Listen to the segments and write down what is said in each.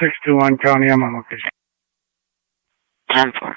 621 County, I'm on location. 10-4.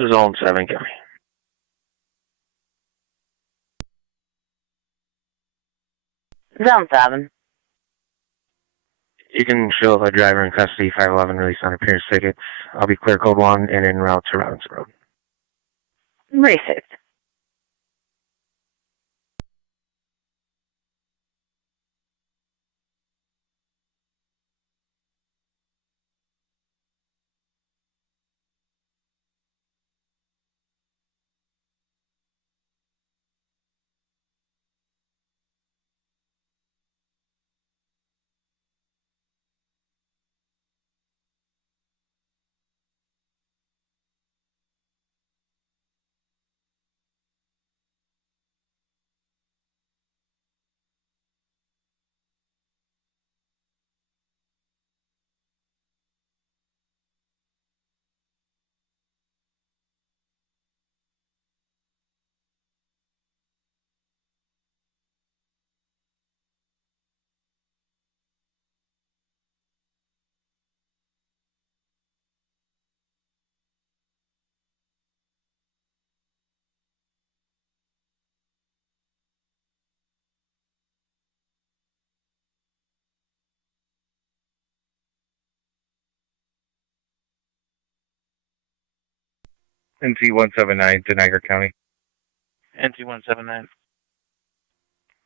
Zone 7 County. Zone 7. You can show a driver in custody, 511, release on appearance tickets. I'll be clear code 1 and en route to Robinson Road. Received. NT-179 to Niagara County. NT-179.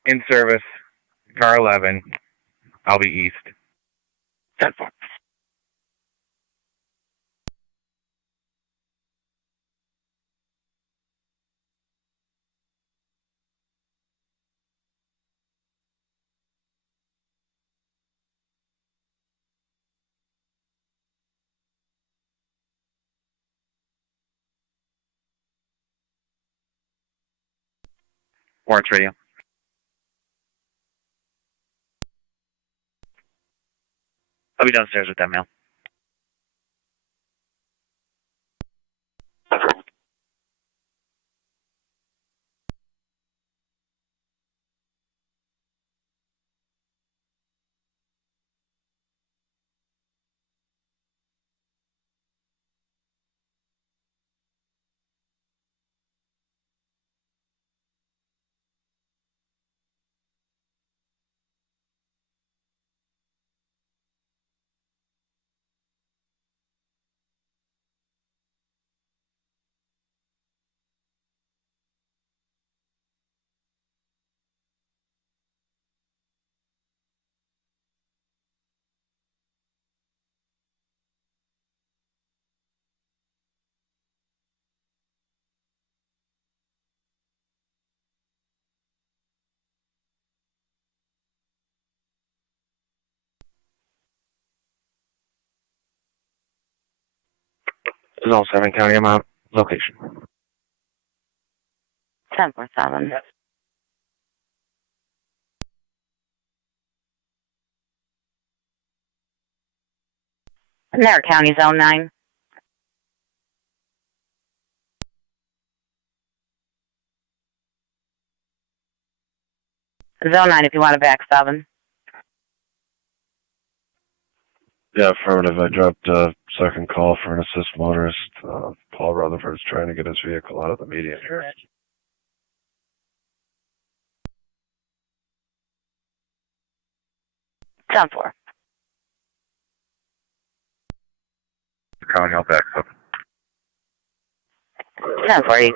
In service, car 11. I'll be east. 10-4. Warrants radio. I'll be downstairs with that mail. Zone 7 County amount. Location. 1047. Niagara County, Zone 9. Zone 9 if you want to back 7. Yeah, affirmative. I dropped a second call for an assist motorist. Paul Rutherford's trying to get his vehicle out of the median here. 10-4. County, I'll back up. 10-4,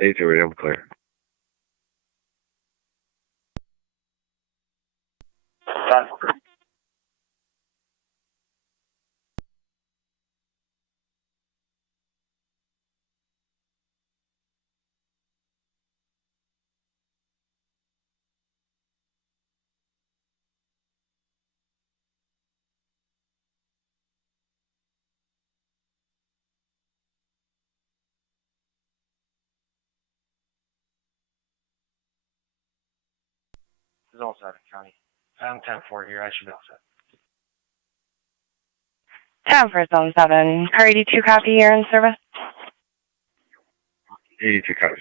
82 radio, I'm clear. Zone 7, County. I'm 10-4 here. I should be all set. Town for Zone 7. Car 82 copy here in service. 82 copies.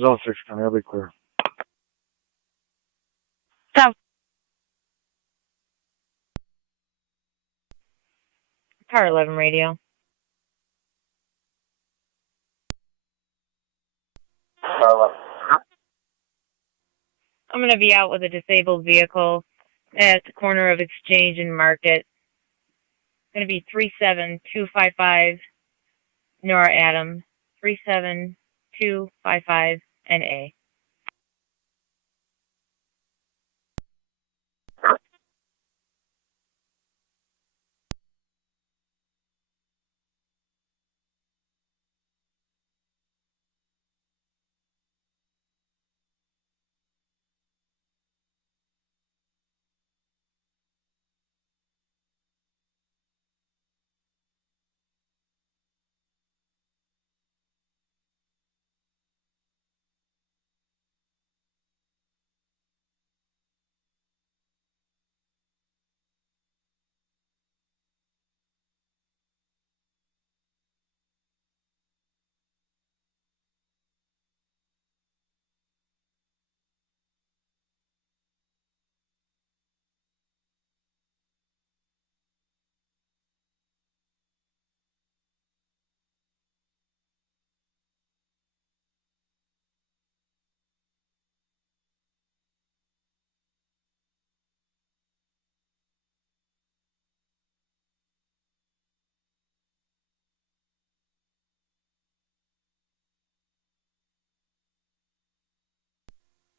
Zone 6, County. I'll be clear. Town. Car 11 radio. I'm going to be out with a disabled vehicle at the corner of Exchange and Market. It's going to be 37255 Nora Adam. 37255 NA.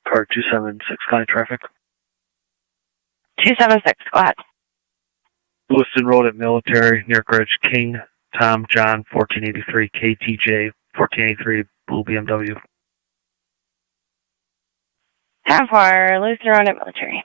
Car 276, County traffic. 276, go ahead. Lewiston Road at Military, near Ridge, King, Tom, John, 1483, KTJ, 1483, Blue BMW. Town for Lewiston Road at Military.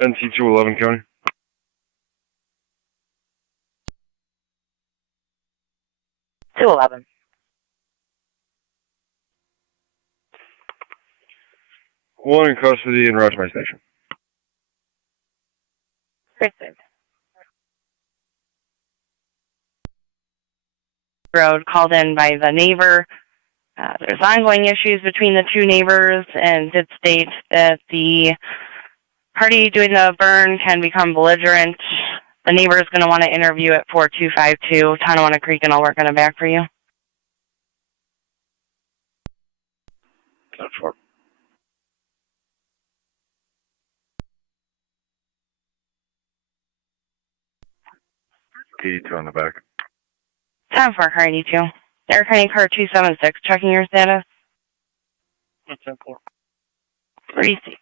NC 211 County. Two 11. One in custody and route to my station. Kristen. Road called in by the neighbor. There's ongoing issues between the two neighbors, and did state that the party doing the burn can become belligerent. The neighbor is going to want to interview at 4252 Tonawanda Creek, and I'll work on it back for you. That's far. P2 on the back. Time for car 82. Air County car 276, checking your status. That's important. Receipt.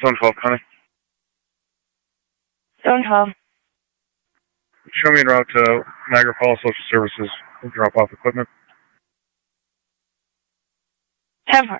Zone 12 County. Zone 12. Show me en route to Niagara Falls Social Services. We'll drop off equipment. 10-4.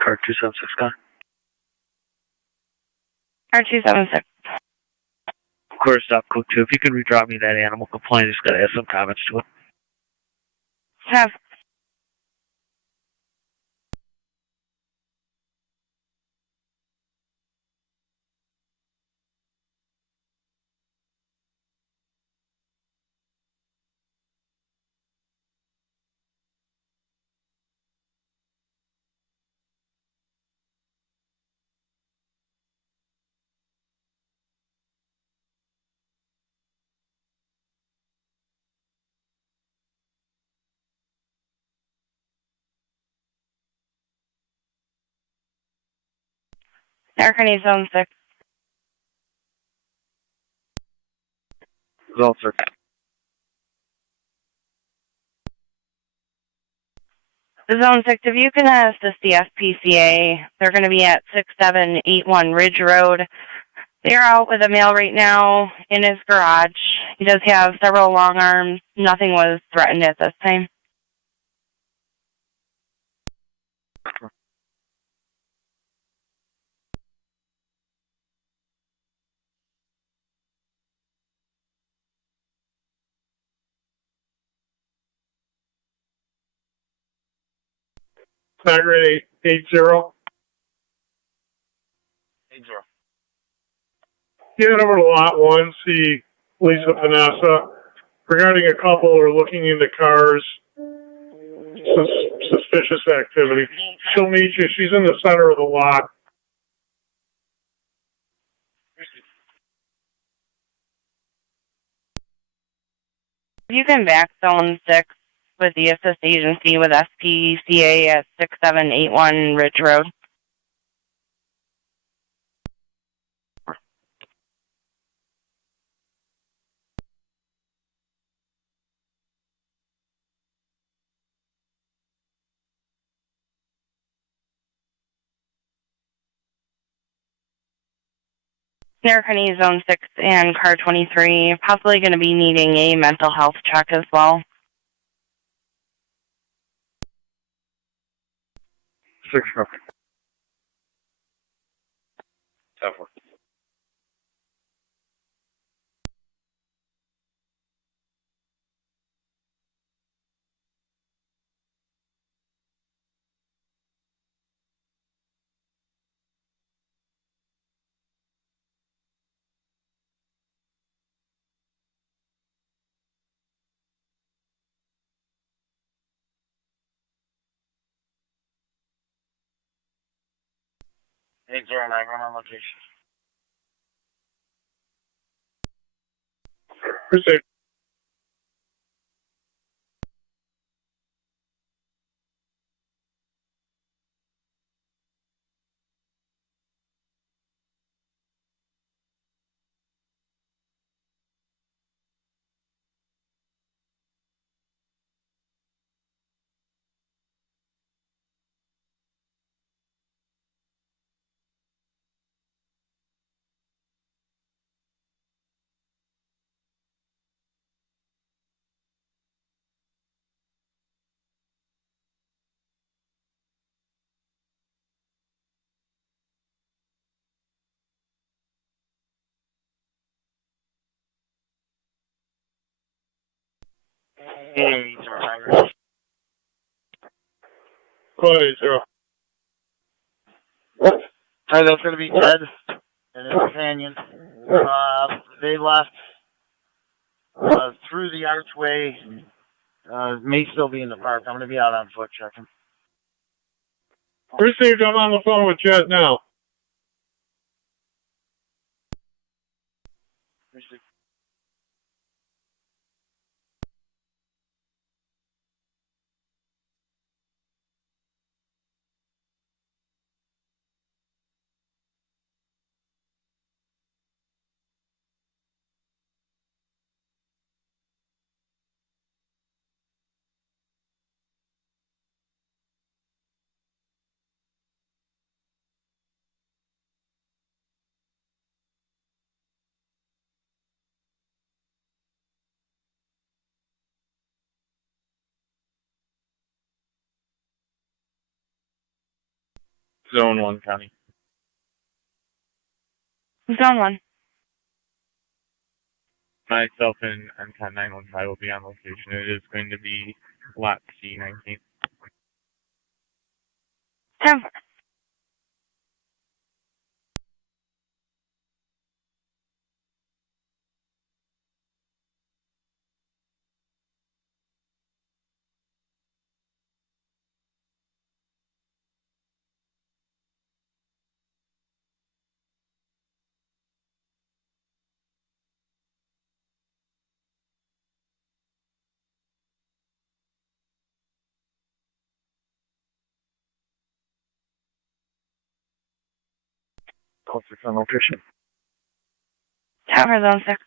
Car 276 gone. Car 276. Quarter stop code 2. If you can redrop me that animal complaint, just got to add some comments to it. Have. Air County Zone 6. Zone 6. Zone 6, if you can assist the SPCA, they're going to be at 6781 Ridge Road. They're out with a male right now in his garage. He does have several long arms. Nothing was threatened at this time. Niagara 80. 80. Get over to lot 1, see Lisa Vanessa. Regarding a couple who are looking into cars, suspicious activity. She'll meet you. She's in the center of the lot. You can back Zone 6 with the assist agency with SPCA at 6781 Ridge Road. Narcones Zone 6 and Car 23, possibly going to be needing a mental health check as well. 6 copy. 10-4. Niagara on location. Appreciate it. Go ahead, 0. Hi, that's going to be Ted and his companion. They left through the archway. May still be in the park. I'm going to be out on foot checking. Received. I'm on the phone with Jet now. Zone 1 County. Zone 1. Myself and MCAT 915 will be on location. It is going to be lot C19. 10-4. Call 6 on location. Tower Zone 6.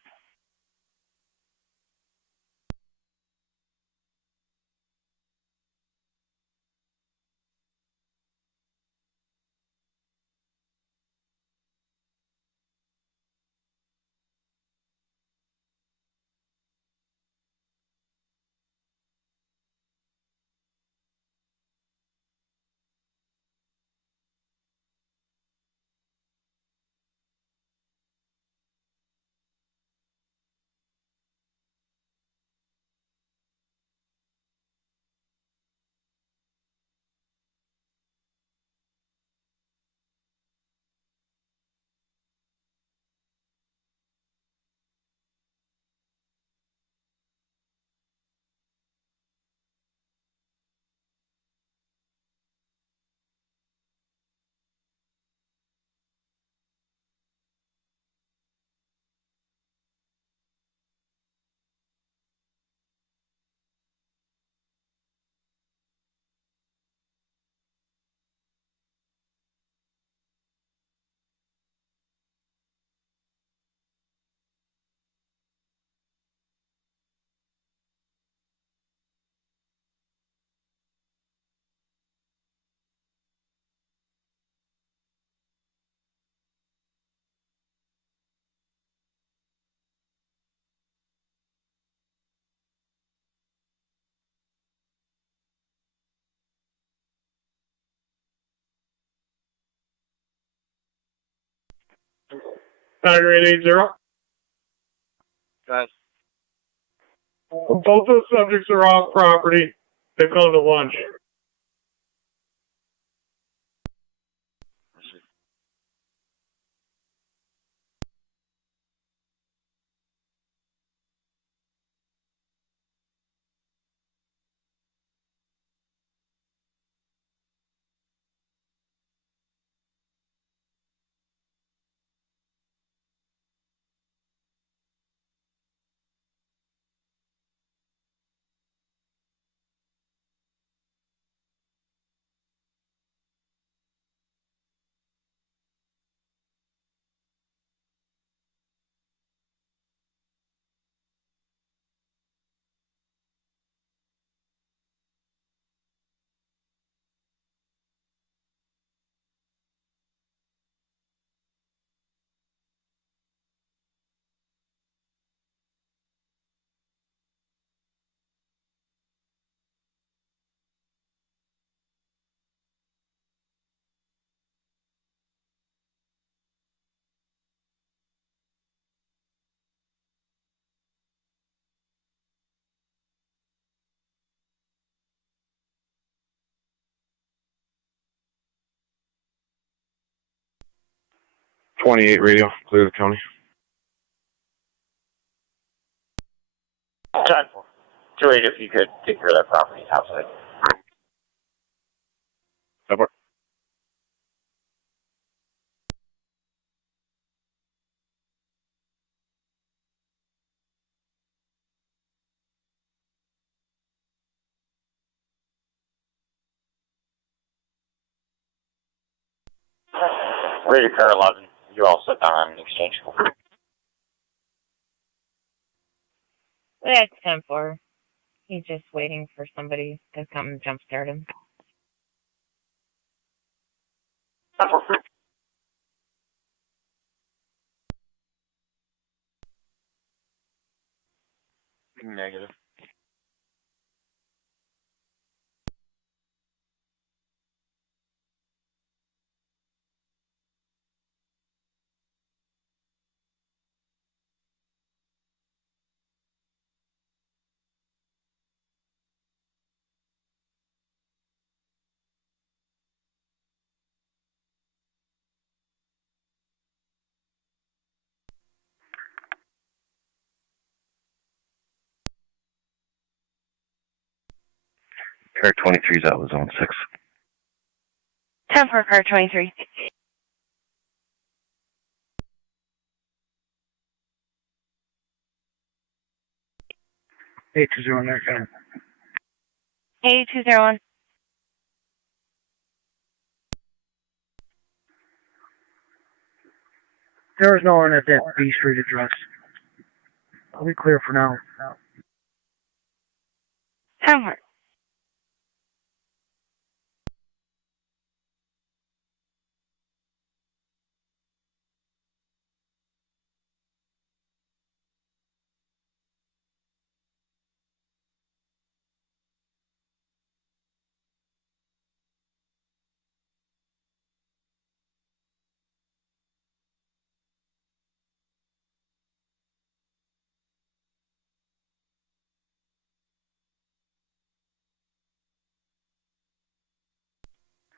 Tiger 880. Guys, Both those subjects are off property. They've gone to lunch. .28 radio, clear the county. 2-8 if you could take care of that property outside. Support. Radio car 11, you all sit down on an exchange. That's 10-4. He's just waiting for somebody to come and jumpstart him. Negative. Car 23's out of zone 6. 10 for car 23. Hey, 20 on there, Kevin. Hey, 201. There was no one at that B Street address. I'll be clear for now. 10 for.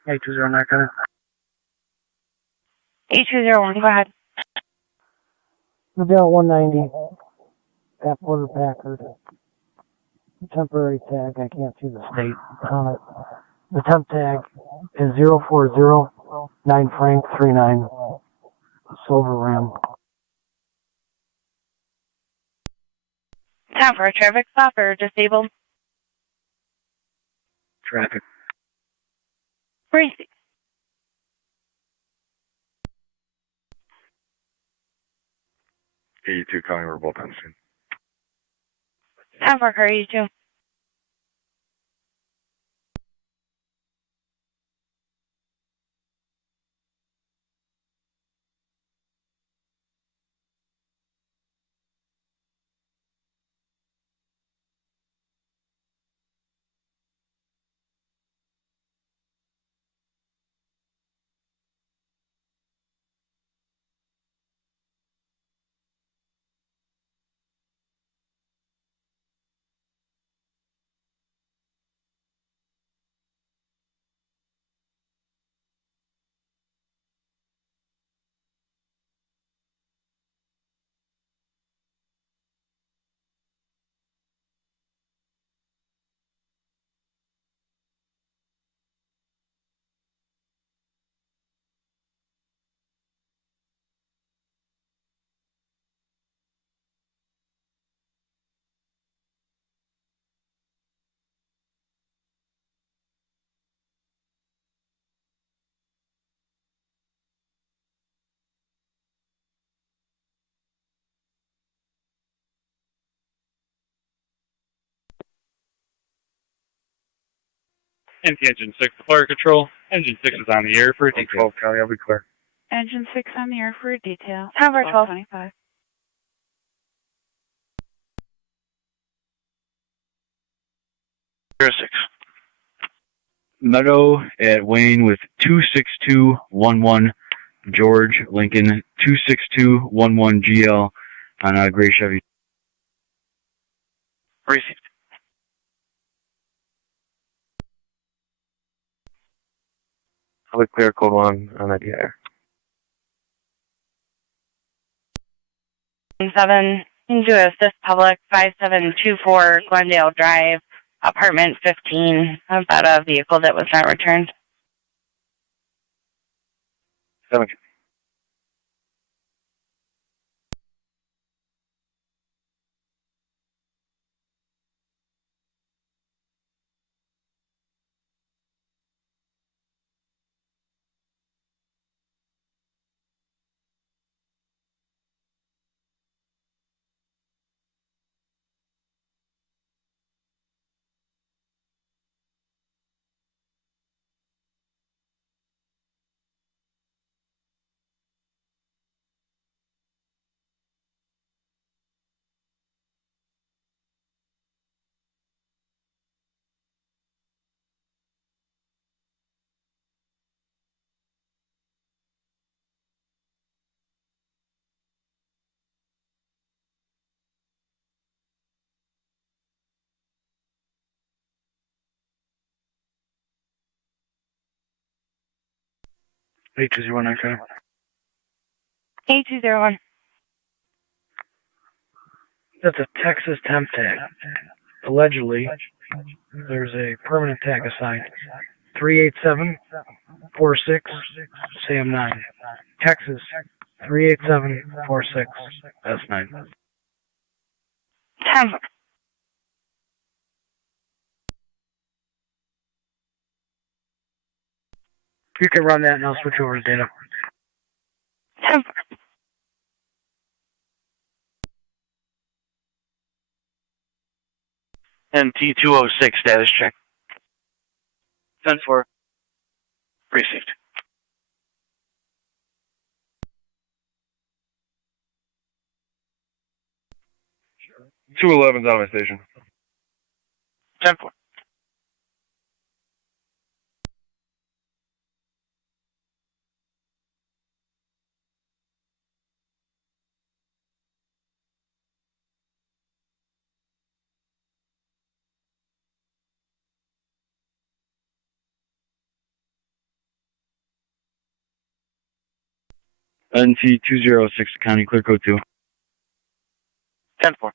Hey, 20 on there, Kevin. Hey, 201, go ahead. We'll be on 190. At Porter Packard. Temporary tag, I can't see the state on it. The temp tag is 0409 Frank 39. Silver Ram. 10 for a traffic stop or disabled. Traffic. Crazy. 82 county, we're both on scene. 10 for car 82. NT Engine 6 to fire control. Engine 6 is on the air for a detail. 12 County, I'll be clear. Engine 6 on the air for a detail. Tower 12. 25. Meadow at Wayne with 26211 George Lincoln 26211 GL on a gray Chevy. Received. I'll be clear code 1 on that air. 7 into assist public 5724 Glendale Drive, apartment 15, about a vehicle that was not returned. 7. H201. 8201. That's a Texas temp tag. Allegedly, there's a permanent tag assigned. 38746 Sam 9. Texas 38746 S9. 10. You can run that and I'll switch over to data. 10. NT206 status check. 10-4. Received. Sure. 211's on my station. 10-4. NT206 County Clear Code 2. 10-4.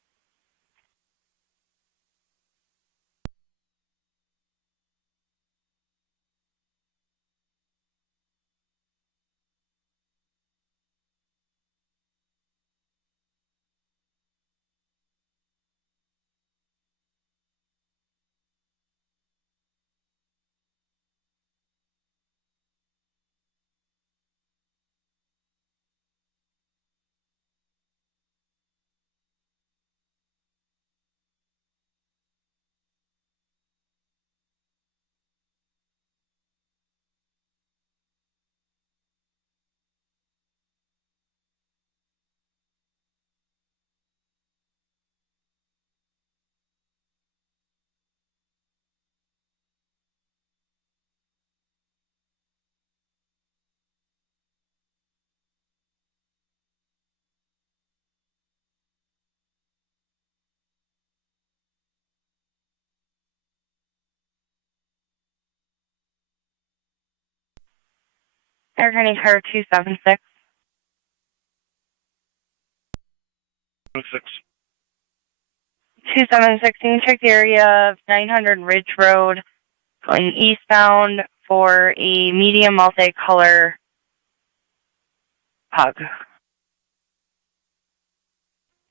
Air Car 276. 6. 276, you can check the area of 900 Ridge Road, going eastbound for a medium multicolor pug.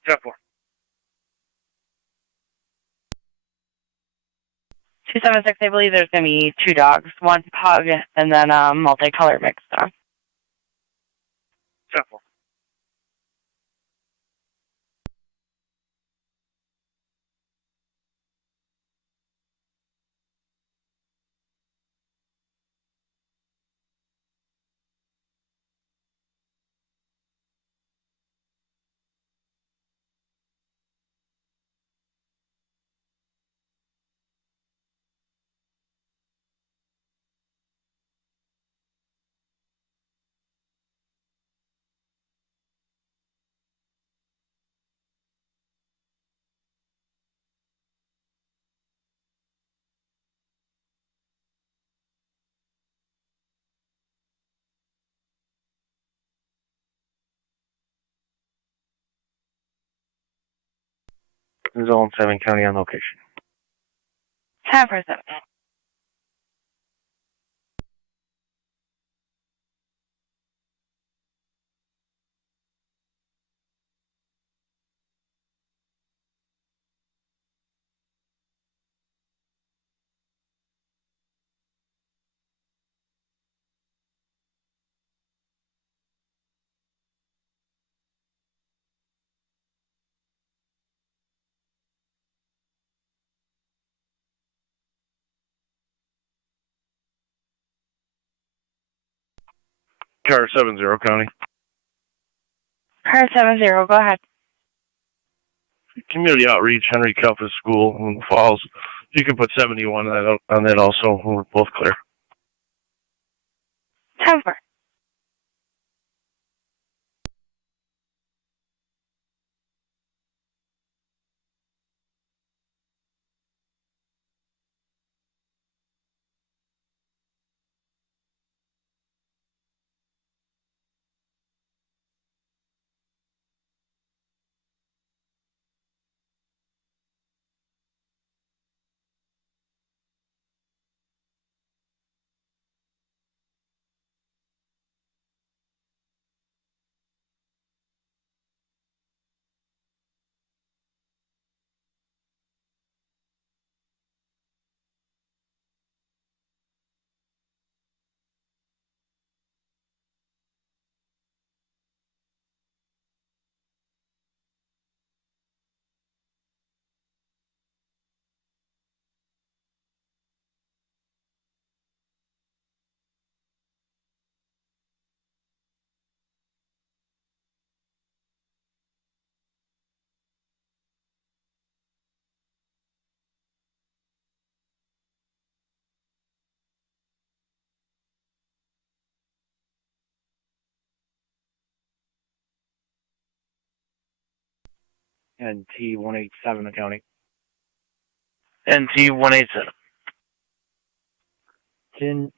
10-4. 276, I believe there's going to be 2 dogs, 1 pug, and then a multicolor mixed dog. 10-4. Zone 7 County on location. 10-7. Car 70 County. Car 70, go ahead. Community outreach, Henry Compass School in Falls. You can put 71 on that also. We're both clear. 10-4. NT 187 the county. NT 187.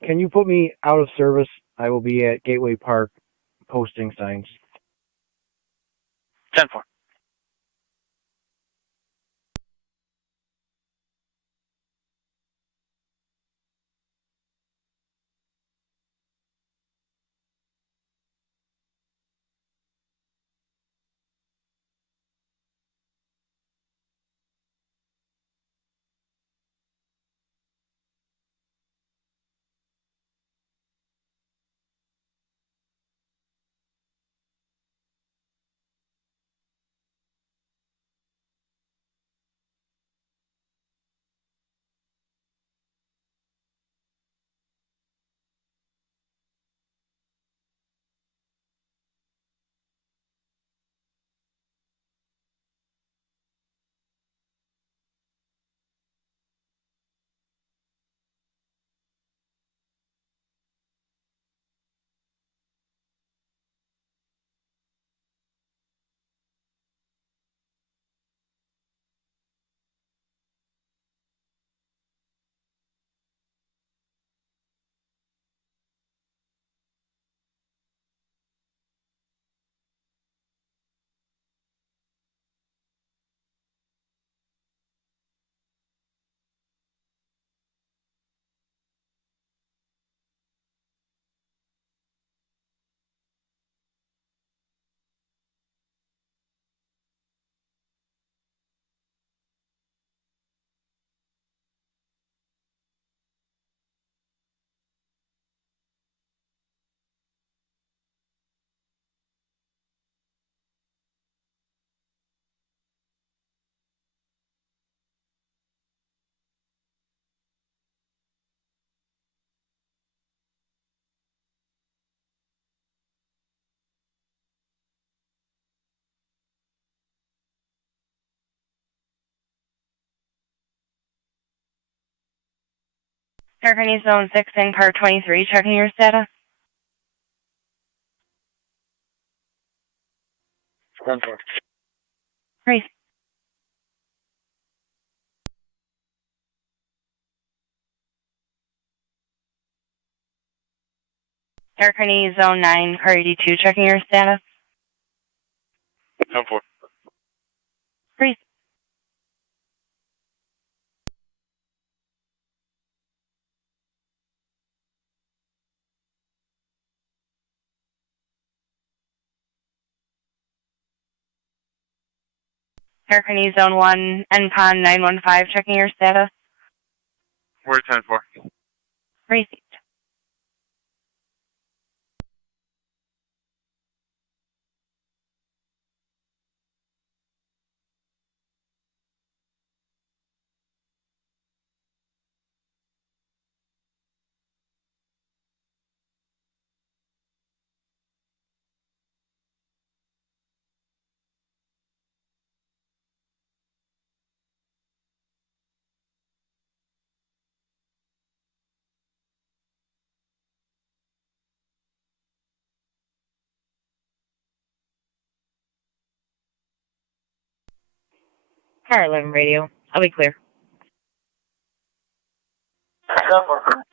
Can you put me out of service? I will be at Gateway Park posting signs. 10-4. Darkney Zone 6 and Car 23, checking your status. 10-4. Great. Darkney Zone 9, Car 82, checking your status. 10-4. Great. Aircony Zone 1, NCON 915, checking your status. Where's 10-4? Received. Car 11 radio. I'll be clear. 10-4.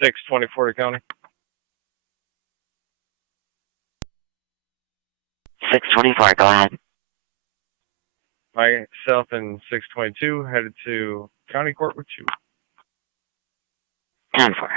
Six 2040 County. 624, go ahead. Myself and 622 headed to County Court with you. 10-4.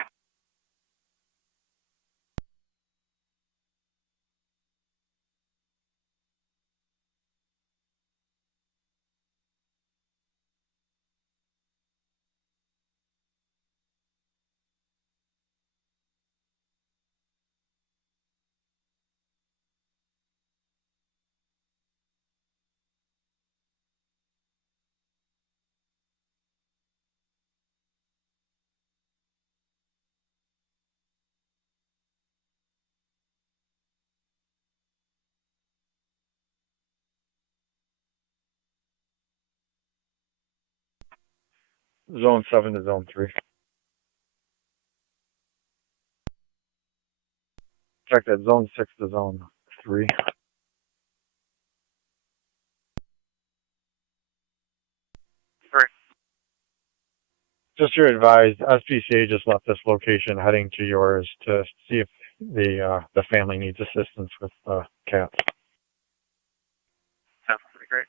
Zone 7 to Zone 3. Check that Zone 6 to Zone 3. Just you're advised, SPCA just left this location heading to yours to see if the family needs assistance with cats. Sounds pretty great.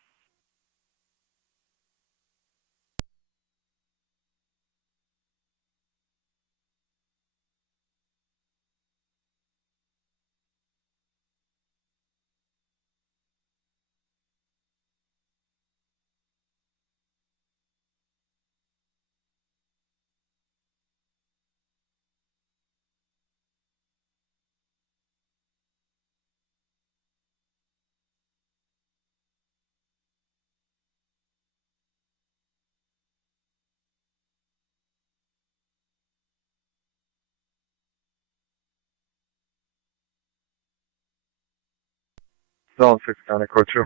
Zone 6 County Code 2.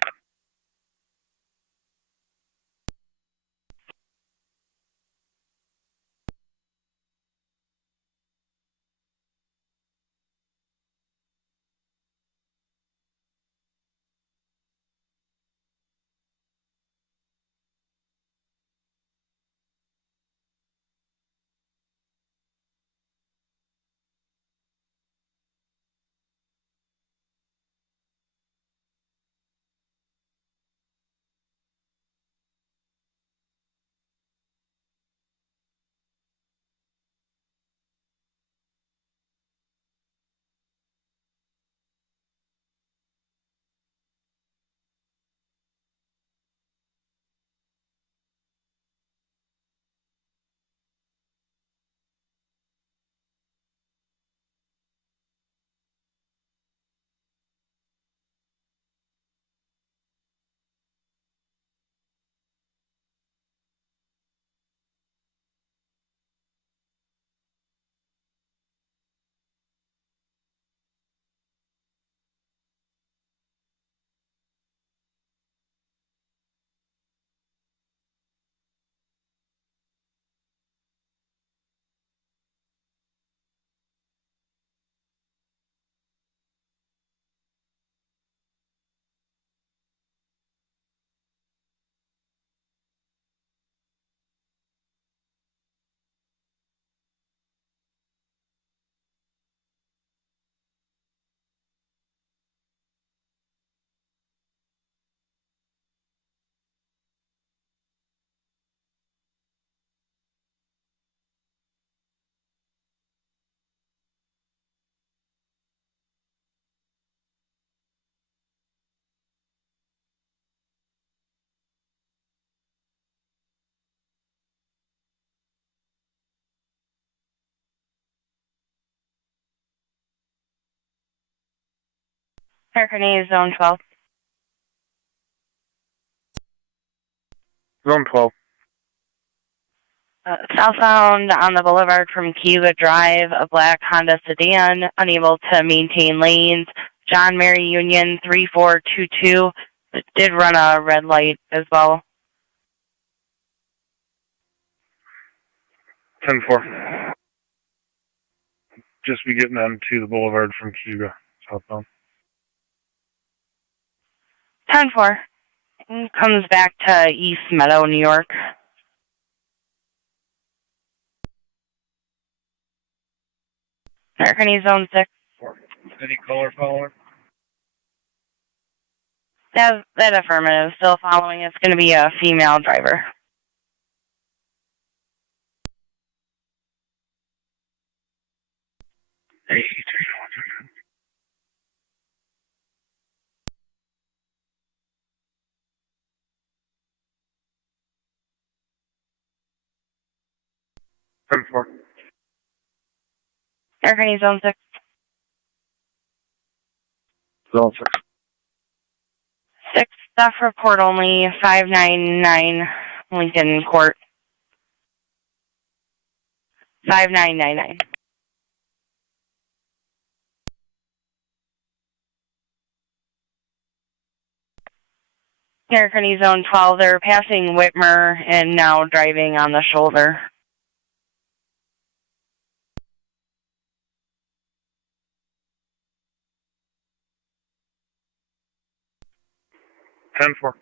American Zone 12. Zone 12. Southbound on the boulevard from Cayuga Drive, a black Honda sedan, unable to maintain lanes. John Mary Union 3422. It did run a red light as well. 10-4. Just be getting onto the boulevard from Cayuga, southbound. 10-4. Comes back to East Meadow, New York. American Zone 6. Any color follower? That affirmative. Still following. It's going to be a female driver. Hey, 10-4. American Zone 6. Zone 6. 6, staff report only, 599 Lincoln Court. 5999. American Zone 12, they're passing Whitmer and now driving on the shoulder. Ten four.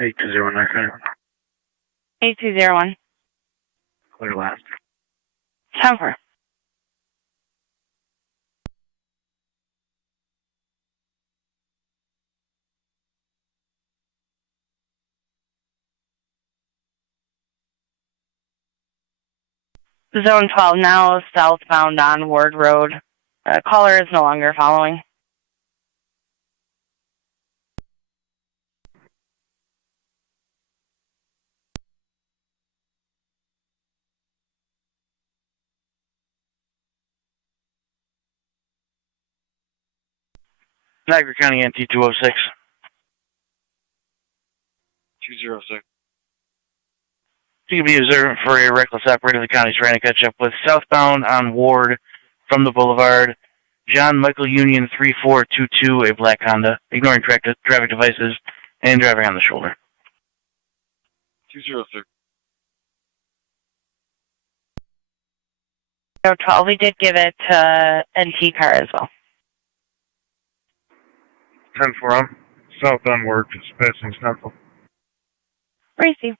8201. 8201. Clear last. 10-4. Zone 12 now southbound on Ward Road. Caller is no longer following. Niagara County NT 206. 206. You can be observant for a reckless operator. The county trying to catch up with southbound on Ward from the boulevard. John Michael Union 3422, a black Honda, ignoring traffic devices and driving on the shoulder. 206. 12, we did give it to NT car as well. 10-4 on. Southbound Ward, just passing Central. Receive.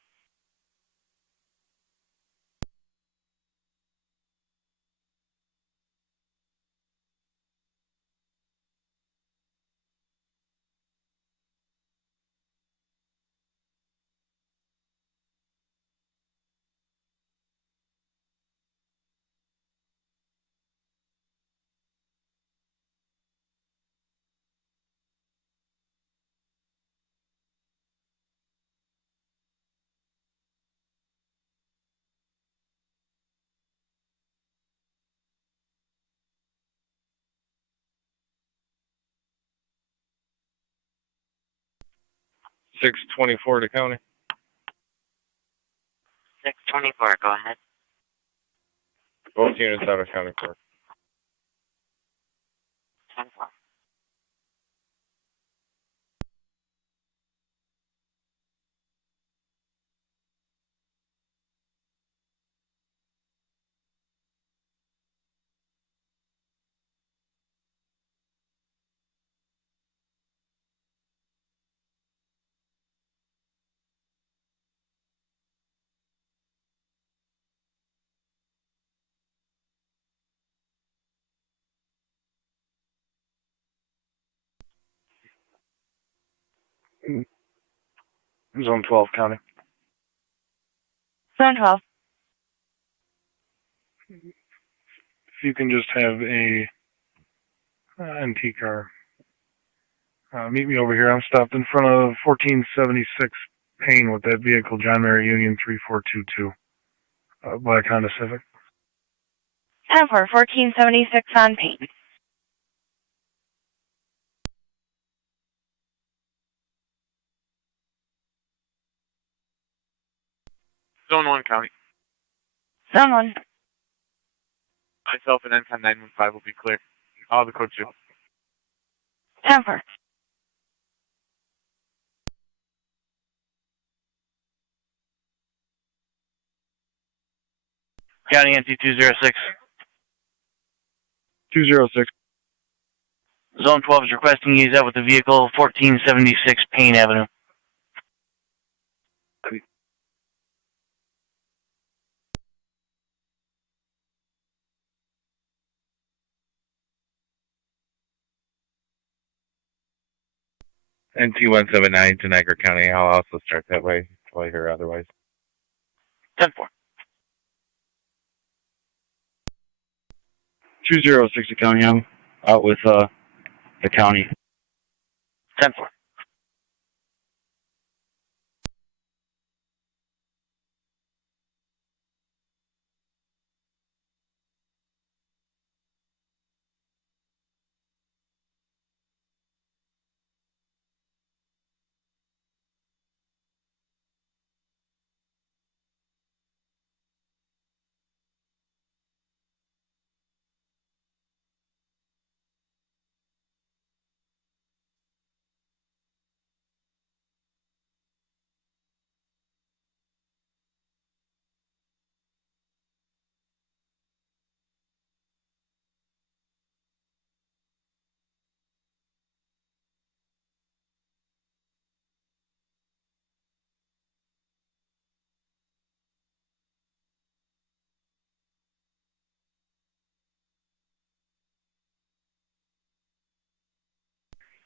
Six 24 to county. 624, go ahead. Both units out of county court. 10-4. Zone 12 county. Zone 12. If you can just have a NT car. Meet me over here. I'm stopped in front of 1476 Payne with that vehicle, John Mary Union 3422. Black Honda Civic. 10-4, 1476 on Payne. Zone 1 County. Zone 1. Myself and Encon 915 will be clear. All the code 2. 10-4. County NT 206. 206. Zone 12 is requesting ease out with the vehicle 1476 Payne Avenue. NT 179 to Niagara County. I'll also start that way until I hear otherwise. 10-4. 206 to County. I'm out with the county. 10-4.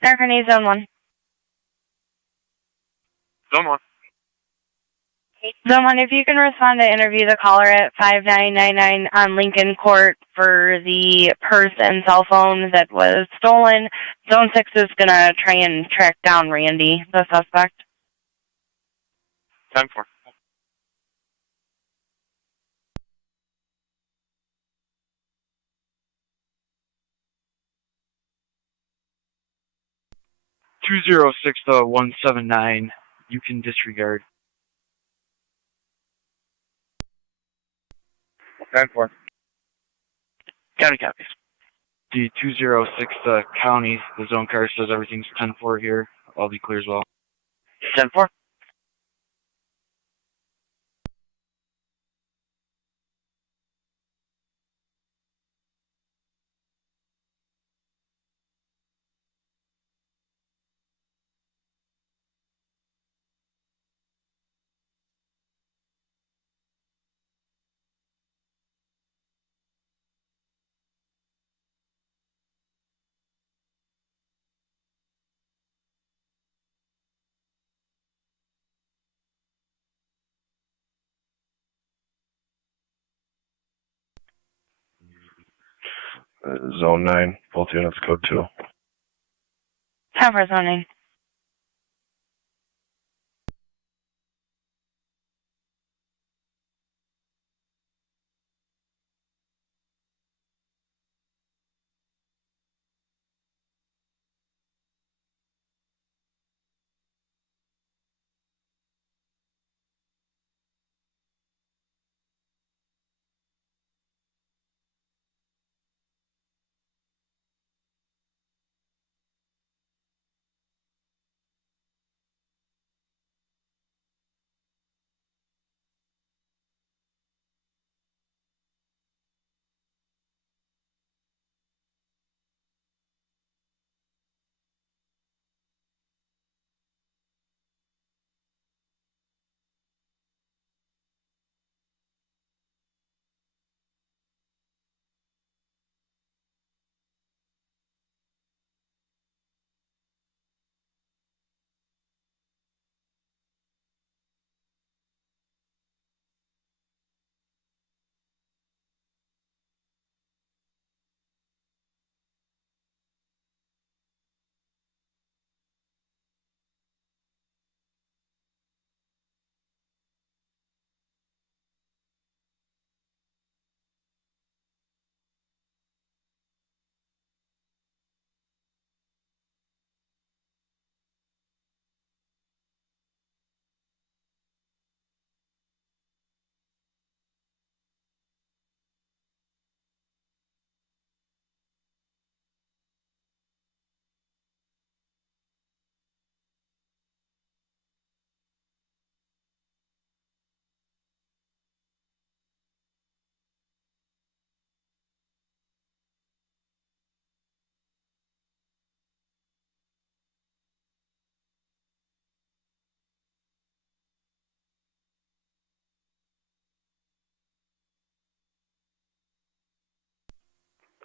Darkerney, Zone 1. Zone 1. Zone 1, if you can respond to interview the caller at 5999 on Lincoln Court for the purse and cell phone that was stolen. Zone 6 is going to try and track down Randy, the suspect. 10-4. Two 206 to 179. You can disregard. 10-4. County copies. The 206 to County. The zone car says everything's 10-4 here. I'll be clear as well. 10-4. Zone 9, both units code 2. 10-4, Zone 9.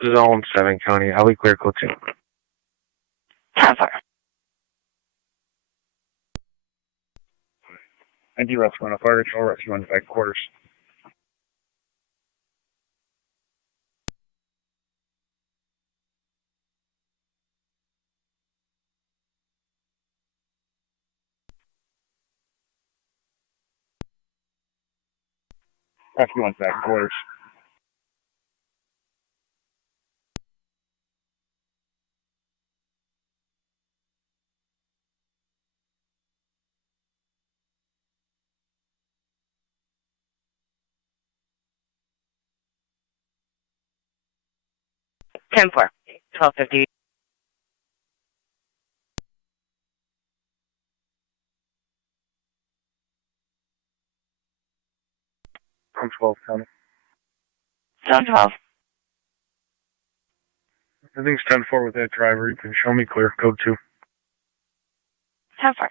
Zone 7 County. I'll be clear code 2. 10-4. ND rescue on a fire control, rescue on the back quarters. Rescue on back quarters. Ten four. 1250. I'm 12 County. Zone 12. Everything's 10-4 with that driver. You can show me clear. Code 2. 10-4.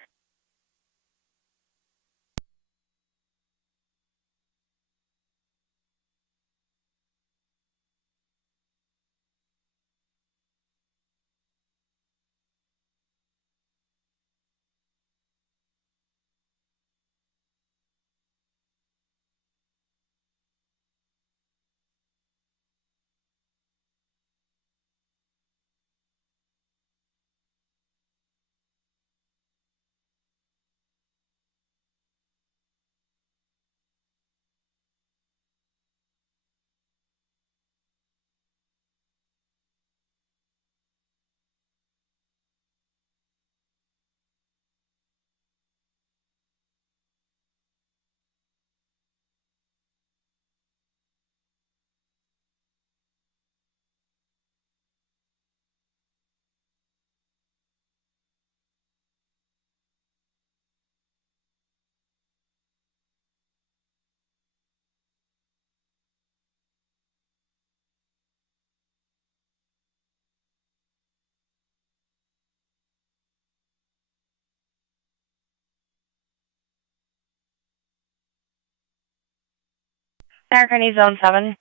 Niagara Zone 7.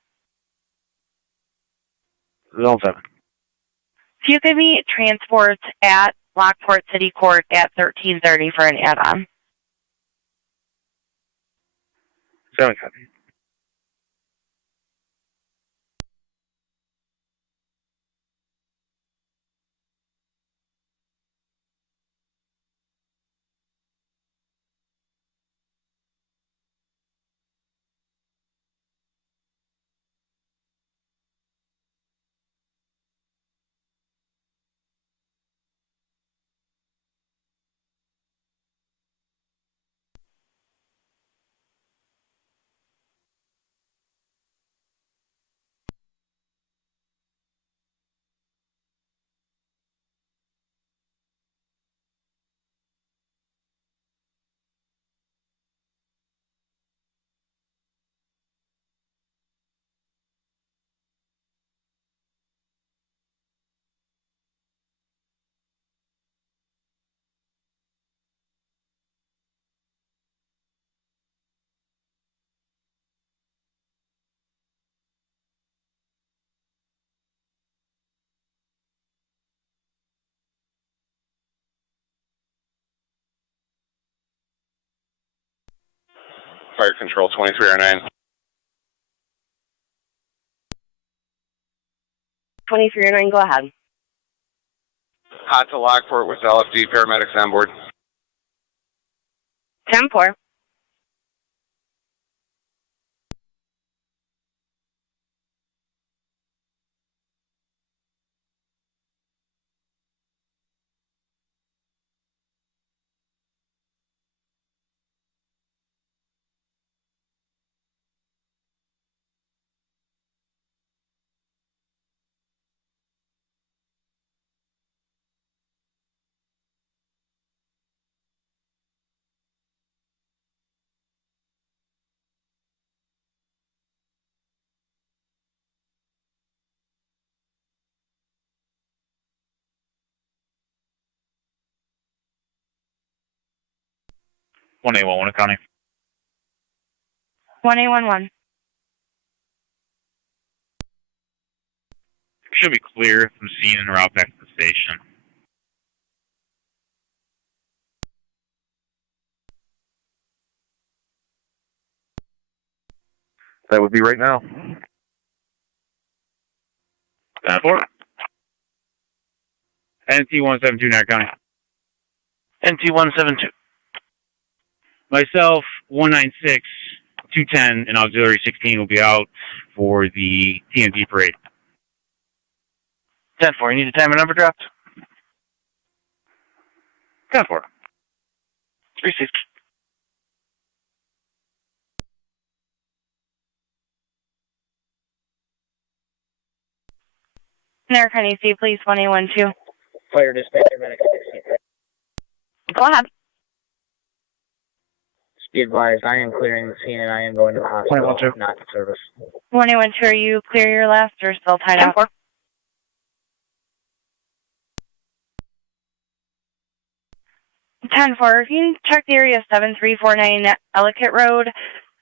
Zone 7. If you could meet transport at Lockport City Court at 1330 for an add-on. 7 copy. Fire control 2309. 2309, go ahead. Hot to Lockport with LFD paramedics on board. 10-4. One 1 County. 1811. Should be clear from scene and route back to the station. That would be right now. 10-4. NT-172, Niagara County. NT-172. Myself, 196, 210, and Auxiliary 16 will be out for the TNT parade. 10-4. You need a time and number dropped? 10-4. 3-6. Niagara County, State Police 1812. Fire dispatcher, medic 16. Go ahead. Be advised, I am clearing the scene and I am going to the hospital, 21-2. not to service. 1812, are you clear your last or still tied up? 10-4. If you can check the area 7349 Ellicott Road,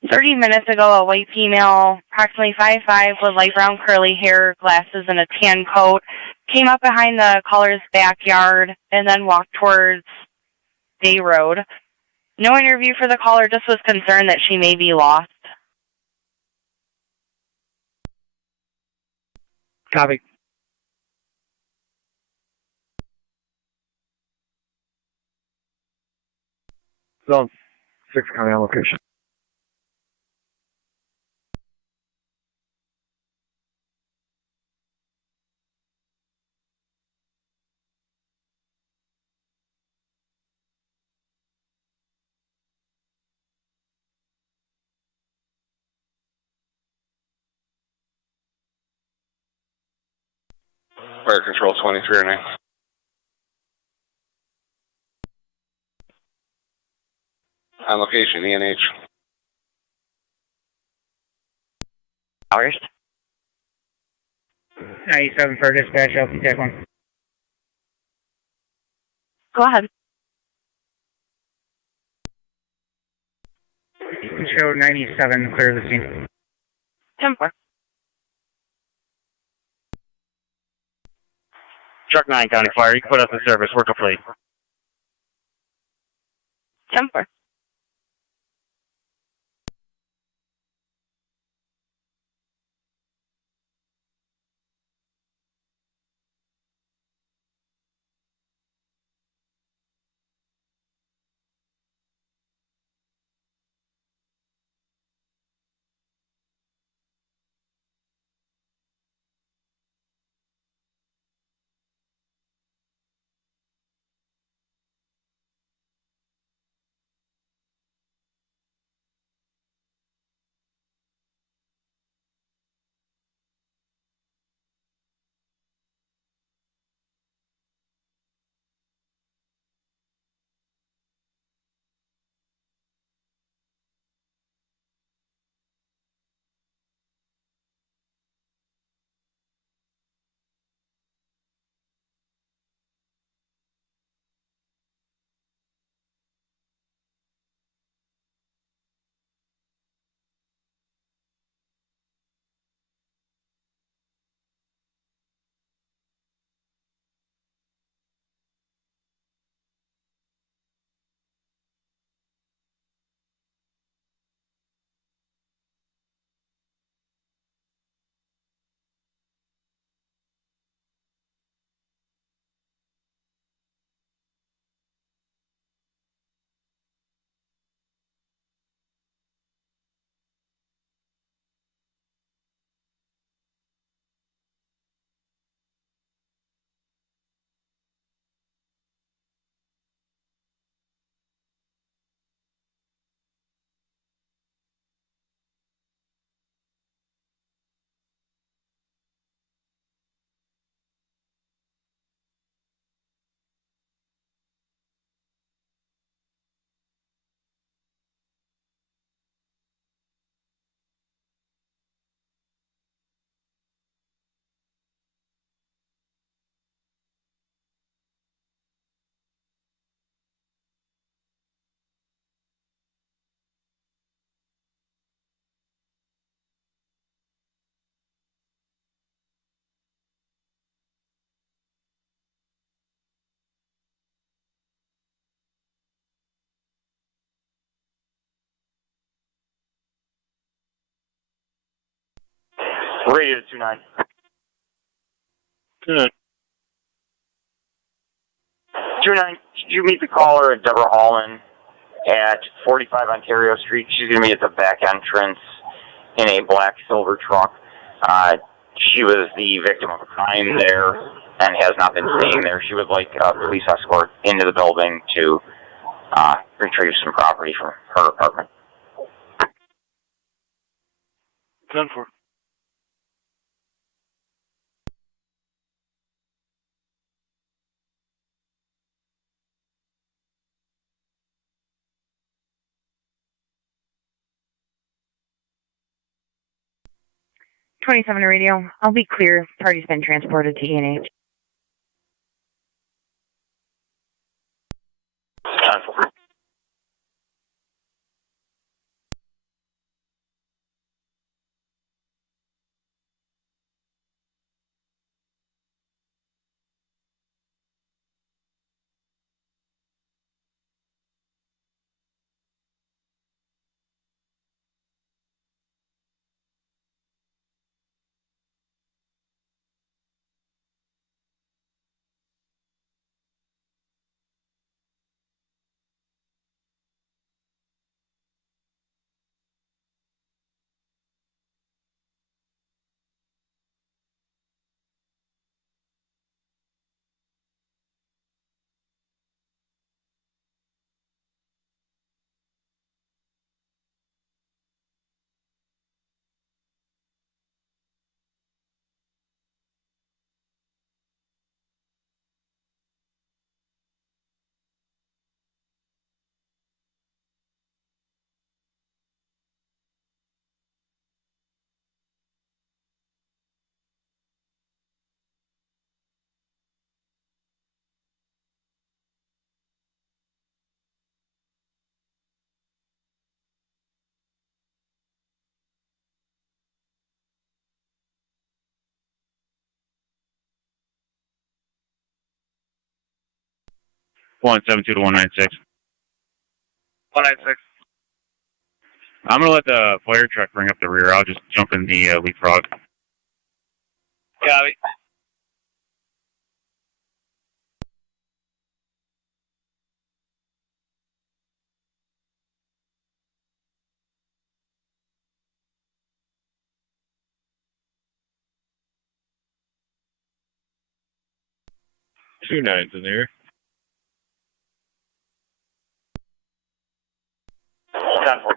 30 minutes ago, a white female, approximately 5'5", with light brown curly hair, glasses, and a tan coat, came up behind the caller's backyard and then walked towards Day Road. No interview for the caller, just was concerned that she may be lost. Copy. Zone 6 county on location. Fire control 2309. On location, ENH. Hours. 97 for dispatch, LP 1. Go ahead. Show 97, clear the scene. 10-4. Truck 9, County Fire. You can put us in service. Work complete. 10-4. Radio to 29. 29. 29, did you meet the caller at Deborah Hallman at 45 Ontario Street? She's going to be at the back entrance in a black silver truck. She was the victim of a crime there and has not been staying there. She would like a police escort into the building to retrieve some property from her apartment. 10-4. '27 radio. I'll be clear. Party's been transported to E&H. 10-4. One 72 to 196. 196. I'm gonna let the fire truck bring up the rear. I'll just jump in the leapfrog. Copy. Two nines in there. 10-4.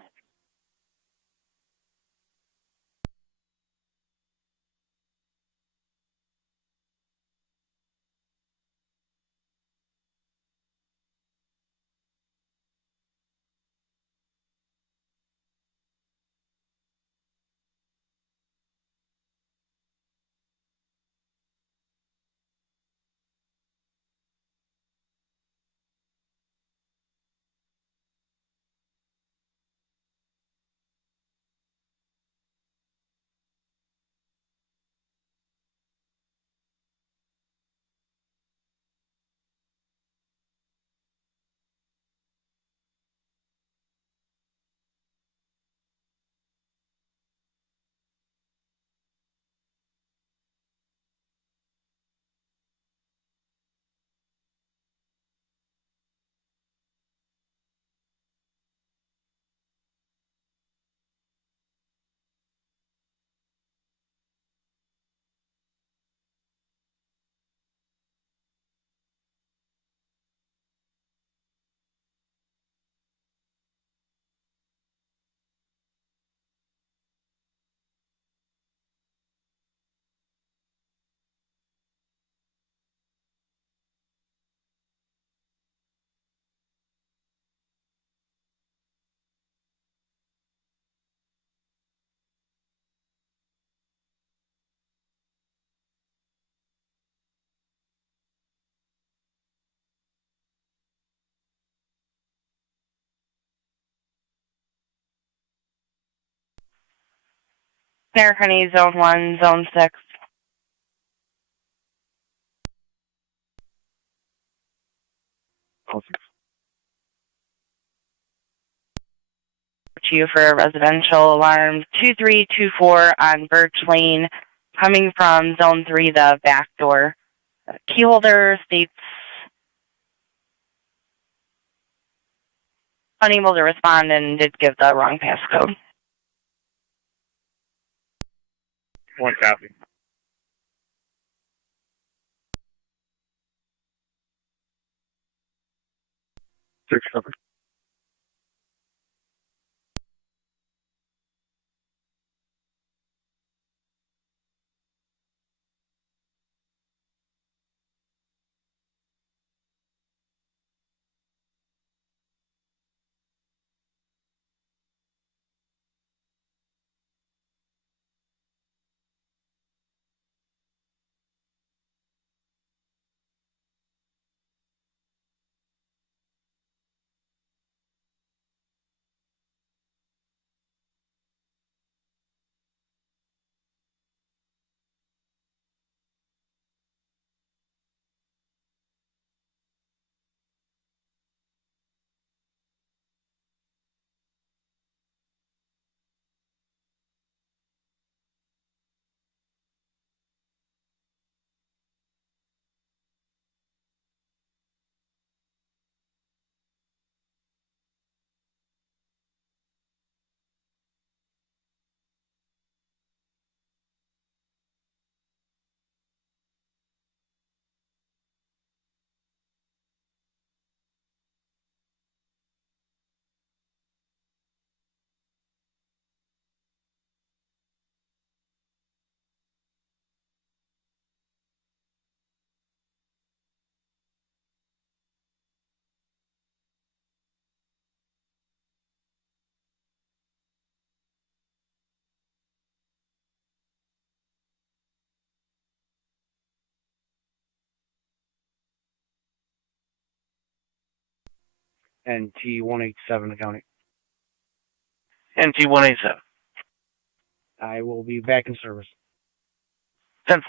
There, honey, zone 1, zone 6. to you for a residential alarm. 2324 on Birch Lane, coming from Zone 3, the back door. Key holder states unable to respond and did give the wrong passcode. 1 copy. 6 copy. NT 187 accounting. NT 187. I will be back in service. 10-4.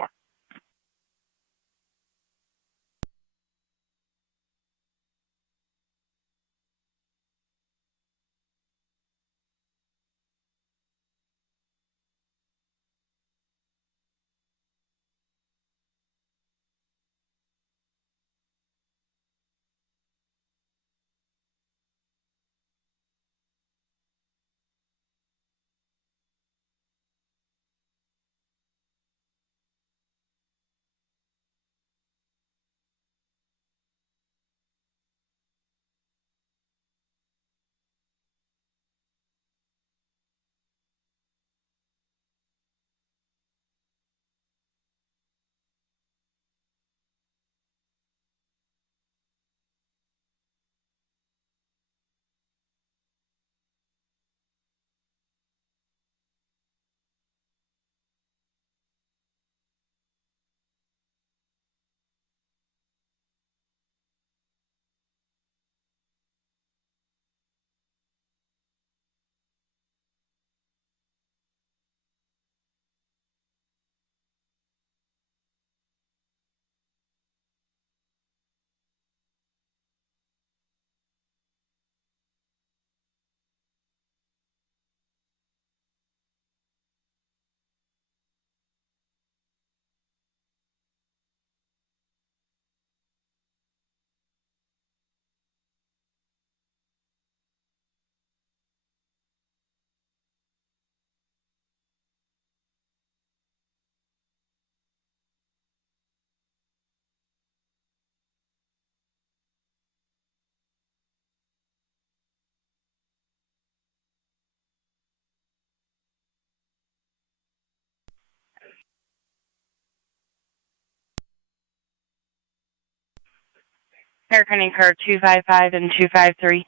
Aircraft car 255 and 253.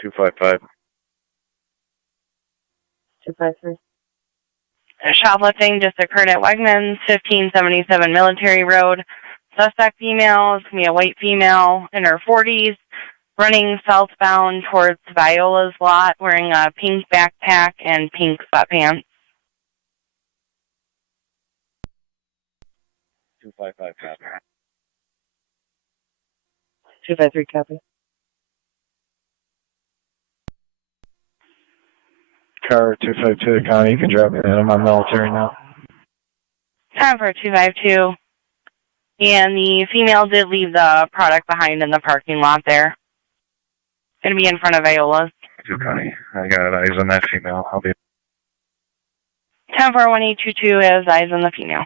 255. 253. Shoplifting just occurred at Wegmans, 1577 Military Road. Suspect female is going to be a white female in her 40s, running southbound towards Viola's lot, wearing a pink backpack and pink sweatpants. 255 copy. 253 copy. Car 252 to county. You can drop me that. I'm on military now. Time for 252. And the female did leave the product behind in the parking lot there. Gonna be in front of Iola's. 2 county. I got eyes on that female. I'll be. 10-4-1822 is eyes on the female.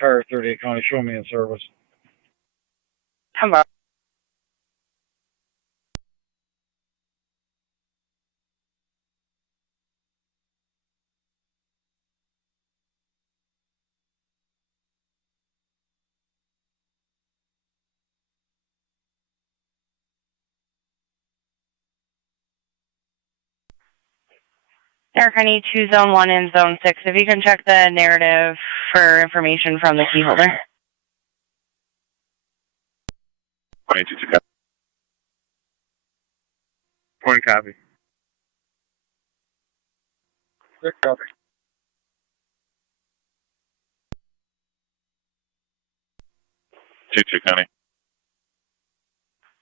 Car 38 County, show me in service. Come on. Eric, I need 2 Zone 1 and Zone 6. If you can check the narrative for information from the key holder. 22 copy. Point copy. 6 copy. Two county.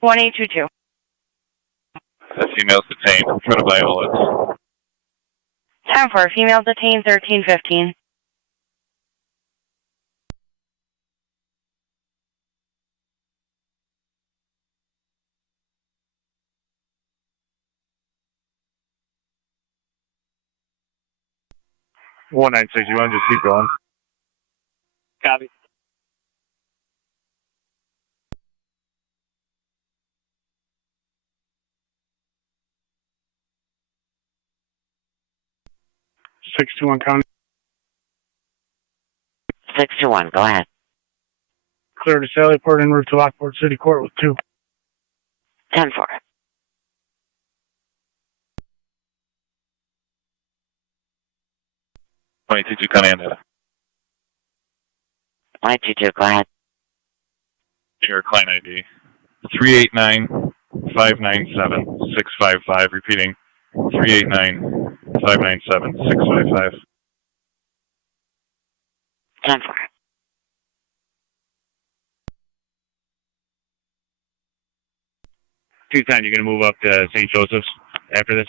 1822. That female's detained in front of Iola's. Time for female detained 1315. You want to just keep going? Copy. Six two one county. 621, go ahead. Clear to Sallyport en route to Lockport City Court with 2. 10-4. Two county and 122, go ahead. your client ID. 389-597-655. Repeating. 389-597-655. 10-4. You're going to move up to St. Joseph's after this?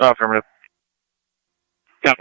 Affirmative. 10-4.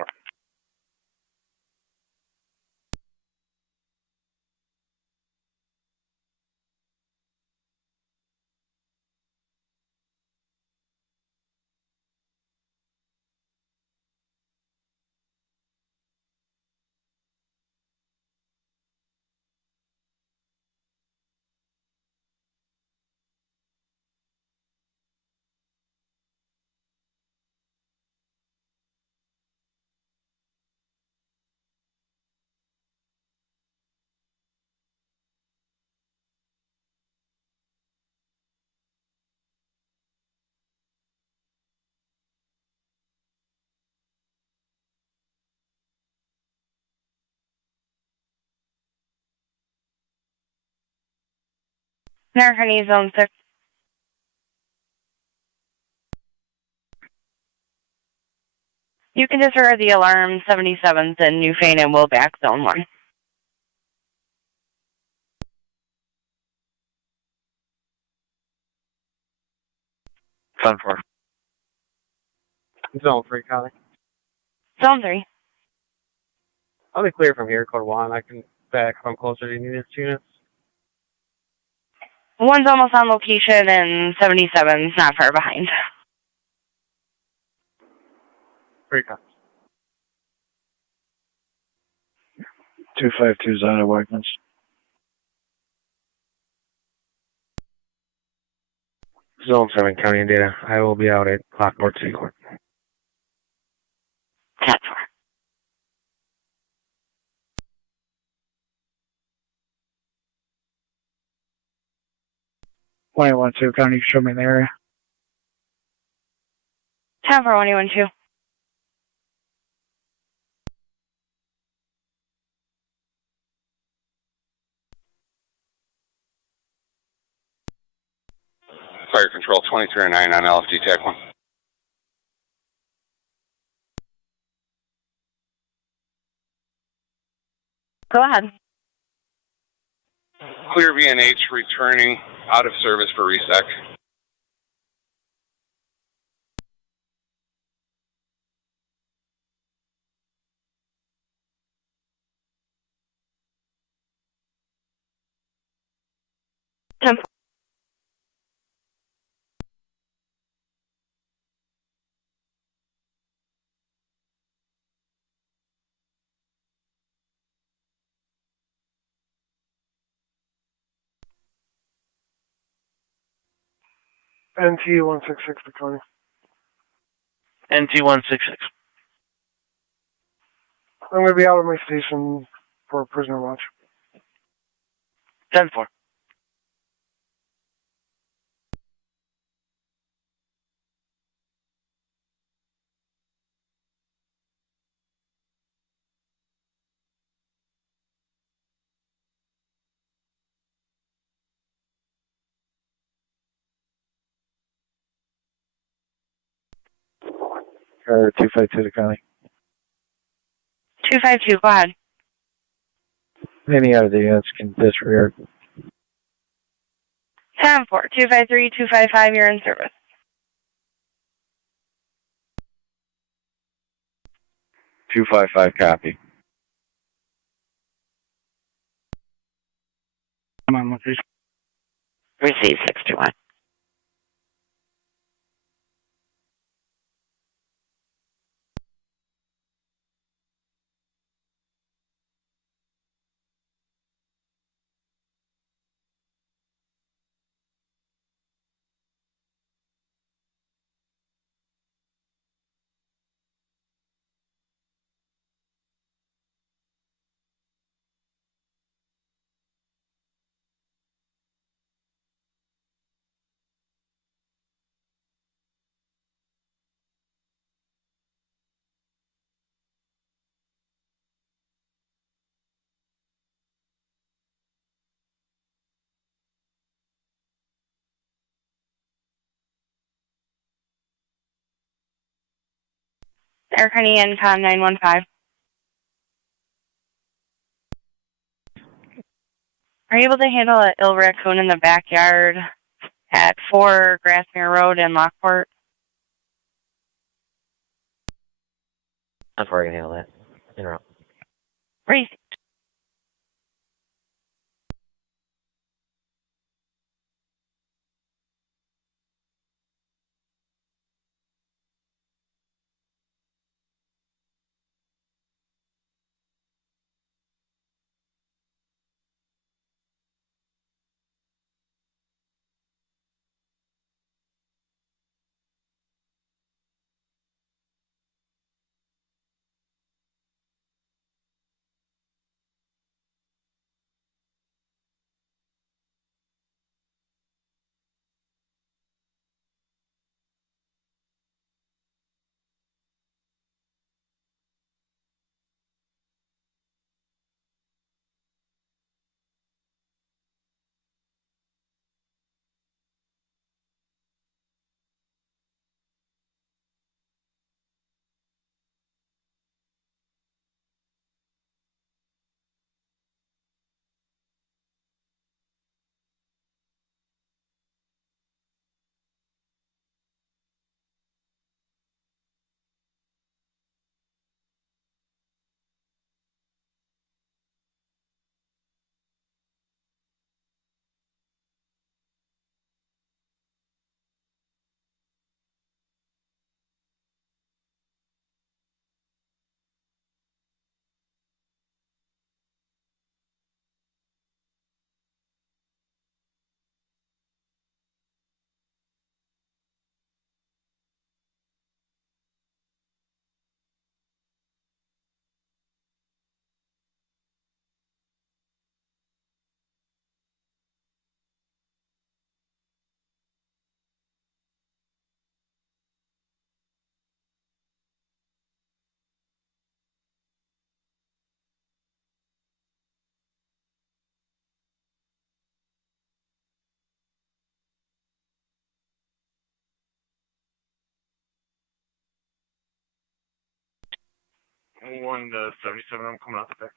American Zone 6. You can disregard the alarm 77th and Newfane and will back Zone 1. Zone 4. Zone 3, Connie. Zone 3. I'll be clear from here, code 1. I can back if I'm closer to units. One's almost on location and 77's not far behind. 3 copies. 252's out of Wegmans. Zone 7, County and Data. I will be out at Lockport City Court. 10-4. Point 12 County, show me in the area. 10-4, 112. Fire Control 2309 on LFD TAC 1. Go ahead. Clear VNH returning out of service for resec. Temp. NT 166 to Connie. NT 166. I'm gonna be out of my station for prisoner watch. 10-4. Or 252 to Connie. 252, go ahead. Any other units can disregard. 10-4, 253, 255, you're in service. 255 copy. Come on, let's see. Receive 621. Air Carney Incom 915. Are you able to handle an ill raccoon in the backyard at 4 Grassmere Road in Lockport? That's where I can handle that. Interrupt. Receive. 1 to 77, I'm coming out the back.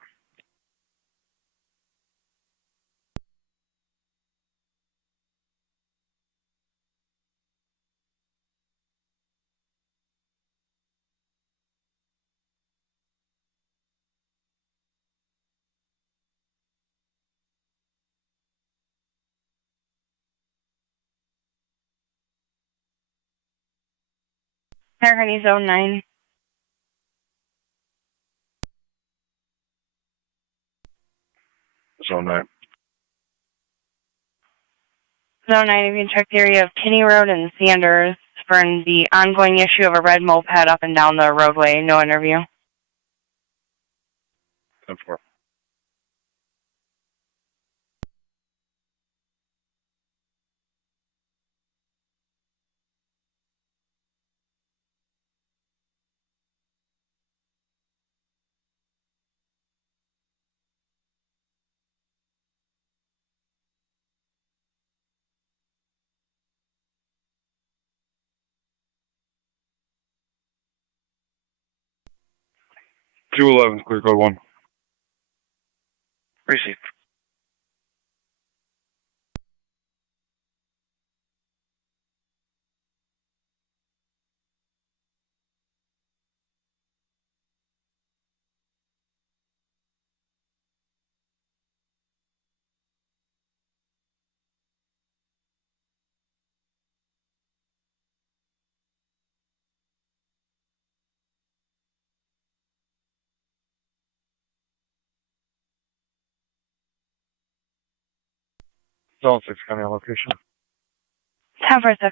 Harmony Zone 9. Zone 9. Zone 9, you can check the area of Kinney Road and Sanders for the ongoing issue of a red moped up and down the roadway. No interview. 10-4. Two 11, clear code 1. Received. Zone 6, county location. 10-4-6.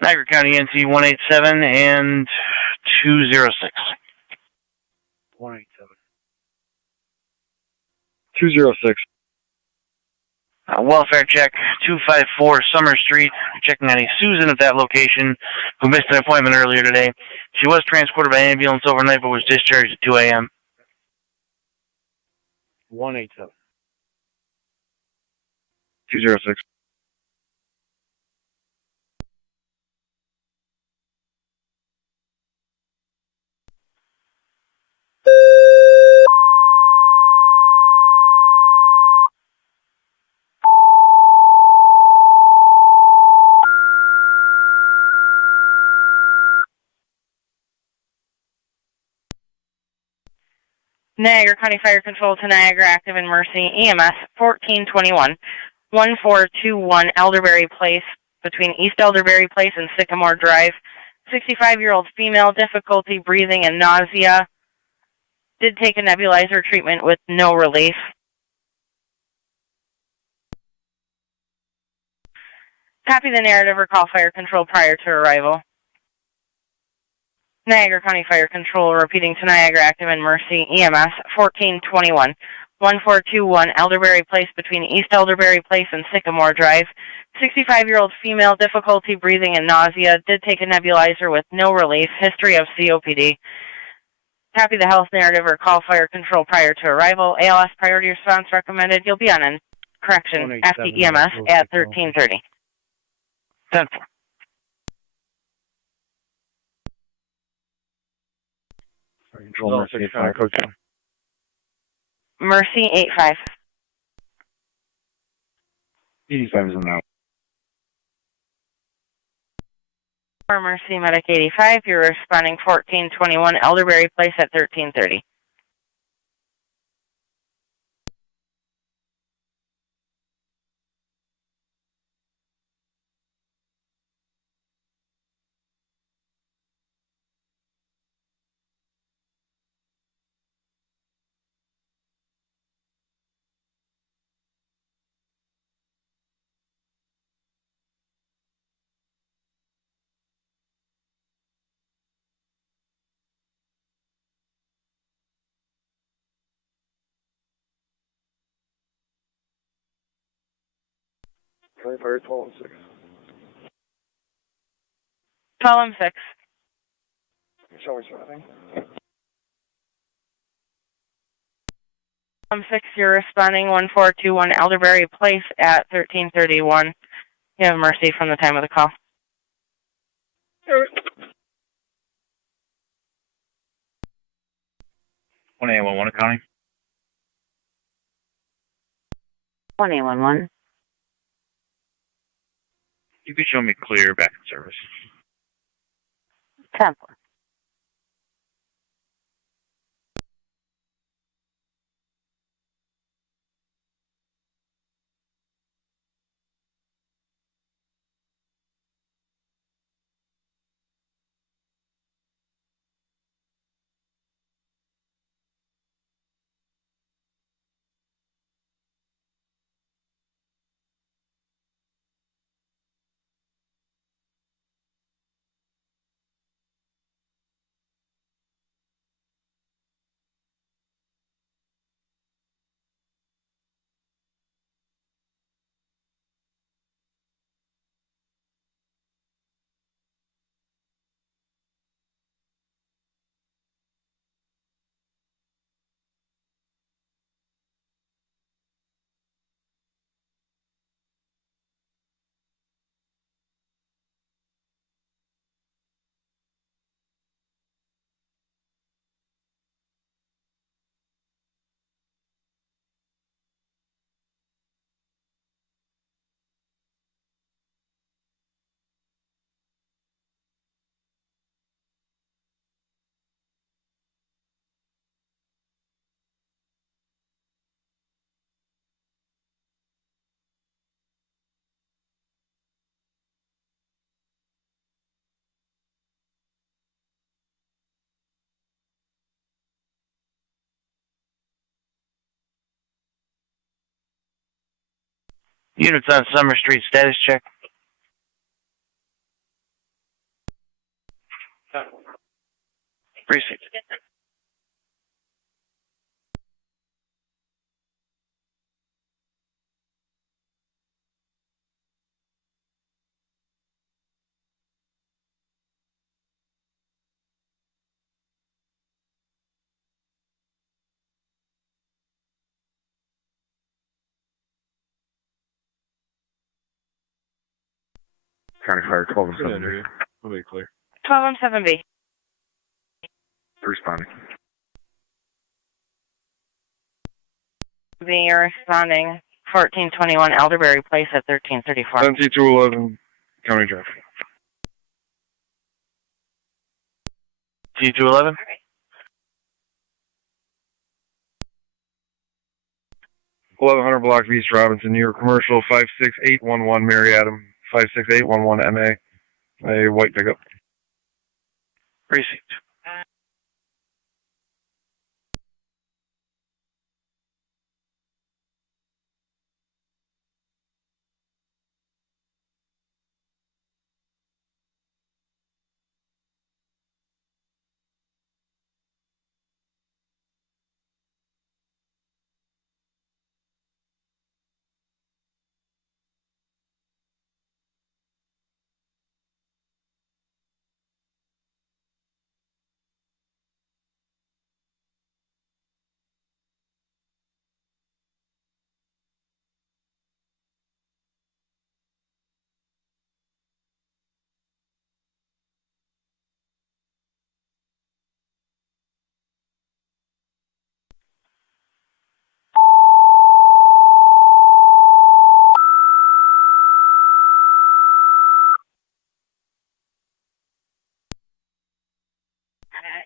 Niagara County NC 187 and 206. 187. 206. Welfare check 254 Summer Street. Checking on a Susan at that location who missed an appointment earlier today. She was transported by ambulance overnight but was discharged at 2 a.m. 187. 206. Niagara County Fire Control to Niagara Active and Mercy EMS 1421 1421 Elderberry Place between East Elderberry Place and Sycamore Drive. 65-year-old female, difficulty breathing and nausea. Did take a nebulizer treatment with no relief. Copy the narrative or call Fire Control prior to arrival. Niagara County Fire Control repeating to Niagara Active and Mercy EMS 1421 1421 Elderberry Place between East Elderberry Place and Sycamore Drive. 65-year-old female, difficulty breathing and nausea. Did take a nebulizer with no relief. History of COPD. Copy the health narrative or call Fire Control prior to arrival. ALS priority response recommended. You'll be on a correction after EMS at 1330. 10-4. Control Mercy 85. Mercy 85. 85 is in out. For Mercy Medic 85, you're responding 1421 Elderberry Place at 1330. Fire 12 and 6. 12 and 6. Show me something. 6, you're responding 1421 Elderberry Place at 1331. You have Mercy from the time of the call. 1A11 County. 1A11. You could show me clear back in service. 10-4. Units on Summer Street, status check. Precinct. County Fire 12 and 7B. I'll be clear. 12 and 7B. Responding. Be responding 1421 Elderberry Place at 1334. NT 211, County Drive. T211. 1100 block of East Robinson, New York Commercial 56811 Mary Adam 56811 MA, a white pickup. Precinct.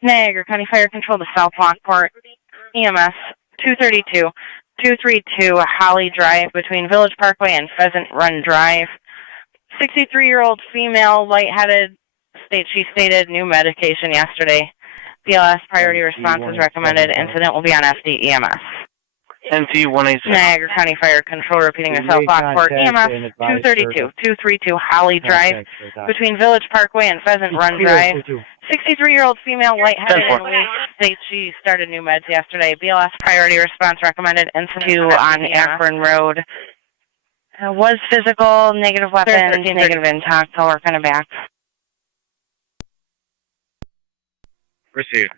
Niagara County Fire Control to South Lockport. EMS 232 Holly Drive between Village Parkway and Pheasant Run Drive. 63-year-old female, lightheaded, she stated new medication yesterday. BLS priority response is recommended. Incident will be on FD EMS. NT 186. Niagara County Fire Control repeating to South Lockport. EMS 232 Holly Drive between Village Parkway and Pheasant Run Drive. 63-year-old female, lightheaded, and we state she started new meds yesterday. BLS priority response recommended. Incident on Akron Road. Was physical, negative weapons, negative intox, all working it back. Received.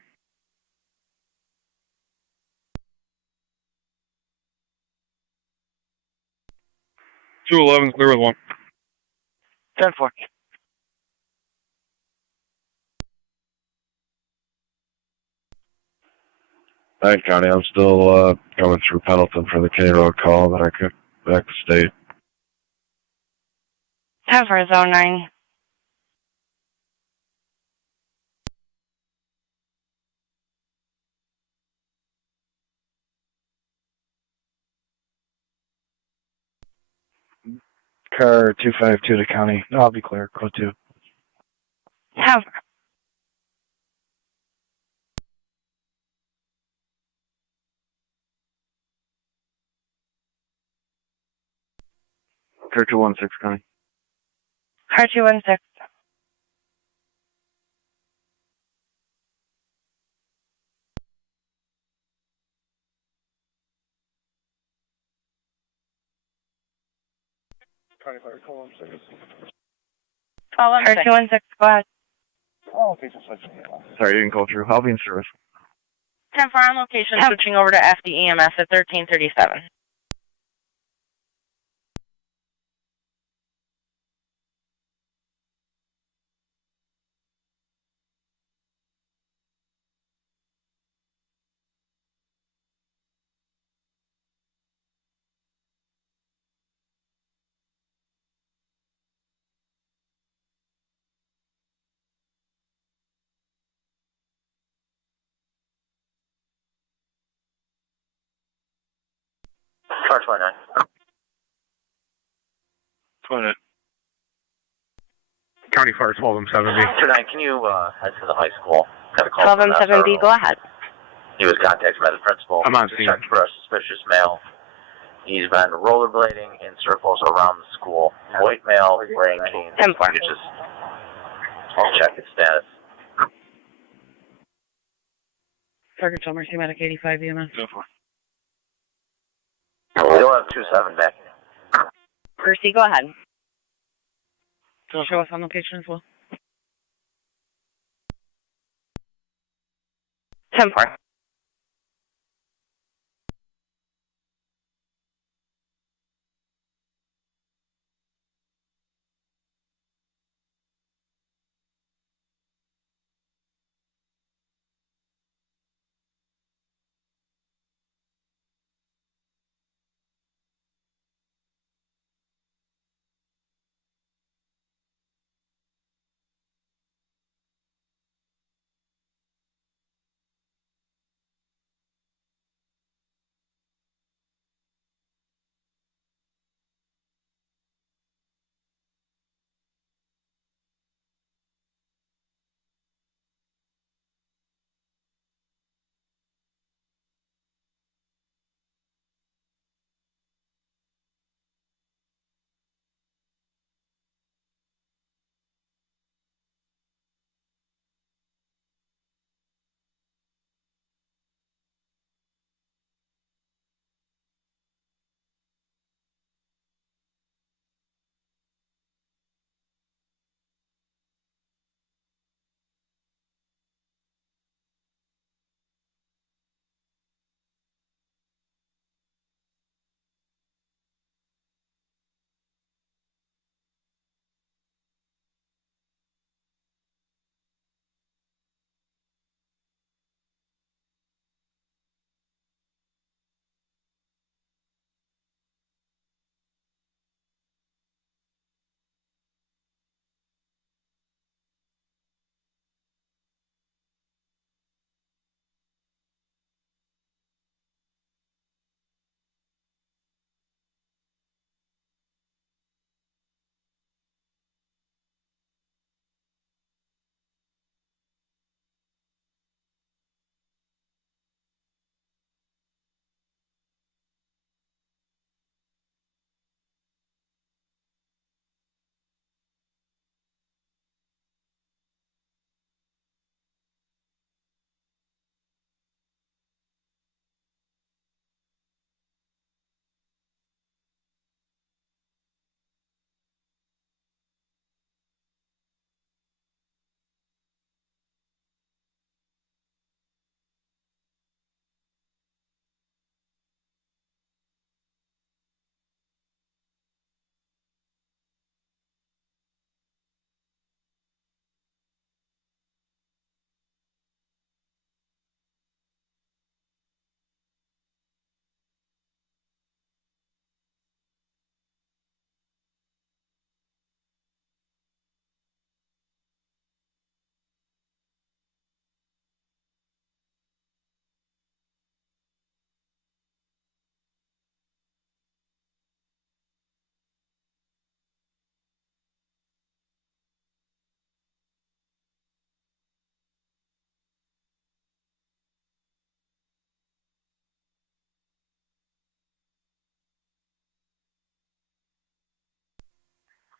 Two 11's clear with one. 10-4. Night County, I'm still going through Pendleton for the K Road call, but I could back to state. 10-4, Zone 9. Car 252 to county. No, I'll be clear. Code 2. 10-4. Car 216 county. Car 216. County Fire, call on service. Car 216, go ahead. Oh, okay, just let me know. Sorry, you didn't go through. I'll be in service. 10-4 on location, switching over to FD EMS at 1337. Car 29. 29. County Fire 12 and 7B. Tonight, can you head to the high school? Got a call 12 from and 7B, go ahead. He was contacted by the principal. I'm on scene. Checked for a suspicious male. He's been rollerblading in circles around the school. White male, wearing jeans. 10-4. I'll check his status. Sergeant Chalmers, Medic 85 EMS. Go for You'll have 27 back. Percy, go ahead. Show us on location as well. 10-4.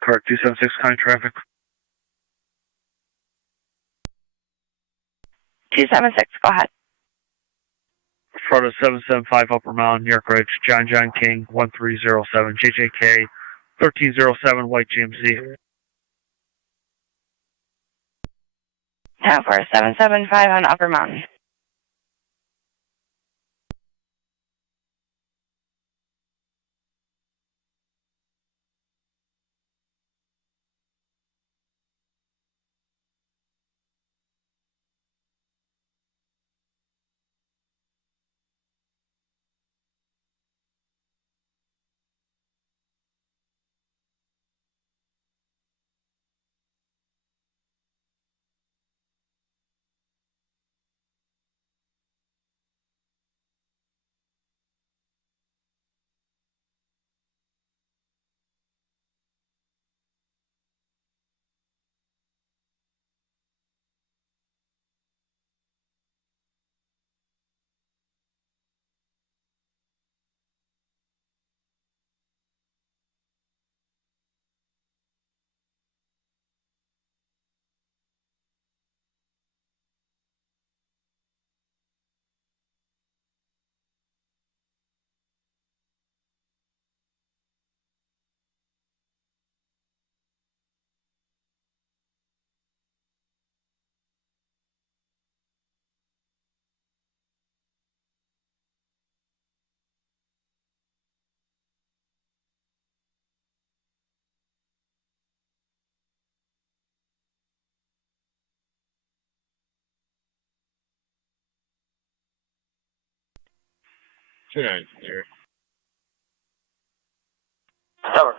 Car 276, county traffic. 276, go ahead. Front of 775 Upper Mountain, New York Ridge, John King, 1307, JJK, 1307, White GMC. 10-4, 775 on Upper Mountain. 290. Cover.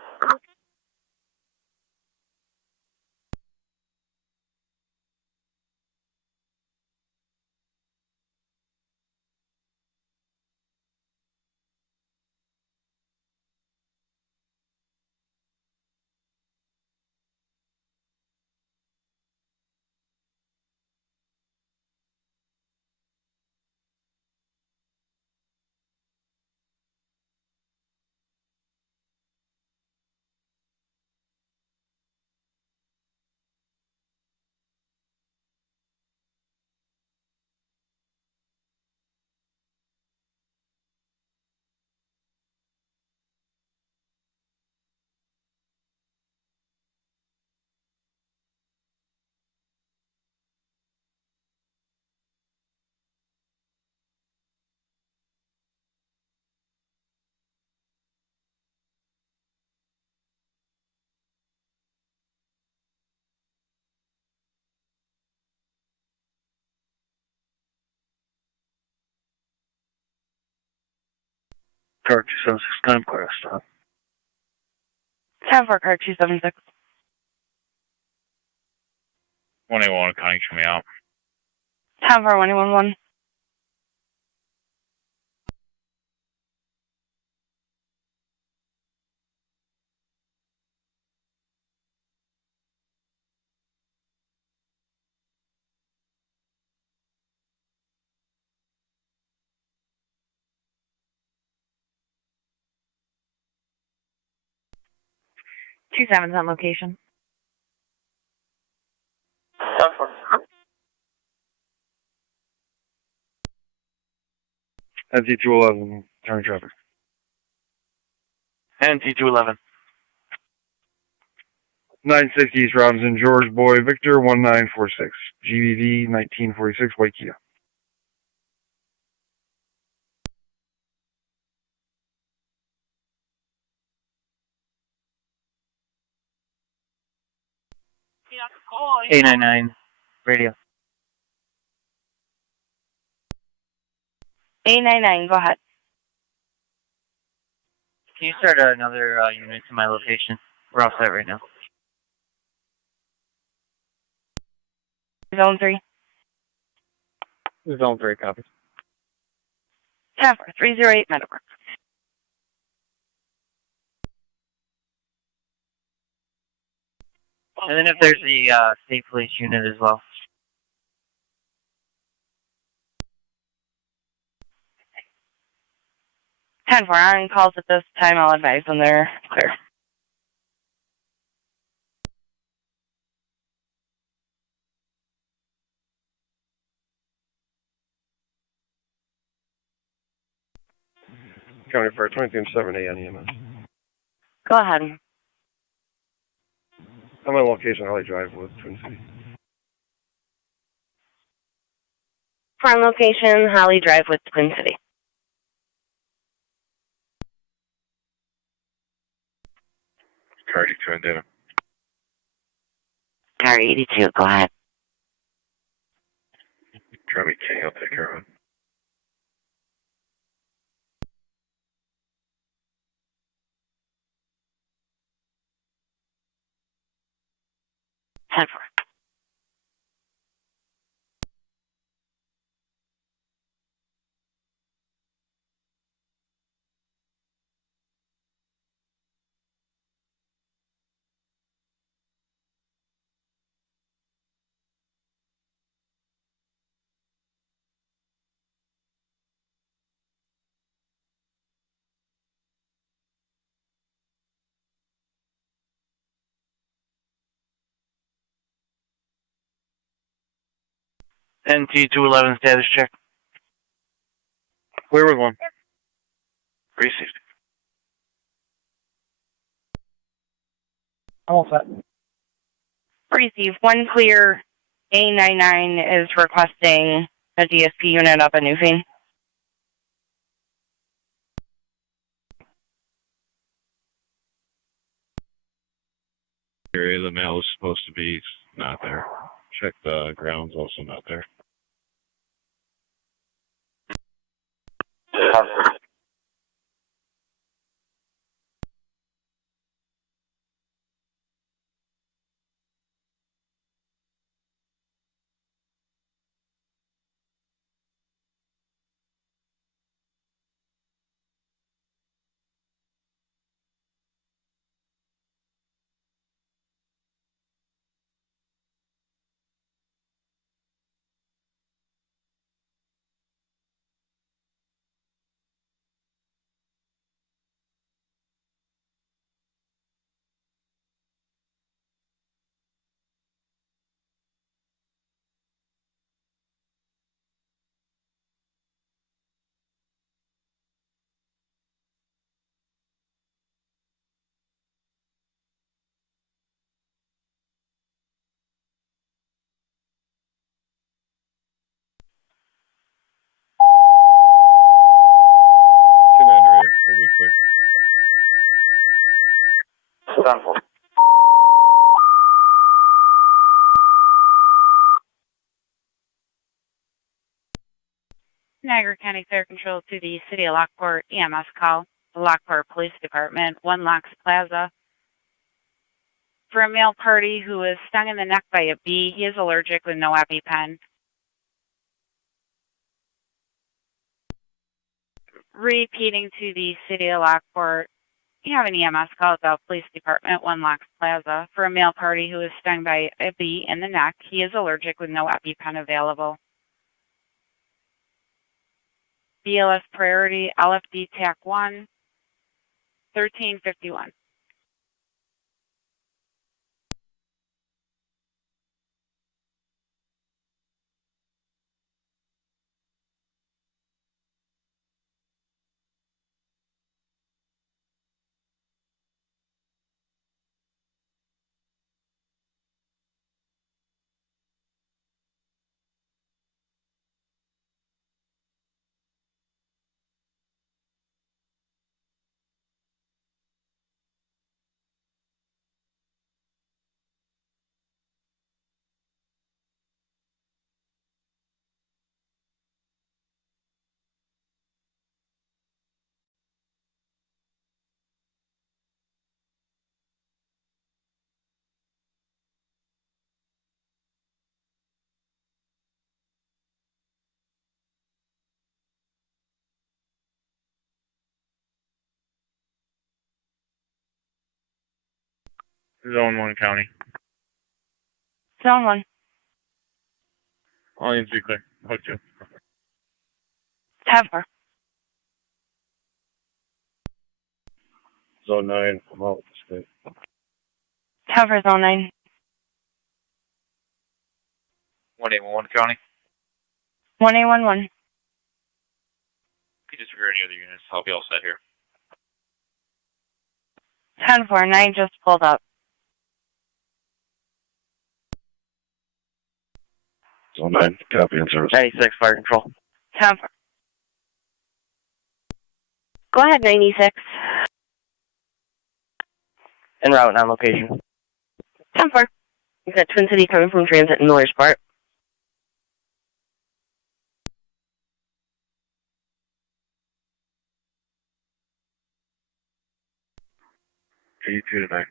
Car 276, time clear, stop. 10 for car 276. 181 Connie, show me out. 10 for 111. Two sevens on location. NT211, turn traffic. NT211. 960 East Robinson, George Boy, Victor 1946, GVV 1946, White Kia. A99, radio. 899, go ahead. Can you start another unit to my location? We're off site right now. Zone 3. Zone 3, copy. 10 for 308 Middleport. And then if there's a state police unit as well. Ten for on calls at this time. I'll advise when they're clear. County Fire 23-7A on EMS. Go ahead. I'm on location, Holly Drive with Twin City. Prime location, Holly Drive with Twin City. Car 82 on Dana. Car 82, go ahead. Try me King, I'll take care of it. Ten for. NT211 status check. Clear with one. Received. All set. Receive. One clear. A99 is requesting a DSP unit up at Newfane. Area the mail is supposed to be not there. Check the grounds, also not there. 10-4. Niagara County Fire Control to the City of Lockport EMS call. The Lockport Police Department, 1 Locks Plaza. For a male party who was stung in the neck by a bee, he is allergic with no EpiPen. Repeating to the City of Lockport, you have an EMS call at the Police Department, 1 Locks Plaza. For a male party who was stung by a bee in the neck, he is allergic with no EpiPen available. BLS priority, LFD TAC 1, 1351. Zone 1 County. Zone 1. All units be clear. Hook 2. Have her. Zone 9, I'm out with the state. Have her, Zone 9. 1811 County. 1811. If you disagree with any other units, I'll be all set here. 10-4, 9 just pulled up. Zone 9, copy and service. 96, Fire Control. 10-4. Go ahead, 96. En route on location. 10-4. We've got Twin City coming from transit in Millersport. K2 to 9.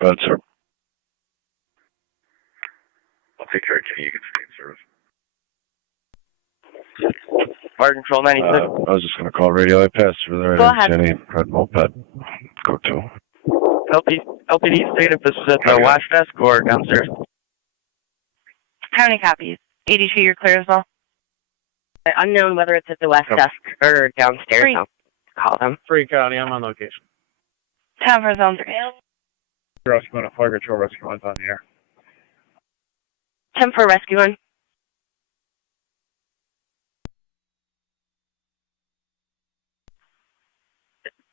Go ahead, sir. I'll take care of Kenny. You can stay in service. Fire Control 96. I was just going to call radio. I passed through there. Go ahead. Kenny, red moped. Go to. LPD state if this is at the watch desk or downstairs. How many copies? 82, you're clear as well? Unknown whether it's at the west desk or downstairs. 3. I'll call them. 3 County, I'm on location. 10-4, Zone 3. Rescue 1, Fire Control, Rescue 1's on the air. 10-4, Rescue 1.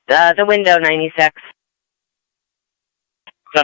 The window 96. 10-4.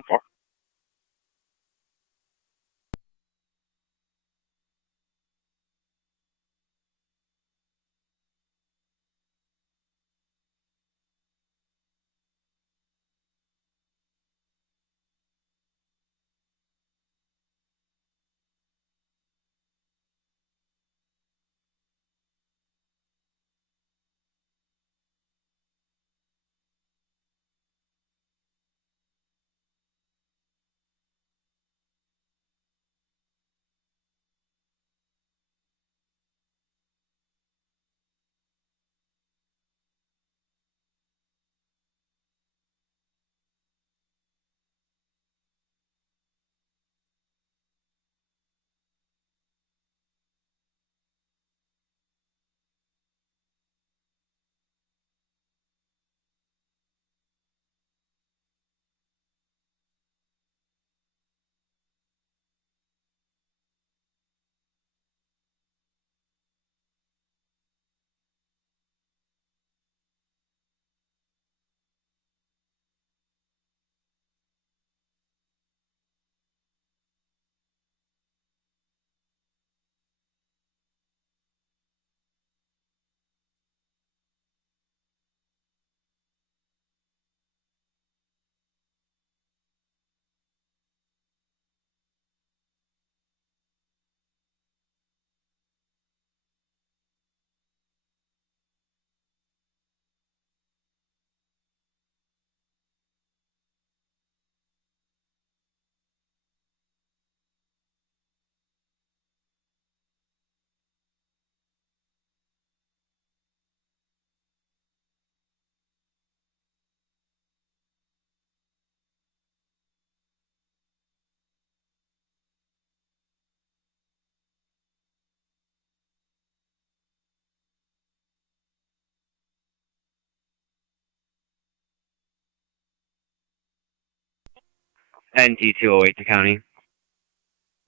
NT208 to county.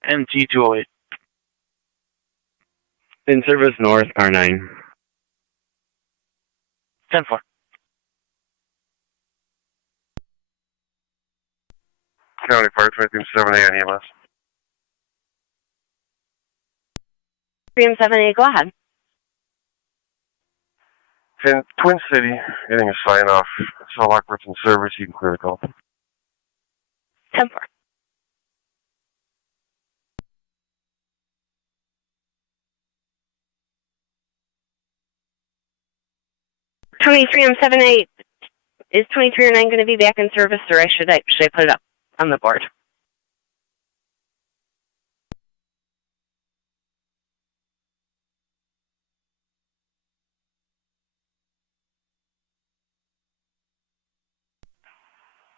NT208. In service north, R9. 10-4. County Fire 2378 on EMS. 3M7A, go ahead. In Twin City, getting a sign off. So Lockport's in service, you can clear the call. 10-4. M78. Is 2309 going to be back in service, or should I put it up on the board?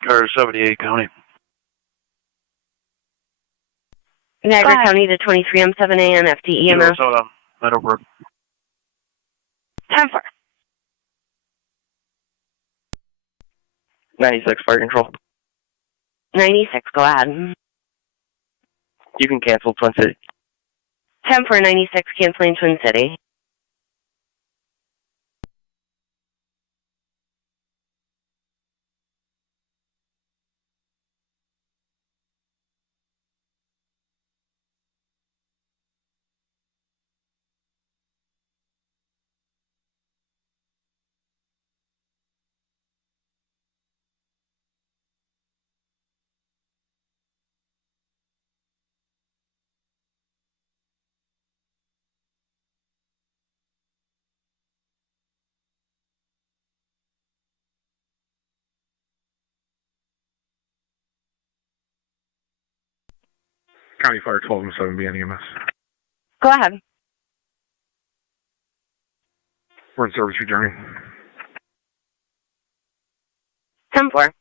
Or 78 County. Niagara County to 23M7A and FDEMS. Minnesota, Middleport. 10-4. 96 Fire Control. 96, go ahead. You can cancel Twin City. 10-4, 96, canceling Twin City. County Fire 1207B on EMS. Go ahead. We're in service returning. 10-4.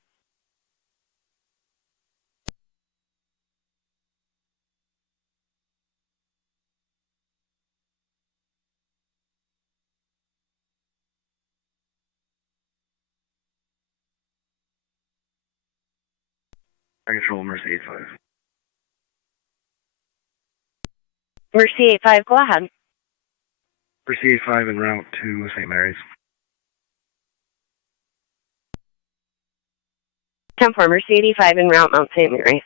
I control Mercy 85. Mercy 85, go ahead. Mercy 85 en route to St. Mary's. 10-4, Mercy 85 en route, Mount St. Mary's.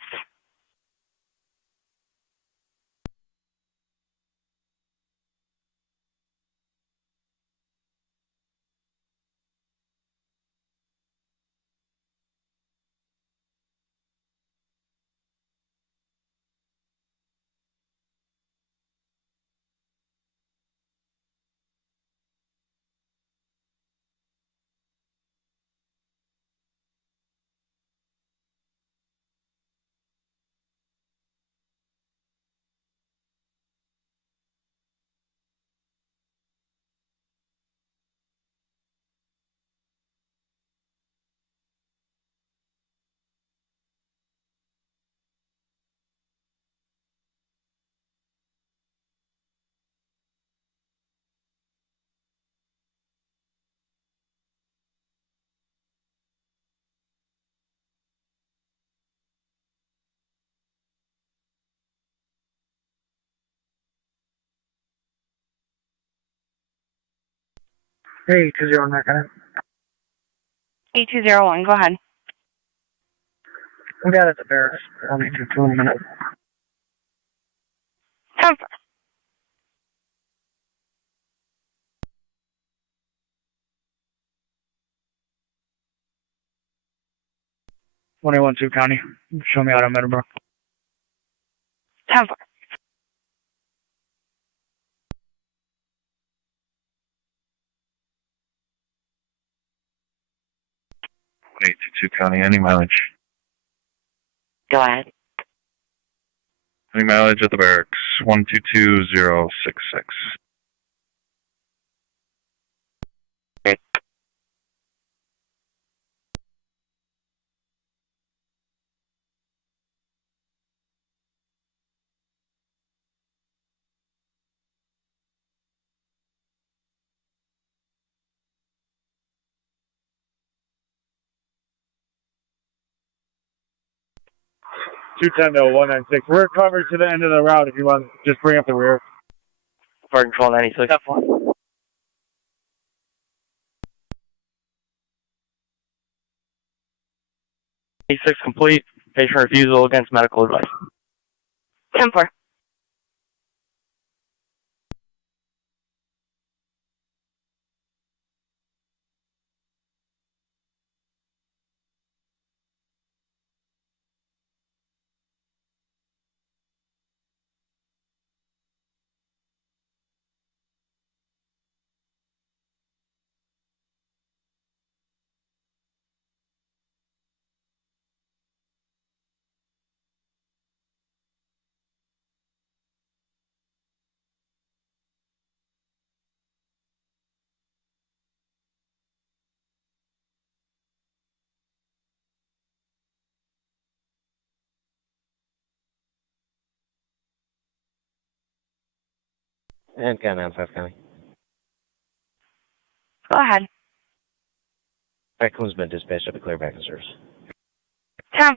Hey, 201 Reckoning. 8201, go ahead. We got it at the barracks. I'll need you 2 in a minute. 10-4. Two County. Show me out of Middleport. 10-4. Two County, any mileage? Go ahead. Any mileage at the barracks? 122066. 210 to 196. We're covered to the end of the route if you want. Just bring up the rear. Fire control 96. 96 complete. Patient refusal against medical advice. 10-4. And Ken on South County. Go ahead. Raccoon's been dispatched up to clear back in service. 10-4.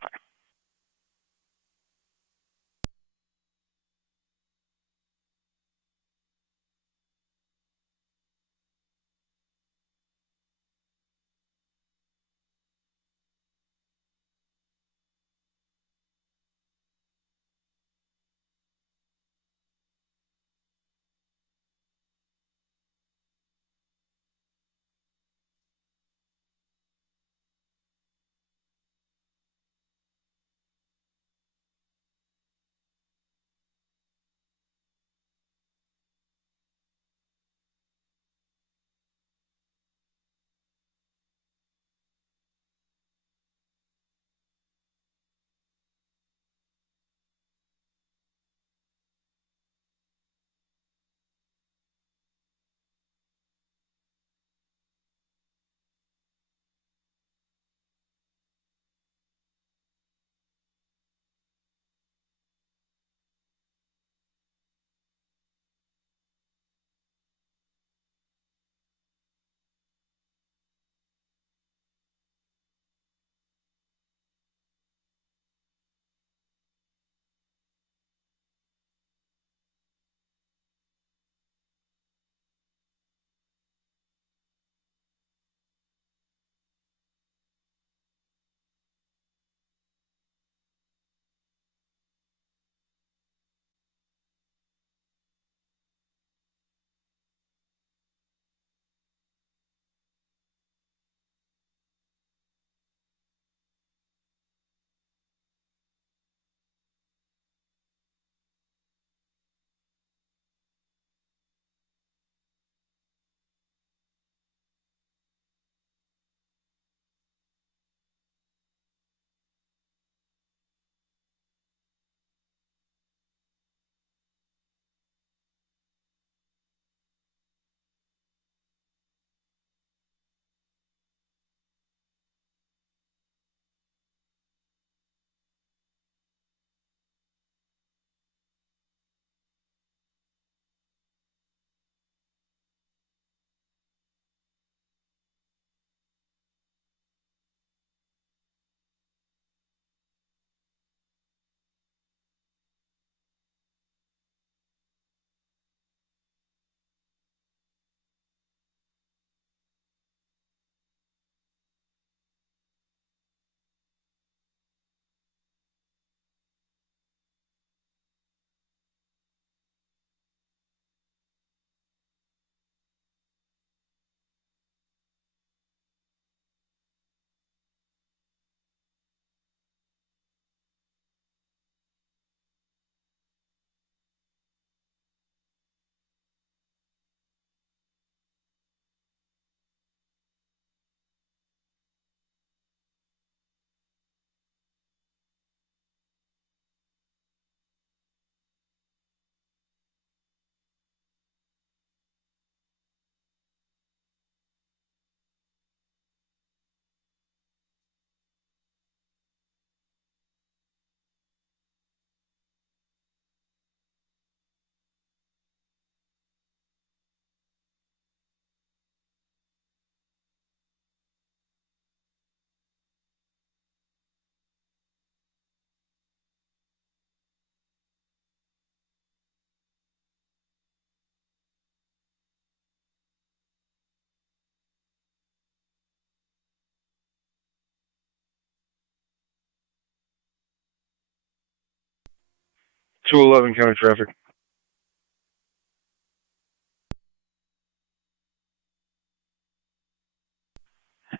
211 county traffic.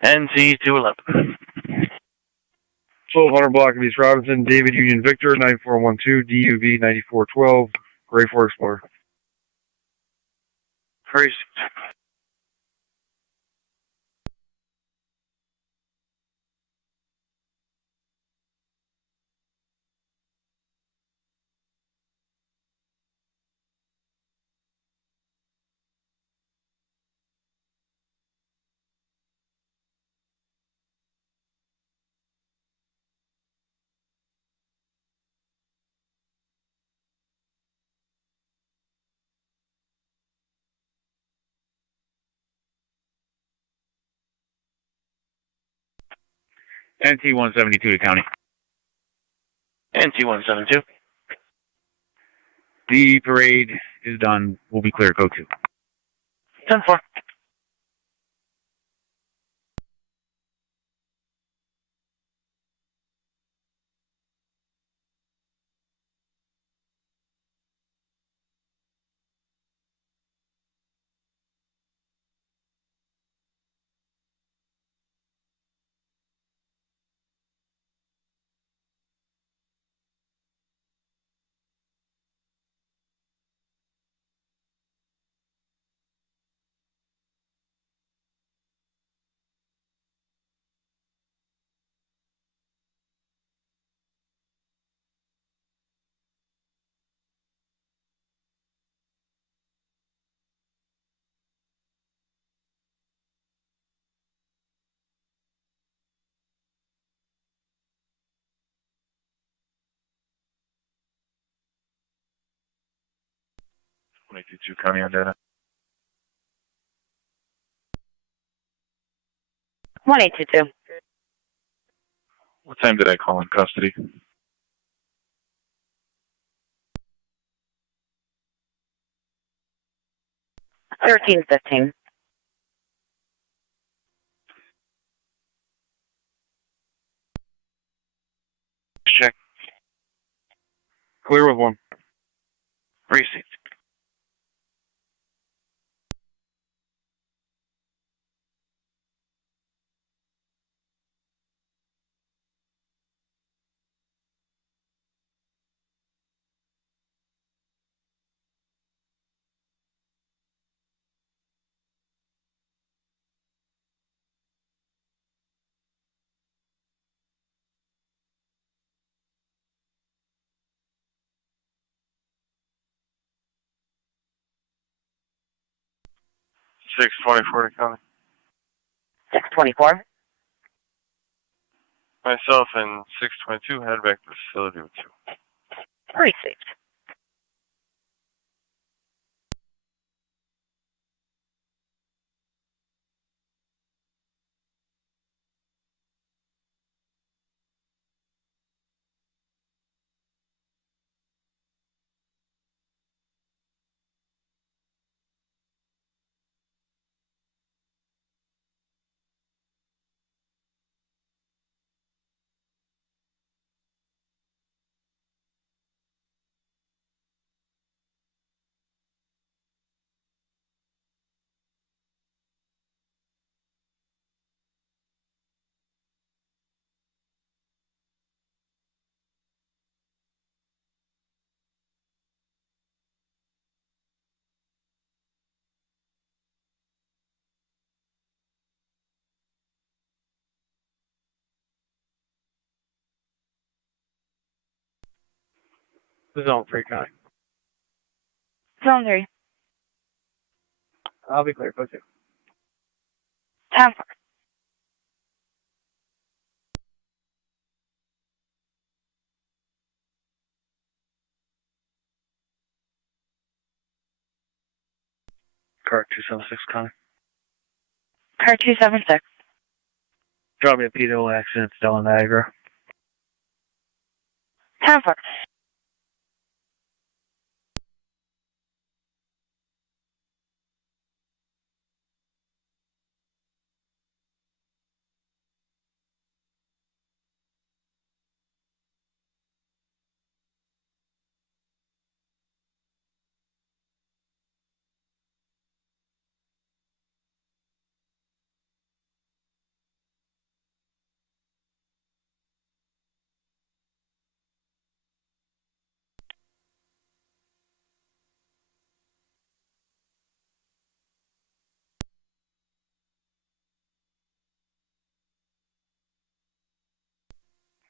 NC 211. 1200 block of East Robinson, David Union Victor, 9412, DUV 9412, Gray 4 Explorer. Hurry. NT 172 to county. NT 172. The parade is done. We'll be clear. Code 2. 10-4. Two county on data. 1822. What time did I call in custody? Thirteen 15. Check. Clear with 1. Received. Six 24 to county. 624. Myself and 622 head back to the facility with 2. Received. Zone 3 county. Zone 3. I'll be clear. Code 2. 10-4. Car 276 county. Car 276. Drop me a pedo accident still in Niagara. 10-4.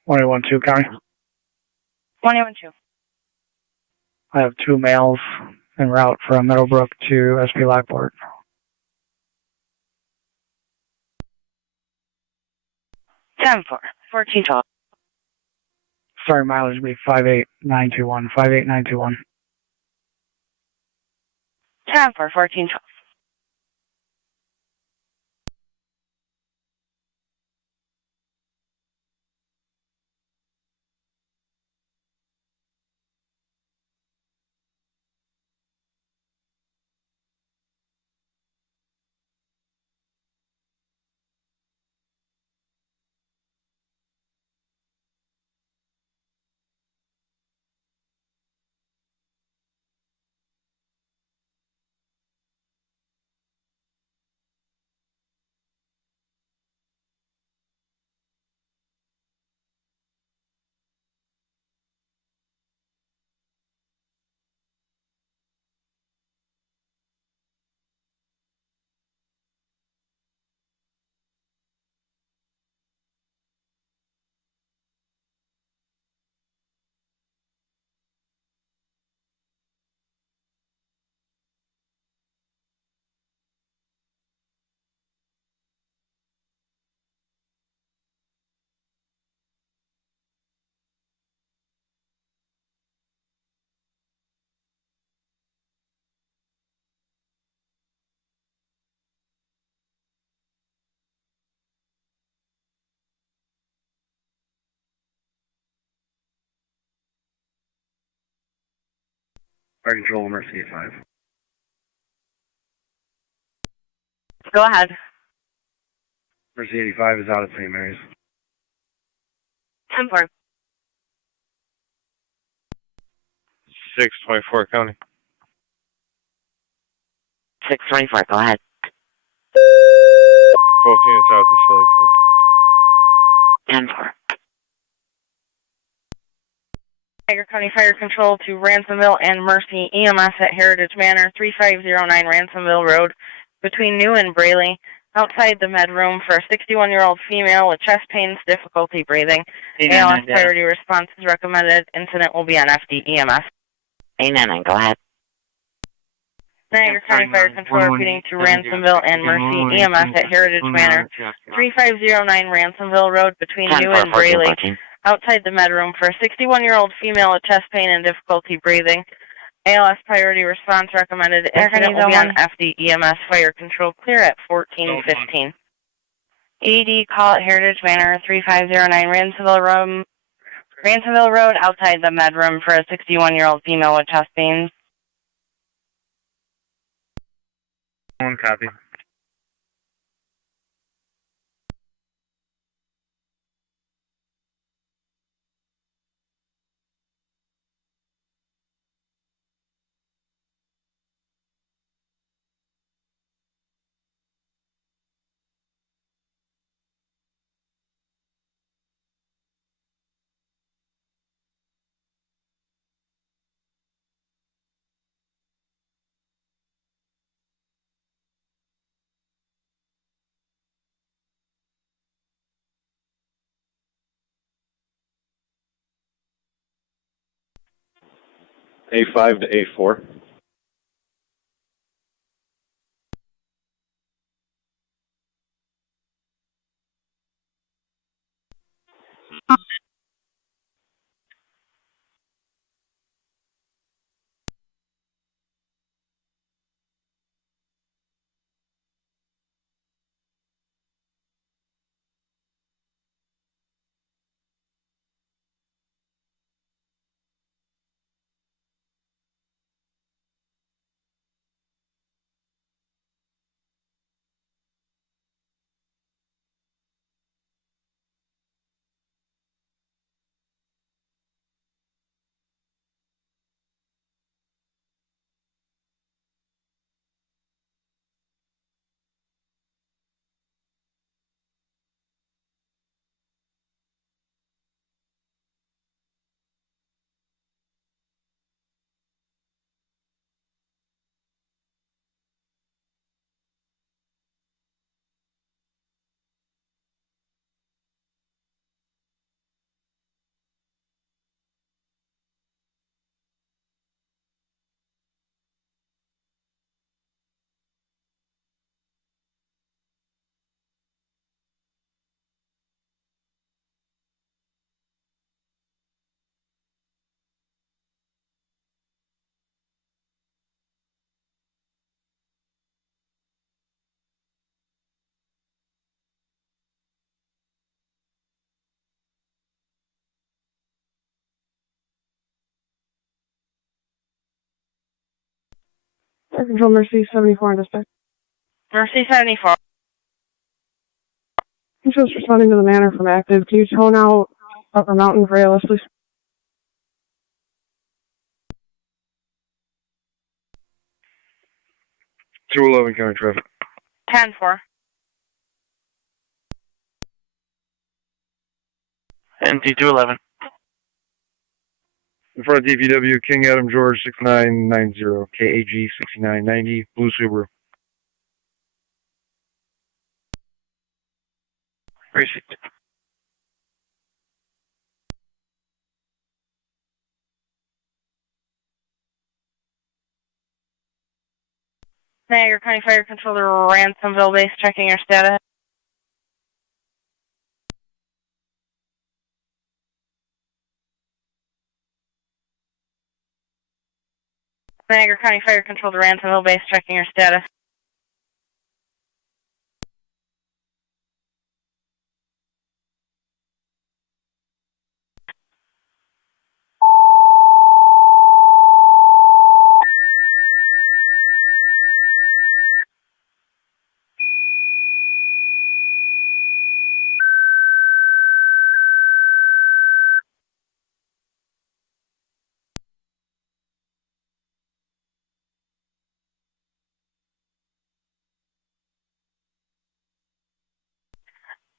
112 County. 112. I have 2 males en route from Middlebrook to SP Lockport. 10-4, 14-12. Starting mileage will be 58921. 58921. 10-4, 14-12. Fire control, Mercy 85. Go ahead. Mercy 85 is out at St. Mary's. 10-4. 624 County. 624, go ahead. Both units out at the Philly Port. 10-4. Niagara County Fire Control to Ransomville and Mercy EMS at Heritage Manor, 3509 Ransomville Road, between New and Braley, outside the med room for a 61-year-old female with chest pains, difficulty breathing. ALS priority response is recommended. Incident will be on FD EMS. 899, go ahead. Niagara County Fire Control repeating to Ransomville and Mercy EMS at Heritage Manor, 3509 Ransomville Road, between New and Braley, outside the med room for a 61-year-old female with chest pain and difficulty breathing. ALS priority response recommended. Incident will be on FD EMS Fire Control clear at 1415. AED call at Heritage Manor, 3509 Ransomville Road, outside the med room for a 61-year-old female with chest pains. 1 copy. A5 to A4. Fire Control Mercy 74 on dispatch. Mercy 74. Control's responding to the manor from active. Can you tone out Upper Mountain for ALS, please? 211 county traffic. 10-4. NT 211. In front of DPW, King Adam George 6990, KAG 6990, Blue Subaru. Received. Niagara County Fire Control to Ransomville base, checking your status. Niagara County Fire Control to Ransomville base, checking your status.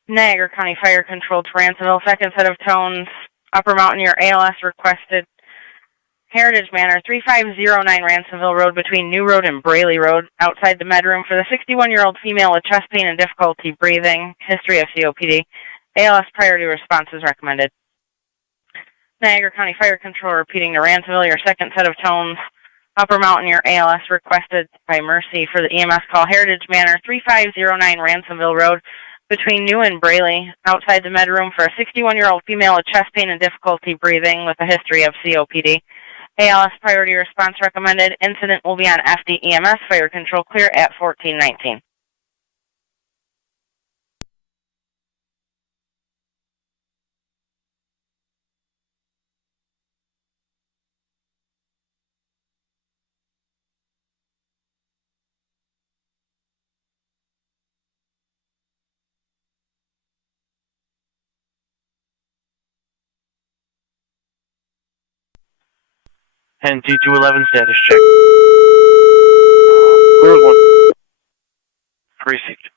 Niagara County Fire Control to Ransomville, second set of tones, Upper Mountain, your ALS requested. Heritage Manor, 3509 Ransomville Road between New Road and Braley Road, outside the medroom for the 61-year-old female with chest pain and difficulty breathing, history of COPD. ALS priority response is recommended. Niagara County Fire Control repeating to Ransomville, your second set of tones, Upper Mountain, your ALS requested by Mercy for the EMS call. Heritage Manor, 3509 Ransomville Road between New and Braley, outside the medroom for a 61-year-old female with chest pain and difficulty breathing with a history of COPD. ALS priority response recommended. Incident will be on FD EMS. Fire Control clear at 1419. NT 211 status check. Clear with 1. Received.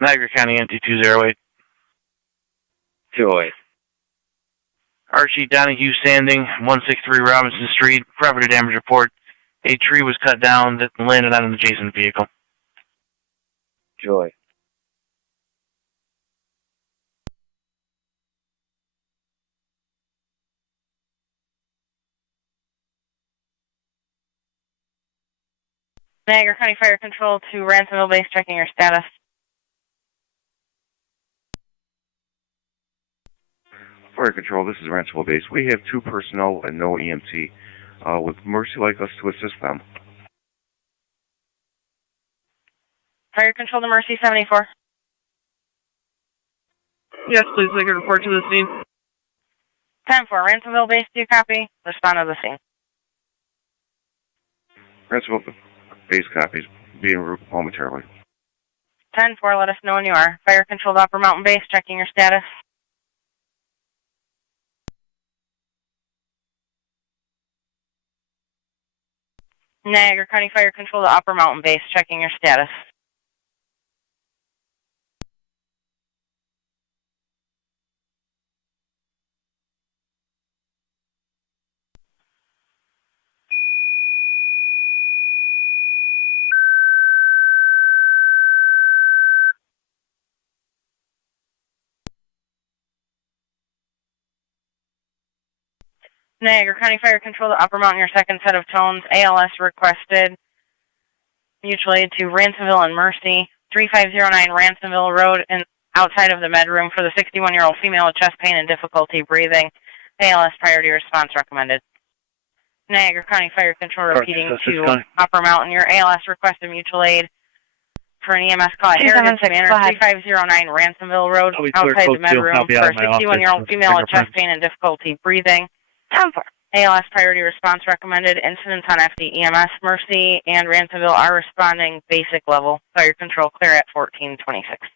Niagara County NT208. 208. Archie Donahue Sanding, 163 Robinson Street. Property damage report. A tree was cut down that landed on an adjacent vehicle. Joy. Niagara County Fire Control to Ransomville Base, checking your status. Fire Control, this is Ransomville Base. We have 2 personnel and no EMT. Would Mercy like us to assist them? Fire Control to Mercy 74. Yes, please make a report to the scene. 10-4, Ransomville Base, do you copy? Respond to the scene. Ransomville Base copies. Being route momentarily. 10-4, let us know when you are. Fire Control to Upper Mountain Base, checking your status. Niagara County Fire Control to Upper Mountain Base, checking your status. Niagara County Fire Control to Upper Mountain, your second set of tones. ALS requested. Mutual aid to Ransomville and Mercy. 3509 Ransomville Road and outside of the med room for the 61-year-old female with chest pain and difficulty breathing. ALS priority response recommended. Niagara County Fire Control repeating to Upper Mountain. Your ALS requested mutual aid for an EMS call at Heritage Manor, 3509 Ransomville Road, outside the med room for a 61-year-old female with chest pain and difficulty breathing. 10-4. ALS priority response recommended. Incidents on FD EMS, Mercy, and Ransomville are responding basic level. Fire Control clear at 1426.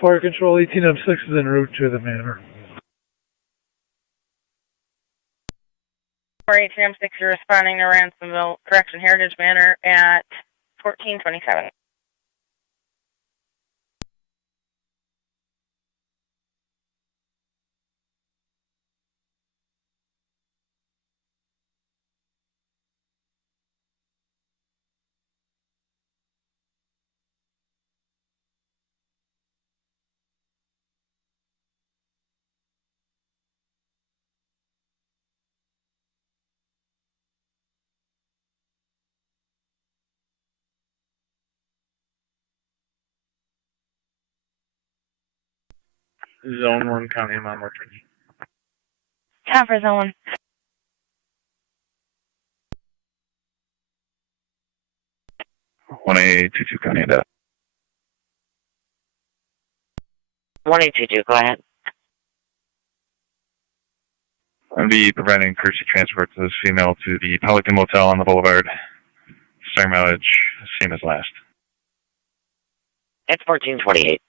Fire Control 18M6 is en route to the manor. 483M6, you're responding to Ransomville, correction, Heritage Manor at 1427. Zone 1, County Mount Orchard. Time for Zone 1. 1822 County and 1822, go ahead. I'm going to be providing courtesy transport to this female to the Pelican Motel on the Boulevard. Starting mileage, same as last. It's 1428.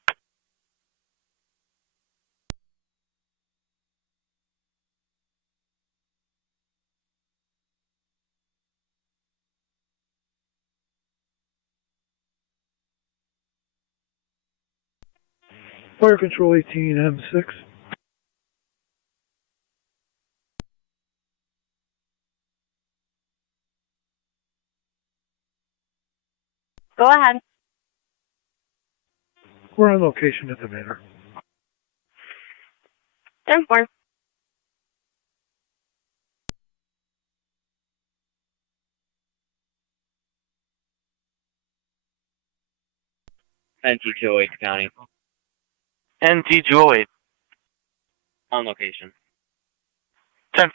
Fire Control 18M6. Go ahead. We're on location at the manor. 10-4. NT208 County. NT208. On location. 10-4.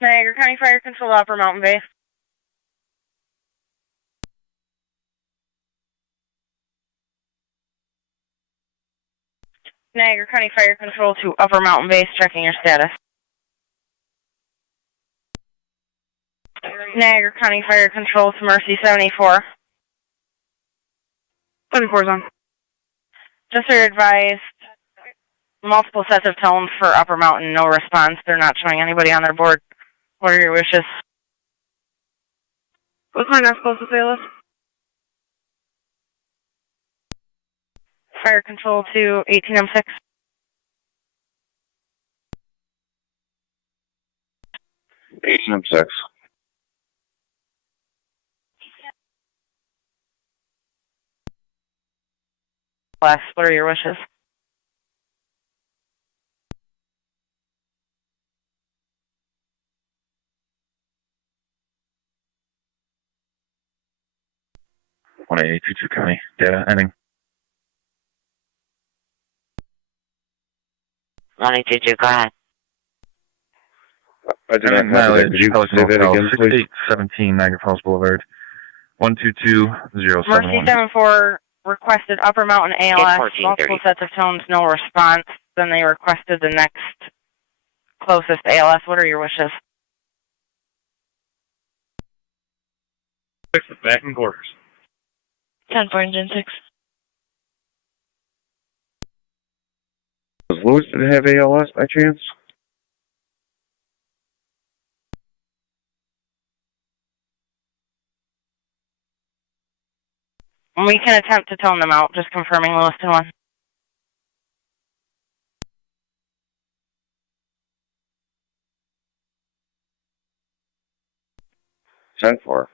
Niagara County Fire Control, Upper Mountain Bay. Niagara County Fire Control to Upper Mountain Base, checking your status. Niagara County Fire Control to Mercy 74. 74's on. Just are advised, multiple sets of tones for Upper Mountain, no response. They're not showing anybody on their board. What are your wishes? What's my next closest ALS? Fire Control to 18M6. M6. What are your wishes? One 22 County. Data ending. 182, go ahead. I did not mileage, Could you Pelican say that Hotel, again, please? 6817 Niagara Falls Boulevard. 122071. Mercy 74 requested Upper Mountain ALS, multiple sets of tones, no response. Then they requested the next closest ALS. What are your wishes? Back in quarters. 10-4, engine 6. Does Lewiston have ALS by chance? We can attempt to tone them out, just confirming Lewiston 1. Sent for.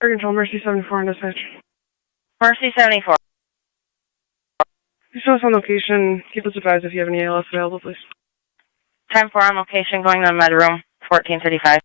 Fire Control, Mercy 74 on dispatch. Mercy 74. You show us on location. Keep us advised if you have any ALS available, please. 10-4 on location, going to the med room, 1435.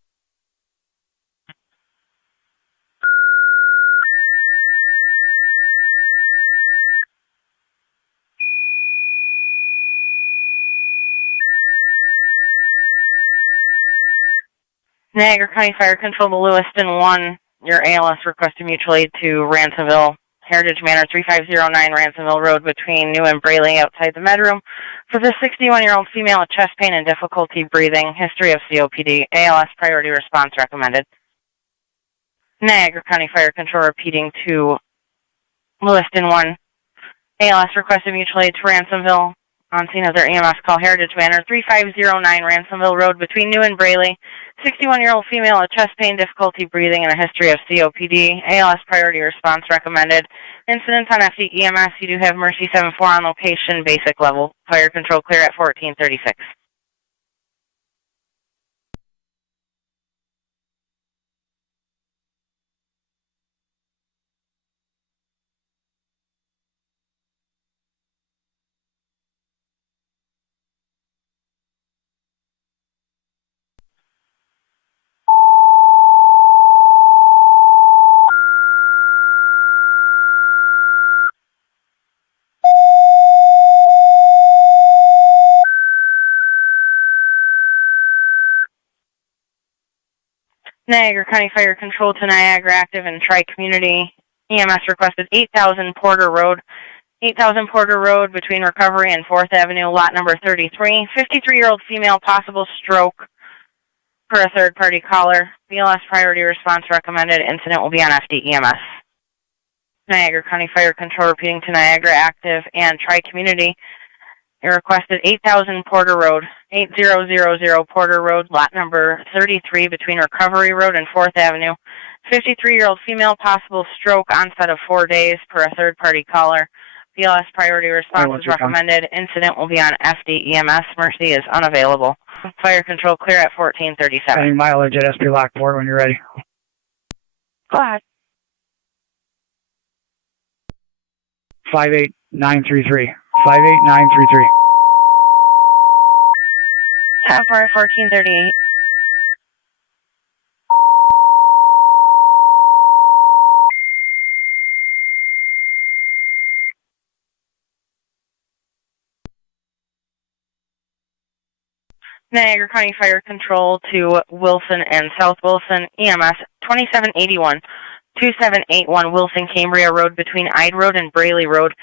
Niagara County Fire Control to Lewiston 1. Your ALS requested mutual aid to Ransomville, Heritage Manor, 3509 Ransomville Road between New and Braley outside the med room. For this 61-year-old female with chest pain and difficulty breathing, history of COPD, ALS priority response recommended. Niagara County Fire Control repeating to Lewiston 1. ALS requested mutual aid to Ransomville. On scene of their EMS call, Heritage Manor, 3509 Ransomville Road between New and Braley. 61-year-old female with chest pain, difficulty breathing, and a history of COPD. ALS priority response recommended. Incidents on FD EMS. You do have Mercy 74 on location, basic level. Fire control clear at 1436. Niagara County Fire Control to Niagara active and Tri-Community. EMS requested 8000 Porter Road. 8000 Porter Road between Recovery and 4th Avenue, lot number 33. 53-year-old female, possible stroke for a third-party caller. BLS priority response recommended. Incident will be on FD EMS. Niagara County Fire Control repeating to Niagara active and Tri-Community. They requested 8000 Porter Road, 8000 Porter Road, lot number 33 between Recovery Road and 4th Avenue. 53-year-old female, possible stroke, onset of 4 days per a third-party caller. BLS priority response is recommended. Incident will be on FD EMS. Mercy is unavailable. Fire control clear at 1437. Any mileage at SP Lockport when you're ready. Go ahead. 58933. 58933. 10-4 at 1438. Niagara County Fire Control to Wilson and South Wilson, EMS 2781. 2781 Wilson Cambria Road between Ide Road and Braley Road.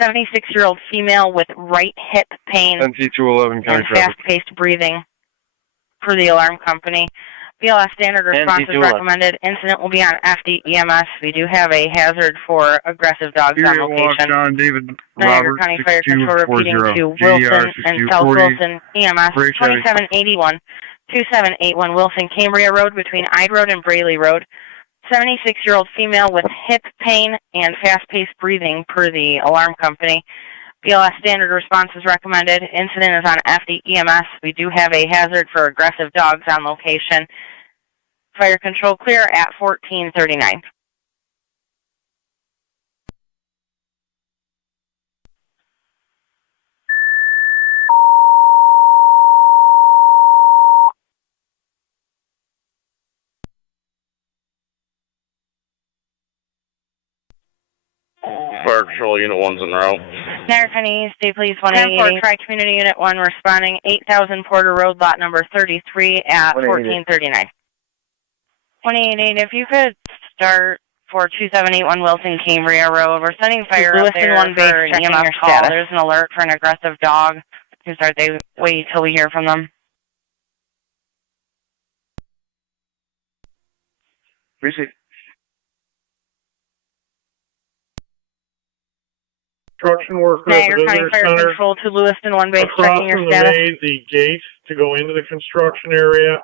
76-year-old female with right hip pain NC211 and fast-paced breathing per the alarm company. BLS standard response is recommended. Incident will be on FD EMS. We do have a hazard for aggressive dogs on location. John David Niagara Robert, County Fire Control repeating to Wilson and South Wilson, EMS 2781. 2781 Wilson Cambria Road between Ide Road and Braley Road. 76-year-old female with hip pain and fast-paced breathing per the alarm company. BLS standard response is recommended. Incident is on FD EMS. We do have a hazard for aggressive dogs on location. Fire control clear at 1439. Fire Control Unit 1's en route. Niagara County State Police 188. Tri-Community Unit 1 responding 8000 Porter Road, lot number 33 at 1439. 188, if you could start for 2781 Wilson Cambria Road. We're sending fire up there for checking your status. There's an alert for an aggressive dog. You start, they wait till we hear from them. Receive. Construction worker at the Niagara County visitor Fire center. Control to Lewiston 1 base, Across checking your from status. the gate to go into the construction area.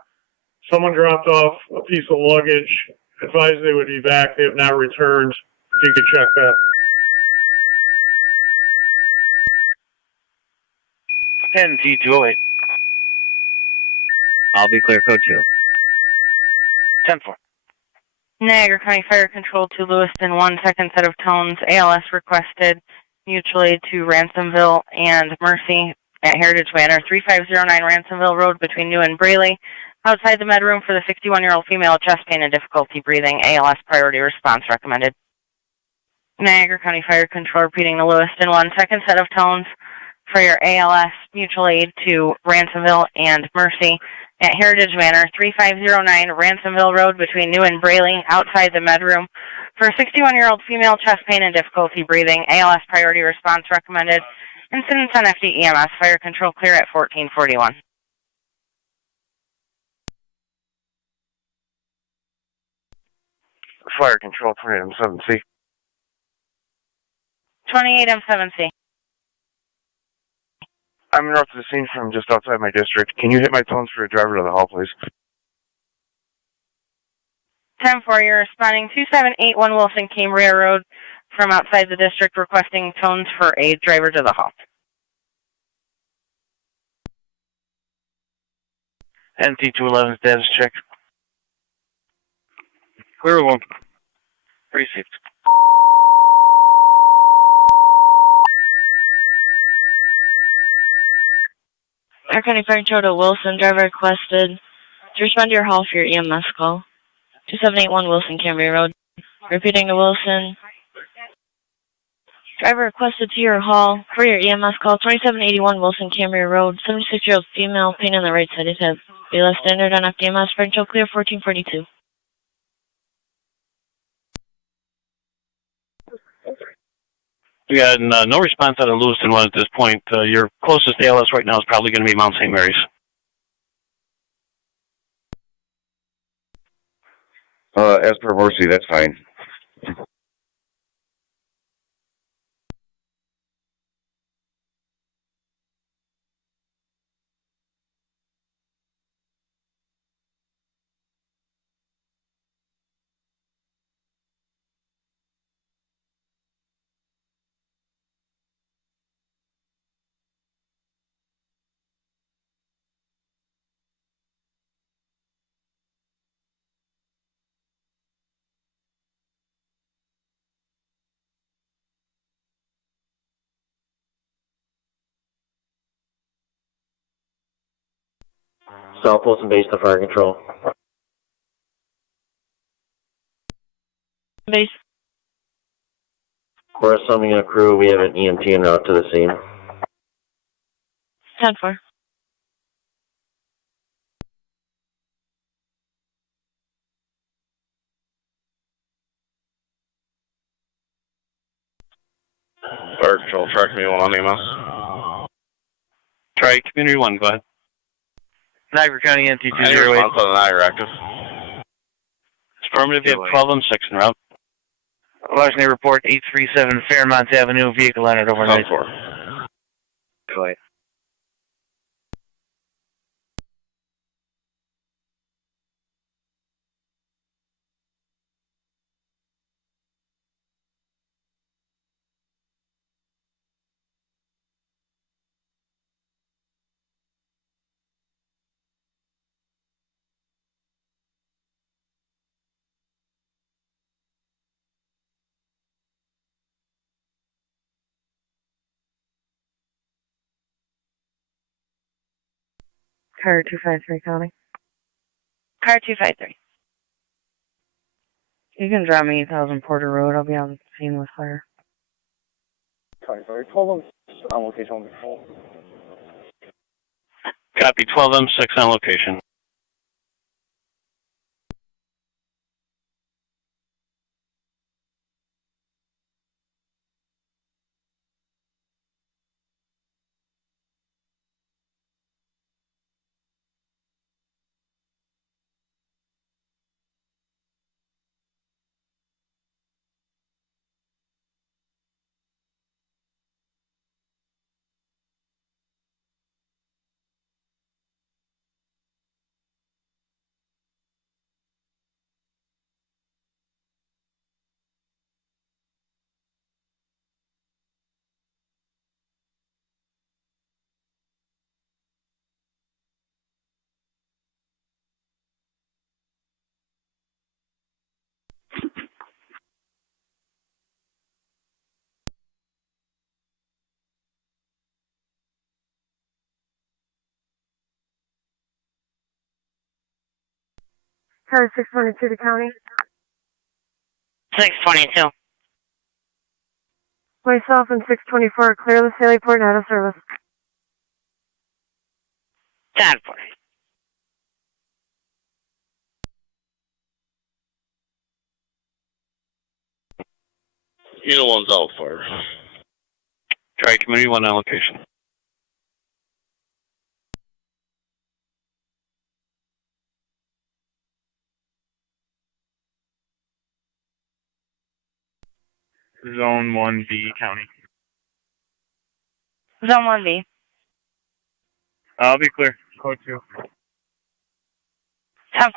Someone dropped off a piece of luggage. Advised they would be back. They have not returned. If you could check that. 10T208. I'll be clear code 2. 10-4. Niagara County Fire Control to Lewiston 1, second set of tones. ALS requested mutual aid to Ransomville and Mercy at Heritage Manor, 3509 Ransomville Road between New and Braley. Outside the med room for the 61-year-old female, chest pain and difficulty breathing. ALS priority response recommended. Niagara County Fire Control repeating the Lewiston 1, second set of tones for your ALS mutual aid to Ransomville and Mercy at Heritage Manor, 3509 Ransomville Road between New and Braley, outside the med room for a 61-year-old female, chest pain and difficulty breathing. ALS priority response recommended. Incidents on FD EMS. Fire control clear at 1441. Fire Control 28M7C. 28M7C. I'm in route to the scene from just outside my district. Can you hit my tones for a driver to the hall, please? 10-4, you're responding 2781 Wilson Cambria Road from outside the district, requesting tones for a driver to the hall. NT211 status check. Clear one. Received. Niagara County Fire Control to Wilson, driver requested to respond to your hall for your EMS call. 2781 Wilson Cambria Road. Repeating to Wilson. Driver requested to your hall for your EMS call. 2781 Wilson Cambria Road. 76-year-old female, pain on the right side of hip. BLS standard on FDMS. Fire Control clear 1442. We got no response out of Lewiston 1 at this point. Your closest ALS right now is probably going to be Mount St. Mary's. As per Mercy, that's fine. South Wilson base to fire control. Base. We're assuming a crew. We have an EMT en route to the scene. 10-4. Fire Control, track me 1 on EMS. Try Community 1, go ahead. Niagara County Any NT208. response on the Niagara active? Affirmative, you have 12 M6 en route. Larceny report 837 Fairmont Avenue, vehicle entered overnight. 4. Go ahead. Car 253 County. Car 253. You can drop me 8,000 Porter Road. I'll be on scene with fire. Sorry, 12 on location. Copy, 12 M6 on location. Car 622 to County. 622. Myself and 624 clear the Sallyport and out of service. 10-4. Unit 1's out fire. Try Community 1 on location. Zone 1B County. Zone 1B. I'll be clear. Code 2. 10-4.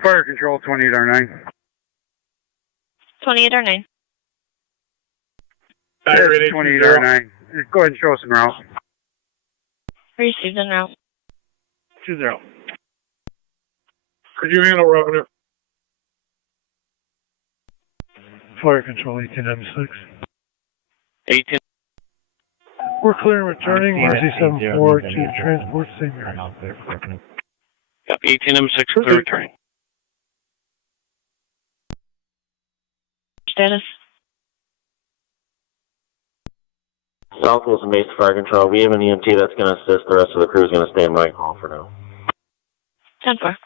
Fire Control 28R9. 28R9. Tiger 28R9. Go ahead and show us en route. Received en route. 20. Could you handle revenue? Fire Control 18M6. 18. We're clear and returning. RC-74 to transport Senior. Copy, 18 M6 clear returning. Status. South Wilson Base Fire Control. We have an EMT that's going to assist. The rest of the crew is going to stay in right hall for now. 10-4.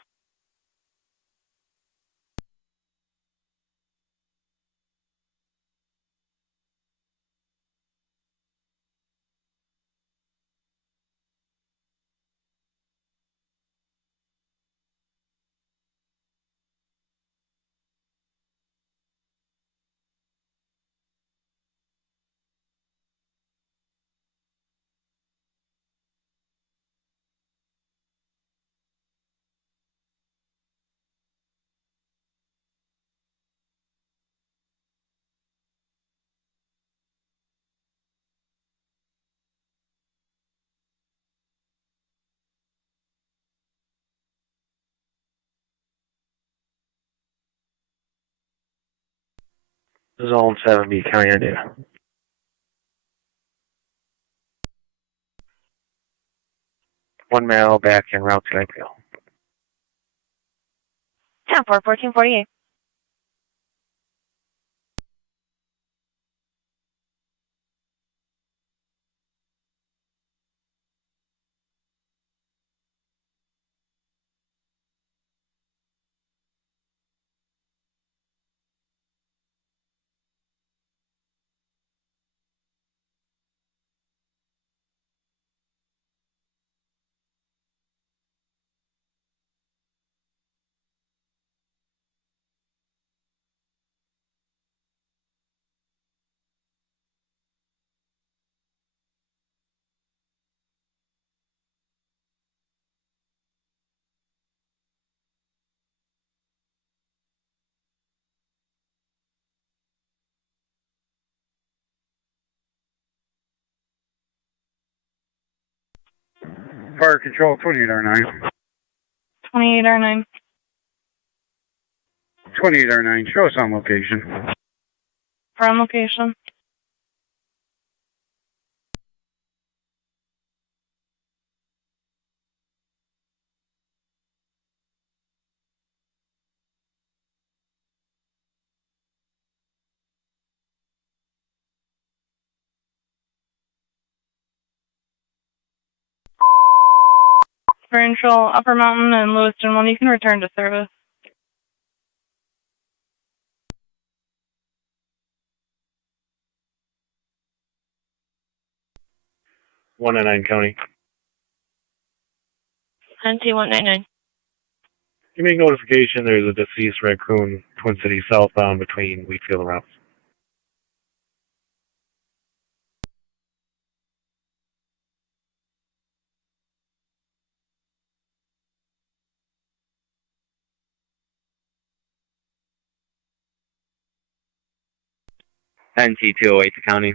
Zone 7B, County on data. One male back en route to IPO. 10-4, 1448. Fire control 28R9. 28R9. 28R9, show us on location. We're on location. Differential Upper Mountain and Lewiston 1, you can return to service. One in 9 County. NT 199. You make notification there's a deceased raccoon, Twin Cities southbound between Wheatfield and Routes. NT 208 to County.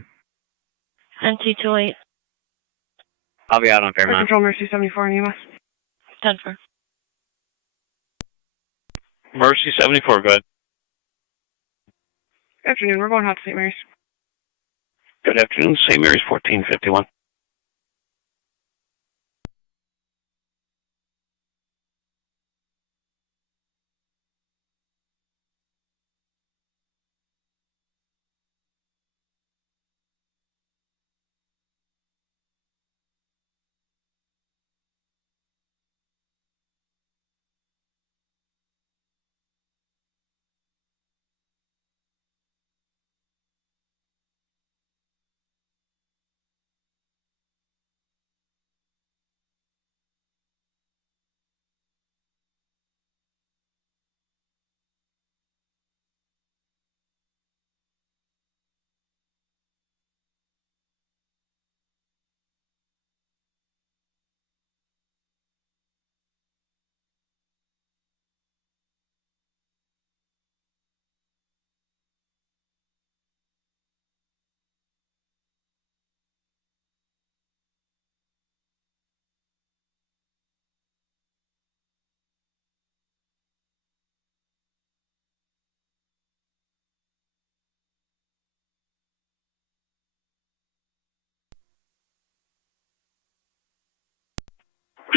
NT 28. I'll be out on Fire Fairmount. Control Mercy 74 in EMS. 10-4. Mercy 74, good. Good afternoon, we're going out to St. Mary's. Good afternoon, St. Mary's 1451.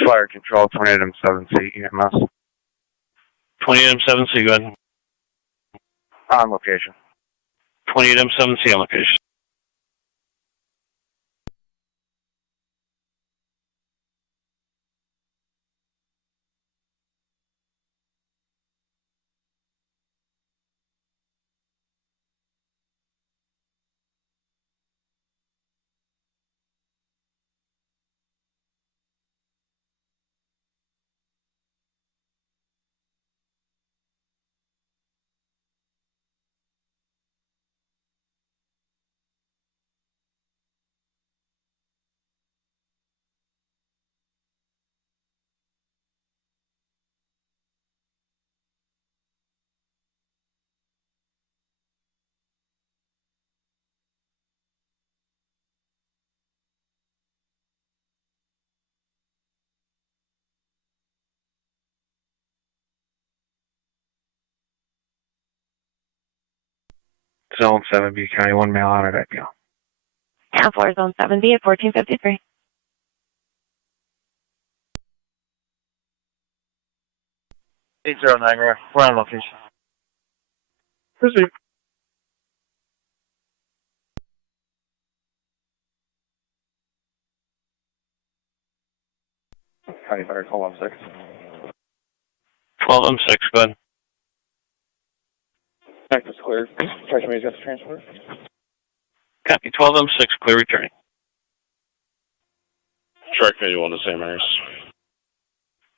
Fire Control 28M7C EMS. 28M7C, good. On location. 28M7C on location. Zone 7B County, 1 male on it at Cal. 4 Zone 7B at 1453. Niagara. We're on location. Proceed. County Fire, call 1-6. 12 M6, go ahead. Active clear. Try somebody's got the transport. Copy, 12 M6, clear returning. Tri Community 1 to St. Mary's.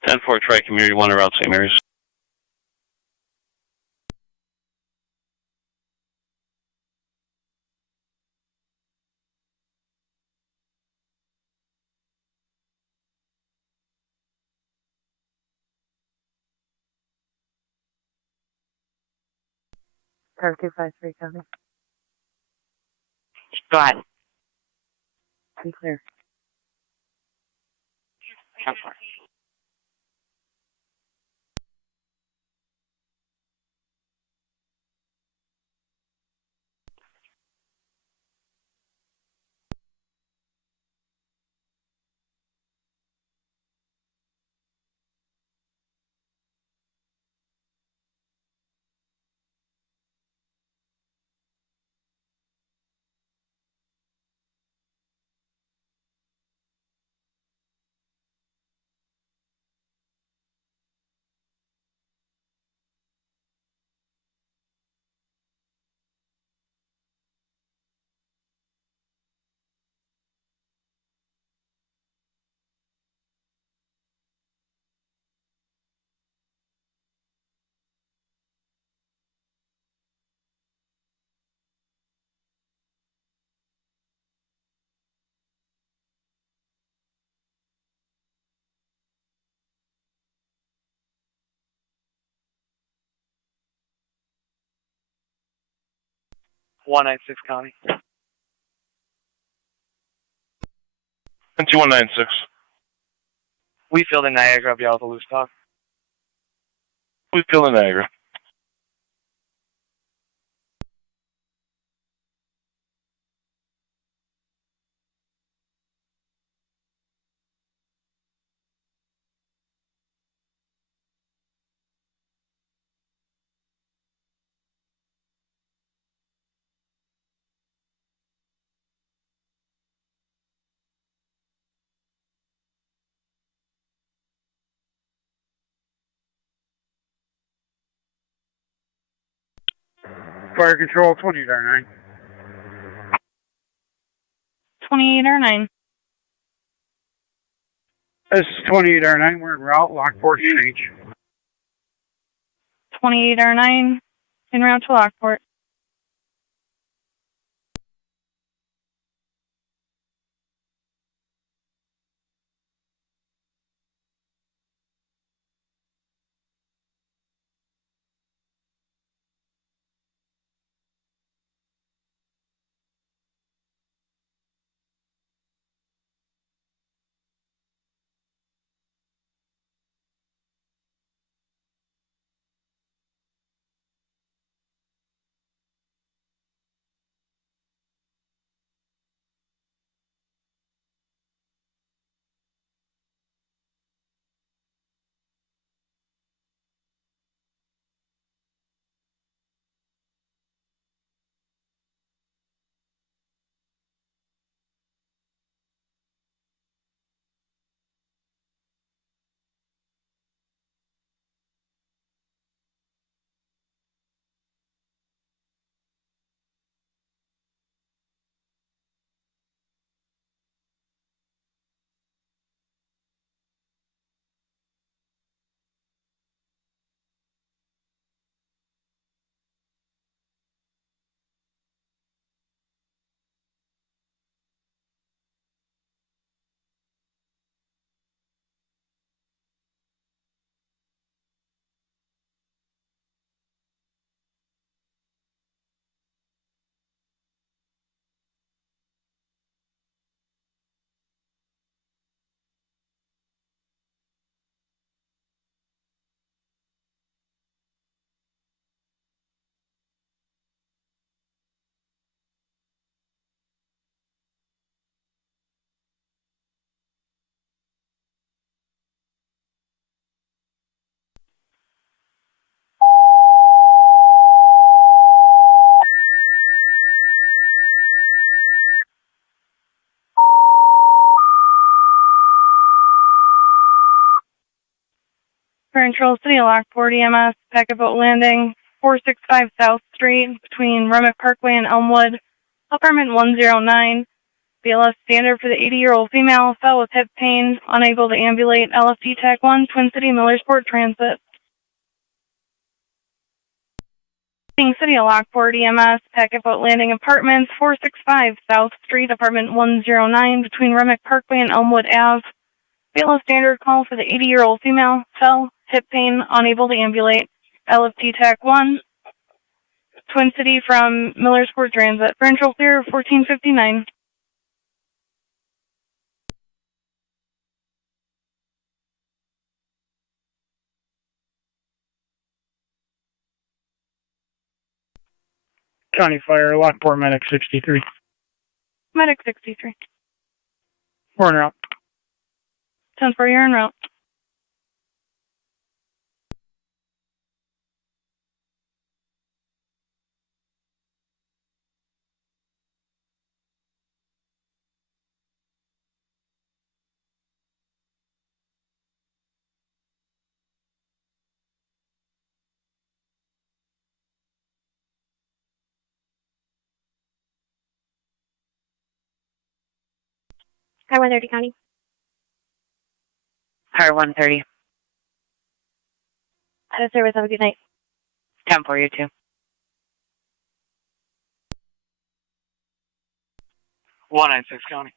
10-4, Tri Community 1 around St. Mary's. Car 253 coming. Go ahead. Be clear. 10-4. County. And 2196. We feel the Niagara, be out the loose talk. We feel in Niagara. Fire Control 28R9. 28R9. This is 28R9. We're en route, Lockport Exchange. 28R9. En route to Lockport. Control, City of Lockport, EMS, packet boat landing, 465 South Street, between Remick Parkway and Elmwood, apartment 109. BLS standard for the 80-year-old female, fell with hip pain, unable to ambulate, LFT TAC 1, Twin City, Millersport Transit. City of Lockport, EMS, packet boat landing apartments, 465 South Street, apartment 109, between Remick Parkway and Elmwood Ave. BLS standard call for the 80-year-old female, fell, hip pain, unable to ambulate, LFT TAC 1, Twin City from Millersport Transit. Control clear, 1459. County Fire, Lockport Medic 63. Medic 63. We're en route. 10-4, you're en route. Hi, 130 County. Hi, 130. Out of service, have a good night. 10-4, you too. 196 County.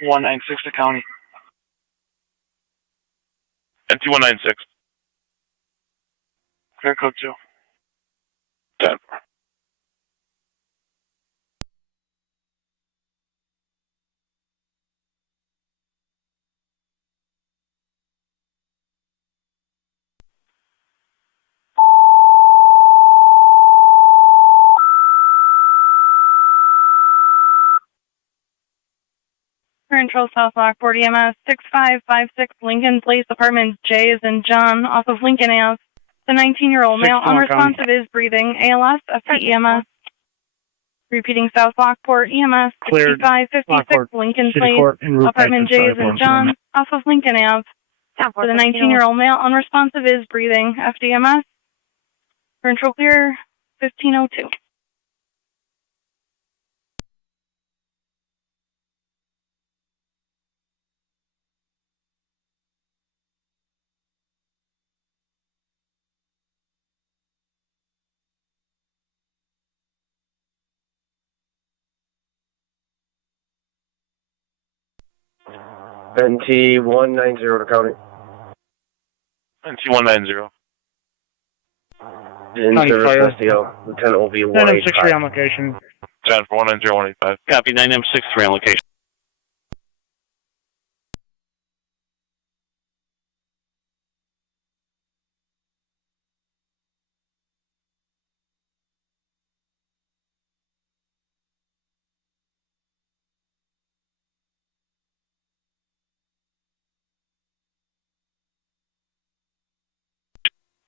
.196 to county. Empty 196. Clear code 2. 10. Control South Lockport, EMS, 6556 Lincoln Place, apartment J is in John, off of Lincoln Ave. The 19-year-old male, unresponsive, is breathing. ALS, FT EMS. Repeating South Lockport, EMS, 6556 Lincoln Place, apartment J is in John, off of Lincoln Ave. For the 19-year-old male, unresponsive, is breathing. FDMS. Control clear, 1502. NT 190 to county. NT 190. In County service Fire. SDL. Lieutenant will be 9M63 185. on location. 10 for 190 185. Copy 9M63 on location.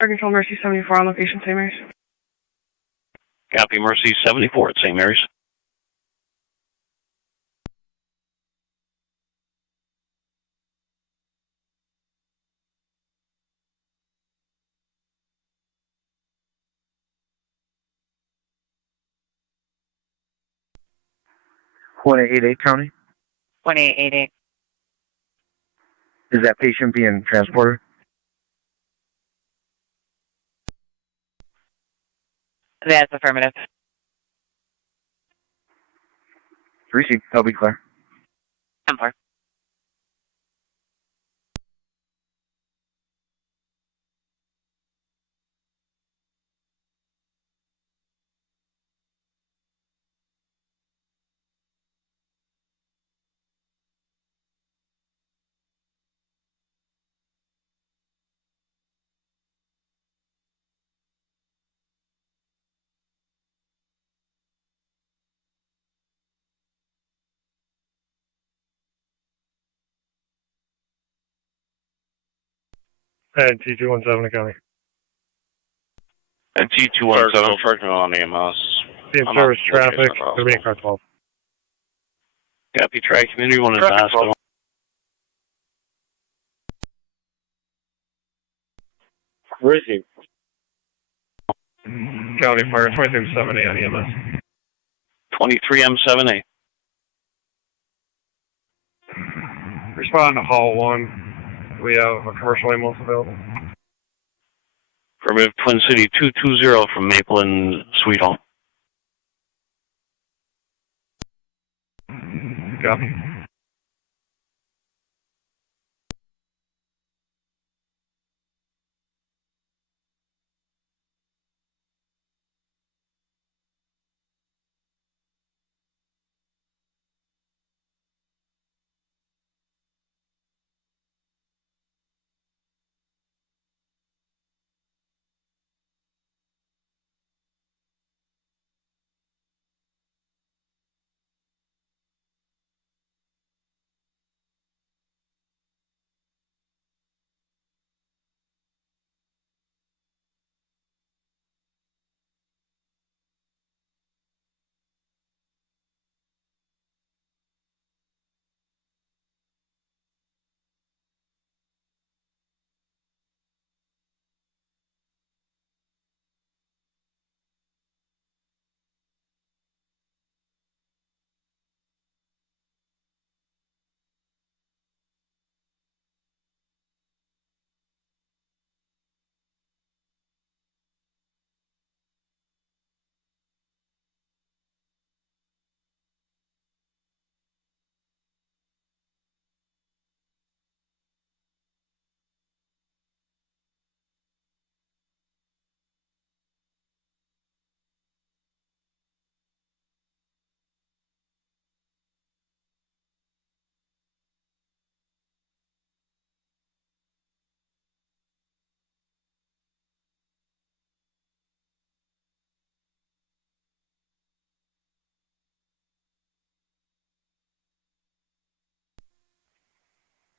Control Mercy 74 on location, St. Mary's. Copy Mercy 74 at St. Mary's. .188 county. 1888. Is that patient being transported? That's affirmative. Receive. That'll be clear. 10-4. And T217 County. And T217. Parking on EMS. Being service traffic, to be car 12. Copy, try community 1 in the hospital. Receive. County Fire 23M7A on EMS. 23M7A. Respond to Hall 1. We have a commercial ambulance available. Affirmative, Twin City 220 from Maple and Sweet Home. Copy.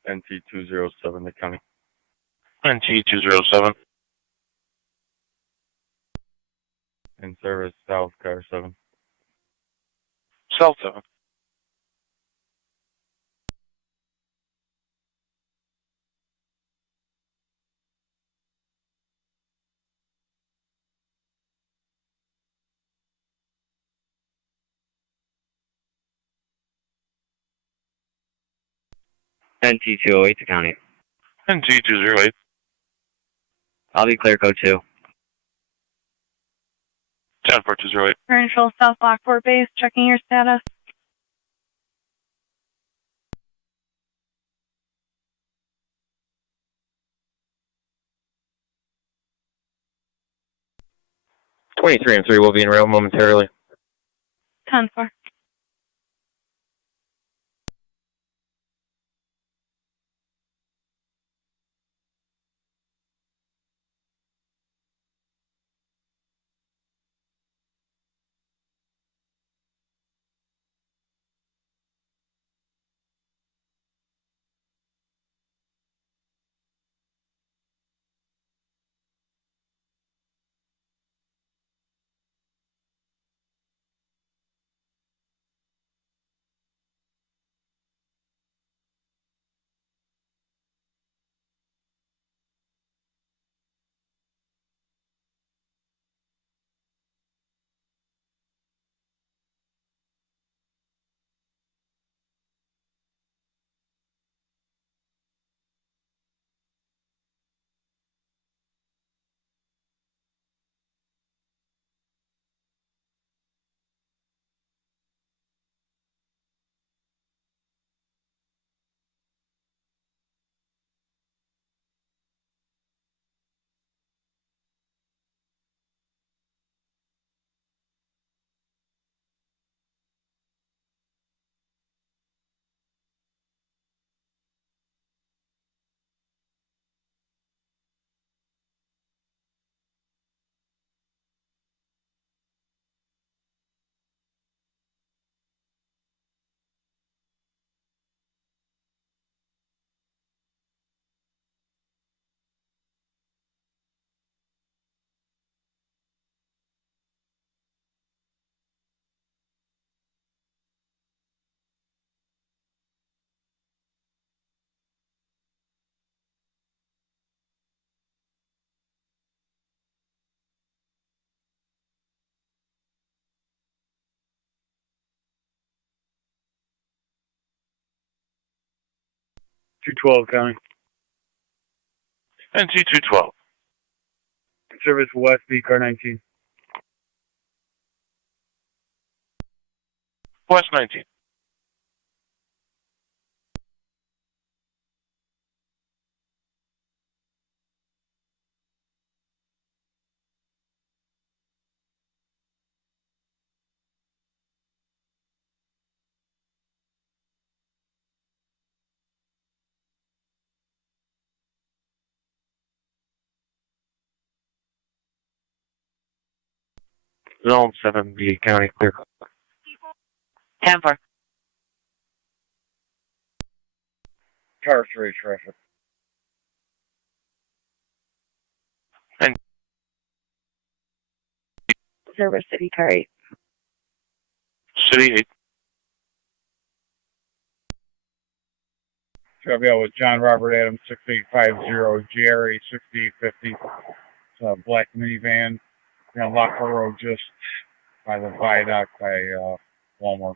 NT207, the county. NT207. In service, South Car 7. South 7. NT208 to county. NT208. I'll be clear code 2. 10428. Control South Lockport base, checking your status. M3 will be in rail momentarily. 10-4. 212 County. NT 212. Service West B car 19. West 19. Zone 7B County clear. 10-4. Car 3 traffic. And Service City Car 8. City 8. Traffic out with John Robert Adams 6850 GRA 6850. It's a black minivan. You're on Lockport Road just by the viaduct by Walmart.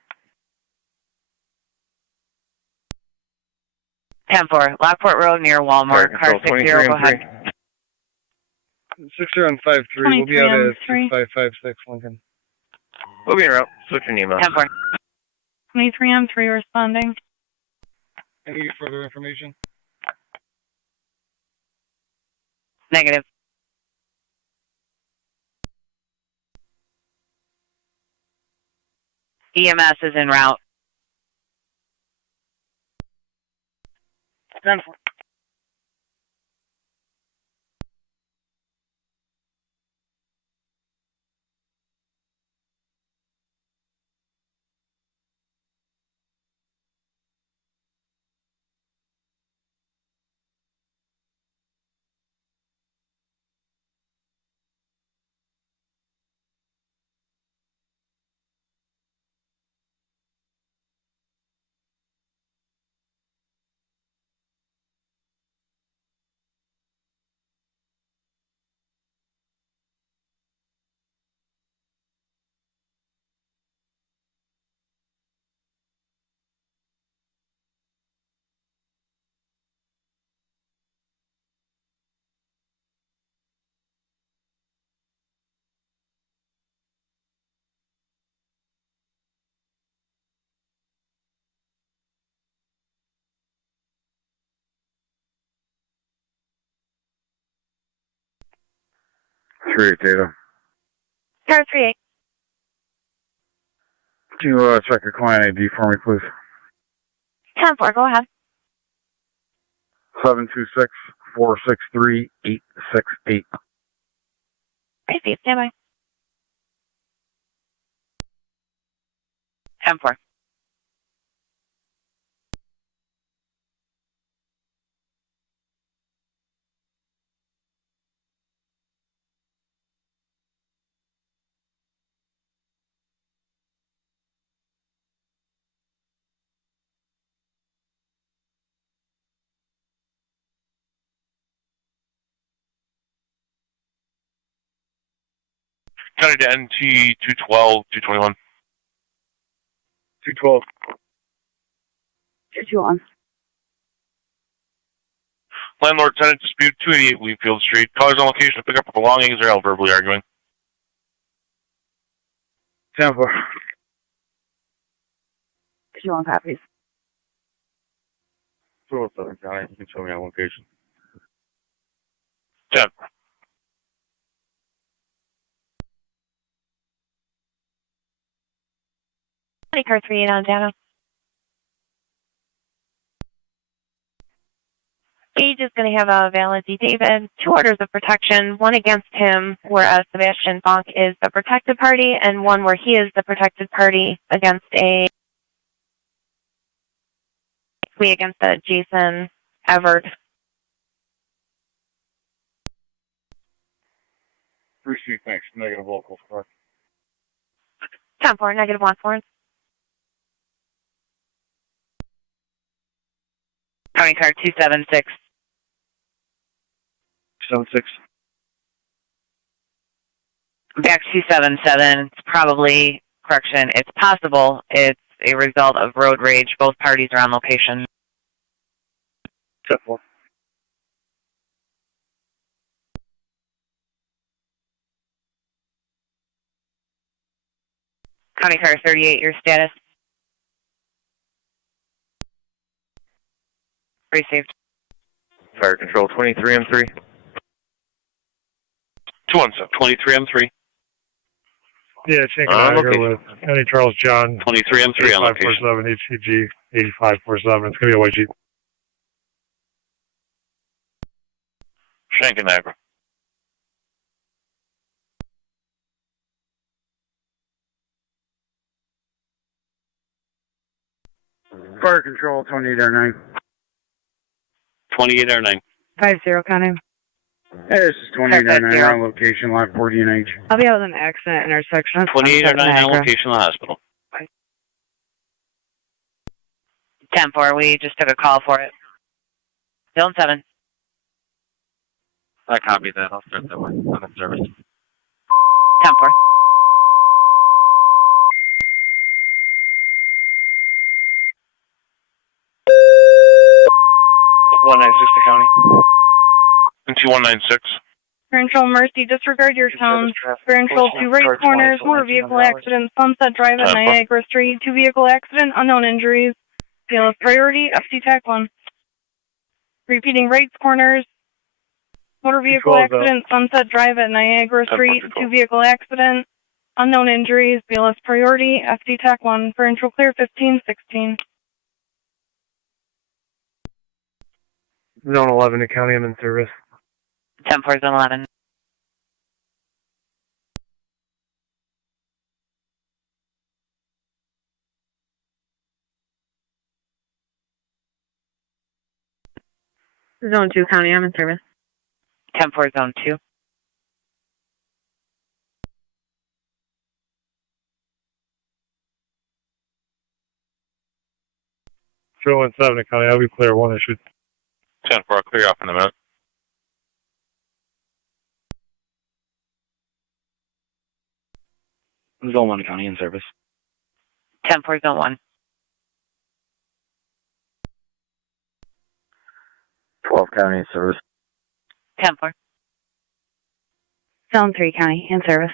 10-4. Lockport Road near Walmart. Car 60, go ahead. 6153. We'll be out at 6556 Lincoln. We'll be en route. Switch an email. 10-4. 23M3 responding. Any further information? Negative. EMS is en route. 10-4. Data. Car 38. Can you check your client ID for me, please? 10-4, go ahead. 726-463-868. Receive, stand by. 10-4. County to NT 212, 221. 212. 221. Landlord tenant dispute 288 Wheatfield Street. Callers on location to pick up belongings or verbally arguing. 10-4. 221 copies. 207 County. You can show me on location. 10. Car 38 on data. Gage is going to have a valid David, 2 orders of protection, one against him, whereas Sebastian Bonk is the protected party, and one where he is the protected party against against Jason Everett. Appreciate, thanks. Negative locals, correct? 10-4, negative 1 Florence. County car 276. 76. Back 277. It's probably, correction, it's possible it's a result of road rage. Both parties are on location. 10-4. County Car 38, your status. Received. Fire Control 23M3. 217, 23M3. Yeah, check Niagara with County Charles John. 23M3 on location. 8547 HCG 8547. It's going to be a white Jeep. Shank and Niagara. Fire Control 2809. 2809. 50, County. Hey, this is 2809 on location, lot 40NH. I'll be out with an accident intersection. 2809 on location in the hospital. 10-4, we just took a call for it. Zone 7. I copied that. I'll start that way. I'm in service. 10-4. to county. 2196. Control Mercy, disregard your tone. Control 2 right corners, motor vehicle accident, Sunset Drive at Niagara Street, 2 vehicle accident, unknown injuries. PLS priority, FC TAC 1. Repeating right corners, motor vehicle accident, Sunset Drive at Niagara Street, 2 vehicle accident, unknown injuries. BLS priority, FC TAC 1. Control clear 1516. Zone 11 to county, I'm in service. 10-4, Zone 11. Zone 2 County, I'm in service. 10-4, Zone 2. Zone 7 to county, I'll be clear, 1 issue. 10-4, I'll clear you off in a minute. Zone 1 county in service. 10-4, Zone 1. 12 county in service. 10-4. Zone 3 County in service.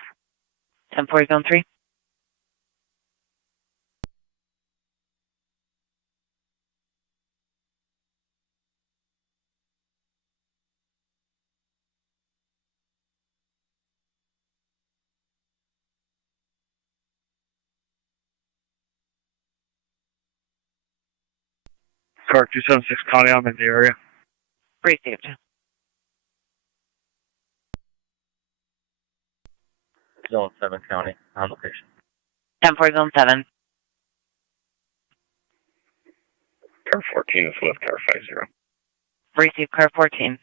10-4, Zone 3. Car 276 County, I'm in the area. Received. Zone 7 county, on location. 10-4, Zone 7. Car 14 is with car 50. Received, car 14.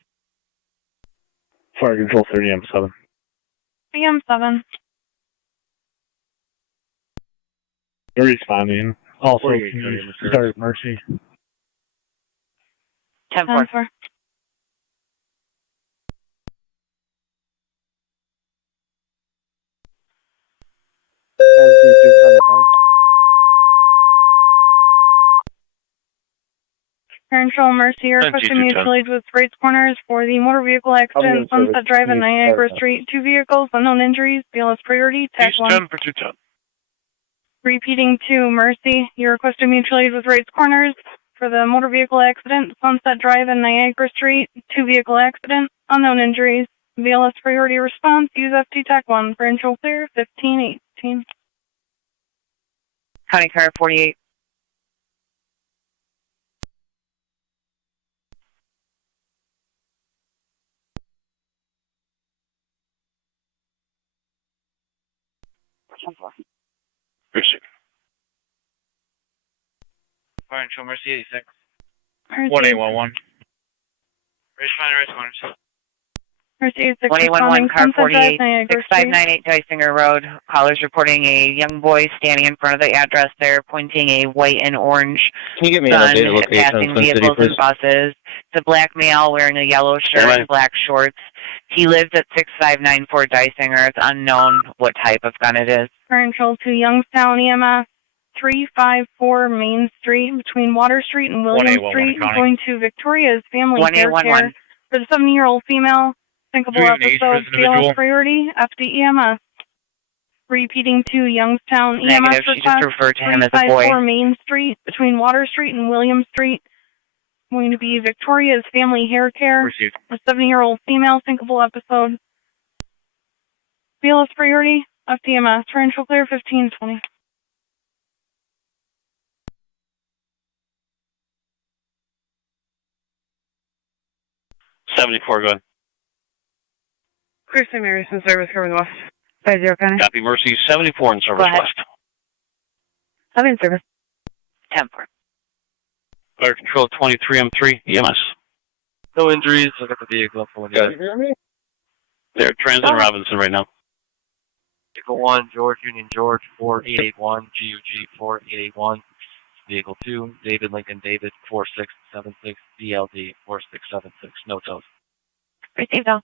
Fire Control 30M7. AM7. They're responding. Also, 48 can County you in service. start Mercy? 10-4. 10-4. Control Mercy, you're requesting mutual aid with right corners for the motor vehicle accident, Sunset Drive and Niagara Street. 2 vehicles, unknown injuries. BLS priority, TAC 1. 10 for 210. Repeating 2, Mercy, you're requesting mutual aid with right corners for the motor vehicle accident, Sunset Drive and Niagara Street. 2 vehicle accident, unknown injuries. BLS priority response, use FT TAC 1. Control clear, 1518. County car 48. Received. Fire Control Mercy 86. 1811. Respond to corners. Mercy 86 2111, car Sunset 48, Drive, Niagara Street. 6598 Geisinger Road. Callers reporting a young boy standing in front of the address there, pointing a white and orange Can you get me an gun updated at location passing on Sun City, vehicles please? and buses. It's a black male wearing a yellow shirt and black shorts. He lives at 6594 Geisinger. It's unknown what type of gun it is. Control to Youngstown EMS. 354 Main Street between Water Street and William 1A11 Street, County. going to Victoria's Family 1A11. Hair Care for the 70-year-old female. Thinkable Do you have an age for episode, this individual? BLS priority, FDEMS. Repeating to Youngstown EMS Negative, she just request, referred to him as a boy. 354 Main Street between Water Street and William Street. Going to be Victoria's Family Hair Care. Received. A 70-year-old female, thinkable episode. BLS priority, FDMS, torrential clear 1520. Go ahead. Christian Maryson service covering west. 50 County. Copy, Mercy 74 in service Go ahead. west. I'm in service. 10-4. Fire control 23M3 EMS. No injuries. Look at the vehicle for when you guys. hear me? They're transiting Robinson right now. Vehicle 1, George Union George 4881, GUG 4881. Vehicle 2, David Lincoln David 4676, BLD 4676. No toes. Received all.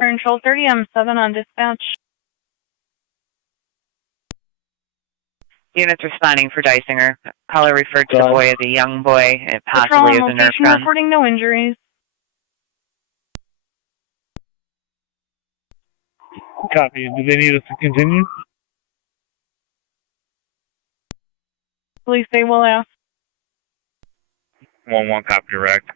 Control 30, I'm 7 on dispatch. Units responding for Dysinger. Caller referred to the boy as a young boy. It Patrol possibly is on a nerf location gun. reporting no injuries. Copy. Do they need us to continue? Police they will ask. 1-1 copy direct.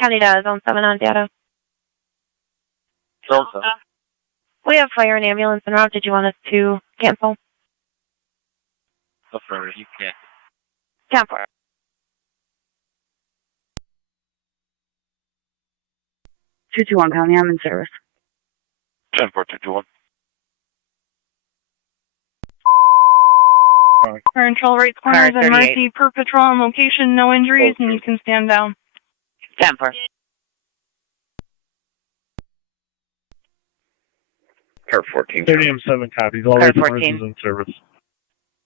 County does, zone 7 on data. Delta. We have fire and ambulance en route. Did you want us to cancel? Affirmative. You can't. 10-4. Two-two-one County, I'm in service. 10-4-2-2-1. Control right corners Car and 38. Mercy per patrol on location, no injuries, and you can stand down. 10-4. Car 14. 30M7 copies. All Car right, 14. is in service.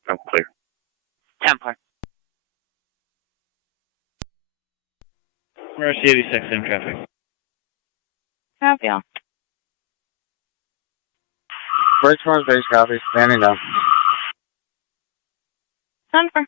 I'm clear. 10-4. Mercy 86 in traffic. Copy all. Bridgemore's base copy. Standing down. 10-4.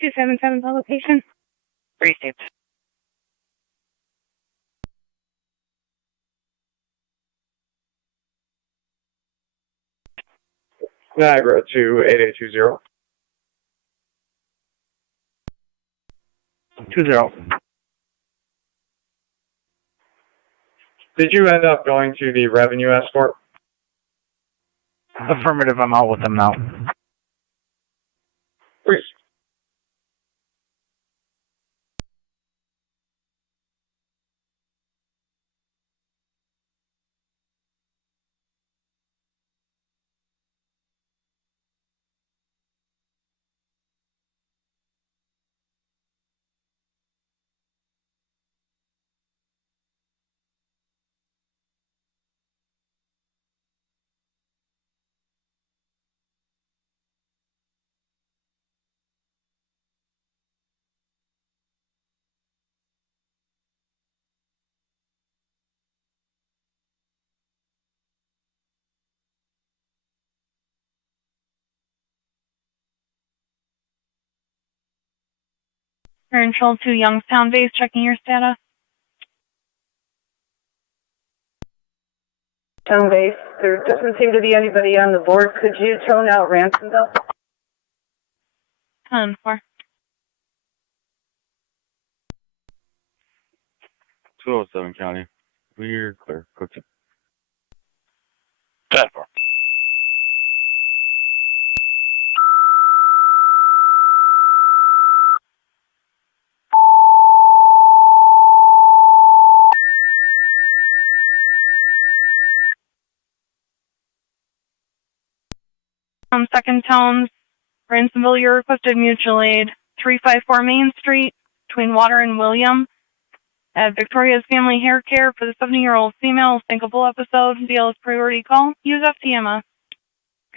Two-7-7 location. Received. Niagara to 8820. 20. Did you end up going to the revenue escort? Affirmative, I'm out with them now. Please. Control to Youngstown base, checking your status. Town base, there doesn't seem to be anybody on the board. Could you tone out Ransomville? 10-4. 207 County. We're clear. Code 2. 10-4. Second tones, Ransomville, your requested mutual aid, 354 Main Street, between Water and William, at Victoria's Family Hair Care for the 70-year-old female thinkable episode. DLS priority call. Use FTMS.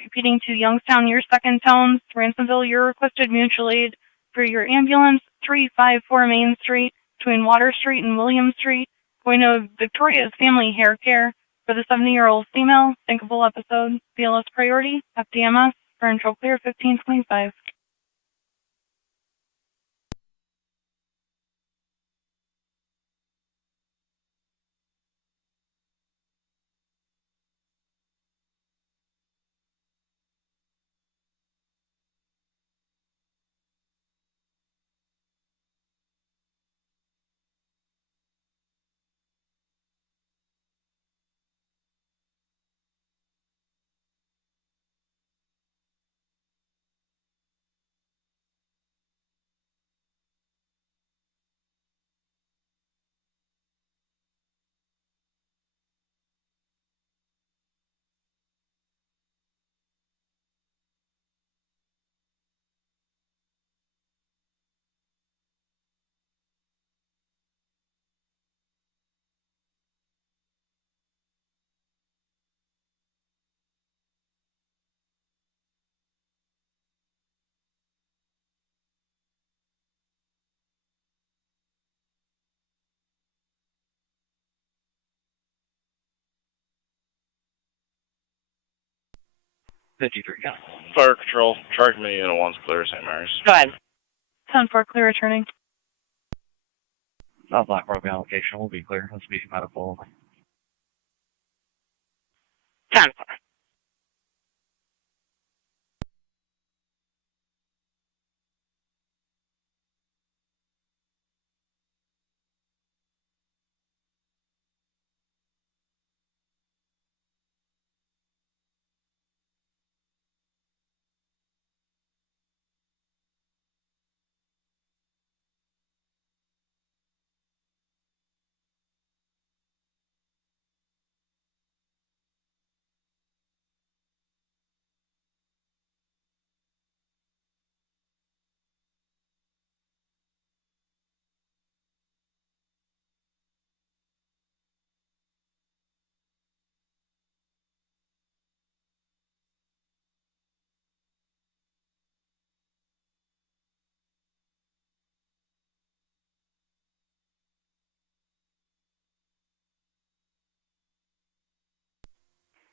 Repeating to Youngstown, your second tones, Ransomville, your requested mutual aid for your ambulance, 354 Main Street, between Water Street and William Street, going to Victoria's Family Hair Care for the 70-year-old female thinkable episode. DLS priority. FTMS. Control clear 1525. Fire Control, charge me in a one's clear, St. Mary's. Go ahead. 10-4, clear returning. South Lockport allocation will be clear. Let's be compatible. 10-4.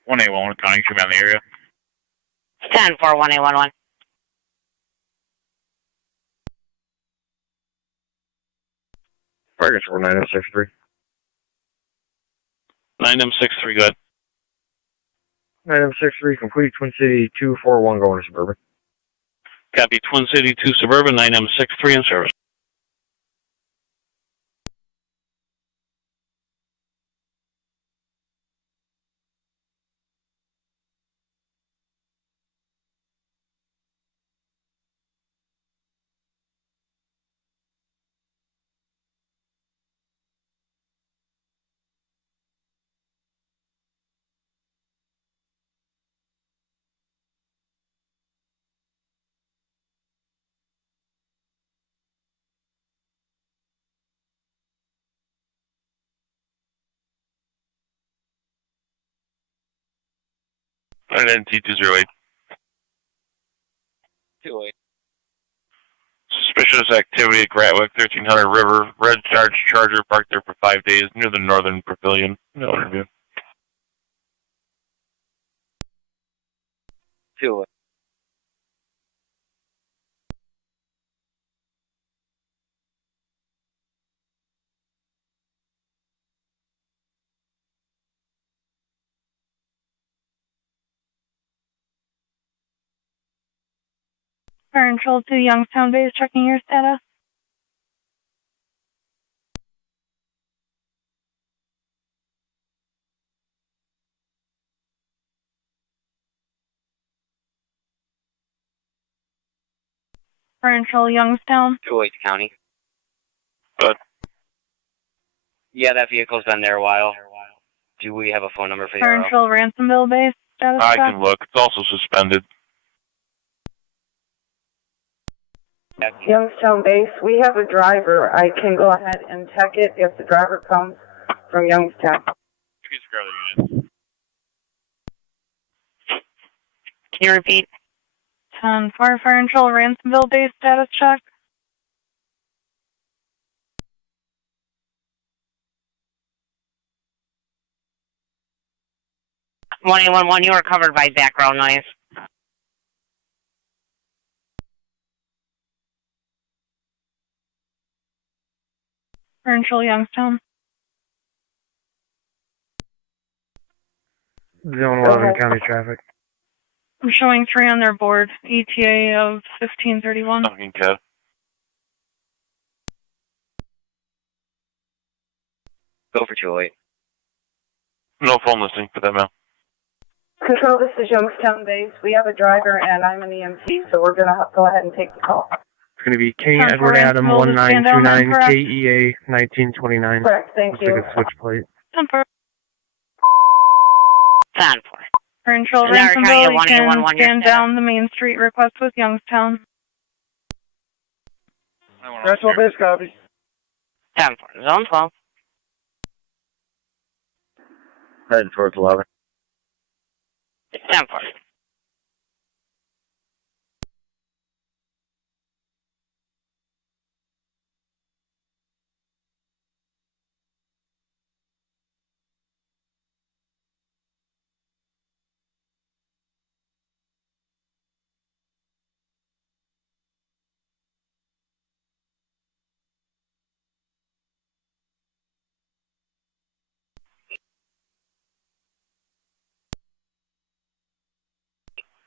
One 811 County, should be on the area. 10-4, 1811. Fire Control 9063. 9M63, go ahead. 9063, complete Twin City 241 going to Suburban. Copy, Twin City 2 Suburban, 9M63 in service. NT208. 28. Suspicious activity at Gratwick, 1300 River. Red Charger parked there for 5 days near the Northern Pavilion. No interview. 2. Fire Control to Youngstown base, checking your status. Fire Control Youngstown. 208 County. Good. Yeah, that vehicle's been there a while. Do we have a phone number for the Fire RO? Control Ransomville base, status I check. can look. It's also suspended. Youngstown base, we have a driver. I can go ahead and check it if the driver comes from Youngstown. Can you repeat? 10-4, Fire Control Ransomville base, status check. One 811, you are covered by background noise. Fire Control Youngstown. Zone 11, county traffic. I'm showing 3 on their board. ETA of 1531. Talking Cat. Go for 208. No phone listing for that, ma'am. Control, this is Youngstown base. We have a driver and I'm an EMT, so we're going to go ahead and take the call. It's going to be K. Edward Adam 1929 KEA 1929. Correct, thank Looks you. like a switch plate. 10-4. 10-4. Fire Control Niagara County Ransomville, to you 1811, can your stand status. down the Main Street request with Youngstown. National base copy. 10-4. Zone 12. Heading towards 11. 10-4.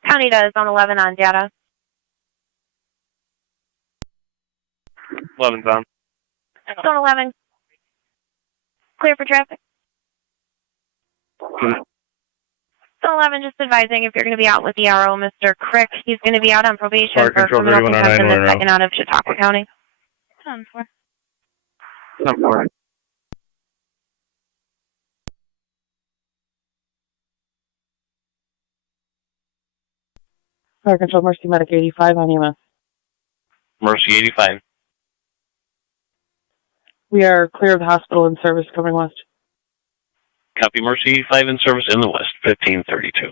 County does Zone 11 on data. 11's on. Zone 11. Clear for traffic. Zone 11, just advising if you're going to be out with the RO, Mr. Crick. He's going to be out on probation Fire for Control criminal 3109 contempt in the Monroe. second out of Chautauqua County. 10-4. 10-4. Fire Control Mercy Medic 85 on EMS. Mercy 85. We are clear of the hospital in service coming west. Copy Mercy 85 in service in the west, 1532.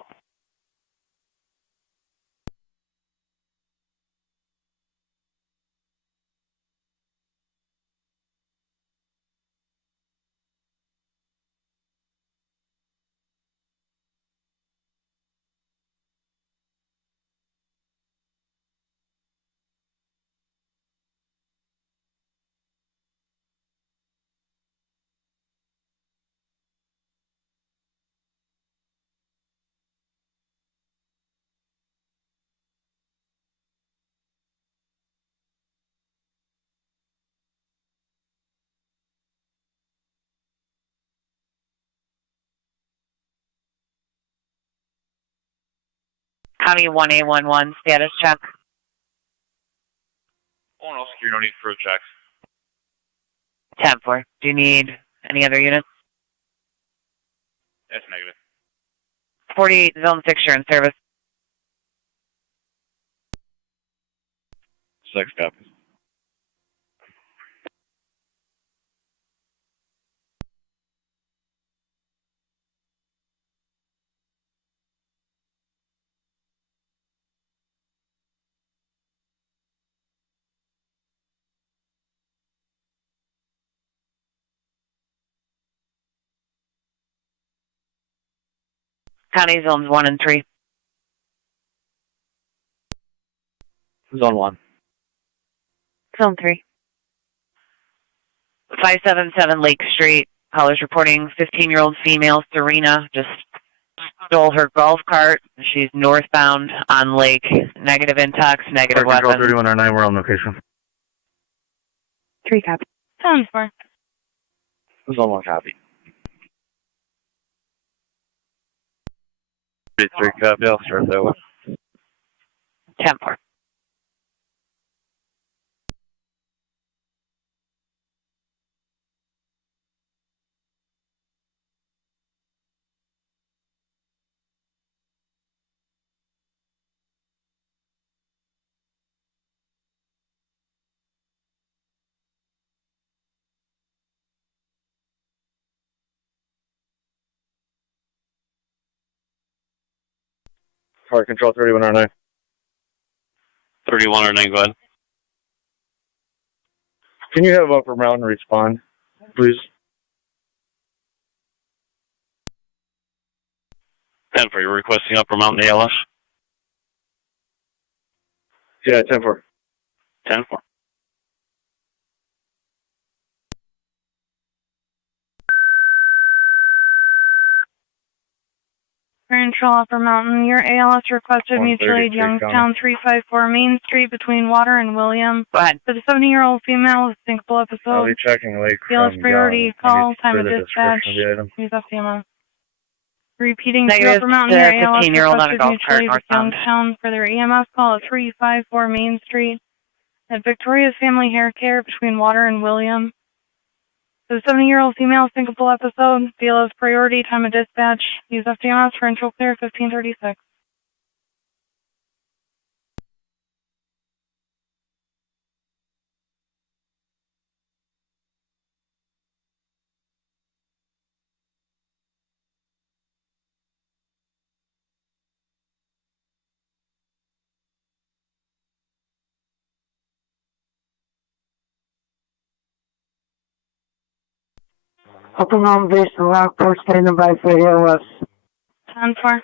County 1811, status check. Oh no, secure, no need for a check. 10-4. Do you need any other units? That's negative. 48 Zone 6, you're in service. 6 copies. County Zones 1 and 3. Zone 1. Zone 3. 577 Lake Street. Callers reporting 15-year-old female, Serena, just stole her golf cart. She's northbound on Lake. Negative intox, negative Fire Control weapon. 3109, we're on location. 3 copy. 10-4. Who's on one copy? 3 copy, I'll start that way. 10-4. Fire Control 3109. 3109, go ahead. Can you have Upper Mountain respond, please? 10 for you're requesting Upper Mountain ALS. Yeah, 10-4. 10-4. Fire Control Upper Mountain, your ALS requested mutual aid 133 Youngstown 354 Main Street between Water and William. Go ahead. For the 70-year-old female with syncopal I'll episode. be checking Lake ALS from priority, Young. I call, need time of further dispatch. description of the item. Use FDMO. Repeating to Negative Upper Mountain, to your ALS 15-year-old on a requested golf mutual cart aid with northbound. Youngstown for their EMS call at 354 Main Street at Victoria's Family Hair Care between Water and William. For the 70-year-old female syncopal episode, BLS priority, time of dispatch. Use FDMS for intro clear 1536. Upper Mountain Base and Lockport standing by for ALS. 10-4.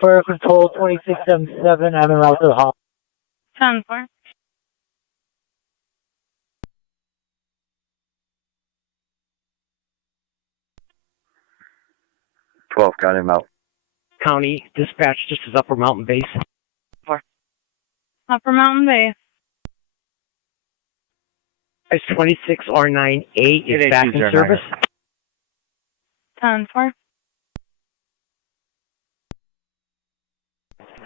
Fire Control 2677, I'm in route to the hall. 10-4. Got him out. County dispatch, this is Upper Mountain Base. Upper Mountain Base. It's 26R98 is back in service. 10-4.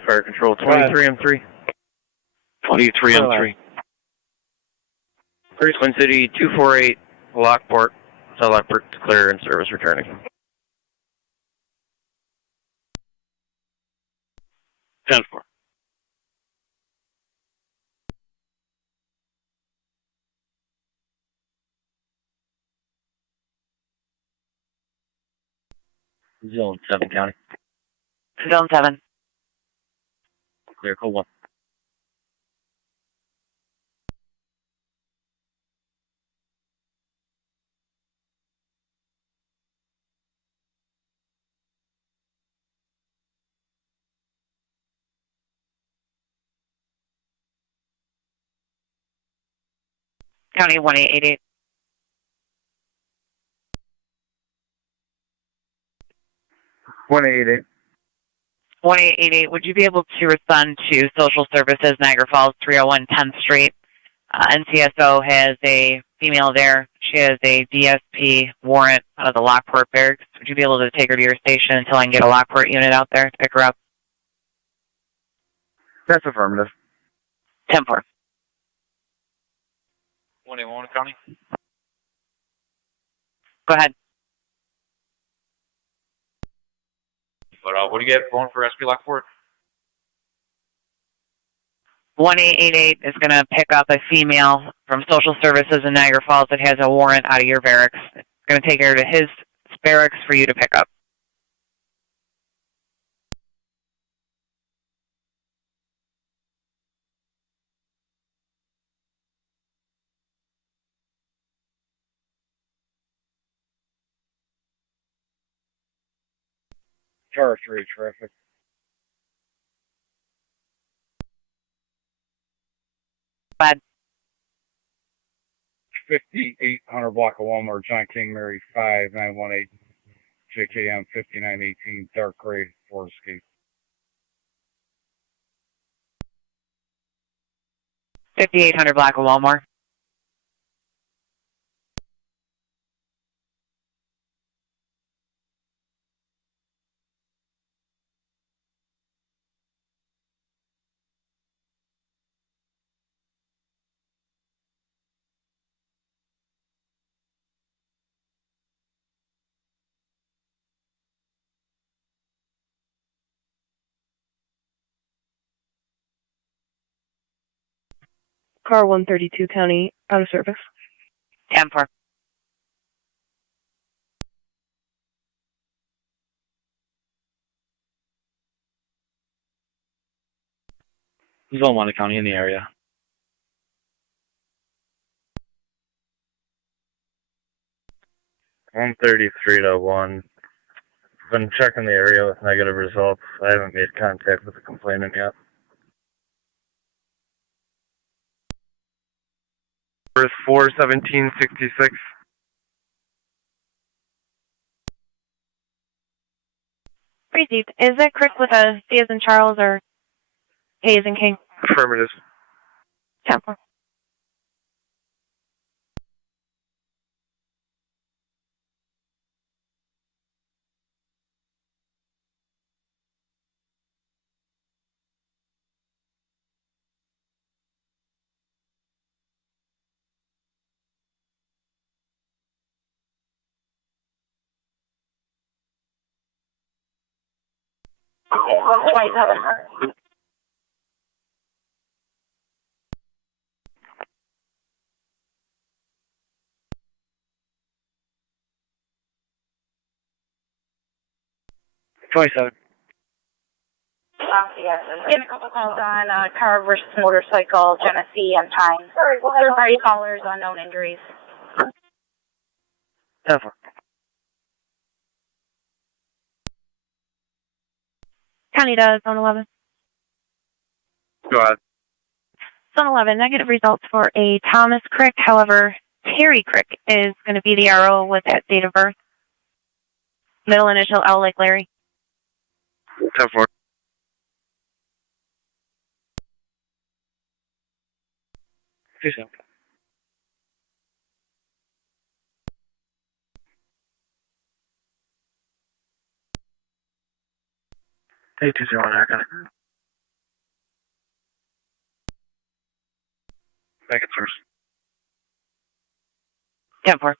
Fire Control 23M3. 23M3. Twin City 248, Lockport, South Lockport, clear and service returning. 10-4. Zone 7 County. Zone 7. Clear, code 1. County 1888. 1888. 1888, would you be able to respond to Social Services, Niagara Falls, 301 10th Street? NCSO has a female there. She has a DSP warrant out of the Lockport barracks. Would you be able to take her to your station until I can get a Lockport unit out there to pick her up? That's affirmative. 10-4. 181 County. Go ahead. But what do you get going for SP Lockport? 1888 is going to pick up a female from Social Services in Niagara Falls that has a warrant out of your barracks. It's going to take her to his barracks for you to pick up. car 3 traffic. Bad. 5800 block of Walmart, John King, Mary 5918, JKM 5918, dark gray, Ford Escape. 5800 block of Walmart. Car 132 County, out of service. 10-4. Tonawanda County in the area. One 133-1. Been checking the area with negative results. I haven't made contact with the complainant yet. First 41766. Received. Is it Crick with a C as in Charles or K as in King? Affirmative. 10-4. Okay, 127. Yes, getting a couple calls on car versus motorcycle, Genesee and Pine. Third-party callers, unknown injuries. 10-4. County does, Zone 11. Go ahead. Zone 11, negative results for a Thomas Crick. However, Terry Crick is going to be the RO with that date of birth. Middle initial L like Larry. 10-4. Hey, 201, I got it. Back at source. 10-4.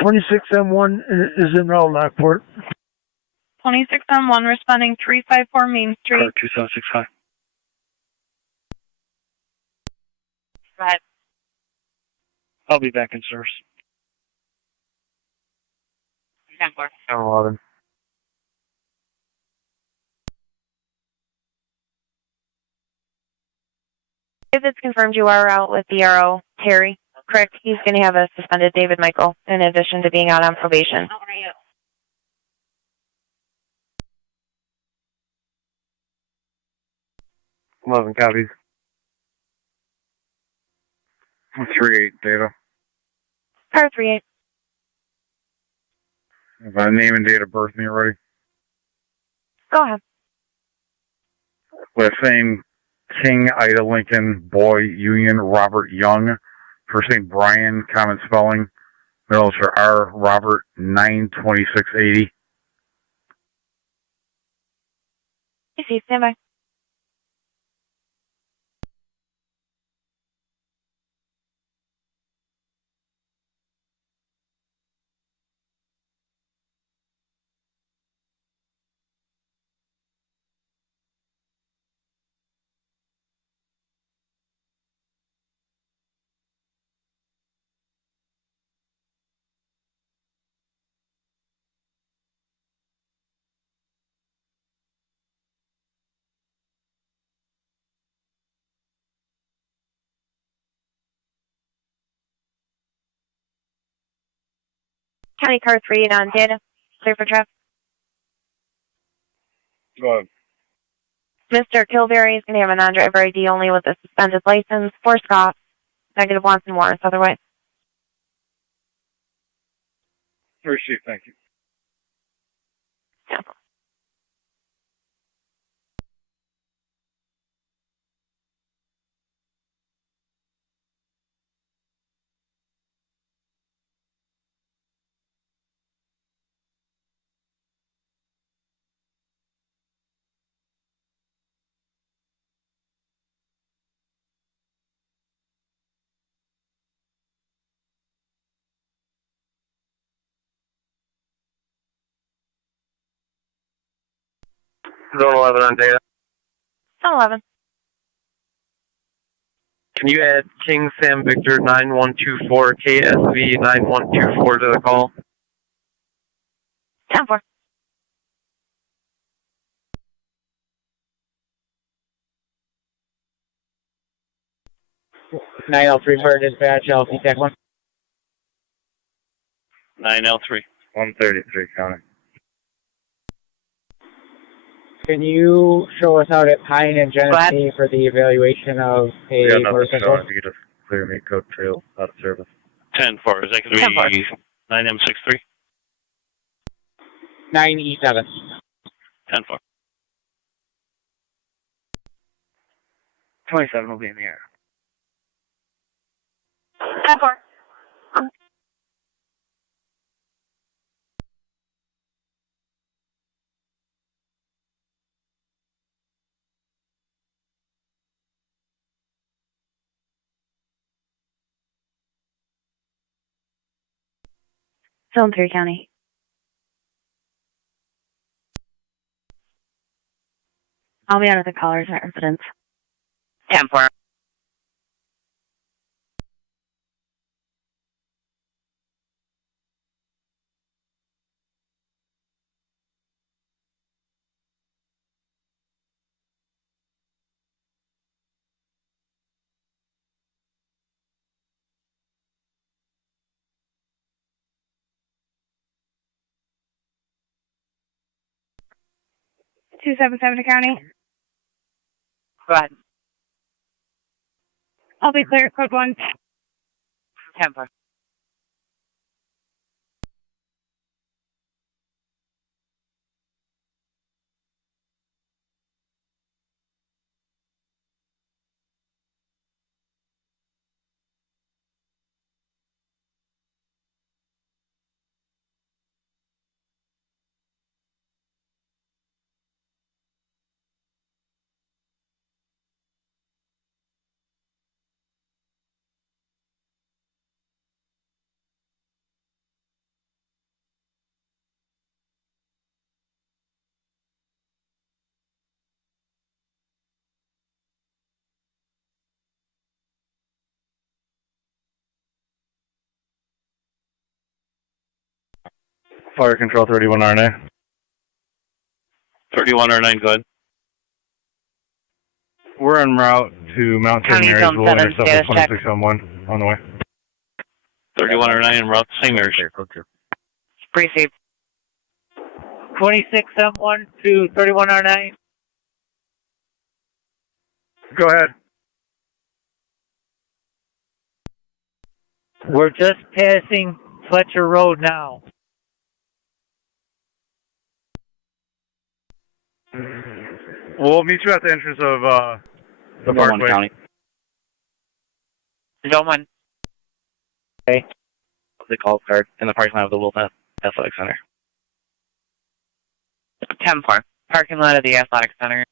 M1 is in Lockport. 26-1 responding 354 Main Street. Car 2765. Right. I'll be back in service. 10-4. 11. If it's confirmed you are out with the RO, Terry Crick, he's going to have a suspended David Michael in addition to being out on probation. How are you? 11 copies. 38 data. Car 38. If I name and date of birth when you're ready. Go ahead. With same King, Ida, Lincoln, Boy, Union, Robert Young. First name Brian, common spelling. Middle is for R. Robert 92680. AC, stand by. County car 3 on data. Clear for traffic. Go ahead. Mr. Kilberry is going to have a non-driver ID only with a suspended license. 4 Scott. Negative wants and warrants otherwise. Received, thank you. Yeah. Zone 11 on data. Zone 11. Can you add King Sam Victor 9124 KSV 9124 to the call? 10-4. Nine L 3 for dispatch, LC Tech 1. 9L3. 133 county. Can you show us out at Pine and Genesee for the evaluation of a We got nothing motorcycle? showing. You just clear me code trail out of service. 10-4. Is that going to be 9M63? 9E7. 10-4. 27 will be in the air. 10-4. Zone 3 County. I'll be out of the callers at residence. 10-4. Two 770 County. Go ahead. I'll be clear. Code 1. 10-4. Fire control 31 RNA. 31 or 9, go ahead. We're en route to Mount St. County Mary's. Zone We'll 7, intercept status with check. 2611 on the way. 31 or 9 en route to St. Mary's. Received. 2671 to 31R9. Go ahead. We're just passing Fletcher Road now. We'll meet you at the entrance of the Zone 1 parkway. County. Zone 1. Okay. the call card in the parking lot of the Wilton Athletic Center. 10-4. Parking lot of the Athletic Center.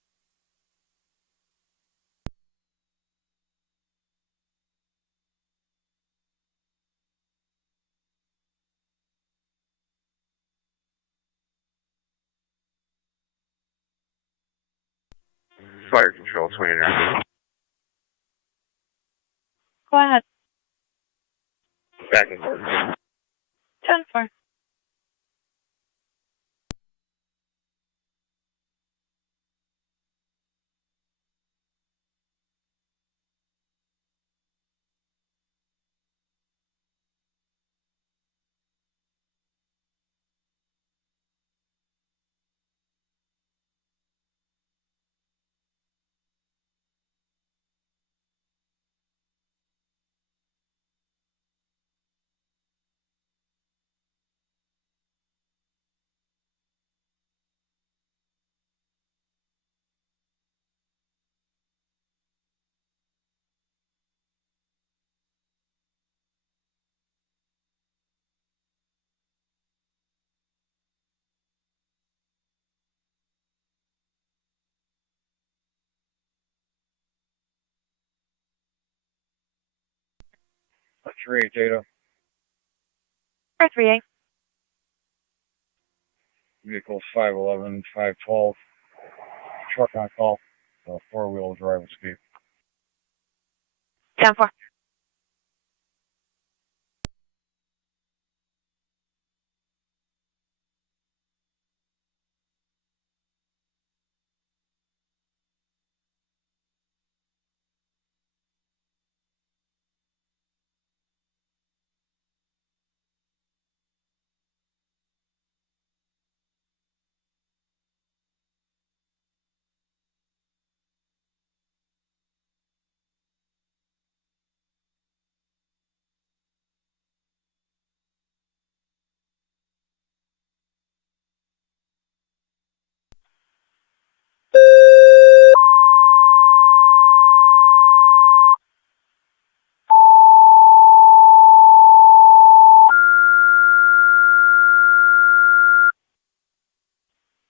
Fire control 29. Go ahead. Back and forth. 10-4. That's 3-8 data. 3-8. Vehicles 511, 512. Truck on call. Four-wheel drive escape. 10-4.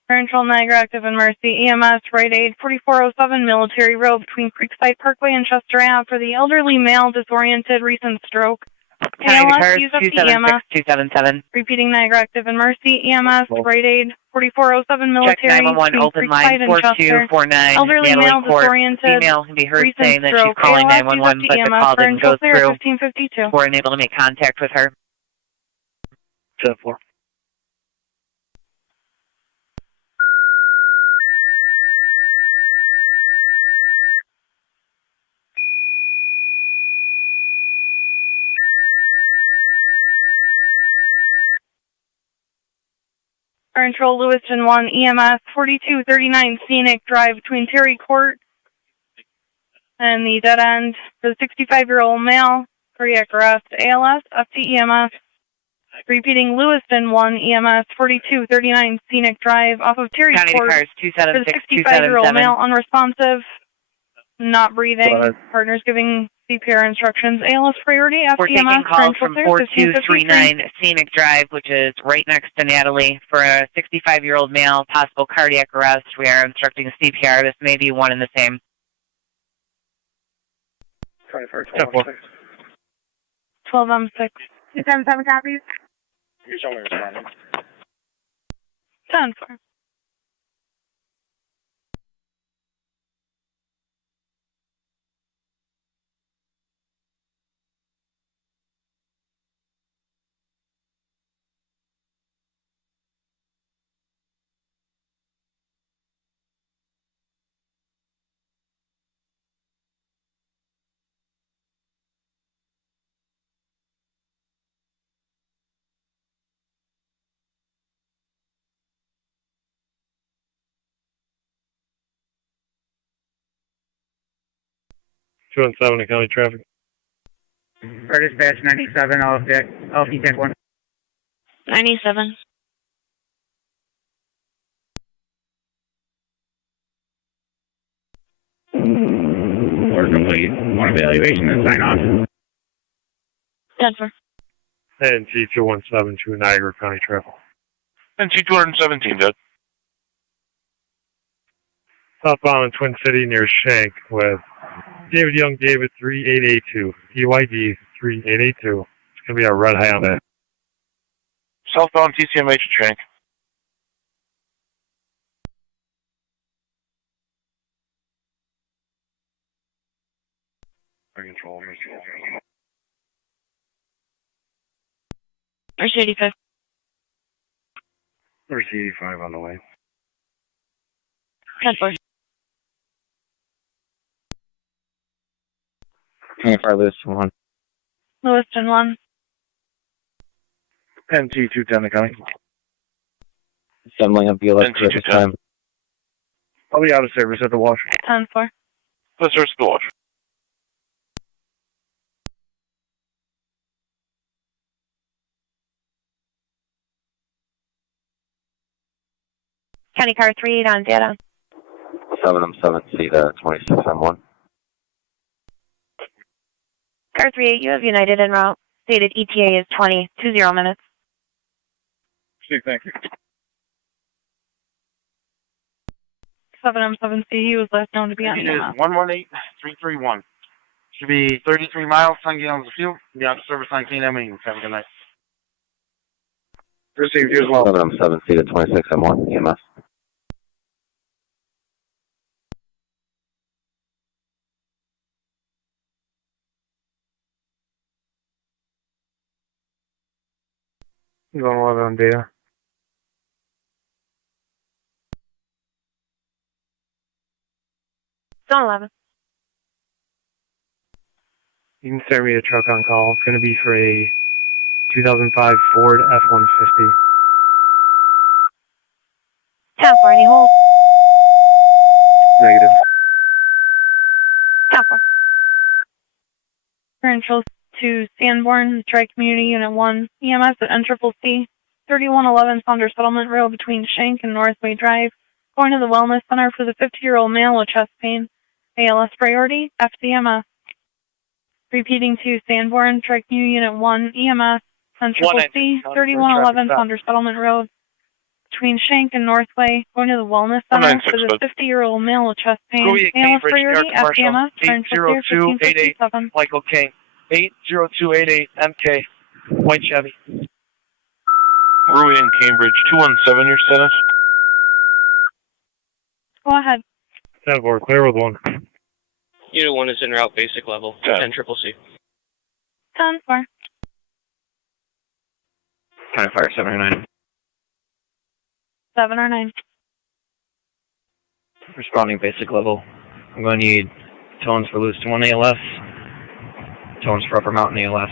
Control Niagara active and Mercy. EMS right aid 4407 Military Road between Creekside Parkway and Chester Ave for the elderly male disoriented recent stroke. ALS use up to EMS. 277. Repeating Niagara active and Mercy. EMS right aid 4407 Military. Check 911 open line 4249. Elderly male disoriented. Female can be heard recent saying that she's stroke. calling ALS 911, use but up the to call EMS. didn't go Clear through. 1552. We're unable to make contact with her. 10-4. Control Lewiston 1 EMS 4239 Scenic Drive between Terry Court and the dead end for the 65-year-old male, cardiac arrest, ALS, up to EMS. Repeating Lewiston 1 EMS 4239 Scenic Drive off of Terry County Court cars for the 276, 65-year-old 277. male, unresponsive, not breathing, partners giving CPR instructions, ALS priority, We're taking FTMS, calls current from clear, 4239 Scenic Drive, which is right next to Natalie, for a 65-year-old male, possible cardiac arrest. We are instructing CPR. This may be one and the same. 10-4. 12M6. 277 copies. Here's only responding. 10-4. Two and 7 in county traffic. For dispatch 97, LP TAC 1. 97. Or complete one evaluation and sign off. 10-4. And T217 Niagara County traffic. And T217, Jed. Southbound in Twin City near Shank with David Young, David 3882. EYD 3882. It's going to be a red Hyundai. Southbound TCMH Shank. Control. Mercy 85. Mercy 85 on the way. 10-4. 25 Lewiston 1. Lewiston 1. And T210 County. Assembling of BLS at this time. I'll be out of service at the wash. 10-4. Let's search the wash. County car 38 on data. 7 to 26 on 1. Car 38, you have United en route. Stated ETA is 20 minutes. Steve, thank you. 7M7C, he was last known to be on It is EMS. 118331. Should be 33 miles, 10 gallons of fuel. Be out of service on K&M meetings. Have a good night. Received you as well. 7 to 26 on 1 EMS. Going 11 on data. Zone 11. You can start me a truck on call. It's going to be for a 2005 Ford F-150. 10-4, any hold? Negative. 10-4. Current controls to Sanborn, Tri-Community Unit 1, EMS at NCCC, 3111 Saunders Settlement Road between Shank and Northway Drive, going to the Wellness Center for the 50-year-old male with chest pain. ALS priority, FCMS. Repeating to Sanborn, Tri-Community Unit 1, EMS, NCCC, 3111 Saunders Settlement Road, between Shank and Northway, going to the Wellness Center for the 50-year-old male with chest pain. ALS priority, FCMS, Central Clear, 1557. Michael King, 80288 MK, white Chevy. Rui in Cambridge, 217, your status? Go ahead. 10-4, clear with 1. Unit 1 is en route, basic level, 10CCC. 10-4. County Fire 709. 7 or 9. Responding basic level. I'm going to need tones for Lewiston 1 ALS. Tones for Upper Mountain ALS.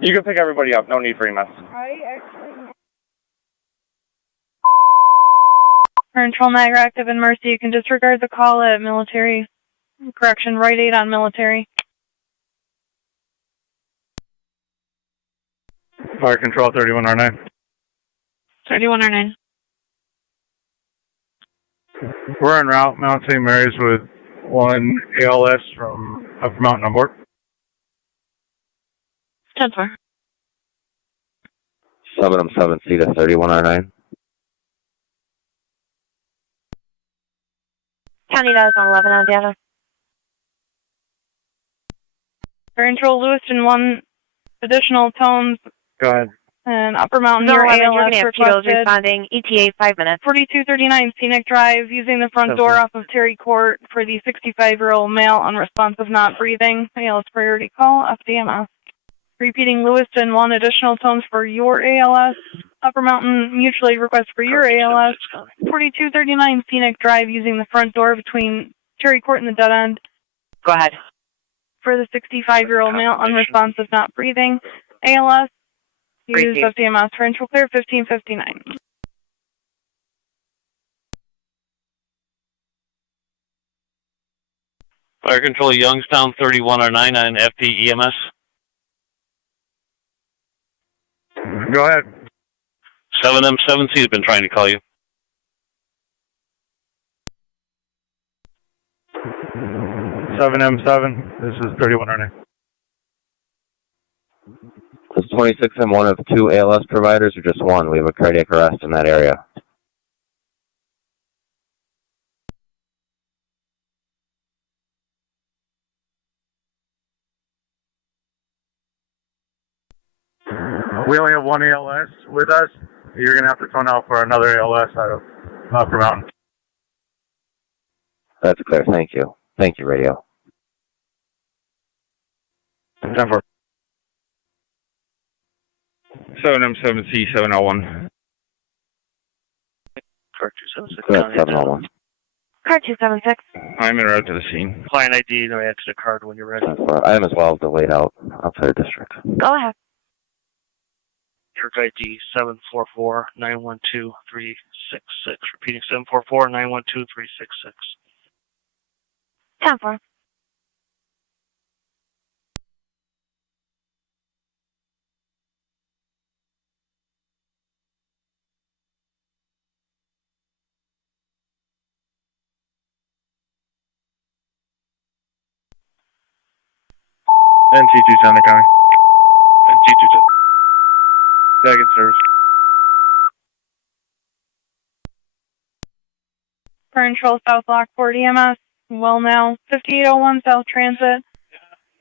You can pick everybody up, no need for EMS. Control Niagara active in Mercy. You can disregard the call at military. Correction, right 8 on military. Fire Control 3109. 31 or 9. We're en route, Mount St. Mary's with 1 ALS from Upper Mountain on board. 10-4. 7 to 3109. County does on 11 on data. Control Lewiston 1 additional tones. Go ahead. And Upper Mountain Zone near 11, you're ALS going to have Cheetos requested. responding. ETA 5 minutes. 4239 Scenic Drive, using the front door off of Terry Court for the 65-year-old male unresponsive, not breathing. ALS priority call, FDMS. Repeating Lewiston 1 additional tones for your ALS. Upper Mountain mutually request for your ALS. 4239 Scenic Drive, using the front door between Terry Court and the dead end. Go ahead. For the 65-year-old male unresponsive, not breathing. ALS. Use FDMS for intro clear 1559. Fire Control Youngstown 3109 on FP EMS. Go ahead. 7M7C has been trying to call you. 7M7, this is 3109. Is 26M one of 2 ALS providers or just one? We have a cardiac arrest in that area. We only have one ALS with us. You're going to have to tone out for another ALS out of Upper Mountain. That's clear. Thank you. Thank you, radio. 10-4. 7M7C 701. Car 276. Go ahead, 701. Car 276. I'm en route to the scene. Client ID, no accident card when you're ready. I am as well delayed outside the district. Go ahead. Trick ID 744-912-366. Repeating 744-912-366. 10-4. NT210 County. NT210. TAC and service. Fire Control South Lockport EMS. Well now, 5801 South Transit.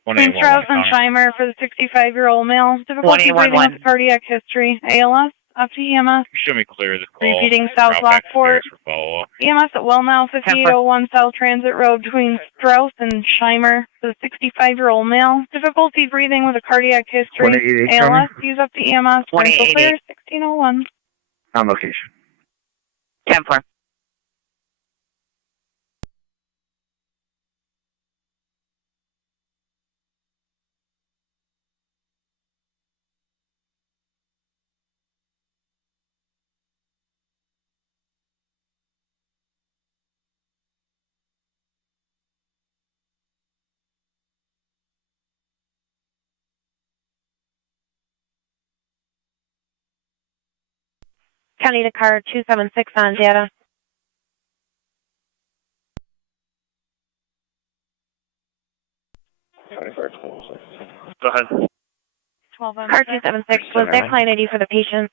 Between Strauss and Scheimer for the 65-year-old male. Difficulty breathing with cardiac history. ALS, up to EMS. Show me clear the call. Repeating South Lockport. EMS at well now, 5801 South Transit Road between Strauss and Scheimer for the 65-year-old male. Difficulty breathing with a cardiac history. ALS, use up to EMS. Rental clear, 1601. On location. 10-4. County to car 276 on data. Go ahead. 12 Car 276, was that client ID for the patient?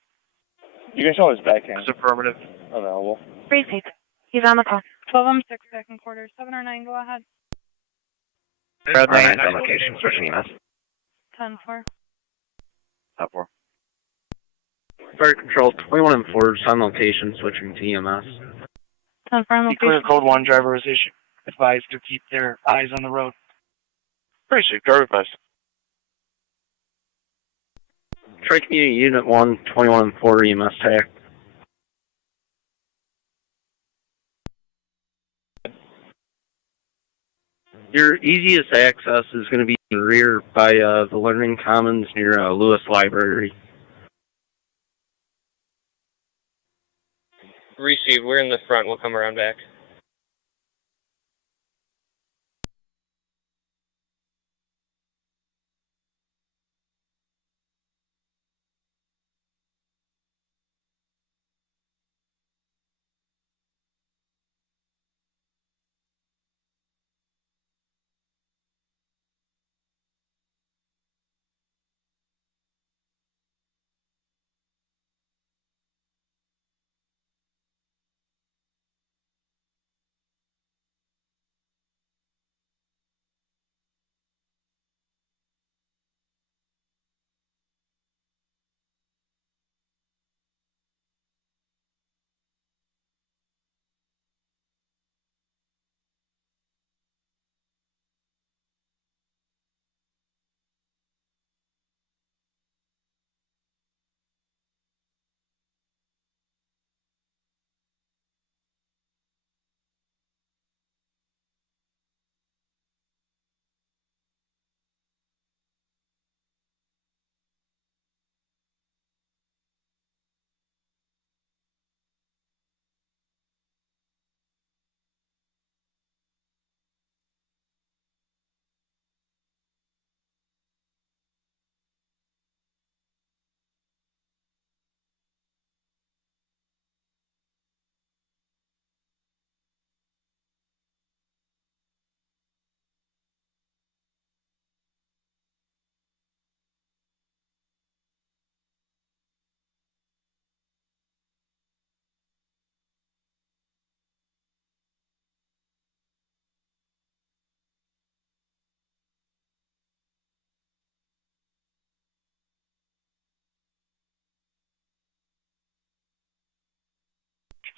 You can show his backhand. It's affirmative. Available. Brief seat. He's on the call. 12M6 second quarter. 709, go ahead. Road 9 on location, switching EMS. 10-4. Top 4. Fire Control 21M4 on location, switching to EMS. 10-4 on Be clear, location. code 1 driver is advised to keep their eyes on the road. Very safe, driver advice. Tri-Community Unit 1, 21M4 EMS TAC. Your easiest access is going to be in the rear by the Learning Commons near Lewis Library. Receive. We're in the front. We'll come around back.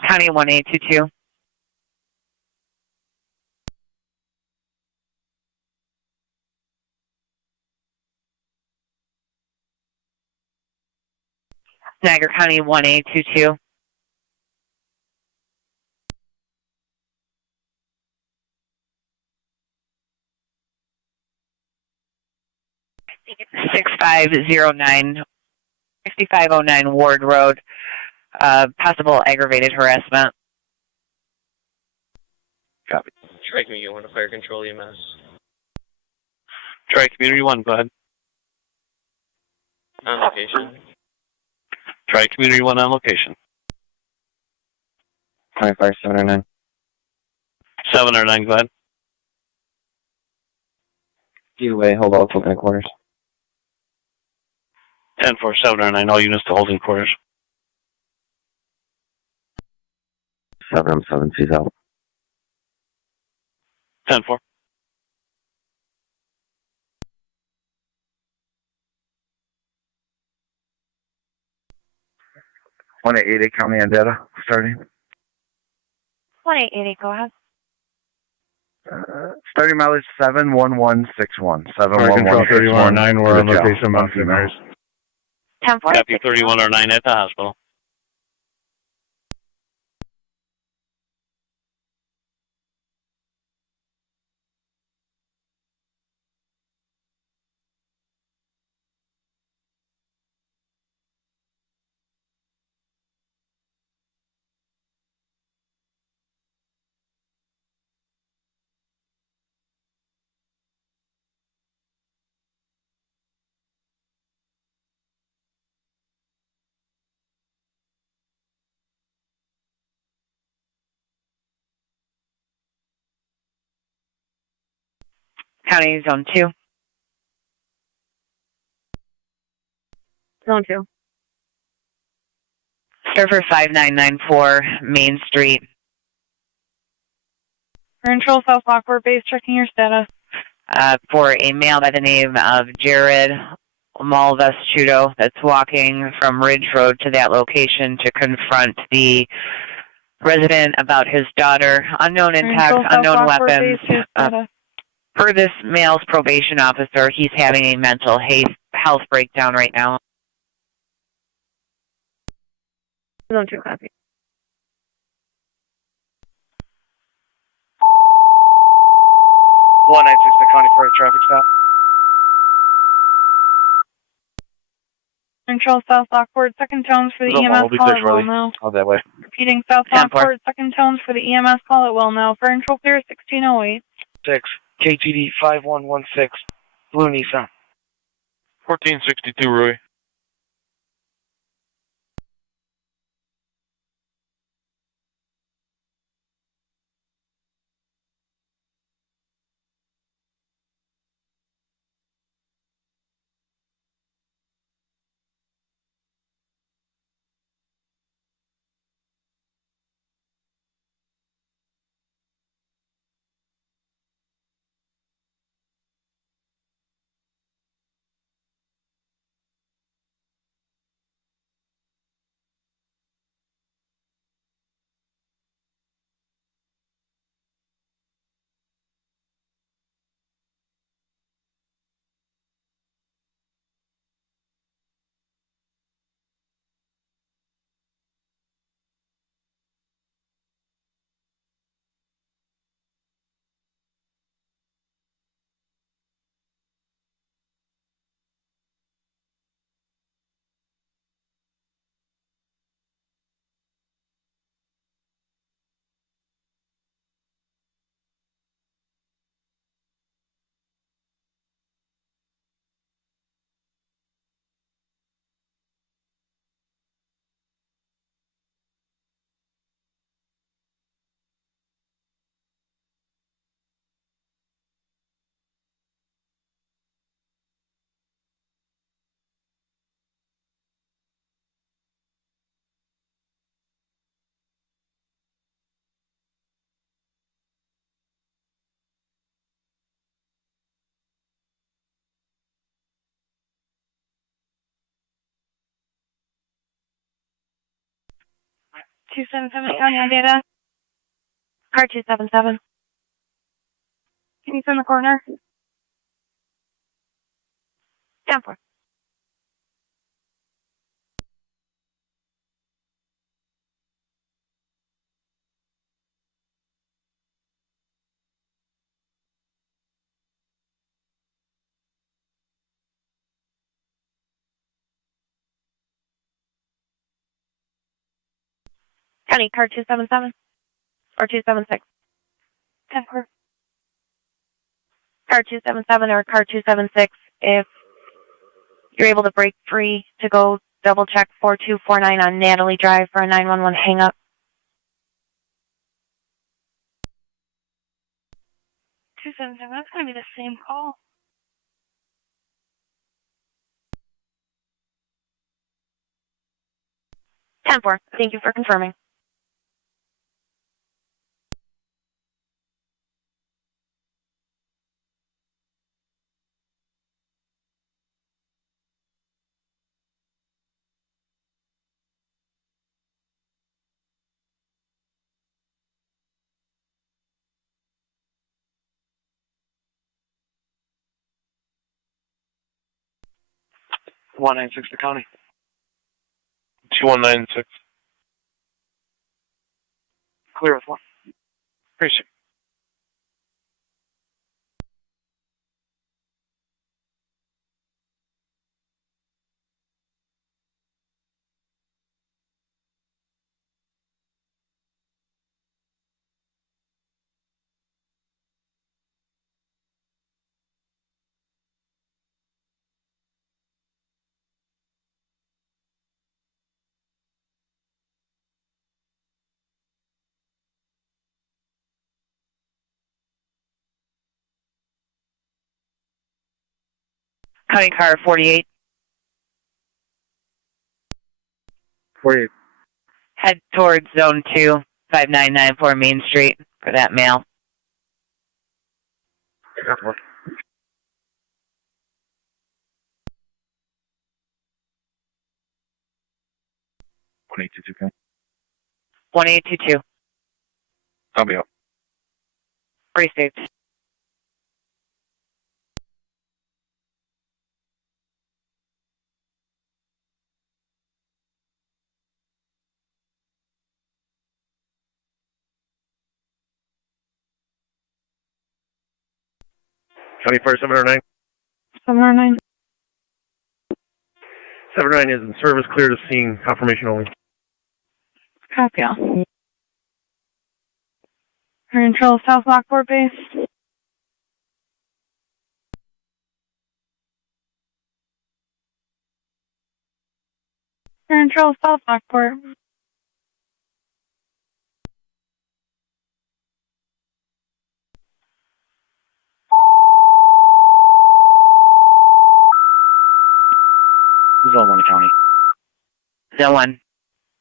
County 1822. Niagara County 1822. (6509) 6509 Ward Road. Possible aggravated harassment. Copy. Tri-Community 1 to Fire Control EMS. Tri-Community 1, go ahead. On location. Tri-Community 1 on location. County Fire 709. 709, go ahead. Away, hold all to quarters. 10-4, 709, all units to holding quarters. 7 feet out. 10-4. One 888 County on data starting. 1888, go ahead. Starting mileage 71161. Fire Control 3109, we're on location, Mount St. Mary's. 10-4. Copy 3109 at the hospital. County Zone 2. Zone 2. Server 5994 Main Street. Fire Control South Lockport base, checking your status. For a male by the name of Jared Malvestuto that's walking from Ridge Road to that location to confront the resident about his daughter. Unknown intact, unknown weapons. Per this male's probation officer, he's having a mental health breakdown right now. Zone 2, copy. One 196 to County for a traffic stop. Control South Lockport, second tones for the EMS call at will now. Oh, that way. Repeating South Lockport, second tones for the EMS call at will now. Fire Control clear 1608. 6, KTD 5116, Blue Nissan. 1462, Roy. 277 County on data. Car 277. Can you send the coroner? 10-4. County car 277 or 276. 10-4. Car 277 or car 276. If you're able to break free to go double check 4249 on Natalie Drive for a 911 hang up. 277. That's going to be the same call. Ten four. Thank you for confirming. One 196 the county. 2196. Clear with one. Appreciate it. County car 48. 48. Head towards zone 2, 5994 Main Street for that mail. 1822. 1822. I'll be up. Received. County Fire 709. 709. 709 is in service, clear to scene, confirmation only. Copy all. Control South Lockport base. Control South Lockport. Zone 1 county. Zone 1.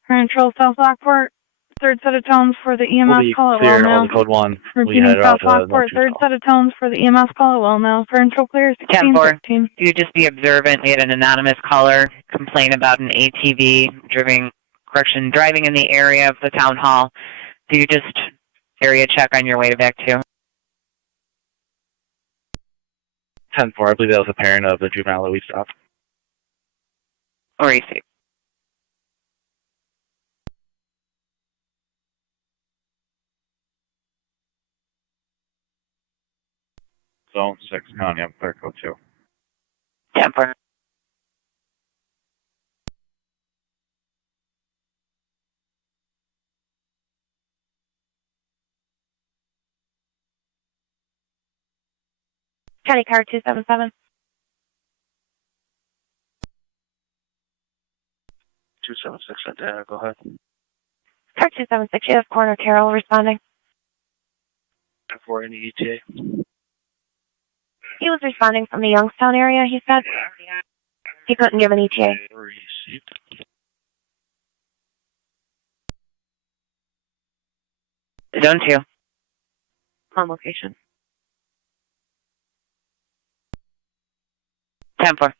Control South Lockport. Third set of tones for the EMS We'll be call at clear well on now. the code 1. We Repeating headed out South to Lockport. Zone 2 Third set of tones for the EMS call at well now. Control clear 10-4. 16. You just be observant. We had an anonymous caller complain about an ATV driving in the area of the town hall. Do you just area check on your way to back 2? 10-4. I believe that was a parent of the juvenile that we stopped. Or receive. Zone 6 county. I'm clear code 2. 10-4. County car 277. 276 at data. Go ahead. Car 276. You have Coroner Carroll responding. 10-4 any ETA. He was responding from the Youngstown area, he said. He couldn't give an ETA. Received. Zone 2. On location. 10-4.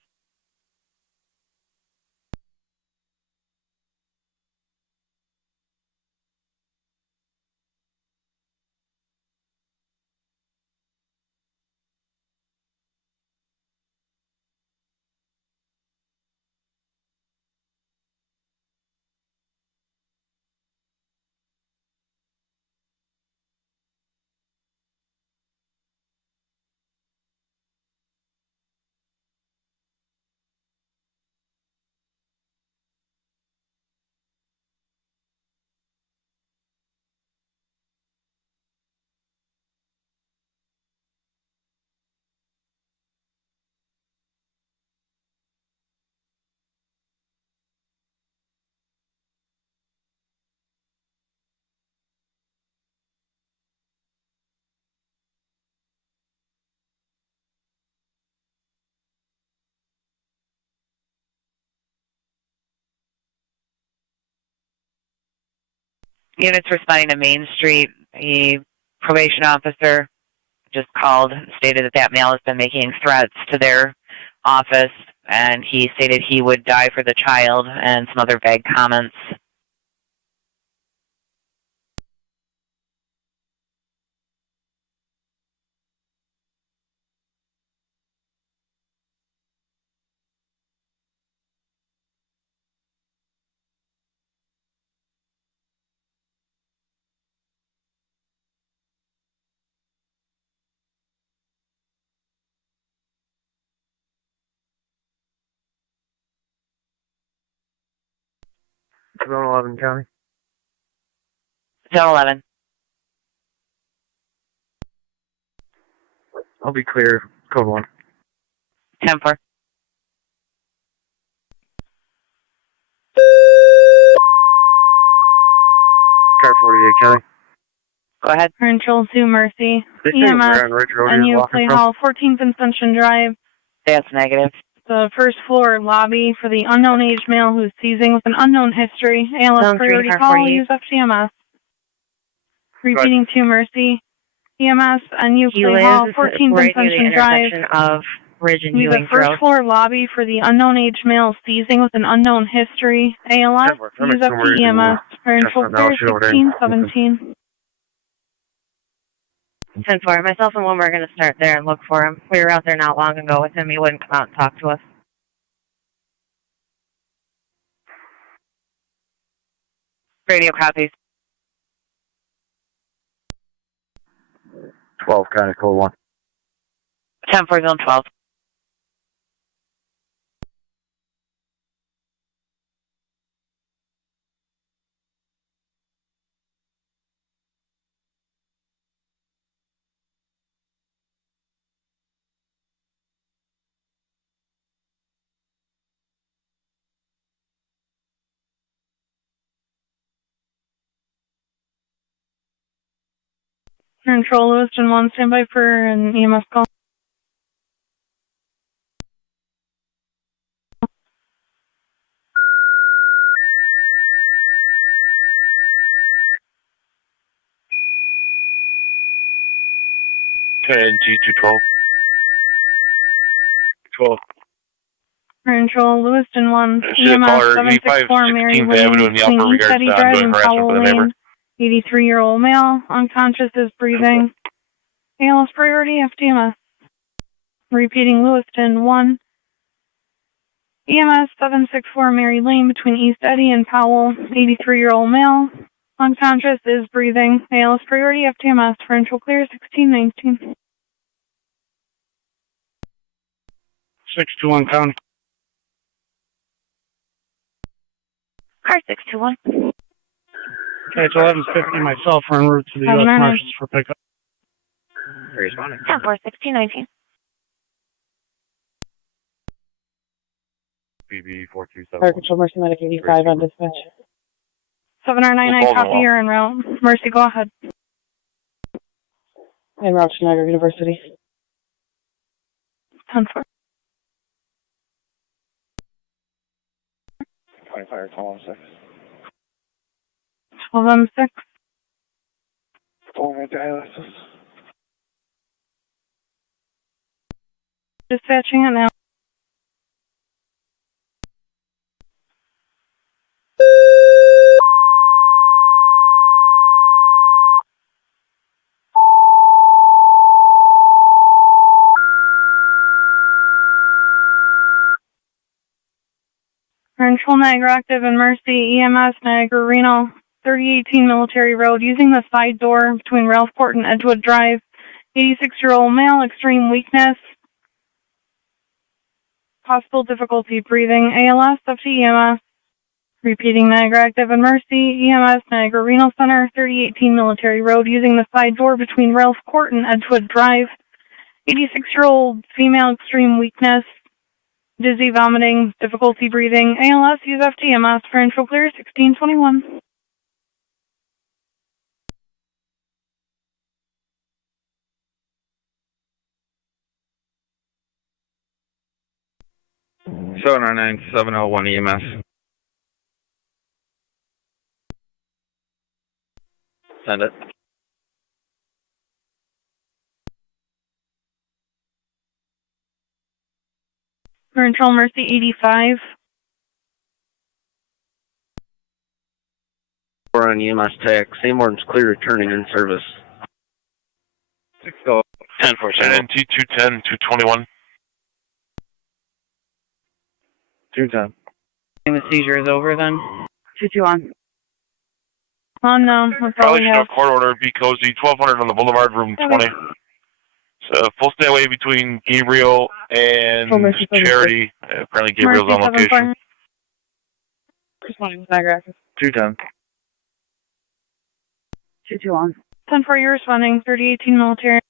Units responding to Main Street. The probation officer just called, stated that that male has been making threats to their office, and he stated he would die for the child and some other vague comments. Zone 11 County. Zone 11. I'll be clear. Code 1. 10-4. Car 48 County. Go ahead. Control to Mercy. They say EMS, we're on Ridge Road here, NU walking Clay from. Hall, 14th and Ascension Drive. That's negative. The first floor lobby for the unknown age male who's seizing with an unknown history. ALS Zone 3, priority car call, 48. use FTMS. Repeating to Mercy. EMS, NU He Clay Hall, lives 14th right and near the Ascension Drive. intersection of Ridge and The Ewing first Road. floor lobby for the unknown age male seizing with an unknown history. ALS, use FTMS. Control clear, 1617. 10-4. Myself and Wilmer are going to start there and look for him. We were out there not long ago with him. He wouldn't come out and talk to us. Radio copies. 12 County, Code 1. 10-4, Zone 12. Control Lewiston 1, standby for an EMS call. G212. 12. Control Lewiston 1, Should EMS call her 764 Mary 85 16th Lane, Avenue in the between upper East regards Eddy to Drive ongoing and harassment Powell for the neighbor. Lane. 83-year-old male, unconscious, is breathing. ALS priority, FTMS. Repeating Lewiston 1, EMS 764 Mary Lane, between East Eddy and Powell. 83-year-old male, unconscious, is breathing. ALS priority, FTMS. Differential clear, 1619. 621 County. Car 621. Okay, it's 11:50 myself en route to the U.S. Marshals for pickup. Responding. 10-4, 1619. BB 427. Fire Control Mercy Medic 85 on dispatch. 7099, copy, you're en route. Mercy, go ahead. En route to Niagara University. 10-4. Fire call 6. 12M6. Going at dialysis. Dispatching it now. Control Niagara active and Mercy, EMS Niagara Reno, 3018 Military Road, using the side door between Ralphport and Edgewood Drive. 86-year-old male, extreme weakness, possible difficulty breathing, ALS, FTEMS. Repeating Niagara active and Mercy, EMS Niagara Reno Center, 3018 Military Road, using the side door between Ralphport and Edgewood Drive. 86-year-old female, extreme weakness, dizzy, vomiting, difficulty breathing, ALS, use FTMS, for intro clear, 1621. Seven 701 EMS. Send it. Control Mercy 85. We're on EMS TAC. Seymour's clear returning in service. 6 go. 10-4. NT 210, 221. 210. The seizure is over then? 2-2 on. Oh no, that's all we Violation have. of court order, be cozy, 1200 on the Boulevard, room 20. So full stay away between Gabriel and Charity. Apparently Gabriel's on location. Responding with Niagara. 210. 2-2 on. 10-4, you're responding. 3018 military.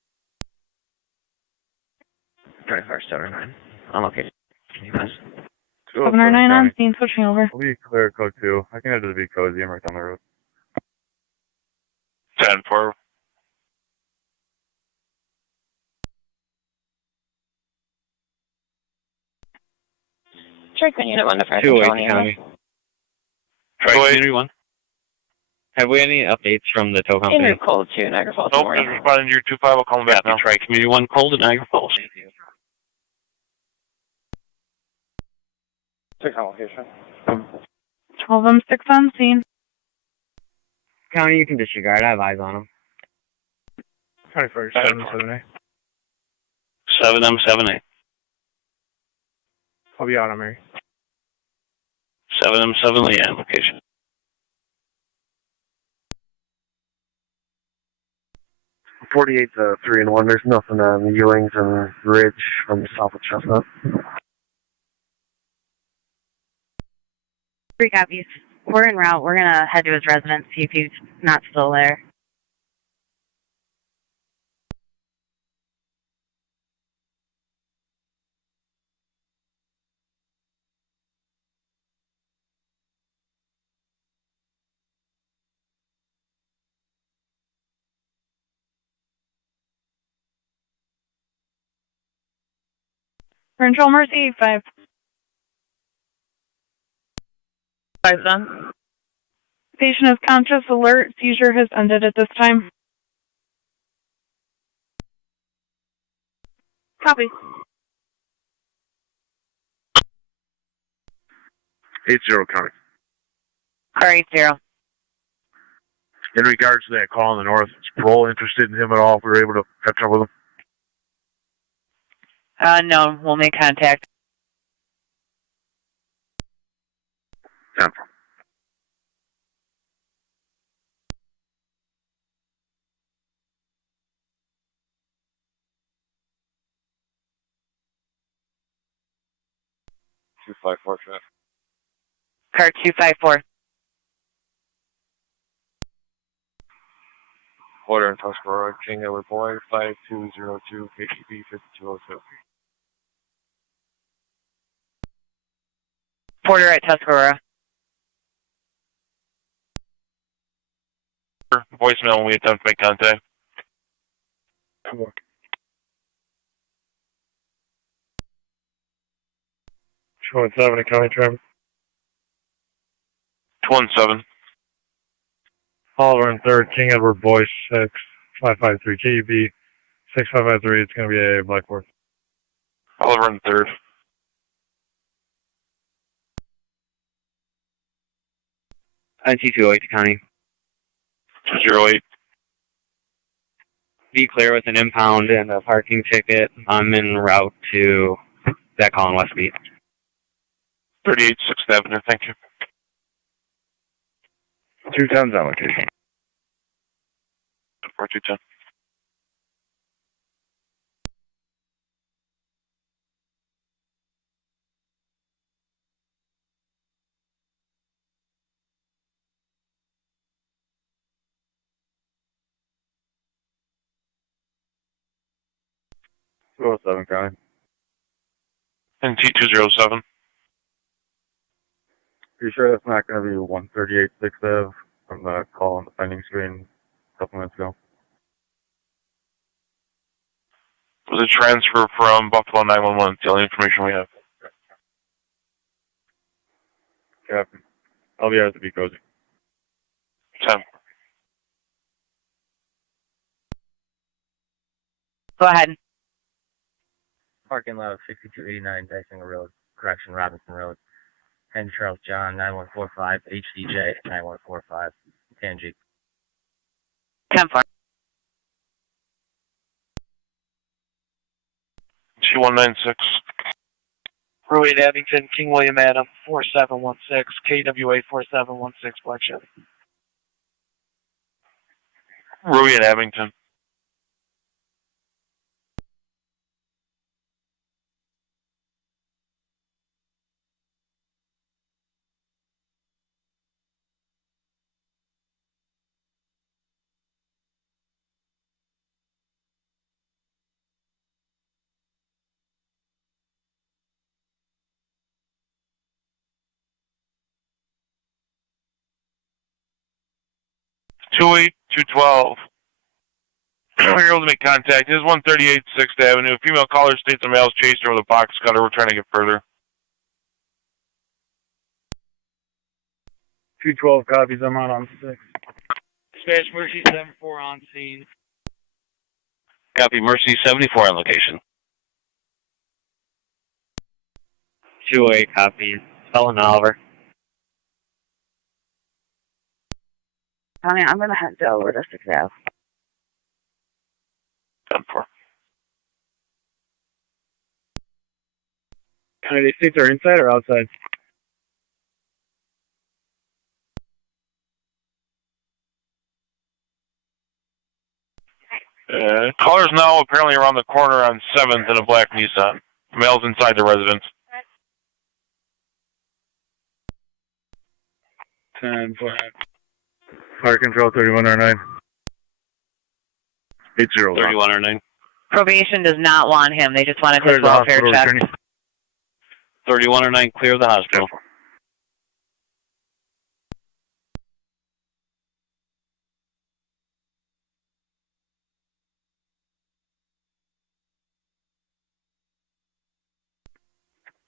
2479. On location. Can you guys? 709 on scene, switching over. We'll be clear code 2. I can head to the Be Cozy. I'm right down the road. 10-4. Strike unit 1 to fire 208 County. Try Community 1. Have we any updates from the tow company? In cold to Niagara Falls. Nope, just responding to your 2-5. I'll call him back now. Try Community 1 cold to Niagara Falls. 6 on location. 12M6 on scene. County, you can disregard. I have eyes on them. 24 778. 7M78. I'll be out on Mary. 7M7 Lee on location. .48 3 and 1. There's nothing on Ewings and Ridge from south of Chestnut. 3 copies. We're en route. We're going to head to his residence, see if he's not still there. Control Mercy 85. 5 done. Patient is conscious, alert, seizure has ended at this time. Copy. 80 County. Car 80. In regards to that call in the north, is parole interested in him at all if we were able to catch up with him? No, we'll make contact. 10-4. Two 5-4 traffic. Car 254. Order in Tuscarora, King Edward Boy, 5202, KGB 5202. Porter at Tuscarora. Voicemail when we attempt to make contact. Showing 7 County traffic. 217. Oliver and 3rd, King Edward Boyce, 6553, KUB 6553. It's going to be a Blackboard. Oliver and 3rd. NT208 County. 208. Be clear with an impound and a parking ticket. I'm en route to that call in West Beat. 38 6th Avenue, thank you. 210's on location. 4210. Two 7 County. NT207. You sure that's not going to be 138 6th Ave from the call on the finding screen a couple minutes ago? Was a transfer from Buffalo 911. It's the only information we have. Captain, I'll be out to Be Cozy. 10. Go ahead. Parking lot of 6289 Dyson Road, correction, Robinson Road. Henry Charles John, 9145, HDJ, 9145, Tangy. 10-4. G196. Road Abington, King William Adam, 4716, KWA 4716, Black Chevy. Rui at Abington. Two 212. We're able to make contact. This is 138 6th Avenue. Female caller states a male's chased her with a box cutter. We're trying to get further. 212 copies. I'm out on 6. Dispatch Mercy 74 on scene. Copy, Mercy 74 on location. 2-8 copies. Spelling Oliver. Honey, I'm going to head over to 6th Ave. 10-4. Honey, these seats are inside or outside? Caller's now apparently around the corner on 7th in a black Nissan. Male's inside the residence. 10-4. Fire control 3109. 80. 3109. Probation does not want him. They just wanted his welfare check. 3109, clear the hospital.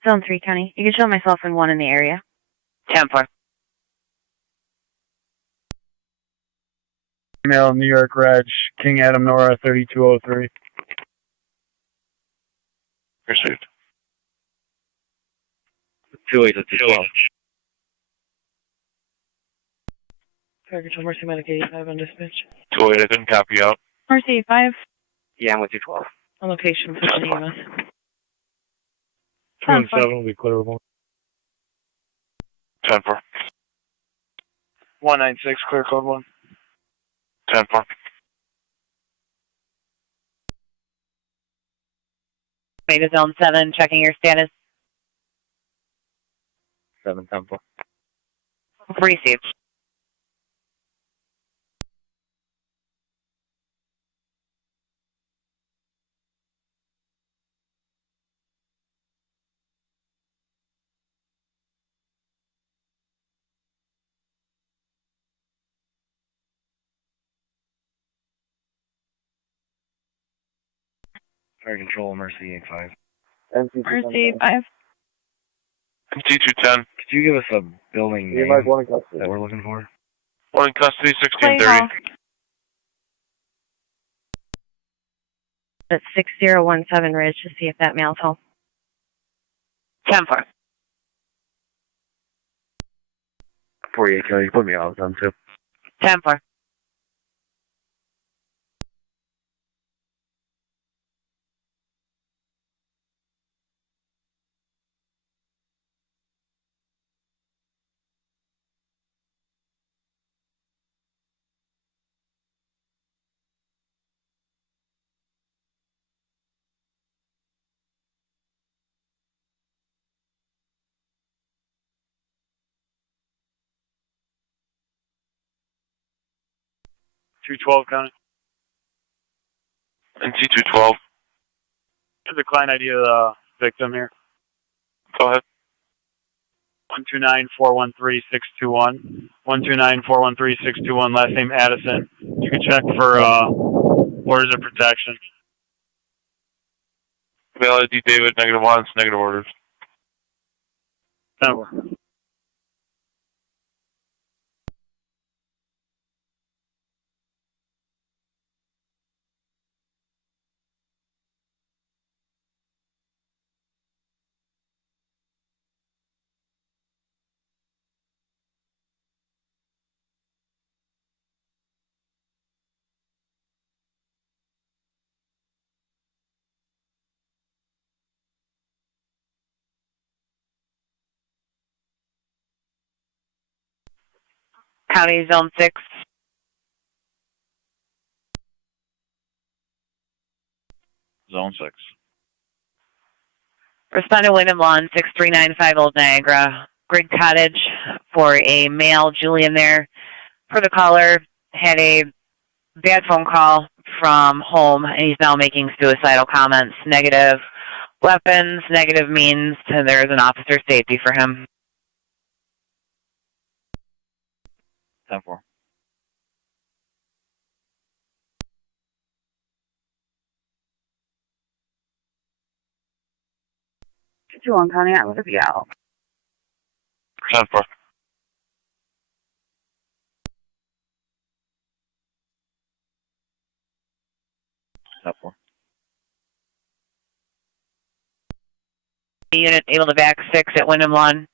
Zone 3, County. You can show myself in 1 in the area. 10-4. Female New York Reg, King Adam Nora 3203. Received. 2-8 to 212. Fire Control Mercy Medic 85 on dispatch. 208, I couldn't copy out. Mercy 85. Yeah, I'm with 212. On location for the EMS. 217 will be clearable. 10-4. 196, clear code 1. 10-4. Made a zone 7, checking your status. 7-10-4. Received. Fire control, Mercy 85. Mercy 85. MT210. Could you give us a building name that we're looking for? One in custody, Clay 1630. Hall. At 6017 Ridge to see if that male's home. 10-4. 48 kill, you put me out on too. 10-4. .212 County. NC212. To the client ID of the victim here. Go ahead. 129-413-621. 129-413-621. Last name Addison. You can check for orders of protection. Male ID David, -1, negative orders. 10-4. County Zone 6. Zone 6. Respond to Wyndham Lawn, 6395 Old Niagara. Grid Cottage for a male, Julian there. For the caller, had a bad phone call from home, and he's now making suicidal comments. Negative weapons, negative means, and there's an officer safety for him. 10-4. One County, I would be out. 10-4. Unit able to back 6 at Wyndham Lawn.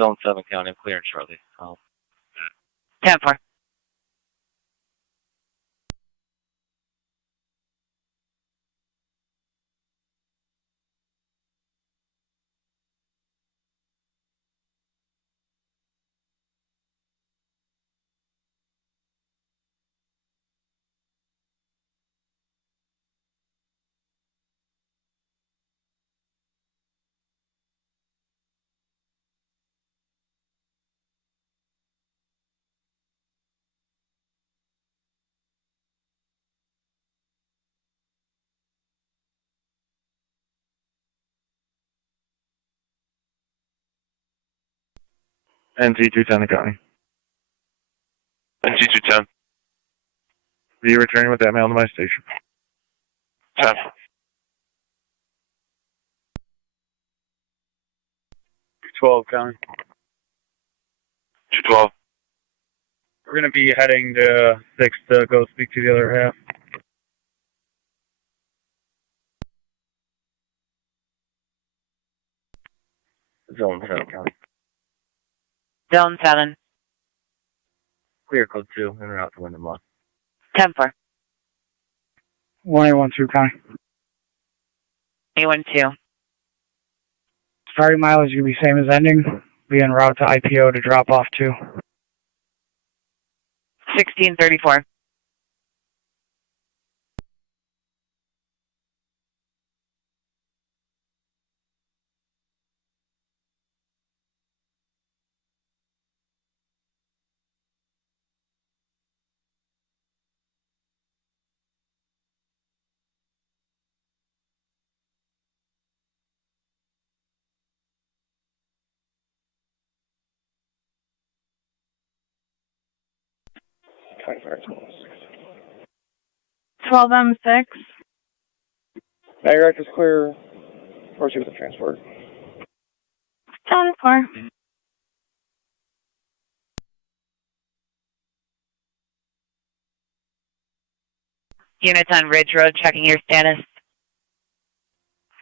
Zone 7 County, I'm clearing shortly. 10-4. NC-210 County. NC-210. Are you returning with that mail to my station? 10. 12 County. 212. We're going to be heading to 6 to go speak to the other half. Zone 7 County. Zone 7. Clear code 2, en route to Wyndham Lawn. 10-4. 1812 County. 812. Starting mileage is going to be same as ending. Be en route to IPO to drop off too. 1634. Twelve M6. Niagara is clear. Proceed with the transport. 10-4. Units on Ridge Road checking your status.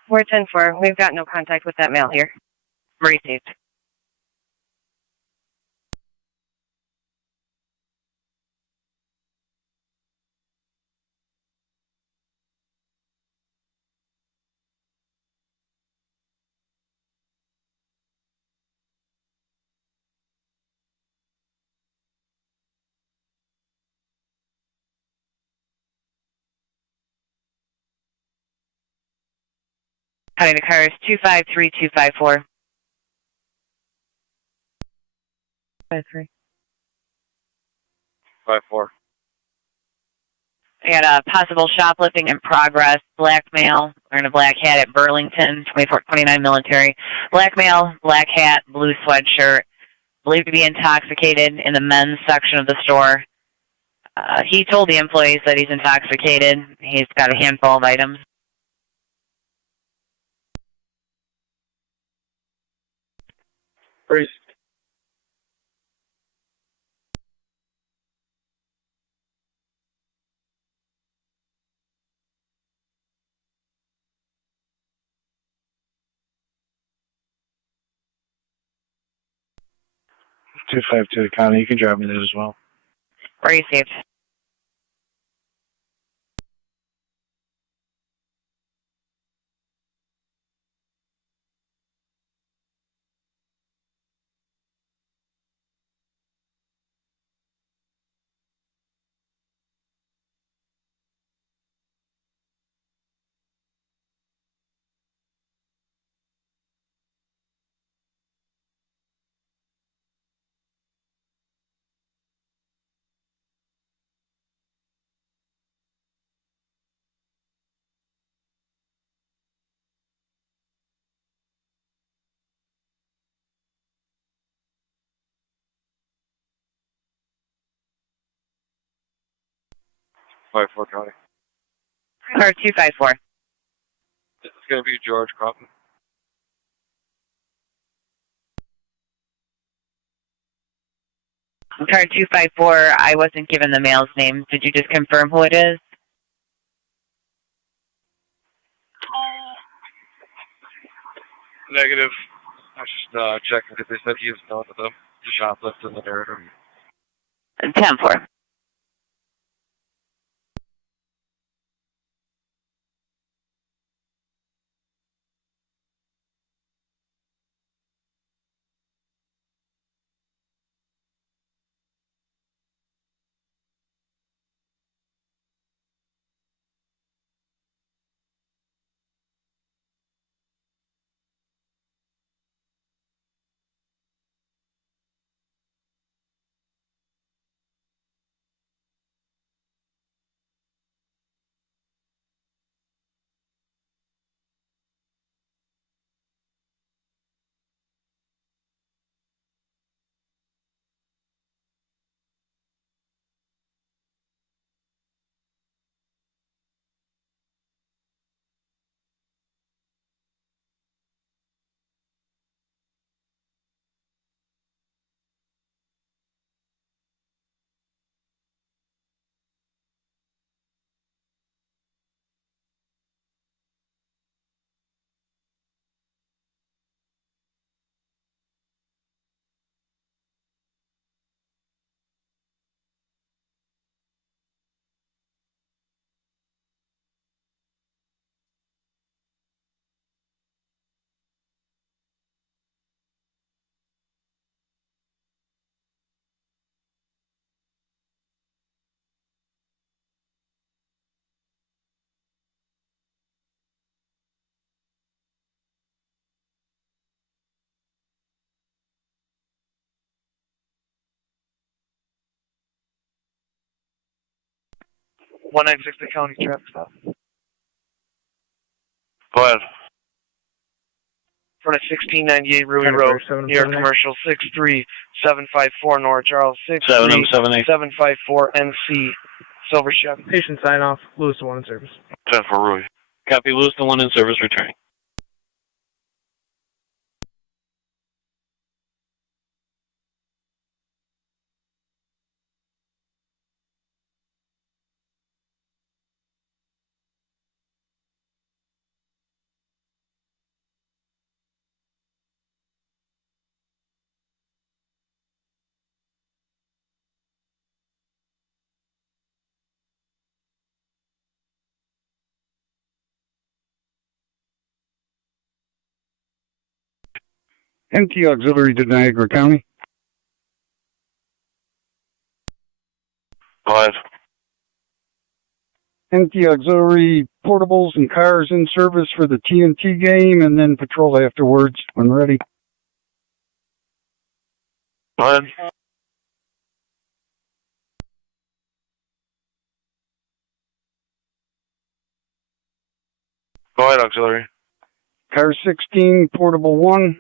We're 10-4. We've got no contact with that male here. Received. County to cars 253254. 53. 5-4. I got a possible shoplifting in progress. Black male wearing a black hat at Burlington, 2429 military. Black male, black hat, blue sweatshirt. Believed to be intoxicated in the men's section of the store. He told the employees that he's intoxicated. He's got a handful of items. Priest. $252 County. You can drive me there as well. Received. 254 County. Car 254. It's going to be George Cropton. Car 254, I wasn't given the male's name. Did you just confirm who it is? Negative. I just checked because they said he was known to them. The shoplift in the narrative. 10-4. One 960 County traffic stop. Go ahead. Front of 1698 Ruby Road, New York Commercial 63754 North Charles 63754 NC Silver Chevy. Patient sign off. Lewiston 1 in service. 10 for Ruby. Copy, Lewiston 1 in service, returning. MT Auxiliary to Niagara County. Go ahead. MT Auxiliary portables and cars in service for the TNT game, and then patrol afterwards when ready. Go ahead. Go ahead, Auxiliary. Car 16, portable 1.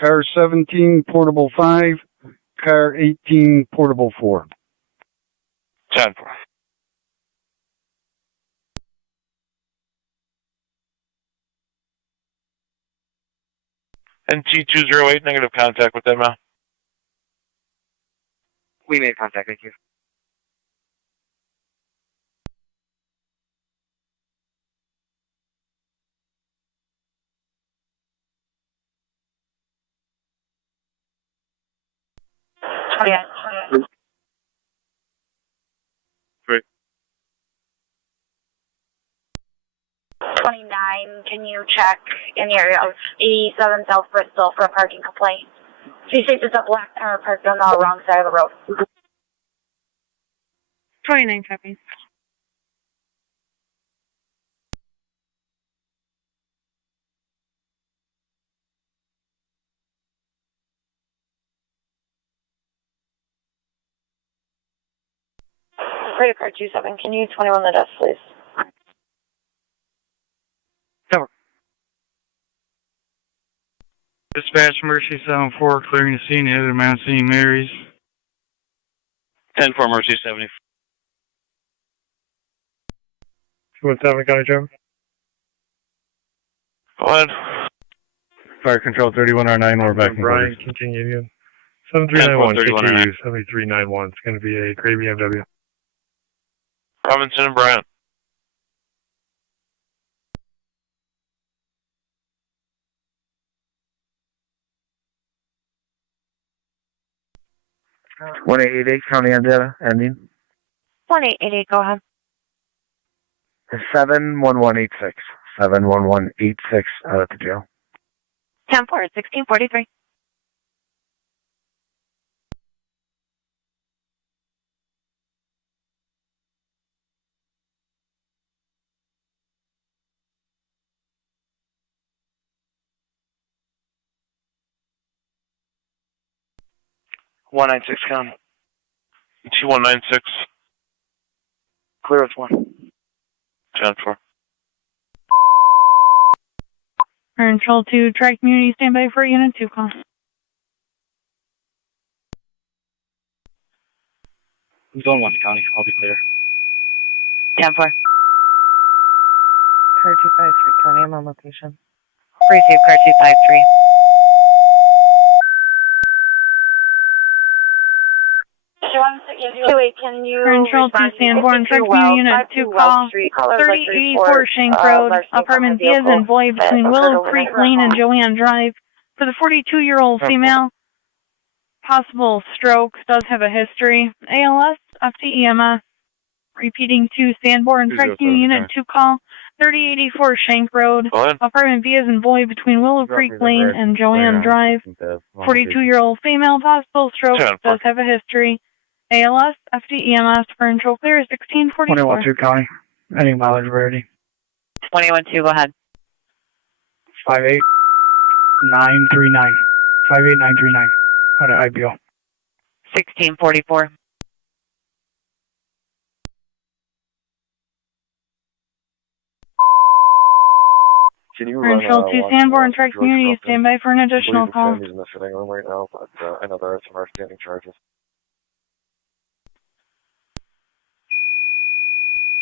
Car 17, portable 5. Car 18, portable 4. 10 for. NT208, negative contact with them now. We made contact, thank you. Yeah. Great. 29, can you check in the area of 87 South Bristol for a parking complaint? She says it's a black car parked on the wrong side of the road. 29 copies. Credit card 27, can you 21 the desk, please? Cover. Dispatch Mercy 74, clearing the scene, headed to Mount St. Mary's. 10 for Mercy 70. 217 County Sheriff. Go ahead. Fire Control 3109, we're back in Brian, quarters. continue. 7391 3109. KKU 7391. It's going to be a gray BMW. Robinson and Bryant. Right. 1888 County Indiana, ending. 1888, go ahead. 71186. 71186 out at the jail. 10-4, 1643. One 96 County. 2196. Clear with 1. 10-4. Fire Control 2, Tri Community, standby for Unit 2 call. Zone 1 County, I'll be clear. 10-4. Car 253 County, I'm on location. Receive car 253. Can you Control 2 Sanborn, Tri Community Unit 2 call. 3084 Shank Road, apartment Diaz and Boy between Willow Creek Lane and Joanne Drive. For the 42-year-old female, possible stroke, does have a history. ALS, FTEMS. Repeating to Sanborn, Tri Community Unit 2 call. 3084 Shank Road, apartment Diaz and Boy between Willow Creek Lane and Joanne Drive. 42-year-old female, possible stroke, does have a history. ALS, FTEMS, for control clear, 1644. 212 County. Any mileage rarity. 212, go ahead. 58939. 58939. Out at IBO. 1644. Control 2 Sanborn, Tri Community, standby for an additional call. He's in the sitting room right now, but I know there are some outstanding charges.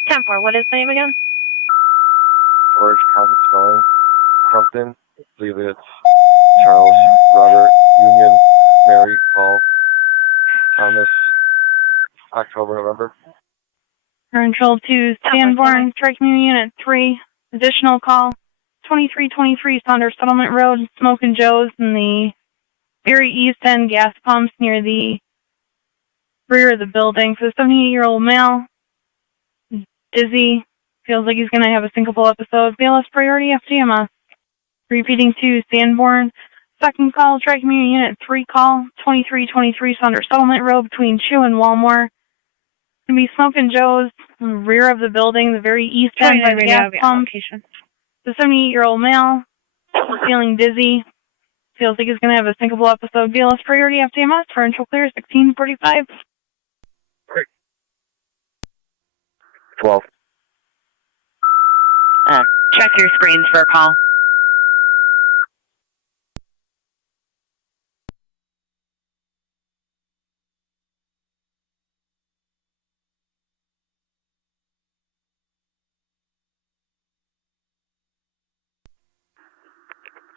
10-4, what is the name again? George, Common Spelling, Crumpton, I believe it's Charles, Robert, Union, Mary, Paul, Thomas, October, November. Control 2 Sanborn, Tri Community Unit 3, additional call. 2323 Saunders Settlement Road, Smoke and Joe's in the very east end gas pumps near the rear of the building. So 78-year-old male, dizzy, feels like he's going to have a syncopal episode. BLS priority FTMS. Repeating to Sanborn, second call, Tri Community Unit 3 call, 2323 Saunders Settlement Road between Chew and Walmore. Going to be Smoke and Joe's in the rear of the building, the very east end of the gas pump. The 78-year-old male, feeling dizzy, feels like he's going to have a syncopal episode. BLS priority FTMS for intro clear 1645. 12. Check your screens for a call.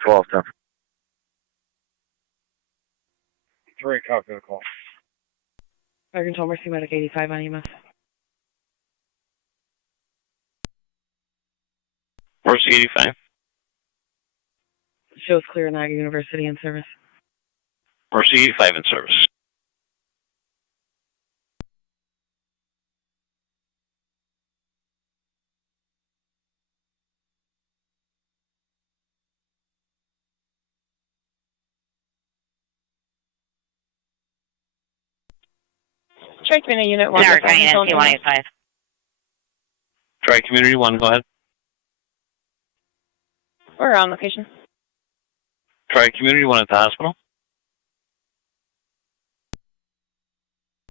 Twelve, 10. 3, copy the call. Fire Control Mercy Medic 85 on EMS. Mercy 85. Shows clear Niagara University in service. Mercy 85 in service. Tri Community Unit 1. T185. Try Community 1, go ahead. We're on location. Try Community 1 at the hospital.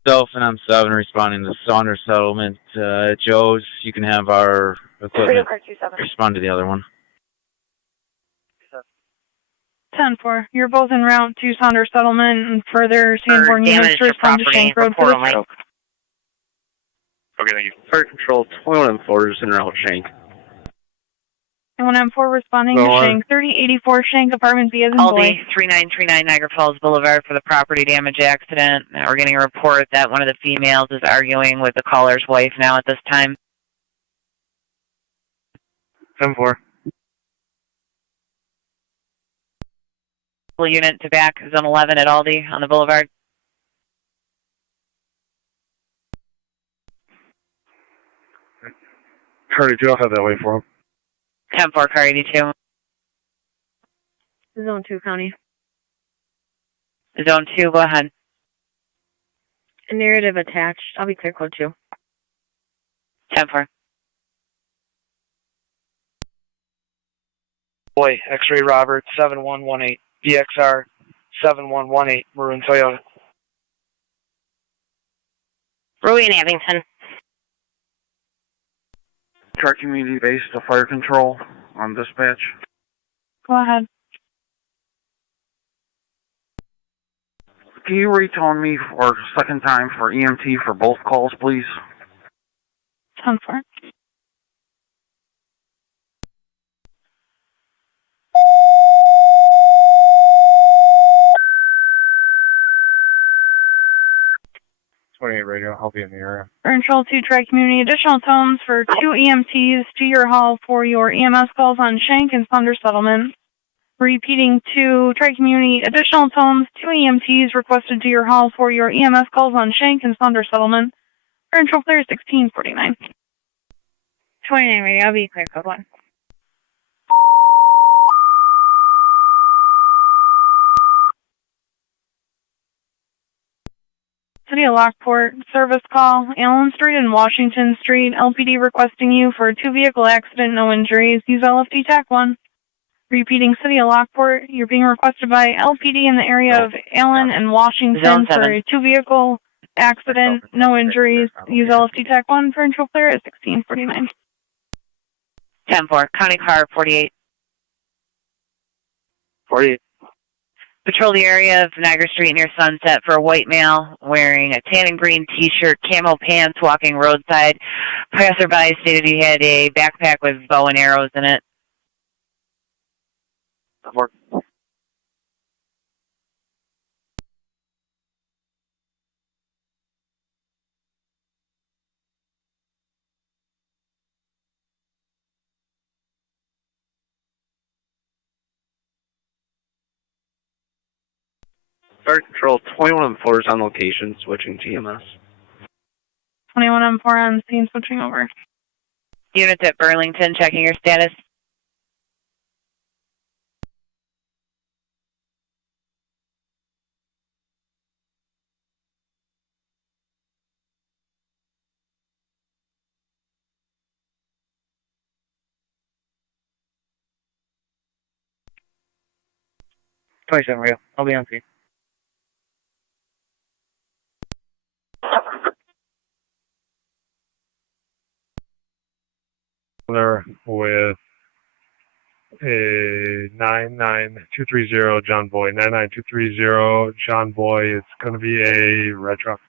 Self and I'm 7 responding to Saunders Settlement. Joe's, you can have our equipment respond to the other one. 10-4, you're both en route to Saunders Settlement and further Sanborn units to respond to Shank Road for the stroke. Okay, thank you. Fire Control 21 is in route Shank. And 1M4 responding Go to on. Shank, 3084 Shank, apartment B as in boy. Aldi 3939 Niagara Falls Boulevard for the property damage accident. Now we're getting a report that one of the females is arguing with the caller's wife now at this time. 10-4. Unit to back, zone 11 at Aldi on the boulevard. Car 82, I'll have that way for him. 10-4, car 82. Zone 2 County. Zone 2, go ahead. A narrative attached. I'll be clear code 2. 10-4. Boy, X-Ray Robert 7118, BXR 7118, Maroon Toyota. Rowie and Abington. Car community base to fire control on dispatch. Go ahead. Can you retone me for a second time for EMT for both calls, please? 10-4. Radio, I'll be in the area. Fire Control 2 Tri-Community, additional tones for 2 EMTs to your hall for your EMS calls on Shank and Thunder Settlement. Repeating to Tri-Community, additional tones, 2 EMTs requested to your hall for your EMS calls on Shank and Thunder Settlement. Fire Control Clear 1649. 29 radio, I'll be clear code 1. City of Lockport, service call, Allen Street and Washington Street, LPD requesting you for a 2-vehicle accident, no injuries. Use LFD TAC 1. Repeating, City of Lockport, you're being requested by LPD in the area of Allen and Washington for a 2-vehicle accident, no injuries. Use LFD TAC 1 for intro clear at 1649. 10-4, County Car 48. 48. Patrol the area of Niagara Street near Sunset for a white male wearing a tan and green t-shirt, camo pants, walking roadside. Passerby stated he had a backpack with bow and arrows in it. 4. Fire Control 21 is on location, switching GMS. 21 M4 on scene, switching over. Units at Burlington checking your status. Real. I'll be on scene. With a 99230 John Boy. 99230 John Boy. It's going to be a red truck.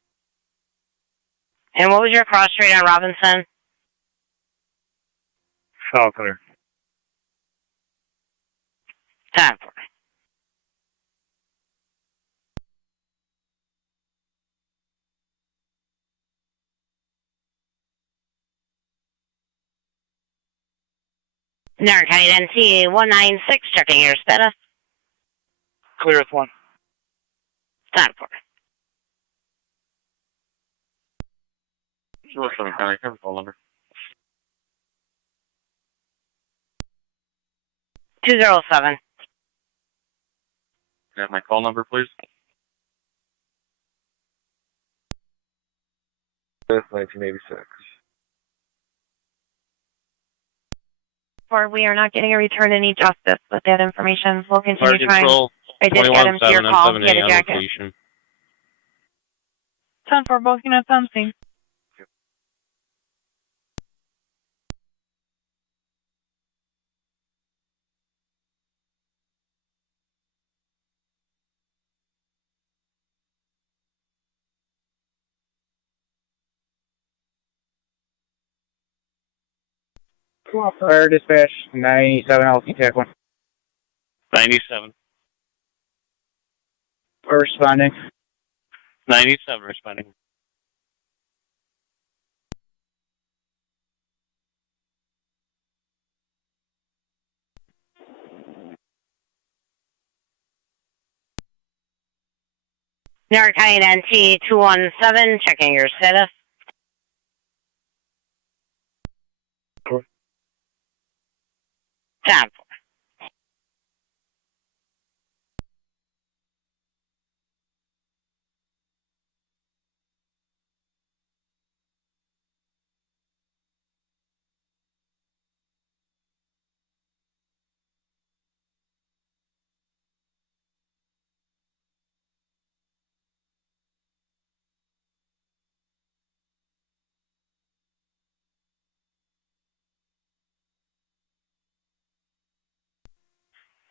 And what was your cross rate on Robinson? Falconer. 10-4. Niagara County NC 196, checking your status. Clear with 1. 10-4. Lewiston County, have a call number. 207. Can I have my call number, please? 1986. We are not getting a return any justice with that information. We'll continue Fire trying. Control I did add him to your call. He had a on jacket. location. 10-4, both units on scene. Fire dispatch, 97, LC TAC 1. 97. Responding. 97 responding. Narcotic NT 217, checking your status. Time.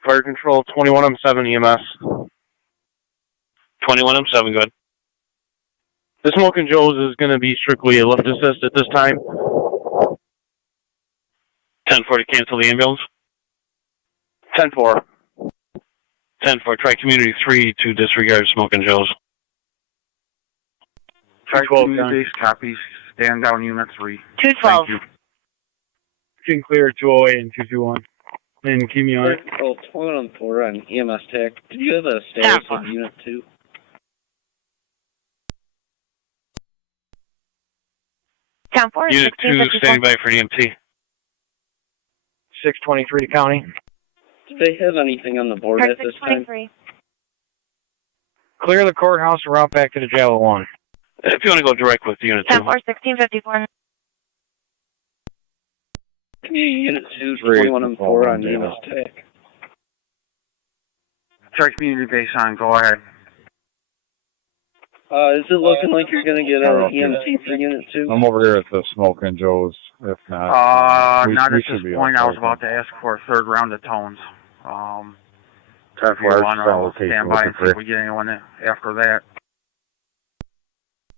Fire control 21M7 EMS. 21M7, good. The Smoking Joe's is going to be strictly a lift assist at this time. 10-4 to cancel the ambulance. 10-4. 10-4, try community 3 to disregard Smoking Joe's. Try community base copies. Stand down unit 3. 212. Thank you. Can clear 208 and 221. And keep me on it. Control 21-4 on EMS TAC. Did you have a status of unit 2? Town 4, Unit 2 standing by for EMT. 623 to county. Do they have anything on the board at this time? Clear the courthouse and route back to the jail at 1. If you want to go direct with Unit 2. 10-4, 1654. Unit 2, 21-4 on EMS TAC. Try community base on. Go ahead. Is it looking like you're going to get an EMT for Unit 2? I'm over here at the Smoking Joe's. If not, not at this point. I was about to ask for a third round of tones. If you want to stand by and see if we get anyone after that.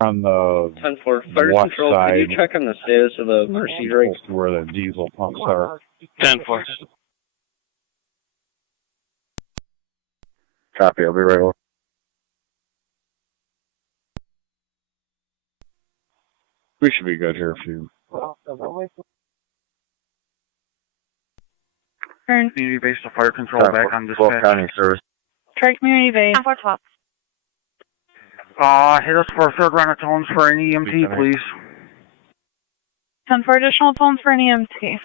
On the 10-4, fire west control, side, can you check on the status of the Mercy rig? where the diesel pumps are. 10-4. Copy, I'll be right over. We should be good here if you... Community base to fire control back on dispatch. County service. Try community base. 412. Hit us for a third round of tones for an EMT, please. 10 for additional tones for an EMT.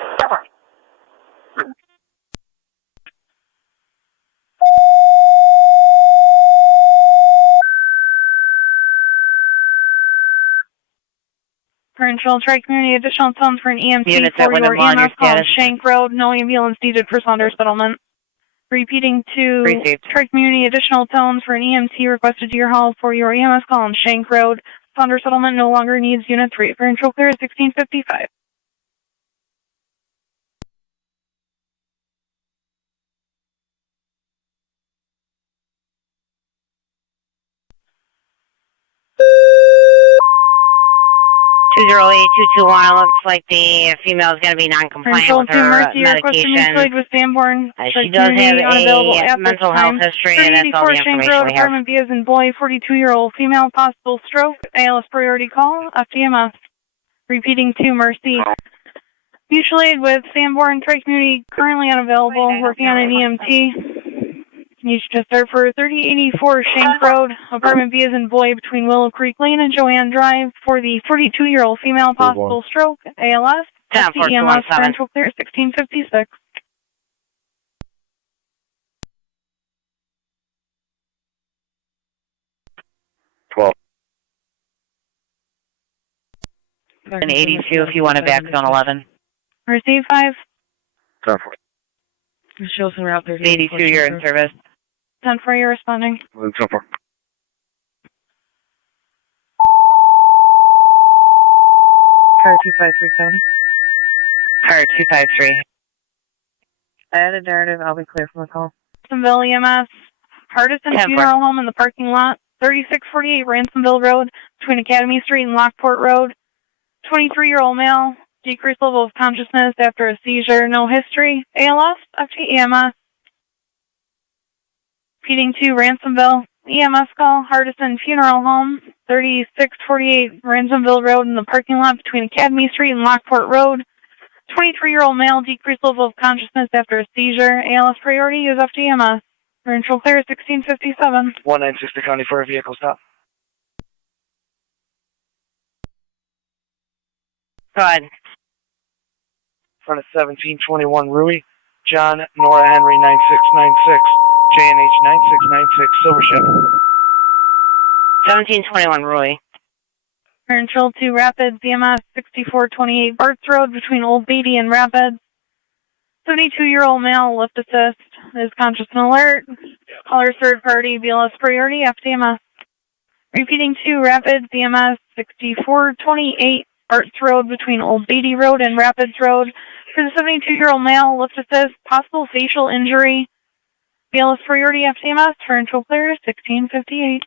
Control, try community additional tones for an EMT Units for at Wyndham your Lawn, EMS your call status. Shank Road, no ambulance needed for Saunders settlement. Repeating to Received. try community additional tones for an EMT requested to your hall for your EMS call on Shank Road. Saunders settlement no longer needs unit 3. For control clear is 1655. Looks like the female is going to be non-compliant Control with 2 her Mercy requesting medication. mutual aid with Sanborn. She does have a mental health history, and that's all the Shank information Road, we have. apartment B as in boy, 42-year-old female, possible stroke, ALS priority call, FDMS. Repeating to Mercy. Mutual aid with Sanborn, Tri Community, currently unavailable, working on an EMT. You should just start for 3084 Shank Road, apartment B as in boy, between Willow Creek Lane and Joanne Drive, for the 42-year-old female, possible stroke, ALS, FDMS, central clear, 1656. An 82 if you want to back zone 11. Receive 5. 10-4. Shows in route 82, you're in service. 10 for you responding. 10-4. Car 253 County. Car 253. I had a narrative. I'll be clear from the call. Ransomville EMS. Partisan 10-4. funeral home in the parking lot. 3648 Ransomville Road between Academy Street and Lockport Road. 23-year-old male decreased level of consciousness after a seizure, no history. ALS, FT EMS. Repeating to Ransomville, EMS call, Hardison Funeral Home, 3648 Ransomville Road in the parking lot between Academy Street and Lockport Road. 23-year-old male, decreased level of consciousness after a seizure. ALS priority, use FTMS. Control clear 1657. 196 to County for a vehicle stop. Go ahead. In front of 1721 Rui, John, Nora Henry 9696, JNH 9696, Silver Ship. 1721 Roy. Control to Rapids, EMS 6428 Barts Road between Old Beatty and Rapids. 72-year-old male, lift assist, is conscious and alert. Caller third party, BLS priority, FTMS. Repeating to Rapids, EMS 6428 Barts Road between Old Beatty Road and Rapids Road. For the 72-year-old male, lift assist, possible facial injury. BLS priority, FTMS, for control clear 1658.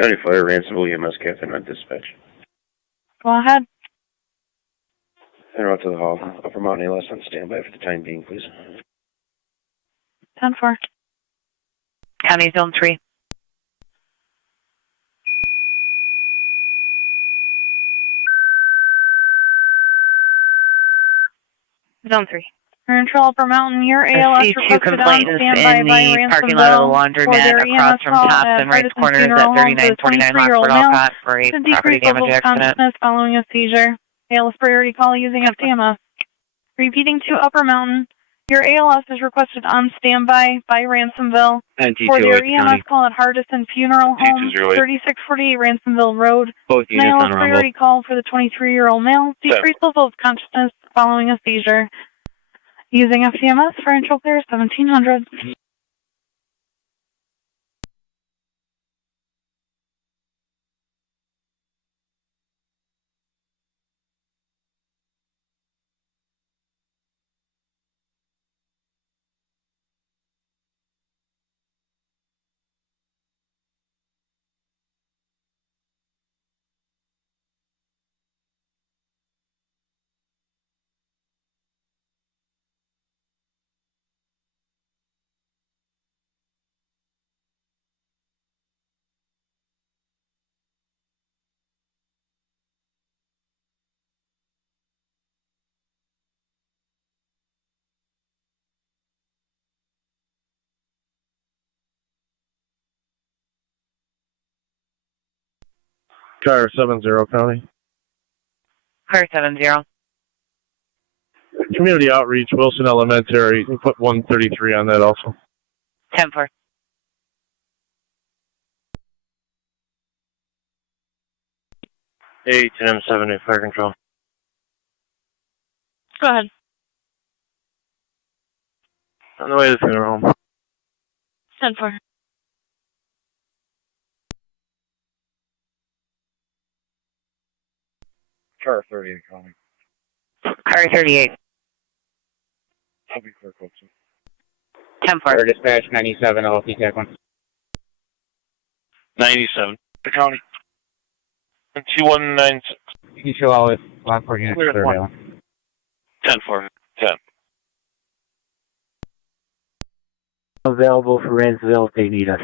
County Fire, Ransomville, EMS captain on dispatch. Go ahead. En route to the hall. Upper Mountain ALS on standby for the time being, please. 10-4. County Zone 3. Zone 3. Control Upper Mountain, your ALS C2 requested on complainants standby in by the parking lot of the Ransomville laundromat across from Tops and Wright's Corners at 3949 Lockport, Alcott for a property damage accident. Following a seizure. ALS priority call using FTMS. Repeating to Upper Mountain, your ALS is requested on standby by Ransomville for their EMS call at Hardison Funeral Home, 3648 Ransomville Road. Both An units ALS on Rumble. priority call for the 23-year-old male, decreased level of consciousness following a seizure. Using FTMS for control clear 1700. Car 70 County. Car 70. Community outreach, Wilson Elementary. You can put 133 on that also. 10-4. A10M7 fire control. Go ahead. On the way to the funeral home. 10-4. Car 38 calling. Car 38. I'll be clear, code 10-4. Dispatch 97, I'll TAC 1. 97. The county. 2196. You can show all with Lockport units Clear clear one. available. 10-4. 10. Available for Ransomville if they need us.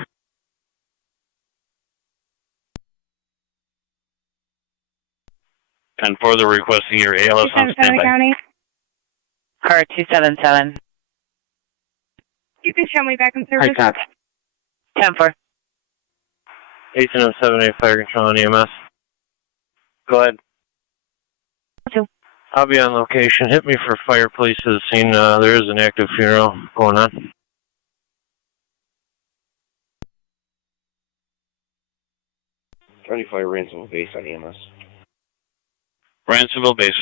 And further requesting your ALS on standby. County. Car 277. You can show me back in service. 10-4. A10M7 fire control on EMS. Go ahead. 2. I'll be on location. Hit me for fire, police to the scene. There is an active funeral going on. Friendly fire Ransomville base on EMS. Ransomville base.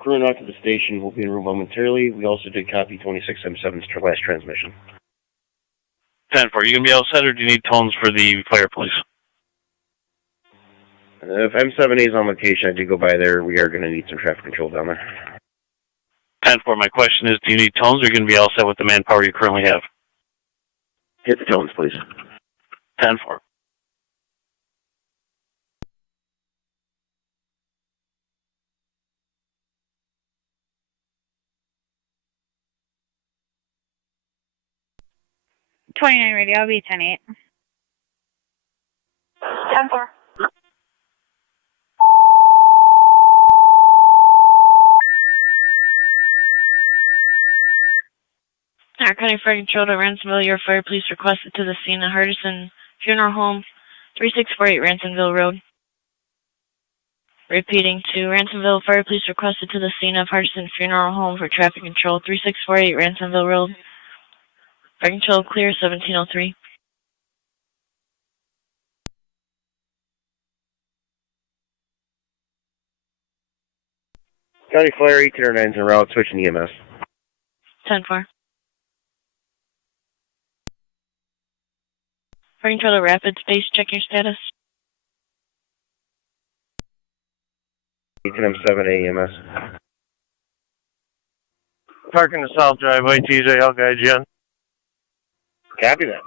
Crew out to the station will be en route momentarily. We also did copy 26M7's last transmission. 10-4, you gonna be all set, or do you need tones for the fire police? If M7A is on location, I did go by there. We are going to need some traffic control down there. 10-4, my question is, do you need tones, or are you gonna be all set with the manpower you currently have? Hit the tones, please. 10-4. '29 radio, I'll be 10-8. 10-4. Our County Fire Control to Ransomville, your fire police requested to the scene of Hardison Funeral Home, 3648 Ransomville Road. Repeating to Ransomville, fire police requested to the scene of Hardison Funeral Home for traffic control, 3648 Ransomville Road. Fire control clear, 1703. County Fire 1809's en route, switching EMS. 10-4. Fire control to Rapid Space, check your status. 18M7 EMS. Parking the south driveway, TJ, I'll guide you in. Copy that.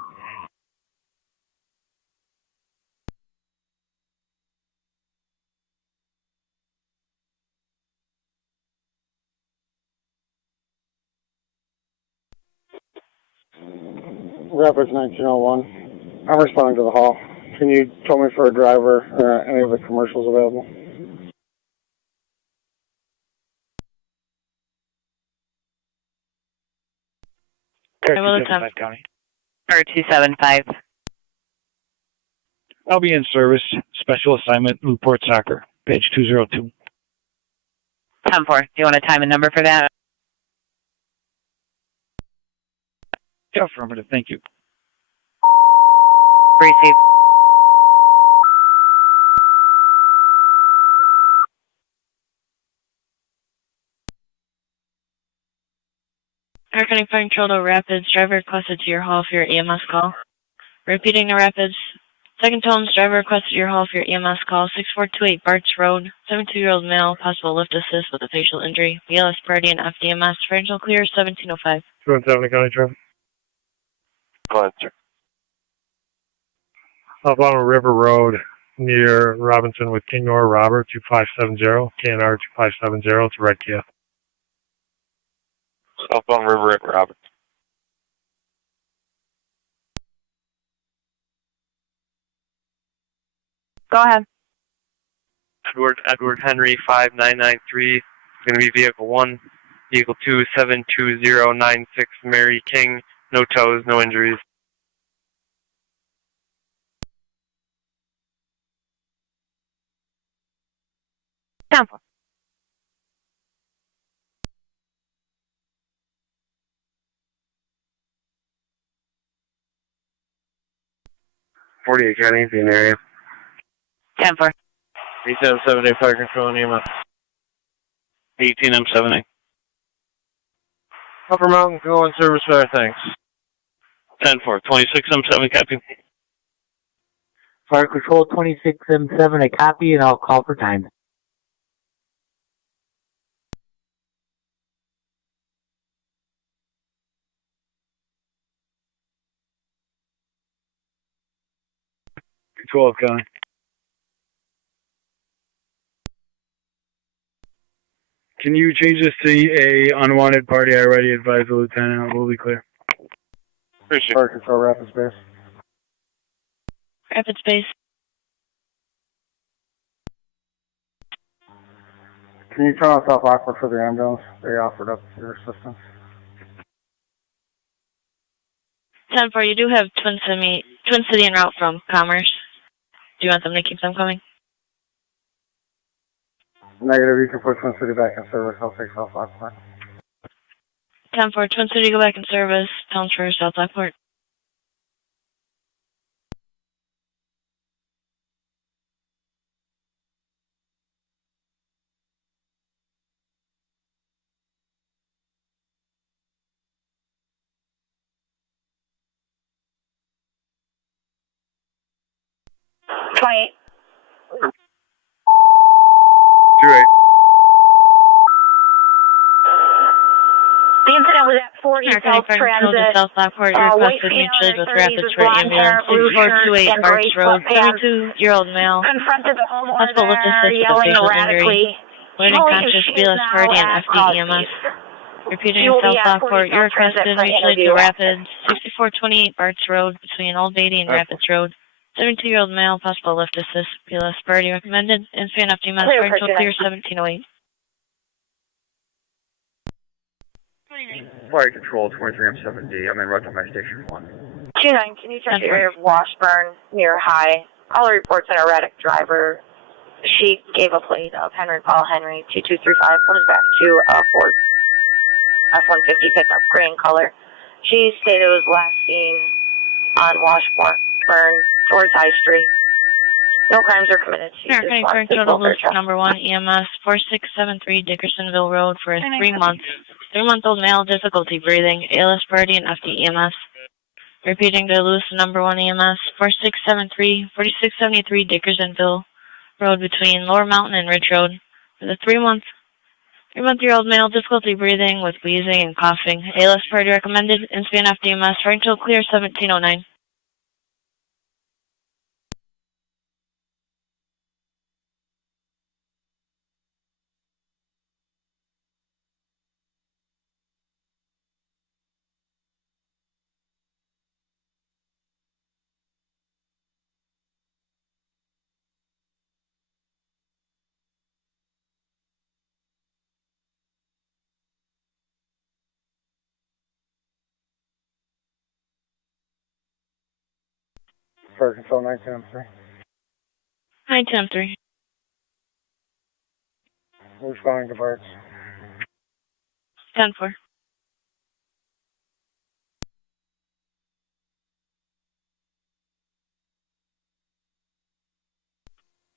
Rapids 1901. I'm responding to the hall. Can you tell me for a driver or any of the commercials available? County. Or 275. I'll be in service. Special assignment, Newport Soccer, page 202. 10-4. Do you want a time and number for that? Yeah, affirmative. Thank you. Receive. Our County Fire Control to Rapids, driver requested to your hall for your EMS call. Repeating to Rapids, second tones, driver requested your hall for your EMS call, 6428 Barts Road, 72-year-old male, possible lift assist with a facial injury, BLS party and FDMS, fire control clear, 1705. 217 County Traffic. Go ahead, sir. Up on River Road near Robinson with Kinyor Robert, 2570, KNR 2570, it's a red Kia. Southbound River at Roberts. Go ahead. Edward Henry 5993. Going to be vehicle 1. Vehicle 2 72096 Mary King. No tows, no injuries. Down 4. .48 County, in the area. 10-4. 18M7A fire control and EMS. 18M7A. Upper Mountain Fuel and Service Fire, thanks. 10-4, 26M7, copy. Fire Control 26M7, a copy, and I'll call for time. Control County. Can you change this to a unwanted party? I already advised the lieutenant. We'll be clear. Appreciate Fire Control Rapid Space. Rapid Space. Can you turn off South Lockport for the ambulance? They offered up your assistance. 10-4, you do have Twin City en route from Commerce. Do you want them to keep them coming? Negative, you can put Twin City back in service. I'll take South Lockport. 10-4, Twin City, go back in service. Towns for South Lockport. 28. 28. The incident was at 40 South Transit. South Lockport, your request is mutually with Rapids for ambulance 6428 Barks Road. 32-year-old male. Confronted the homeowner Hospital lift there, assist with a yelling facial erratically. injury. Waiting conscious, BLS party and FD EMS. Repeating South Lockport, your request is mutually to Rapids 6428 Barts Road between Old Beatty and Rapids Road. 72-year-old male, possible lift assist, BLS party recommended. Inspan FD EMS, rental clear 1708. Fire control 23M7D. I'm in route to my station 1. 29, can you check the area of Washburn near High? All the reports an erratic driver. She gave a plate of Henry Paul Henry 2235, comes back to a Ford F-150 pickup, gray in color. She stated it was last seen on Washburn towards High Street. No crimes are committed. She just wants total list number 1 EMS 4673 Dickersonville Road for a 3-month-old male, difficulty breathing, ALS party and FD EMS. Repeating to Lewiston number 1 EMS 4673 Dickersonville Road between Lower Mountain and Ridge Road for the 3-month-year-old male, difficulty breathing with wheezing and coughing. ALS party recommended. Inspan FD EMS. Rental clear 1709. Fire control 910-3. 910-3. We're responding to Barts. 10-4.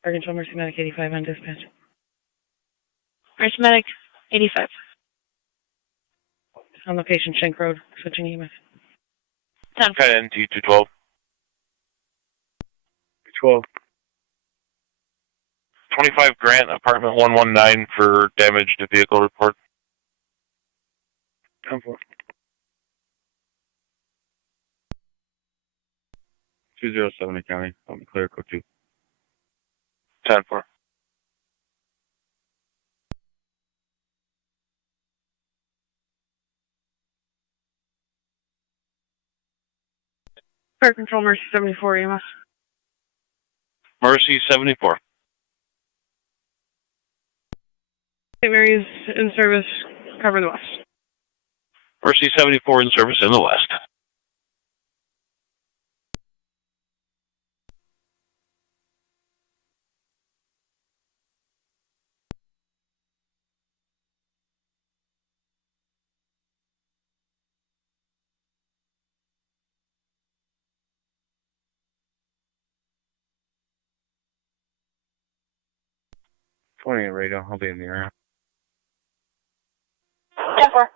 Fire control Mercy Medic 85 on dispatch. Mercy Medic 85. On location, Shank Road, switching EMS. 10-4. NT 212. 12. 25 Grant, apartment 119 for damage to vehicle report. 10-4. 207 County. I'll be clear, code 2. 10-4. Fire control Mercy 74 EMS. Mercy 74. St. Mary's in service, cover the west. Mercy 74 in service in the west. Radio, I'll be in the area. 10-4.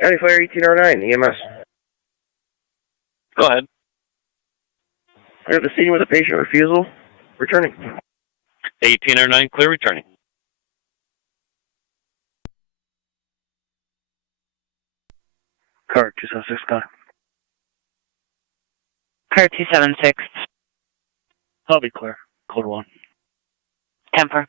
County Fire 1809, EMS. Go ahead. I have the scene with a patient refusal. Returning. 1809, clear returning. Car 276, got it. Car 276. I'll be clear, code 1. 10-4.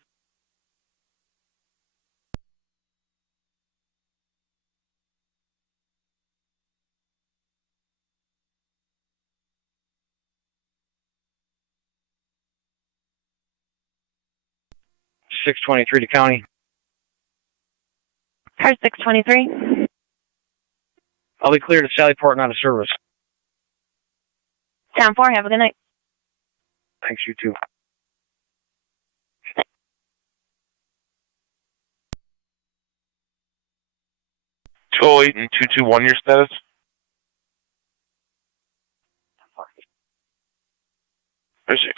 623 to county. Car 623. I'll be clear to Sallyport and out of service. Town 4, have a good night. Thanks, you too. Two 08 and 221, your status? Where's it?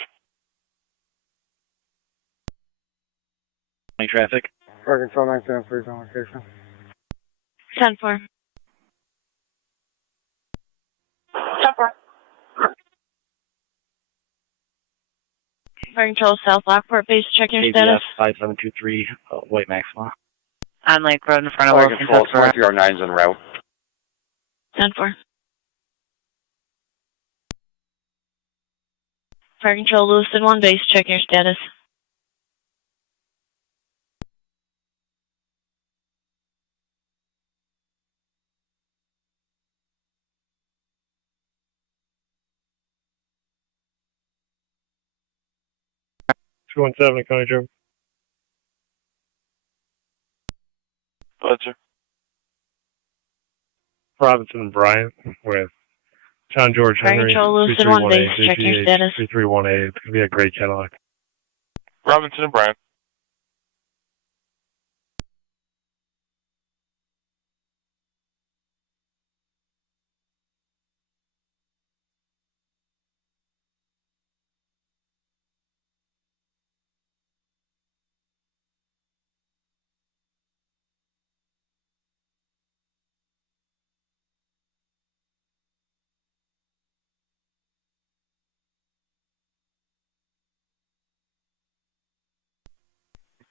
Any traffic? Arkansas 973 on location. 10-4. 10-4. Fire Control South Lockport base, check your ABS status. 5723, White Maxima. On Lake Road in front of Fire Wilson. Control 2309 is en route. 10-4. Fire Control Lewiston 1 base, check your status. Two 217 County Driver. Roger. Robinson and Bryant with John George Fire Henry. Control Lewiston 1 base, check your status. 3318. It's going to be a great Cadillac. Robinson and Bryant.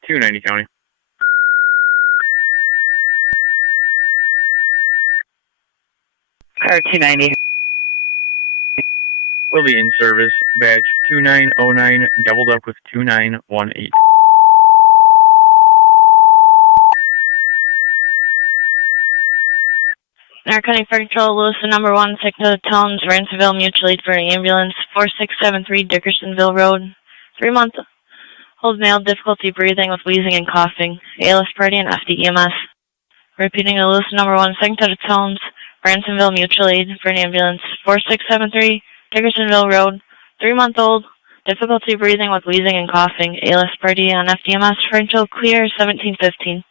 .290 County. Car 290. Will be in service. Badge 2909, doubled up with 2918. Narcotic Fire Control Lewiston number 1, take to Towns, Ransomville Mutual Aid for an ambulance, 4673 Dickersonville Road. 3-month-old male, difficulty breathing with wheezing and coughing. ALS party and FDEMS. Repeating to Lewiston number 1, second to Towns, Ransomville Mutual Aid for an ambulance, 4673 Dickersonville Road. 3-month-old, difficulty breathing with wheezing and coughing. ALS party on FDMS. Fire Control clear, 1715.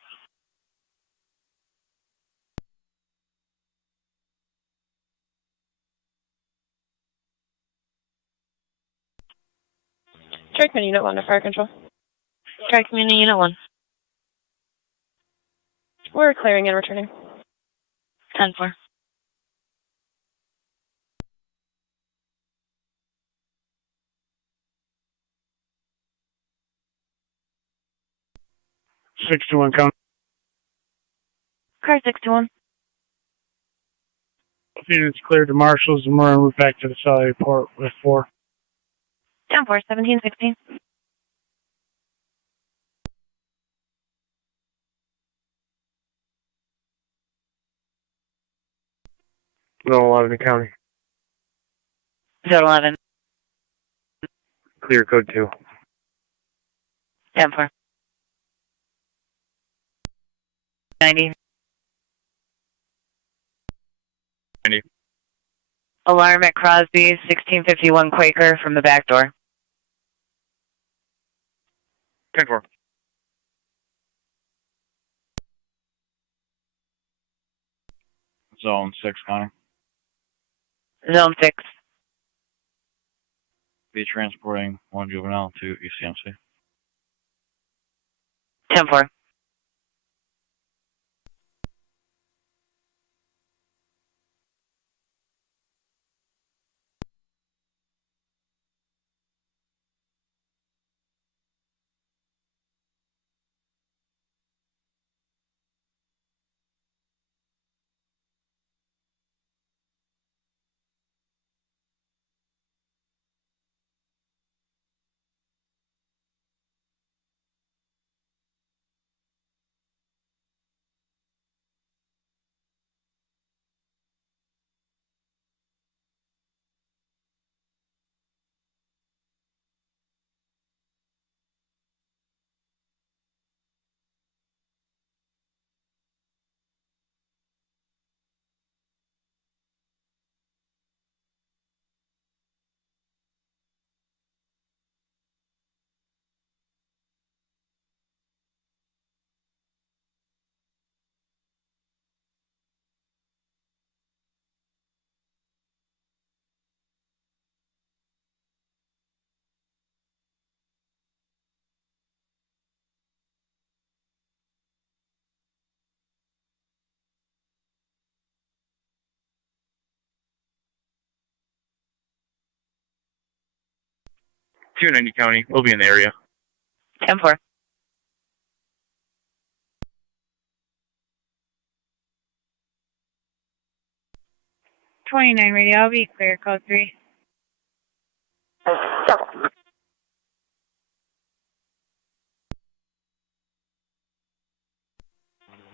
Tri-Community Unit 1 to Fire Control. Tri-Community Unit 1. We're clearing and returning. 10-4. Six to one count. Car 621. Units cleared to marshals, and we're en route back to the Sallyport with 4. Down 4, 1716. No 11 County. Zone 11. Clear code 2. 10-4. 90. 90. Alarm at Crosby, 1651 Quaker from the back door. 10-4. Zone 6 County. Zone 6. Be transporting one juvenile to ECMC. 10-4. 290 County. We'll be in the area. 10-4. .29 radio, I'll be clear, code 3.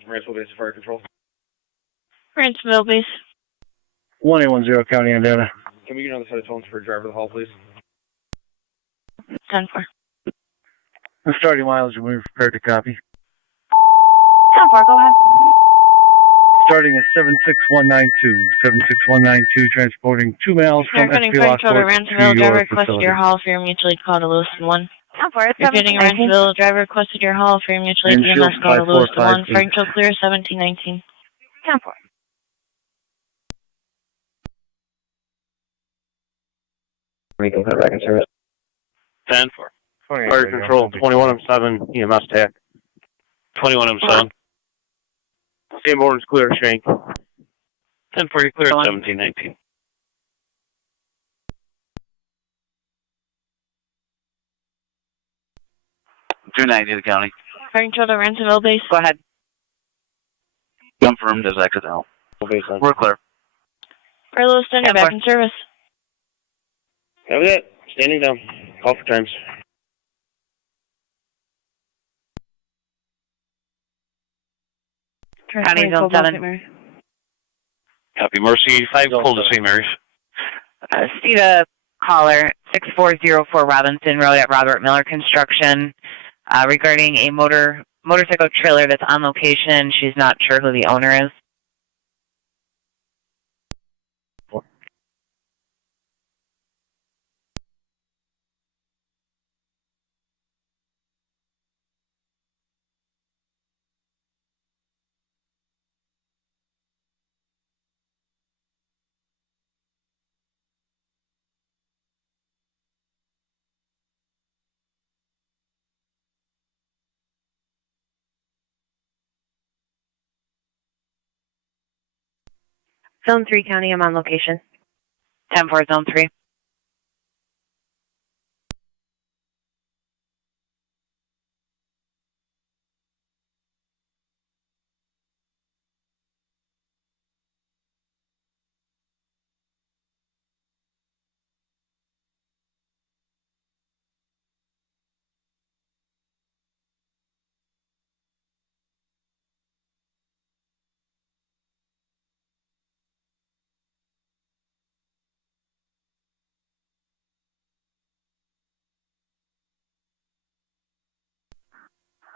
Ransville Base Fire Control. Ransville Base. 1810 County, Indiana. Can we get another set of tones for driver of the hall, please? 10-4. The starting mileage, we prepared to copy. 10-4, go ahead. Starting at 76192. 76192, transporting 2 miles from Aircutting SP Frank Shoulder, Lockport to Ransville, driver your requested facility. your haul for your mutually called to Lewiston 1. 10-4, it's Repeating 1719. Ransville, driver requested your haul for your mutually And EMS shield call to Lewiston 1. 5458. Frank Shoulder clear, 1719. 10-4. We can put it back in service. 10-4. Fire Control, 21M7, EMS TAC. 21M7. Same orders clear, Shank. 10-4, you clear at 1719. .290 the county. Frank Shoulder, Ransville Base. Go ahead. Confirmed as exit out. We're clear. For Lewiston, you're back in service. Copy that. Standing down. Call for times. County Zone 7. Copy, Mercy 5, pull to St. Mary's. Steve, caller 6404 Robinson Road at Robert Miller Construction regarding a motorcycle trailer that's on location. She's not sure who the owner is. Zone 3 County, I'm on location. 10-4, Zone 3.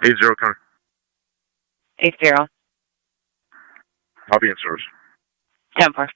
Eight zero, Connor. 8-0. I'll be in service. 10-4.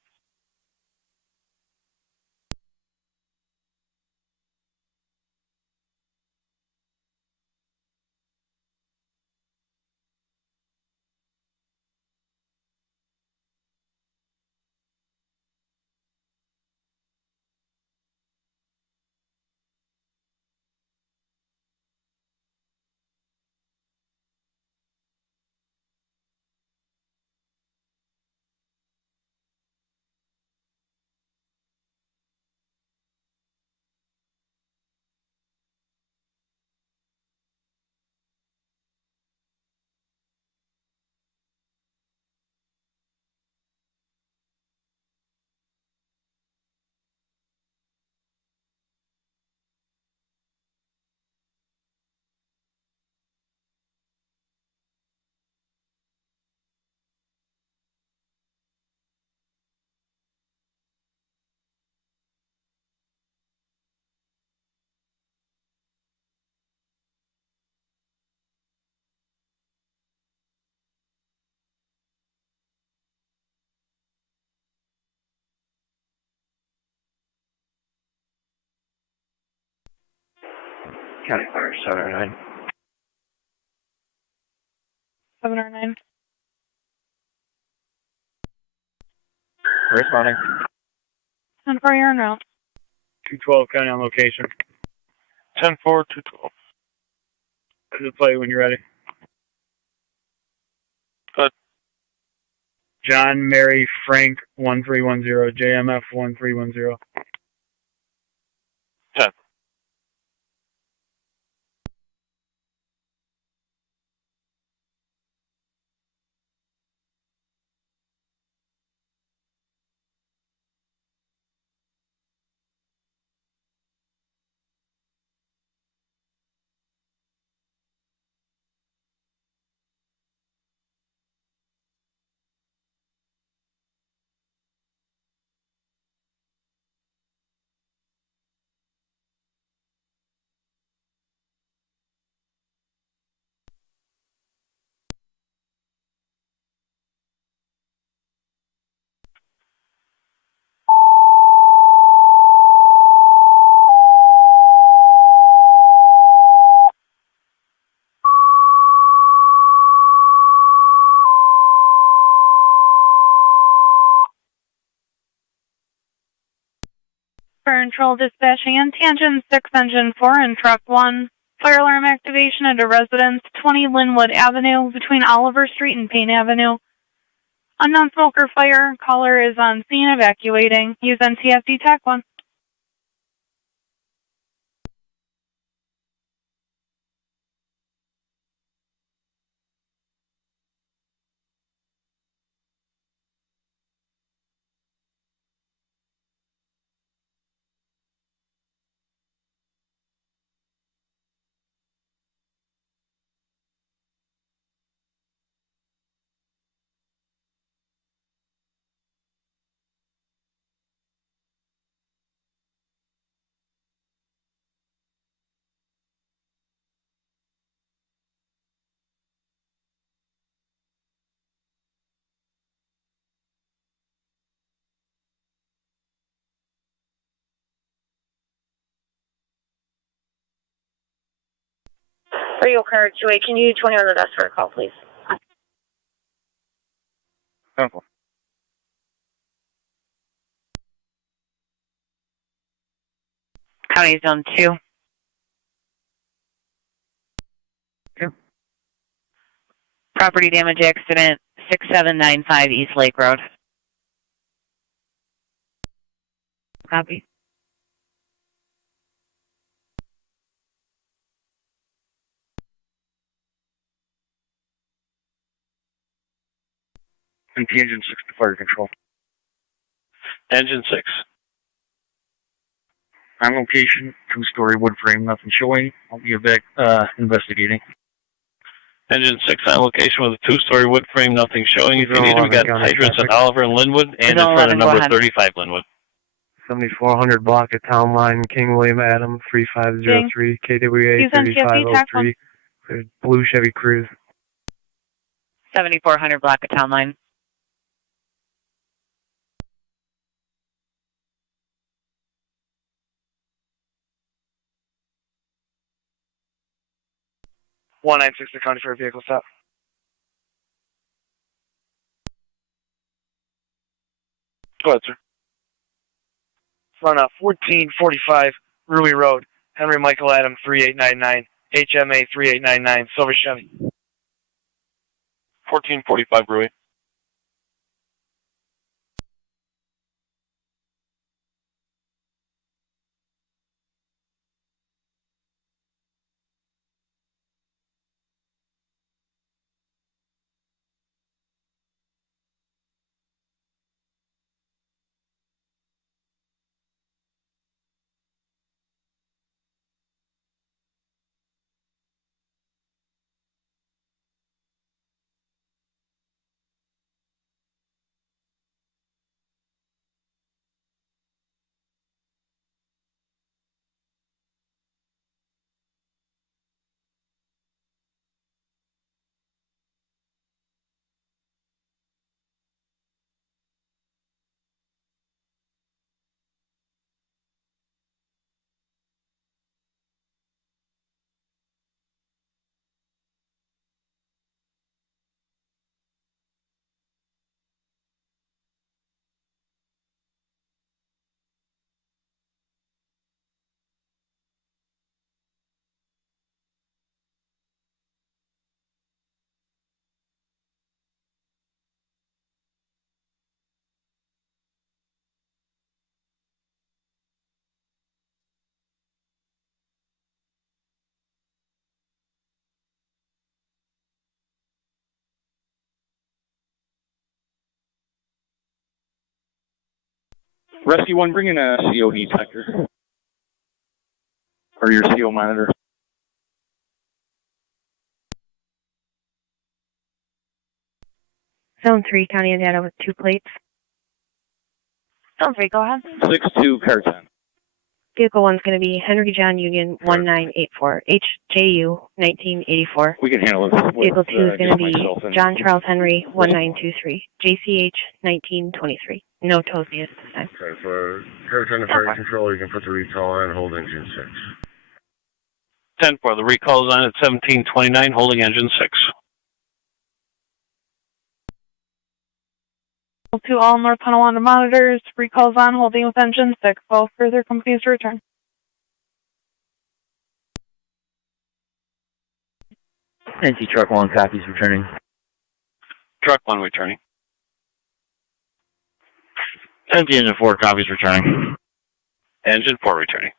County Fire 709. 709. Responding. 10-4, you're en route. 212 County on location. 10-4, 212. To the play when you're ready. Good. John, Mary, Frank, 1310, JMF 1310. 10. Fire Control dispatching in Tangent 6, Engine 4, and Truck 1. Fire alarm activation at a residence, 20 Linwood Avenue, between Oliver Street and Payne Avenue. Unknown smoke or fire. Caller is on scene evacuating. Use NTSD TAC 1. Are you okay, 28? Can you 20 on the desk for a call, please? Simple. County Zone 2. Property damage accident, 6795 East Lake Road. Copy. And Engine 6 to Fire Control. Engine 6. On location, 2-story wood frame, nothing showing. I'll be back investigating. Engine 6 on location with a 2-story wood frame, nothing showing. If you need them, we got hydrants at Oliver and Linwood, and in front of number 35 Linwood. 7400 block of Town Line, King William Adam, 3503, KWA 3503, blue Chevy Cruze. 7400 block of Town Line. (196) the county for a vehicle stop. Go ahead, sir. Front of 1445 Ruby Road, Henry Michael Adam 3899, HMA 3899, Silver Chevy. 1445 Rui. Rescue 1, bring in a CO detector. Or your CO monitor. Zone 3, County of Data with 2 plates. Zone 3, go ahead. 6-2, car 10. Vehicle 1's going to be Henry John Union 1984, HJU 1984. We can handle this. Vehicle 2 is going to be John Charles Henry 1923, JCH 1923. No tows needed this time. Okay, for car 10 to fire control, you can put the recall on and hold engine 6. 10 for the recall is on at 1729, holding engine 6. To all North Tonawanda monitors, recalls on, holding with engine 6. All further companies to return. NC Truck 1 copies returning. Truck 1 returning. NC Engine 4 copies returning. Engine 4 returning.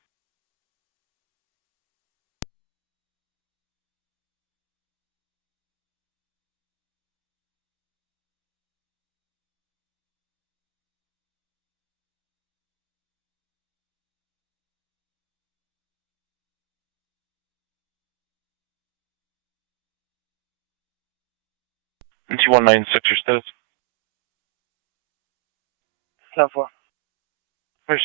NC 196 or status. 10-4. Mercy.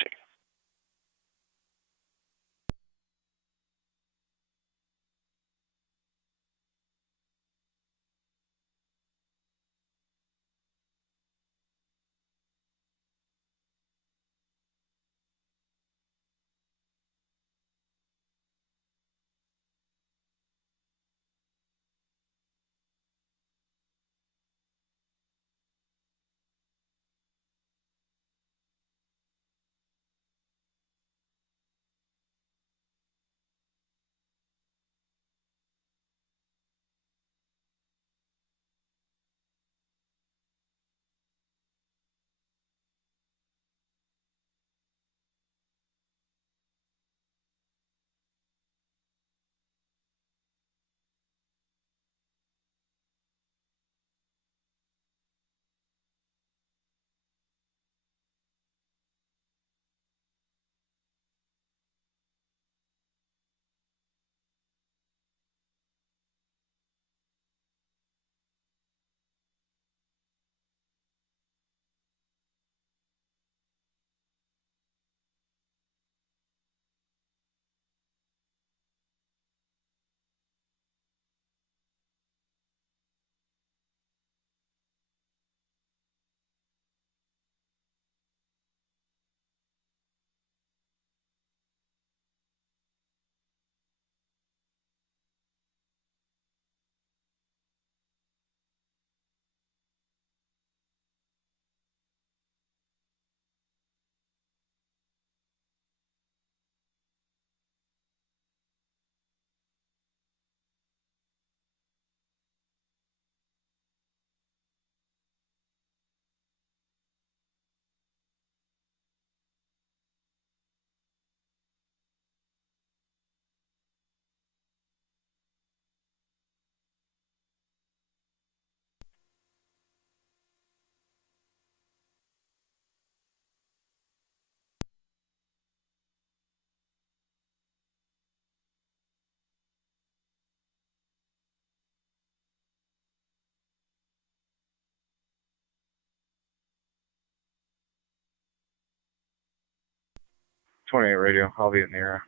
Radio, I'll be in the area.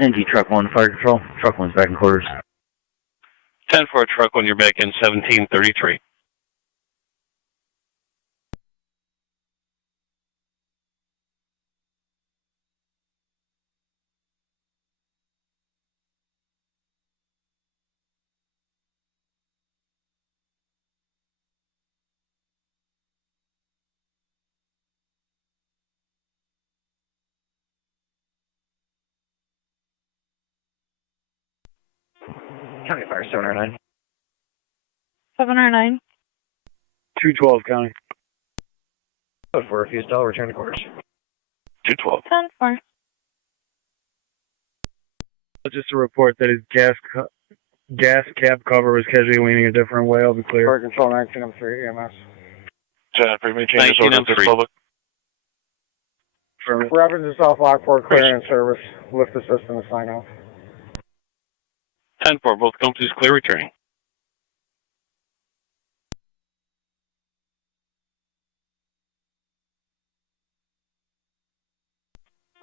NG Truck 1 Fire Control. Truck 1's back in quarters. 10-4 Truck 1, you're back in 1733. County Fire 709. 709. 212 County. For a Houston, return to quarters. 212. 10-4. Just a report that his gas cap cover was casually leaning a different way. I'll be clear. Fire Control 1903 EMS. Jennifer, may change this order to public. Rapid to South Lockport, clear in service. Lift the system to sign off. 10-4, both companies clear returning.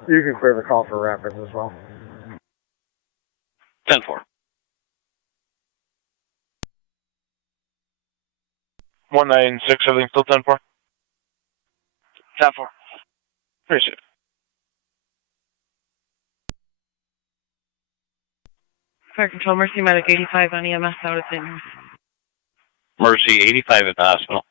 You can clear the call for Rapids as well. 10-4. 196, everything still 10-4? 10-4. Appreciate it. Fire Control, Mercy Medic 85 on EMS out of St. Louis. Mercy 85 at the hospital.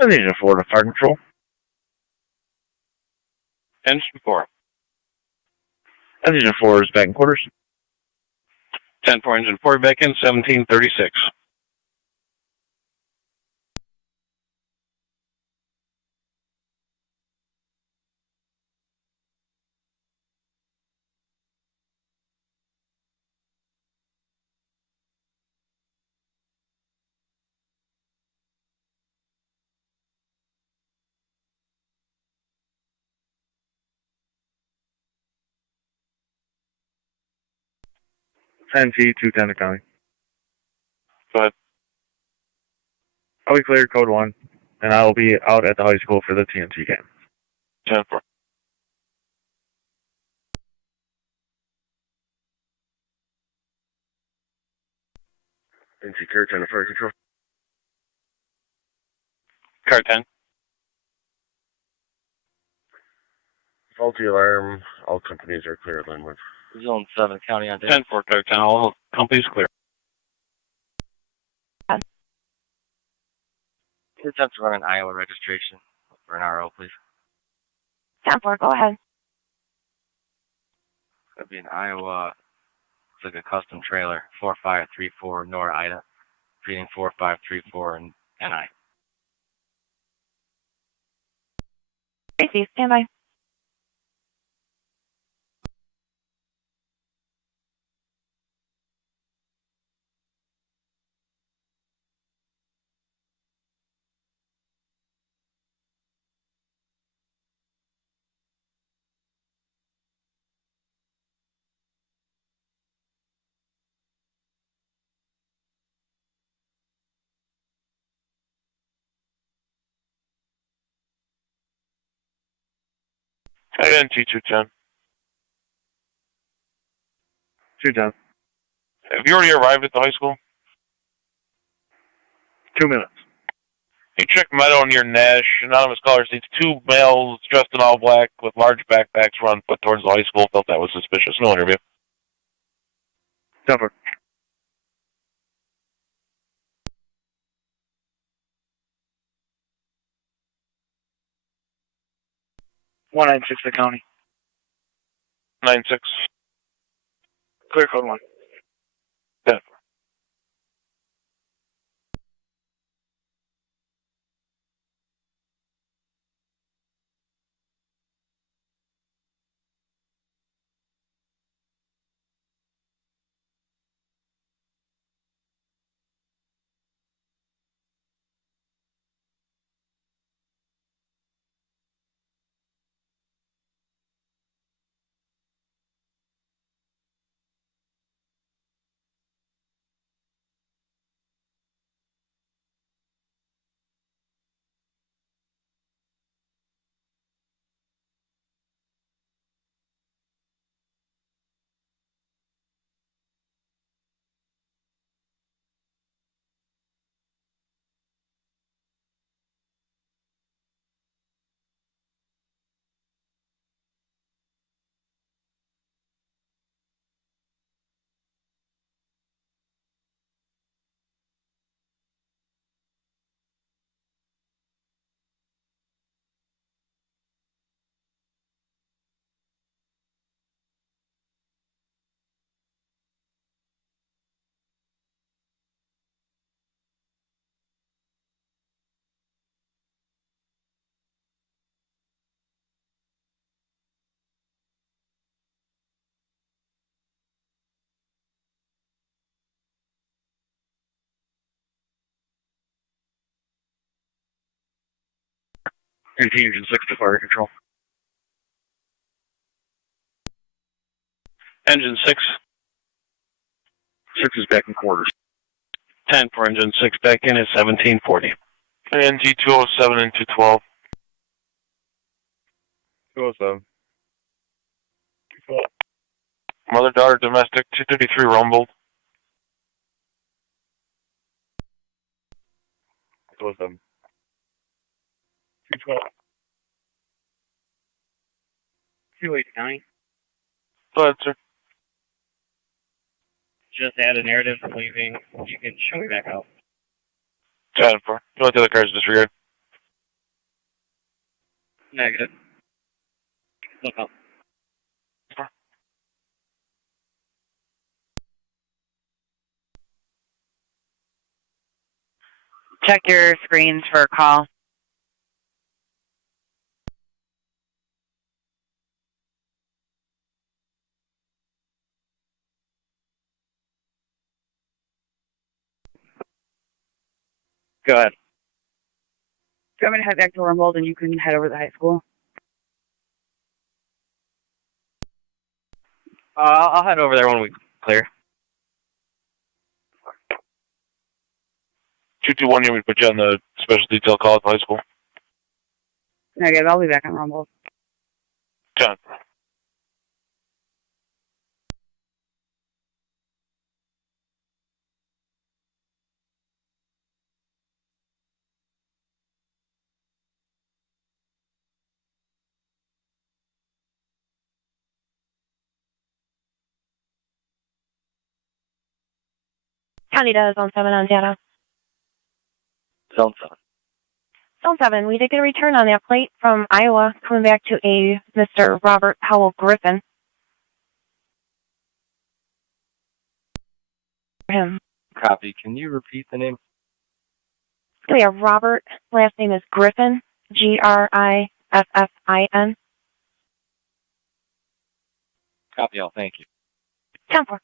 Engine 4 to Fire Control. Engine 4. Engine 4 is back in quarters. 10-4, engine 4 back in, 1736. NT 210 to County. Go ahead. I'll be clear, code 1, and I will be out at the high school for the TNT game. 10-4. NT Car 10 to Fire Control. Car 10. Faulty alarm. All companies are clear at Linwood. Zone 7, County on deck. 10-4, Car 10, all companies clear. Please have to run an Iowa registration for an RO, please. 10-4, go ahead. That'd be an Iowa, looks like a custom trailer, 4534 Nora Ida, reading 4534 and NI. Tracy, stand by. NT 210. 210. Have you already arrived at the high school? 2 minutes. Hey, check Meadow near Nash. Anonymous caller sees 2 males dressed in all black with large backpacks run foot towards the high school. Felt that was suspicious. No interview. 10-4. One 96 the county. 96. Clear code 1. 10-4. NT engine 6 to fire control. Engine 6. 6 is back in quarters. 10 for engine 6 back in at 1740. NG 207 and 212. 207. Mother-daughter domestic 233 rumbled. 207. 212. 289. Go ahead, sir. Just add a narrative leaving. You can show me back out. 10 for. You want the other cars disregard? Negative. Look up. Check your screens for a call. Go ahead. Do you want me to head back to Rumble, and you can head over to the high school? I'll head over there when we clear. 221, you want me to put you on the special detail call at the high school? Negative. I'll be back on Rumble. 10. County does Zone 7 on data. Zone 7. Zone 7, we did get a return on that plate from Iowa, coming back to a Mr. Robert Howell Griffin. Him. Copy. Can you repeat the name? So we have Robert, last name is Griffin, Griffin. Copy all. Thank you. 10-4.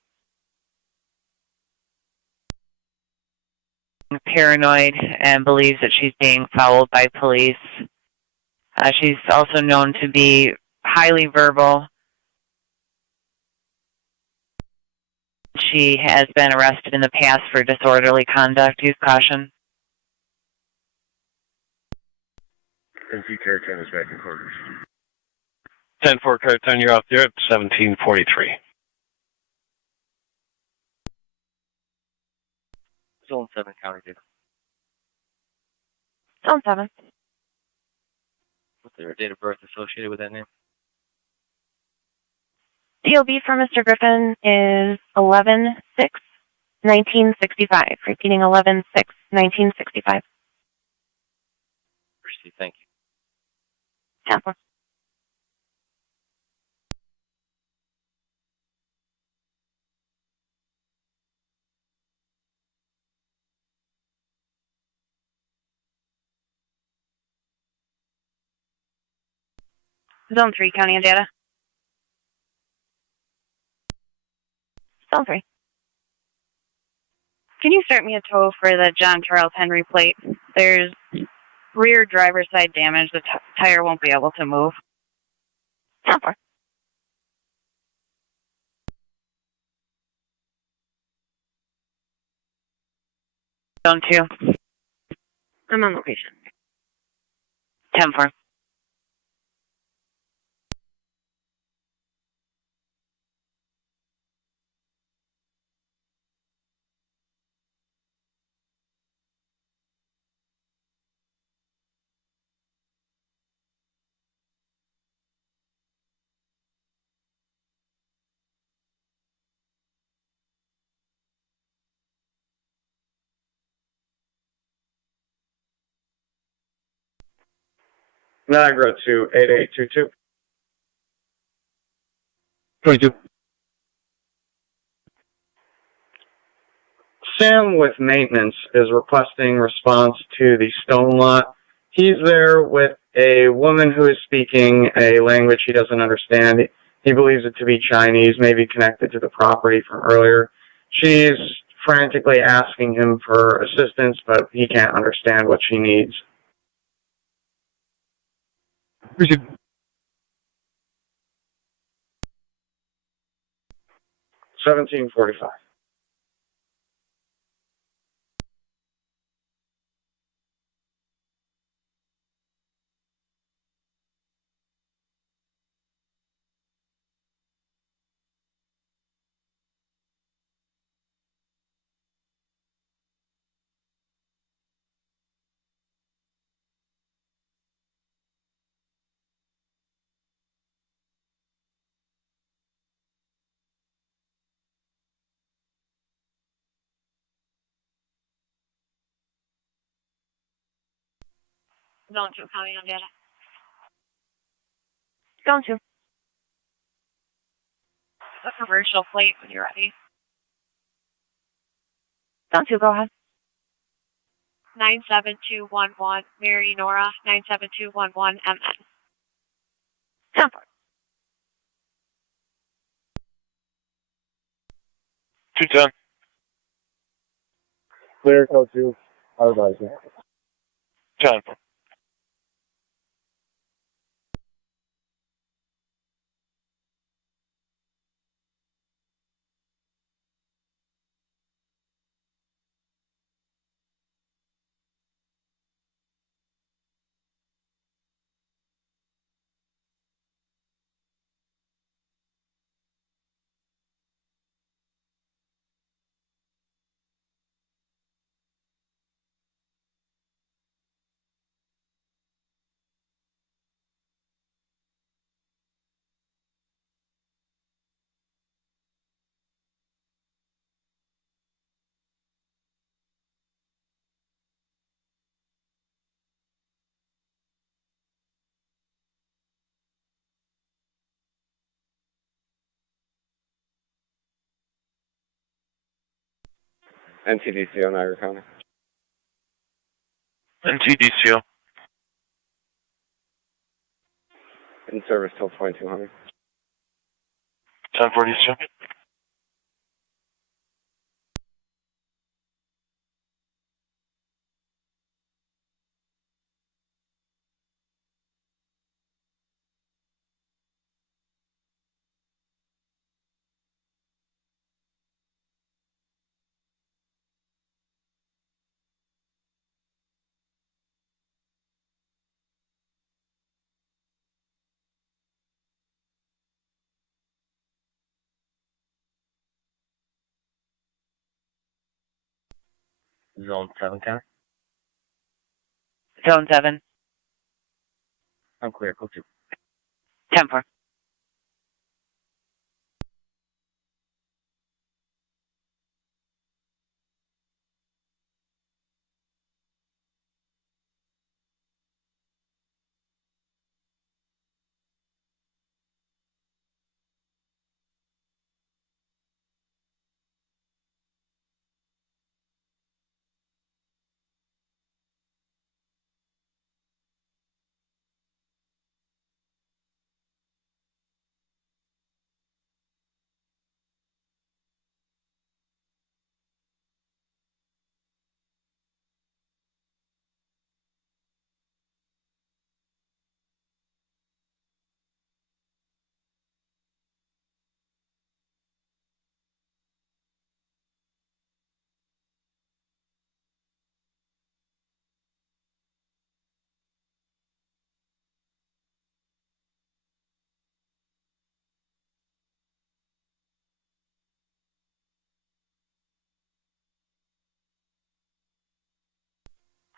Paranoid and believes that she's being followed by police. She's also known to be highly verbal. She has been arrested in the past for disorderly conduct. Use caution. NC car 10 is back in quarters. 10-4 car 10, you're out there at 1743. Zone 7 county data. Zone 7. Was there a date of birth associated with that name? DOB for Mr. Griffin is 11/6/1965. Repeating 11/6/1965. Proceed. Thank you. 10-4. Zone 3, county and data. Zone 3. Can you start me a tow for the John Charles Henry plate? There's rear driver's side damage. The tire won't be able to move. 10-4. Zone 2. I'm on location. 10-4. Niagara to 8822. 22. Sam with maintenance is requesting response to the stone lot. He's there with a woman who is speaking a language he doesn't understand. He believes it to be Chinese, maybe connected to the property from earlier. She's frantically asking him for assistance, but he can't understand what she needs. Received. $17.45. Zone 2, county on data. Zone 2. The commercial plate when you're ready. Zone 2, go ahead. 97211, Mary Nora, 97211 MN. 10-4. $210. Clear, code 2. Advising. 10. NTDCO, Niagara County. NTDCO. In service till 2200. 1042. Zone 7, county. Zone 7. I'm clear, code 2. 10-4.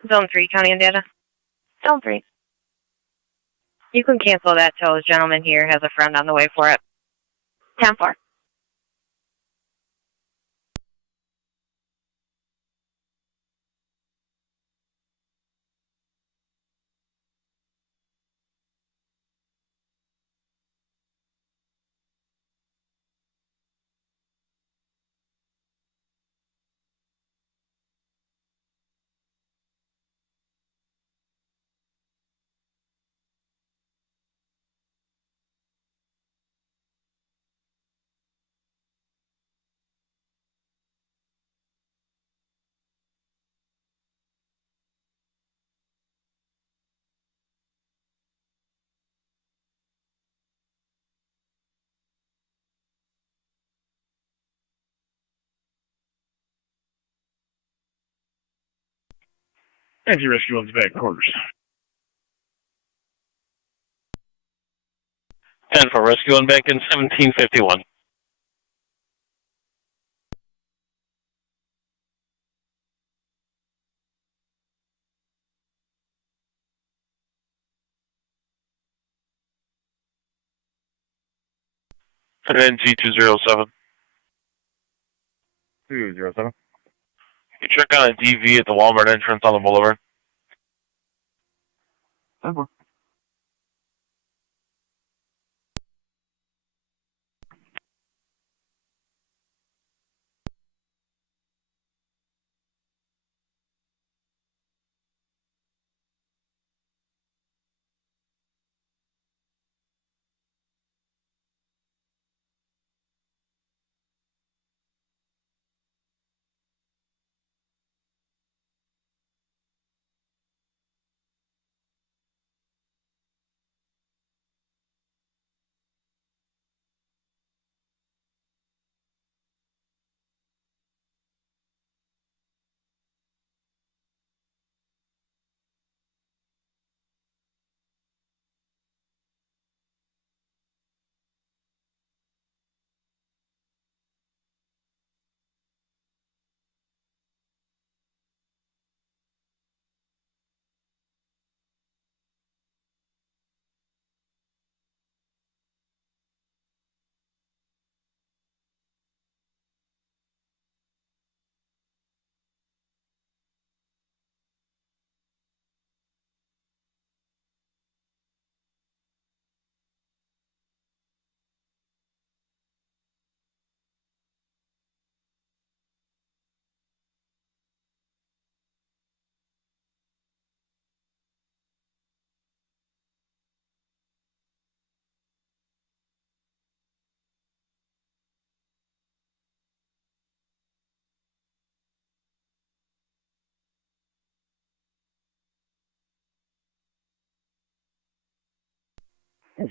Zone 3, county and data. Zone 3. You can cancel that till this gentleman here has a friend on the way for it. 10-4. Anti-rescue one's back quarters. 10 for rescue one back in 1751. NG 207. 207. You check on a DV at the Walmart entrance on the boulevard. 10-4.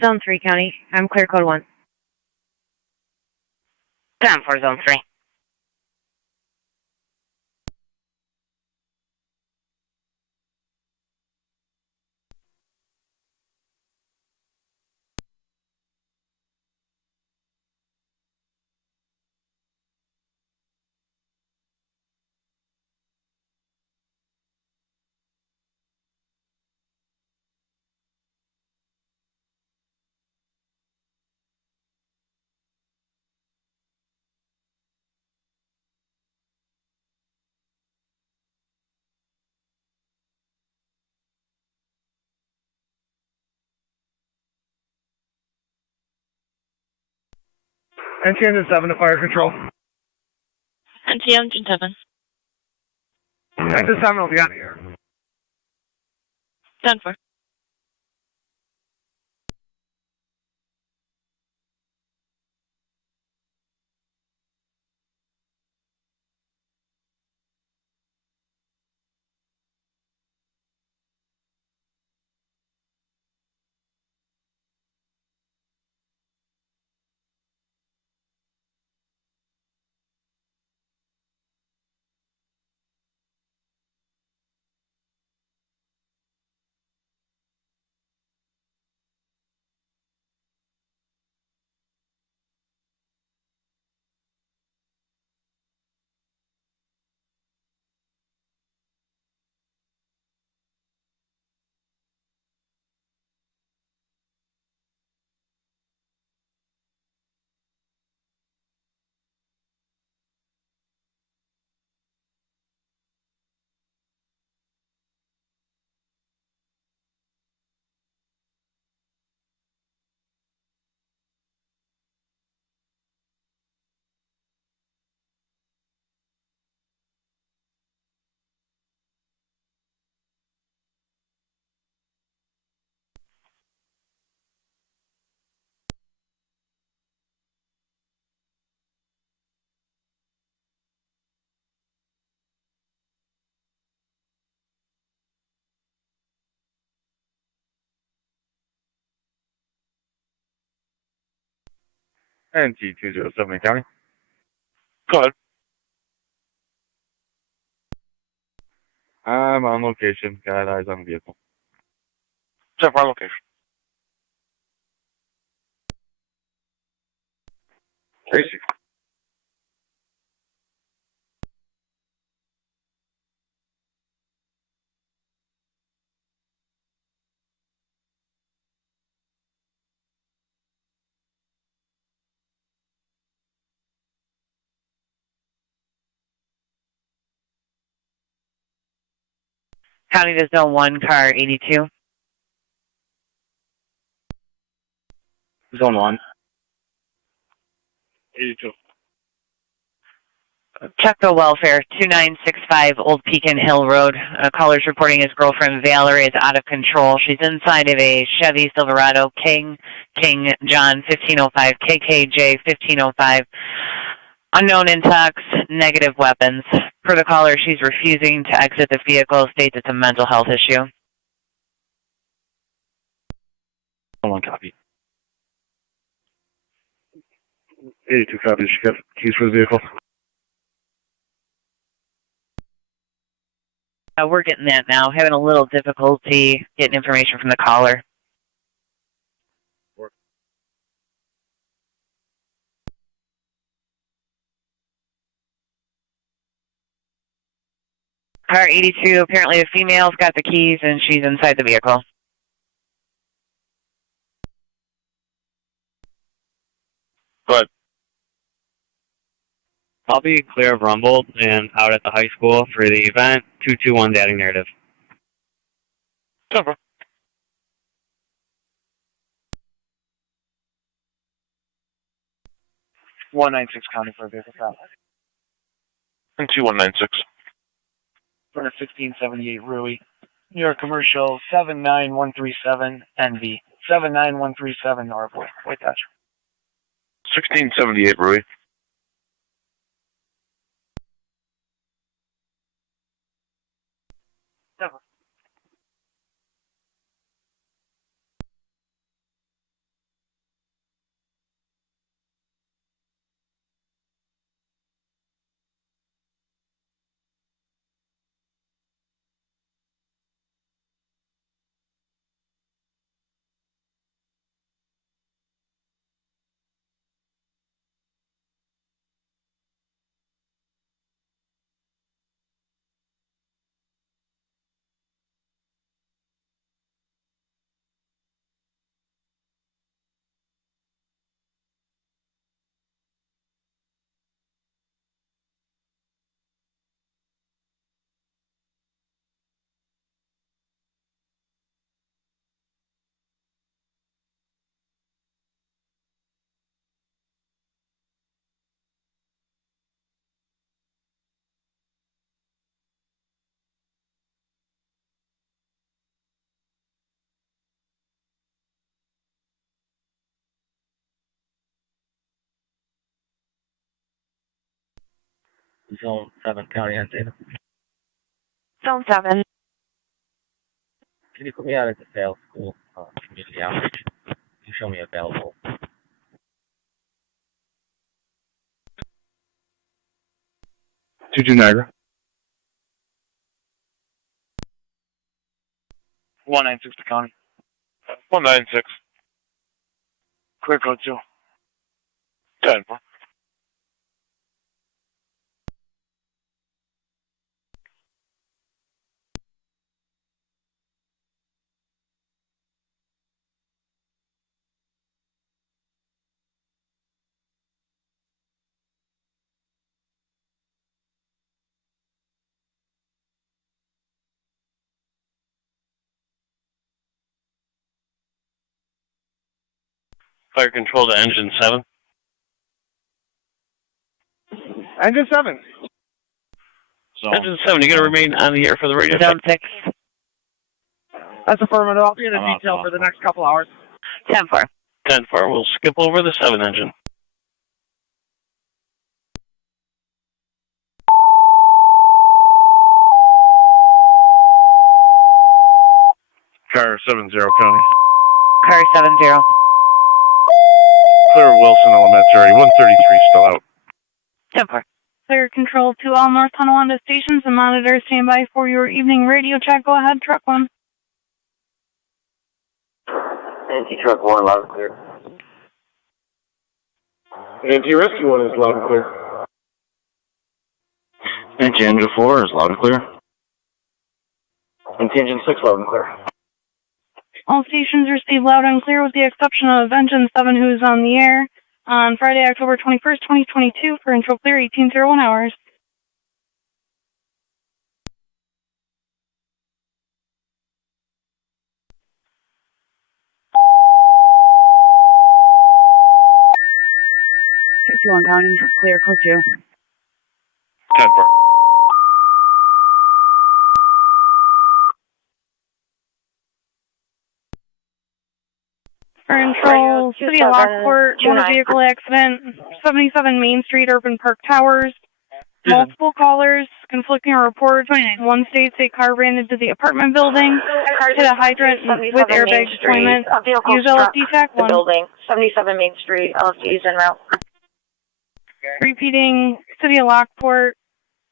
Zone 3, County. I'm clear code 1. 10 for Zone 3. NT Engine 7 to fire control. NT Engine 7. Engine 7 will be out of here. 10-4. NT 207 County. Go ahead. I'm on location. Got eyes on the vehicle. 10-4 on location. Tracy. County to zone 1, car 82. Zone 1. 82. Check the welfare, 2965 Old Pekin Hill Road. Caller's reporting his girlfriend Valerie is out of control. She's inside of a Chevy Silverado King John 1505, KKJ 1505. Unknown intox, negative weapons. Per the caller, she's refusing to exit the vehicle, states it's a mental health issue. One copy. 82 copies. She got keys for the vehicle. We're getting that now. Having a little difficulty getting information from the caller. Car 82, apparently a female's got the keys and she's inside the vehicle. Go ahead. I'll be clear of Rumble and out at the high school for the event. 221 dating narrative. 10-4. County for a vehicle stop. And 2196. For 1678 Rui. New York Commercial 79137 NV. 79137 Norwood. White Touch. 1678 Rui. Zone 7, County and data. Zone 7. Can you put me out at the sales school, community outreach? You show me available. Niagara. 196 to County. 196. Clear code 2. 10-4. Fire control to engine 7. Engine 7. So, engine 7, you're going to remain on the air for the radio. Zone 6. That's affirmative. I'll be in a detail for the next couple hours. 10-4. 10-4, we'll skip over the 7 engine. Car 70 County. Car 70. Clear Wilson Elementary. 133 still out. 10-4. clear. Control to all North Tonawanda stations and monitor standby for your evening radio check. Go ahead, truck 1. NT truck 1, loud and clear. NT rescue 1 is loud and clear. NT engine 4 is loud and clear. NT engine 6, loud and clear. All stations receive loud and clear with the exception of engine 7, who's on the air on Friday, October 21st, 2022 for intro clear 1801 hours. One County, clear, code 2. 10-4. Control, City of Lockport, motor vehicle accident, 77 Main Street, Urban Park Towers. Multiple callers, conflicting reports. One states a car ran into the apartment building, hit a hydrant with airbag deployment. Use LFD TAC 1. Building, 77 Main Street, LFD is en route. Repeating, City of Lockport,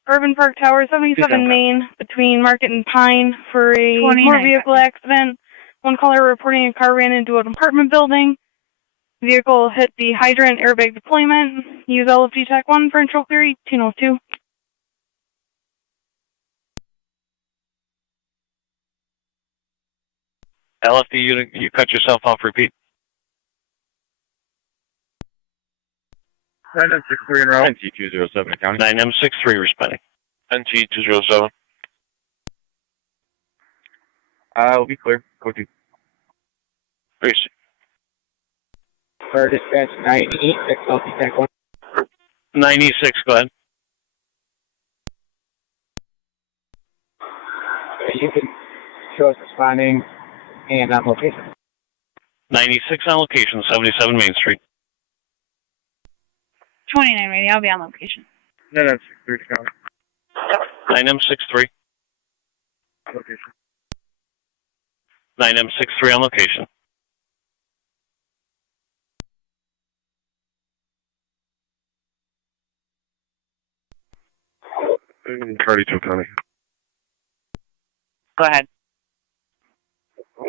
Urban Park Tower, 77 Main, between Market and Pine for a motor vehicle accident. One caller reporting a car ran into an apartment building. Vehicle hit the hydrant, airbag deployment. Use LFD TAC 1 for intro clear 1802. LFD unit, you cut yourself off, repeat. 9M63 en route. NT207 county. 9M63 responding. NT207. We'll be clear. Code 2. Appreciate. For dispatch 986, LFD TAC 1. 9E6, go ahead. You can show us responding and on location. 96 on location, 77 Main Street. 29 radio, I'll be on location. 9M63 county. 9M63. Location. 9M63 on location. Charlie 2 county. Go ahead.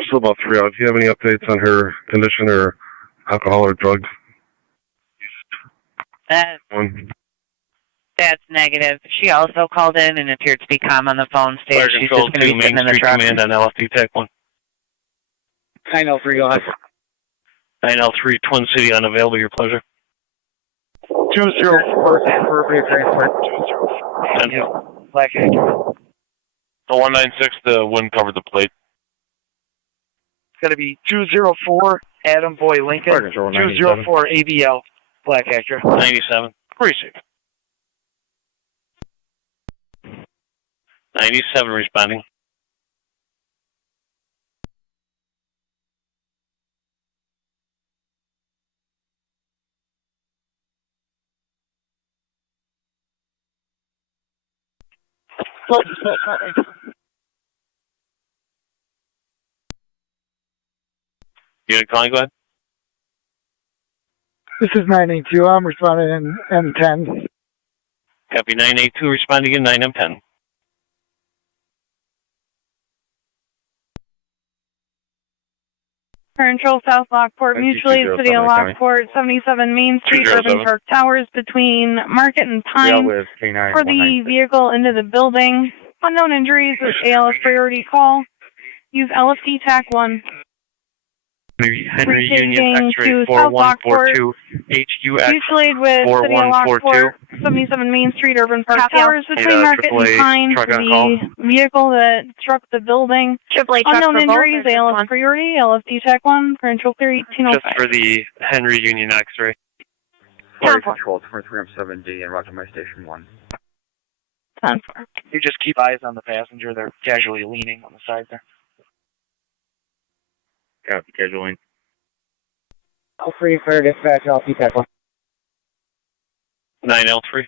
Still about 3 out. Do you have any updates on her condition or alcohol or drug? That's negative. She also called in and appeared to be calm on the phone. Stated she's just going to be sitting in the truck. Command on LFD TAC 1. 903, go ahead. 9L3, Twin City, unavailable, your pleasure. 204, appropriate transport. 10-4. Black Acura. The 196, the wind covered the plate. It's going to be 204 Adam Boy Lincoln. 204 ABL Black Acura. 97. Appreciate it. 97 responding. Unit calling, go ahead. This is 982. I'm responding in M10. Copy 982, responding in 9M10. Control South Lockport, mutually City of Lockport, 77 Main Street, Urban Park Towers, between Market and Pine. For the vehicle into the building. Unknown injuries with ALS priority call. Use LFD TAC 1. Henry Union X-ray 4142 HUX mutual aid with City of Lockport, 77 Main Street, Urban Park Towers, between Market and Pine. For the vehicle that struck the building. Unknown injuries, ALS priority, LFD TAC 1, Control clear 1805. Just for the Henry Union X-ray. Fire control, 23M7D and Roger my station 1. 10-4. You just keep eyes on the passenger. They're casually leaning on the side there. Copy, scheduling. All free for dispatch, LFD TAC 1. 9L3.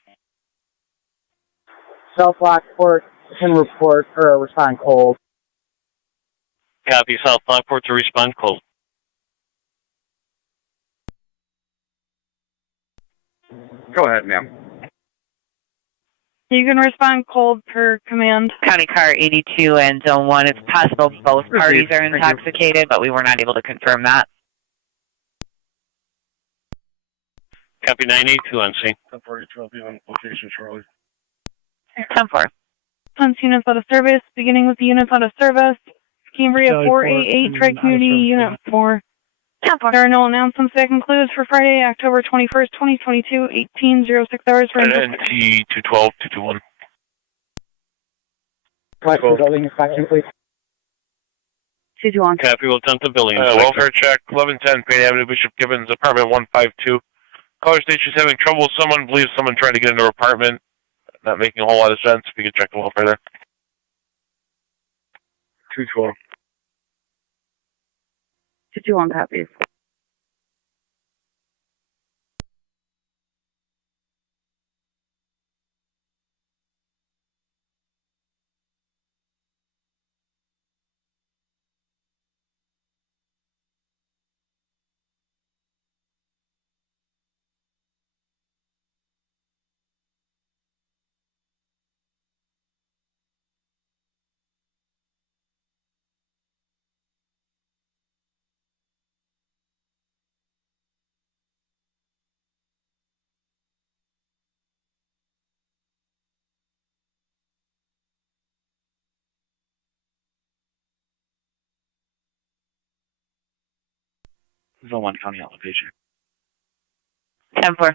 South Lockport can report or respond cold. Copy, South Lockport to respond cold. Go ahead, ma'am. You can respond cold per command. County Car 82 and Zone 1. It's possible both parties are intoxicated, but we were not able to confirm that. Copy 982 on scene. 1042, I'll be on location shortly. 10-4. Punch units out of service, beginning with the units out of service. Cambria 488, Tri-Community Unit 4. There are no announcements. That concludes for Friday, October 21st, 2022, 18:06 hours for NT 212, 221. Building inspection, please. 221. Copy, we'll attempt the building inspection. Welfare check, 1110 Payne Avenue, Bishop Gibbons, apartment 152. Caller station's having trouble with someone, believes someone trying to get into her apartment. Not making a whole lot of sense. If you could check the welfare there. 212. 221 copies. Zone 1 county elevation. 10-4.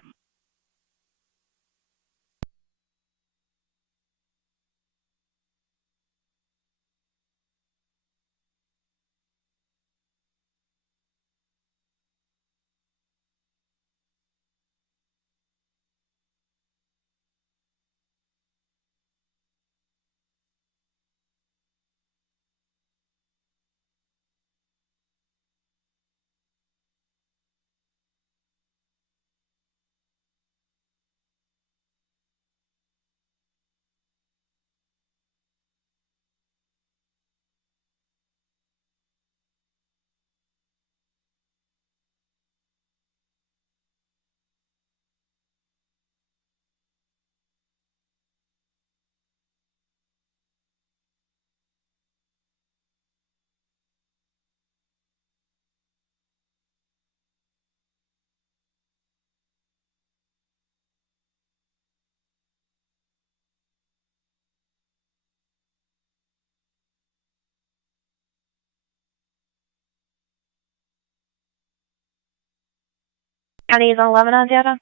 County is 11 on data.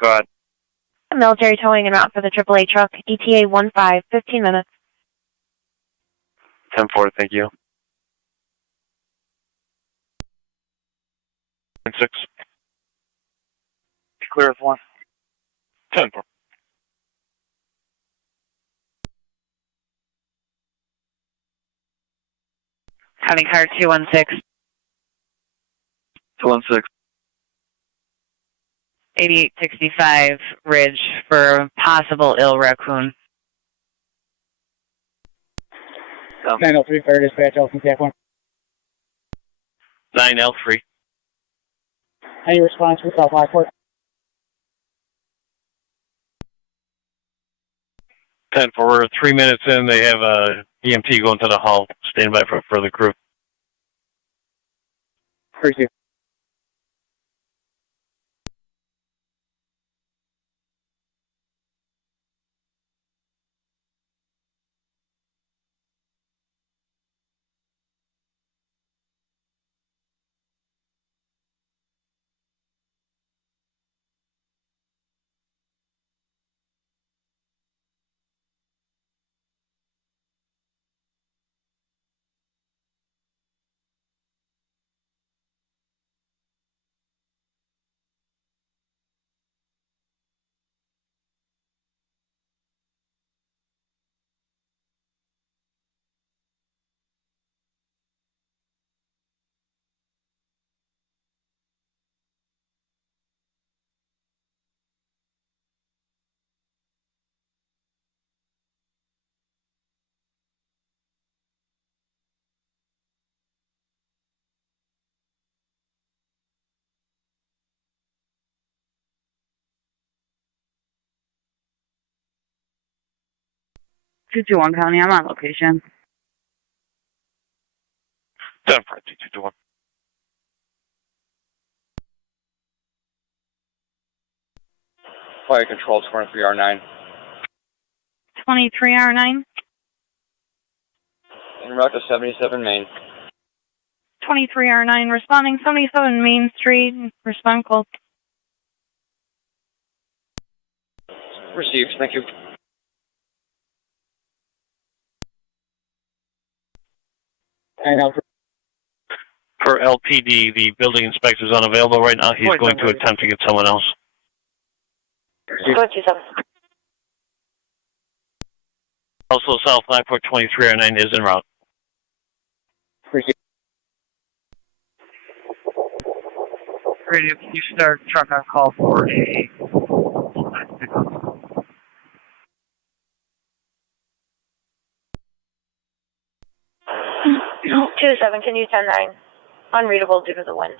Go ahead. Military towing en route for the AAA truck, ETA 15, 15 minutes. 10-4, thank you. 10-6. Clear with 1. 10-4. County Car 216. 216. 8865 Ridge for possible ill raccoon. 903 Fire Dispatch, Elton TAC 1. 9L3. Any response for South Lockport? 10-4, we're 3 minutes in. They have a EMT going to the hall. Stand by for further crew. Appreciate it. 221 County, I'm on location. 10 for 221. Fire control 23R9. 23R9. En route to 77 Main. 23R9, responding 77 Main Street. Respond call. Received, thank you. For LPD, the building inspector is unavailable right now. He's going to attempt to get someone else. Go 27. Also, South Lockport 2309 is en route. Radio, can you start truck on call for a pickup? 27, can you 10-9? Unreadable due to the wind.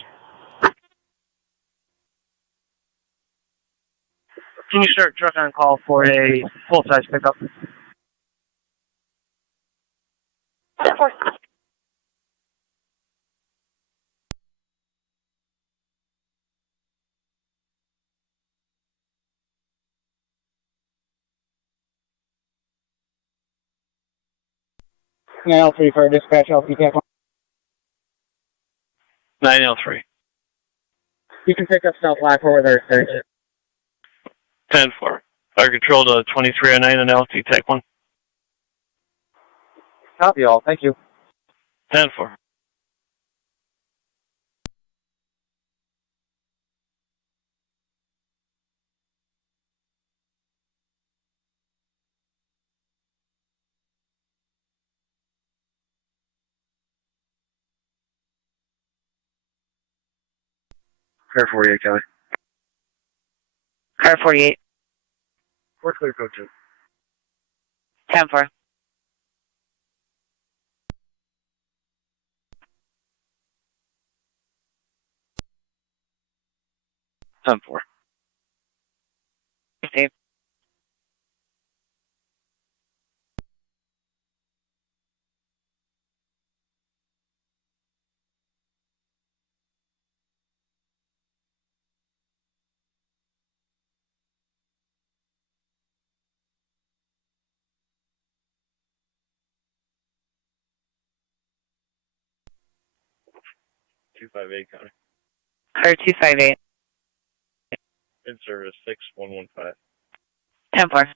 Can you start truck on call for a full-size pickup? 10-4. L3 for dispatch, LP TAC 1. 9L3. You can pick up South Lockport with our search. 10-4. Fire control to 2309 and LT TAC 1. Copy all, thank you. 10-4. Car 48, Kelly. Car 48. We're clear, code 2. 10-4. Received. $258 County. Car 258. In service 6115. 10-4.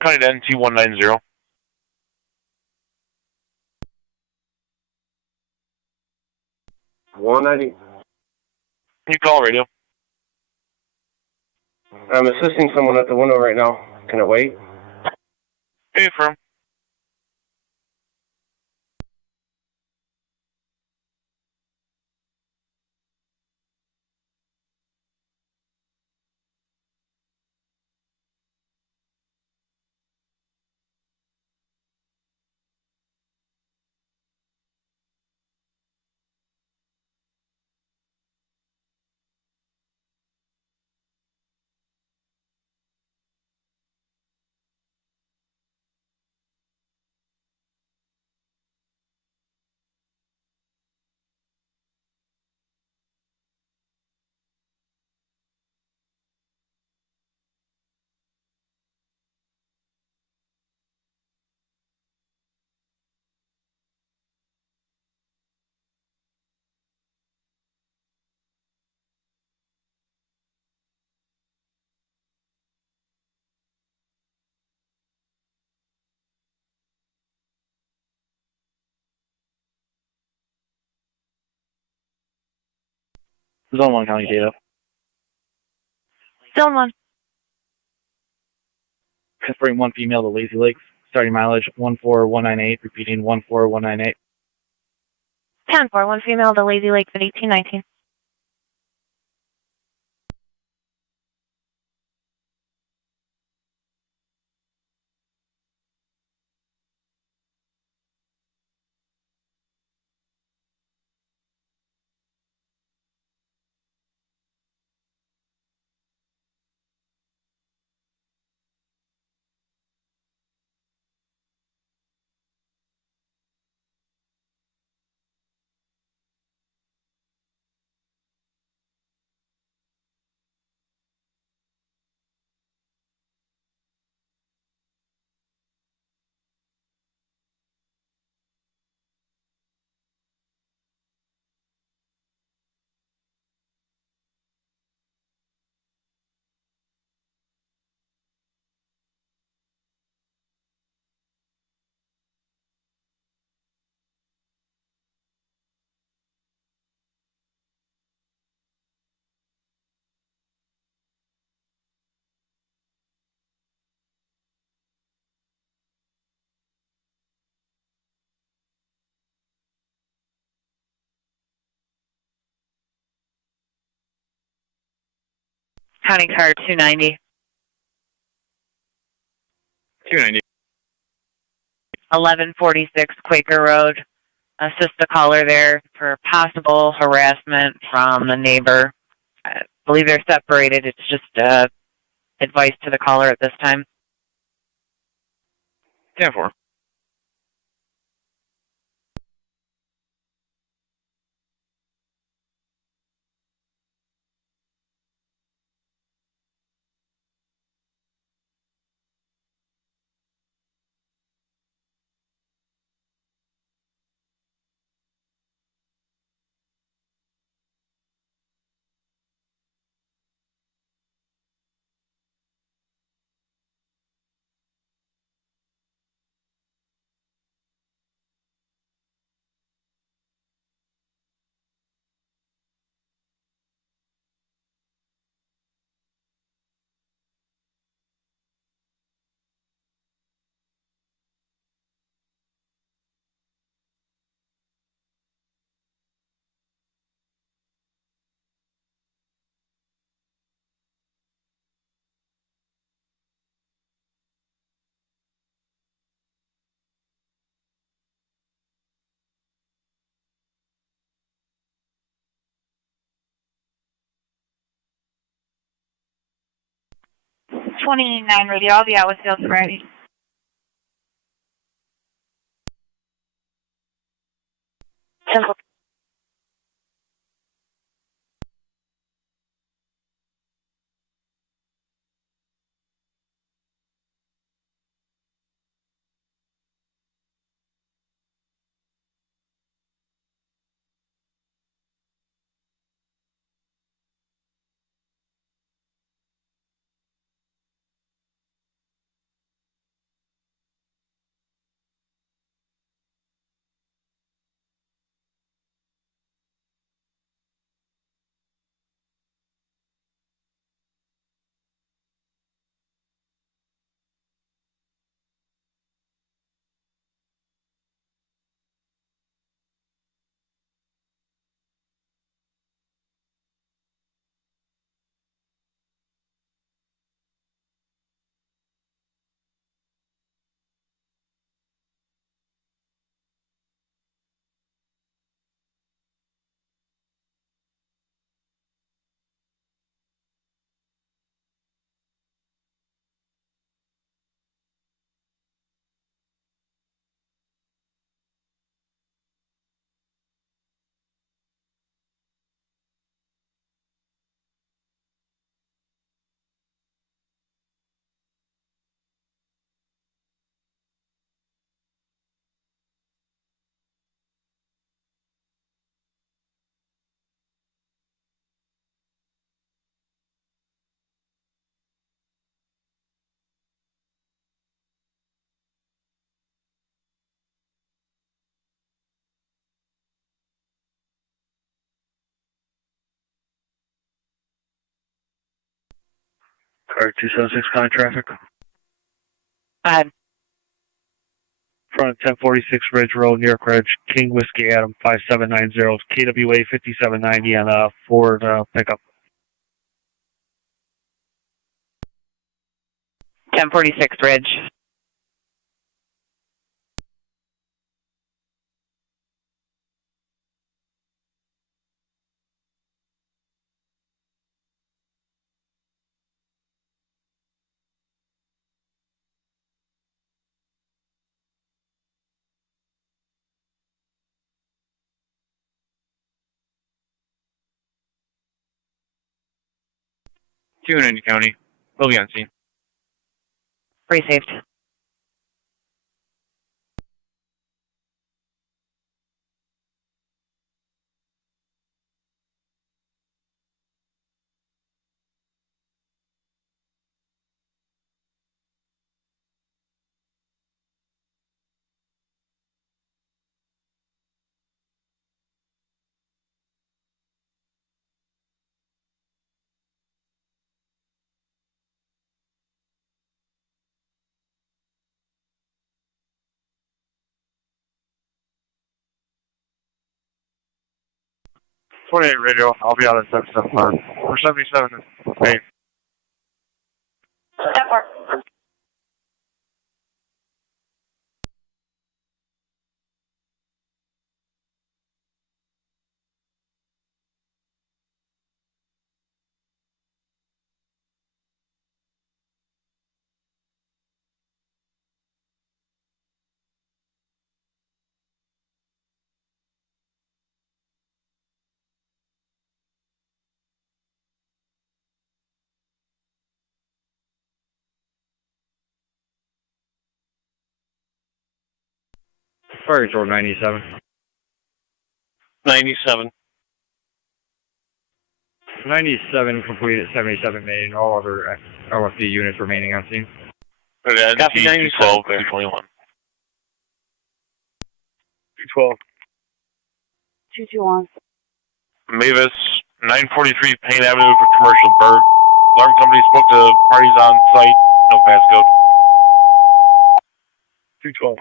County to NT 190. You call radio. I'm assisting someone at the window right now. Can it wait? Hey, firm. Zone 1 County data. Zone 1. Transporting 1 female to Lazy Lakes. Starting mileage 14198, repeating 14198. 10-4, 1 female to Lazy Lakes at 1819. County car 290. 290. 1146 Quaker Road. Assist the caller there for possible harassment from the neighbor. I believe they're separated. It's just advice to the caller at this time. 10-4. '29 radio. I'll be out with Field Friday. Simple. Car 276 county traffic. Go ahead. Front 1046 Ridge Road, New York Ridge, King Whiskey Adam 5790, KWA 5790 on a Ford pickup. 1046 Ridge. Union County. We'll be on scene. Received. .28 radio, I'll be out at 77. Or 77. Hey. Step 4. Fire control 97. 97. 97 complete at 77 Main. All other LFD units remaining on scene. Copy 212, 21. 212. 221. Mavis, 943 Payne Avenue for commercial bird. Alarm company spoke to parties on site. No passcode. 212.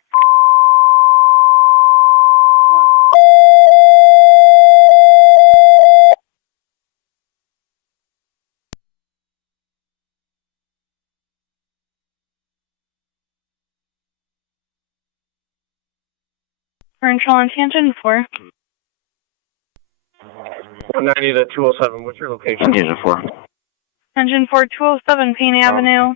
Control on tangent 4. 190 to 207. What's your location? Tangent 4. Tangent 4, 207 Payne Avenue.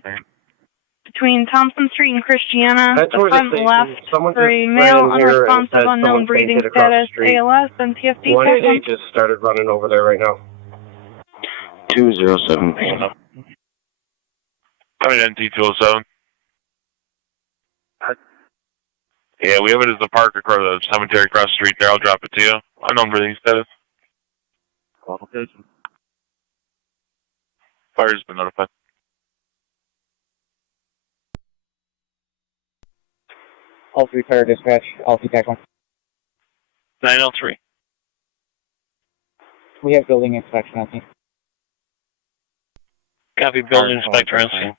Between Thompson Street and Christiana. That's The where front the left someone for a just male ran here and unresponsive said unknown someone breathing fainted across the status, street. ALS, and TFD. 188 just started running over there right now. 207 Payne. Coming in T207. Yeah, we have it as the park across the cemetery across the street there. I'll drop it to you. Unknown breathing status. Fire's been notified. All 3 fire dispatch, all TAC 1. 903. We have building inspection on scene. Copy building inspector on scene.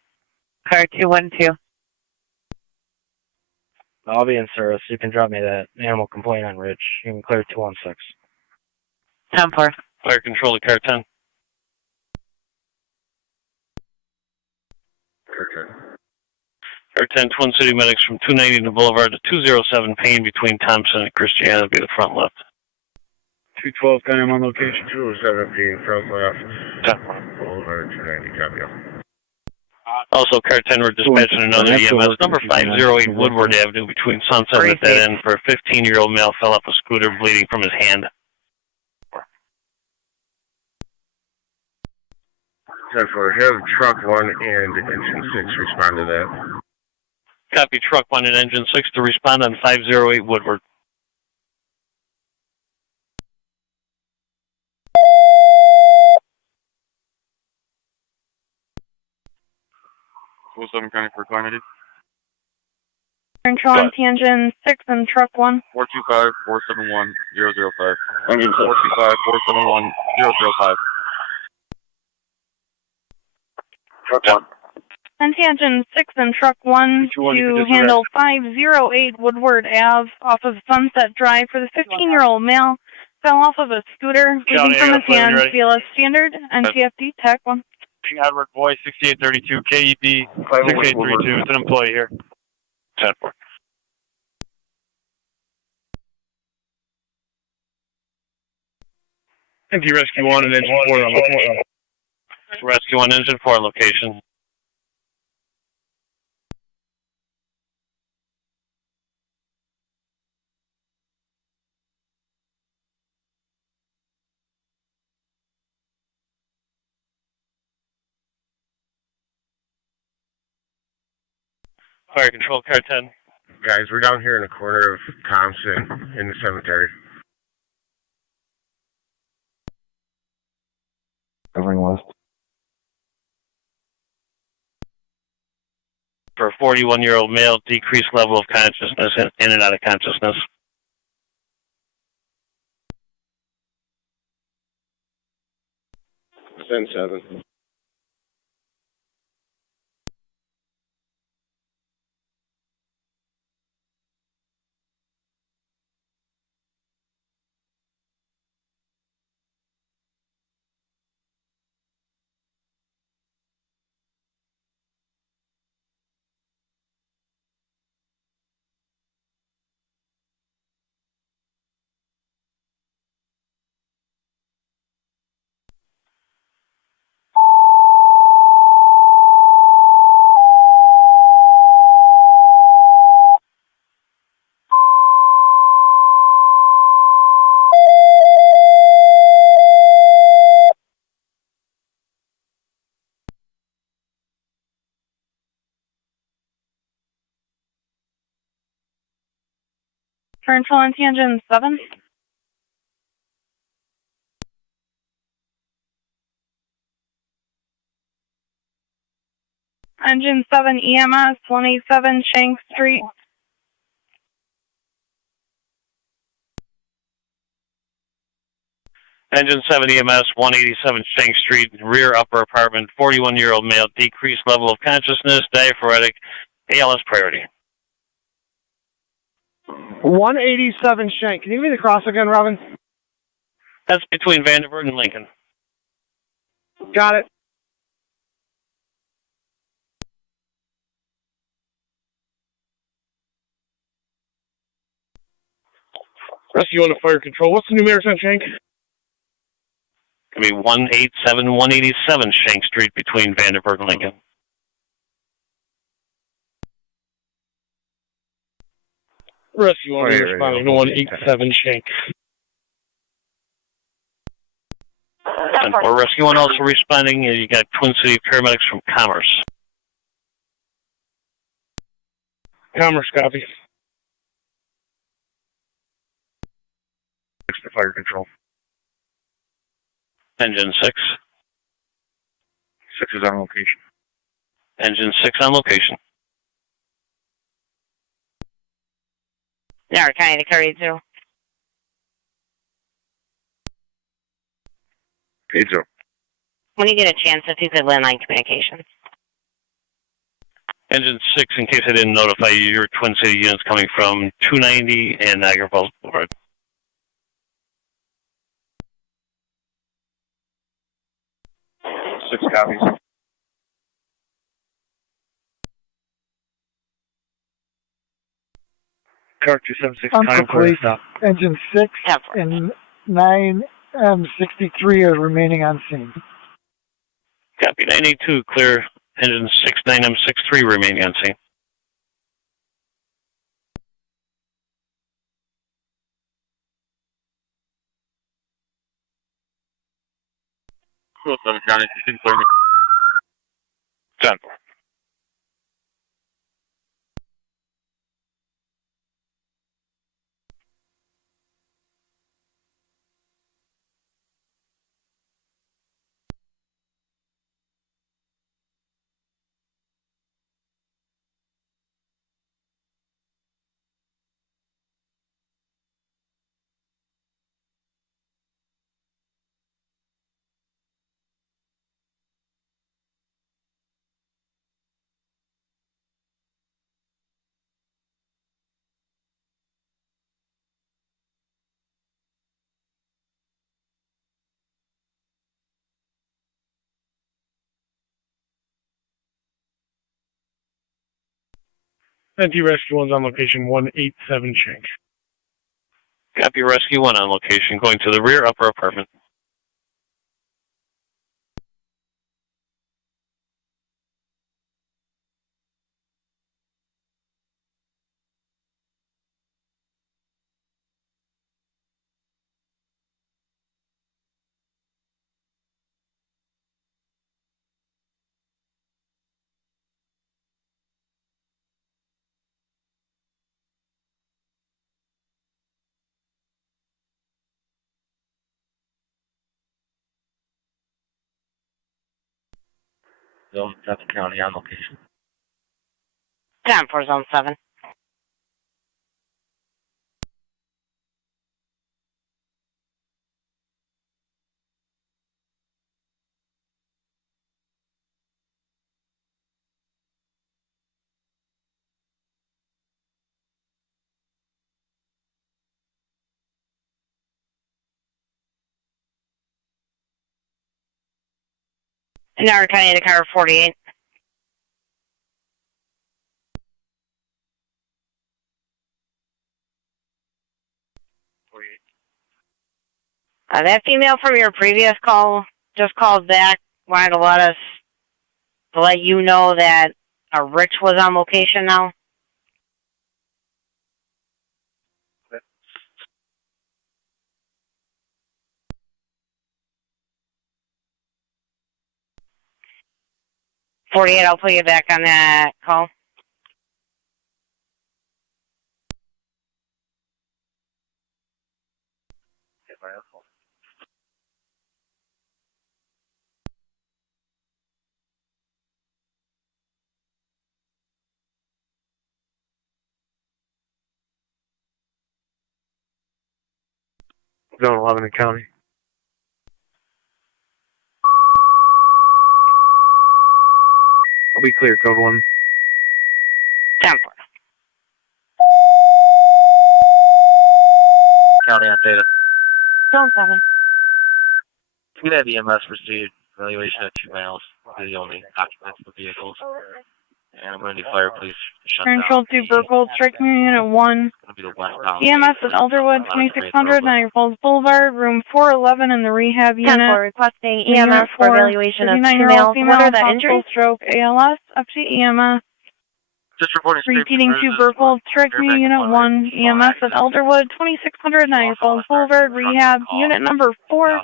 Car 212. I'll be in service. You can drop me that animal complaint on Ridge. You can clear 216. 10-4. Fire control to car 10. Car 10, Twin City Medics from 290 to Boulevard to 207 Payne between Thompson and Christiana will be the front left. 212, I'm on location. 217, front left. Boulevard 290, copy. Also, car 10, we're dispatching another EMS, number 508 Woodward Avenue between Sunset and that end for a 15-year-old male fell off a scooter bleeding from his hand. 10-4, have truck 1 and engine 6 respond to that. Copy truck 1 and engine 6 to respond on 508 Woodward. Southern County for Calamity. Control on tangent 6 and truck 1. 425-471-005. Engine 425-471-005. Truck 1. NT Engine 6 and Truck 1 to handle 508 Woodward Ave off of Sunset Drive for the 15-year-old male. Fell off of a scooter, leaving from his hands. BLS Standard, NTFD, TAC 1. King Edward Boy, 6832, KEP 6832. It's an employee here. 10-4. NT Rescue 1 and Engine 4 on location. Rescue 1, Engine 4 location. Fire Control, Car 10. Guys, we're down here in the corner of Thompson in the cemetery. Covering west. For a 41-year-old male, decreased level of consciousness, in and out of consciousness. Send 7. Control NT Engine 7. Engine 7 EMS 187 Shank Street. Engine 7 EMS 187 Shank Street, rear upper apartment, 41-year-old male, decreased level of consciousness, diaphoretic, ALS priority. 187 Shank. Can you give me the cross again, Robin? That's between Vanderbilt and Lincoln. Got it. Rescue 1 to Fire Control. What's the numerics on Shank? It's going to be 187, 187 Shank Street between Vanderbilt and Lincoln. Rescue 1 responding to 187 Shank. And for Rescue 1 also responding, you got Twin City paramedics from Commerce. Commerce, copy. 6 to Fire Control. Engine 6. 6 is on location. Engine 6 on location. Niagara County to carry 0. 80. When you get a chance, if you could landline communications. Engine 6, in case I didn't notify you, your Twin City units coming from 290 and Niagara Falls Boulevard. 6 copies. Car 276, Uncle Police, Engine 6 and 9M63 are remaining on scene. Copy 982, clear. Engine 6, 9M63 remaining on scene. County, 1630. 10. NT Rescue 1's on location 187 Shank. Copy, Rescue 1 on location, going to the rear upper apartment. Zone 7 County on location. 10 for Zone 7. Niagara County to car 48. That female from your previous call just called back, wanted to let you know that Rich was on location now. .48, I'll put you back on that call. Zone 11 in County. I'll be clear, Code 1. 10-4. County on data. Zone 7. We have EMS received evaluation of 2 males. They're the only occupants of the vehicles. And I'm going to do fire police shut down. Control 2 Burkhold, strike me Unit 1. It's going to be the westbound. EMS at Elderwood, 2600 Niagara Falls Boulevard, room 411 in the rehab unit. 10-4 requesting EMS for evaluation of 2 males. What are the injuries? Stroke, ALS, up to EMS. Just reporting Repeating 2 Burkhold, strike me Unit 1. EMS at Elderwood, 2600 Niagara Falls Boulevard, rehab unit number 4,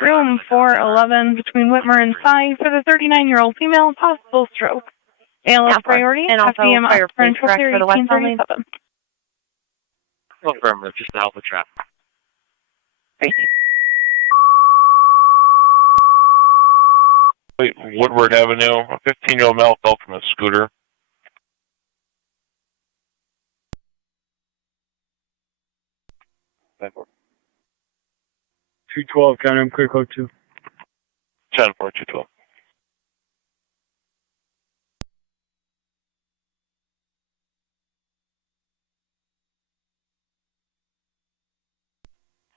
room 411 between Whitmer and Cy for the 39-year-old female, possible stroke. ALS priority, and also FDM fire police correct for the westbound lane. 1837. Affirmative, just to help with traffic. Wait, Woodward Avenue, a 15-year-old male fell from a scooter. .4. 212, County, I'm clear, Code 2. 10-4, 212.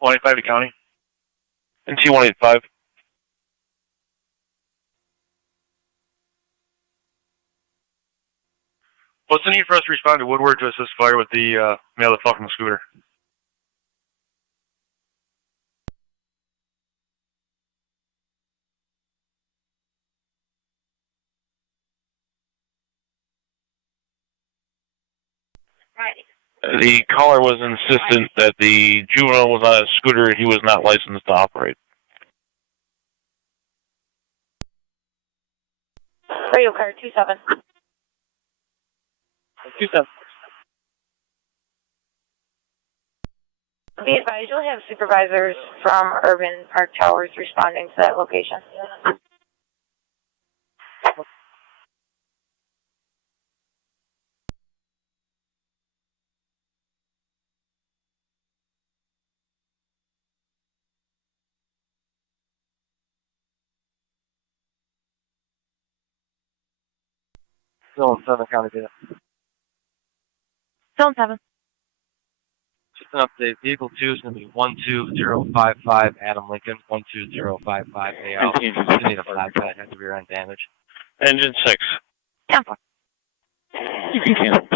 .185 to County. NT 185. What's the need for us to respond to Woodward to assist fire with the male that fell from the scooter? The caller was insistent that the juvenile was on a scooter and he was not licensed to operate. Radio car 27. 27. Be advised, you'll have supervisors from Urban Park Towers responding to that location. Zone 7 County data. Zone 7. Just an update. Vehicle 2 is going to be 12055 Adam Lincoln, 12055 AL. You need a flat that has rear end damage. Engine 6. Yeah. You can cancel.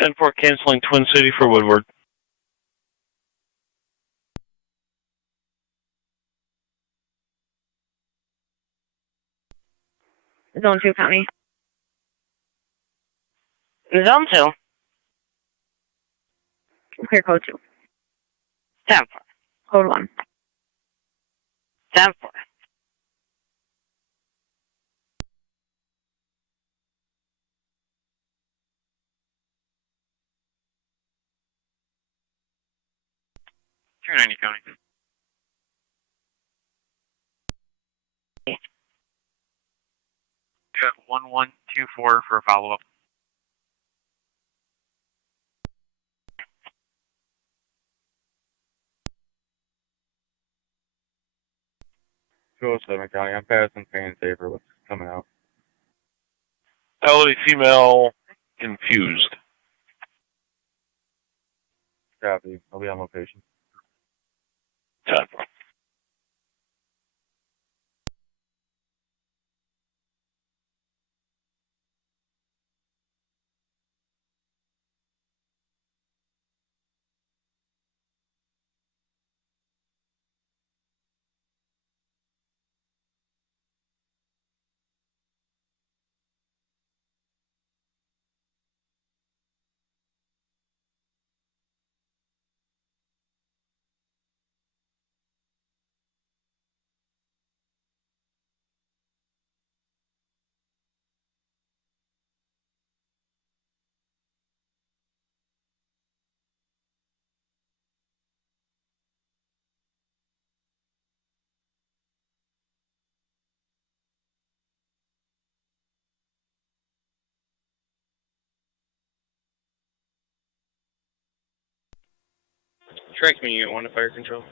10-4 canceling Twin City for Woodward. Zone 2 County. Zone 2. Clear code 2. 10-4. Code 1. 10-4. County. Got 1124 for a follow-up. County. I'm passing Payne Saver. What's coming out? Elderly female confused. Copy. I'll be on location. 10-4. Transmitting Unit 1 to Fire Control.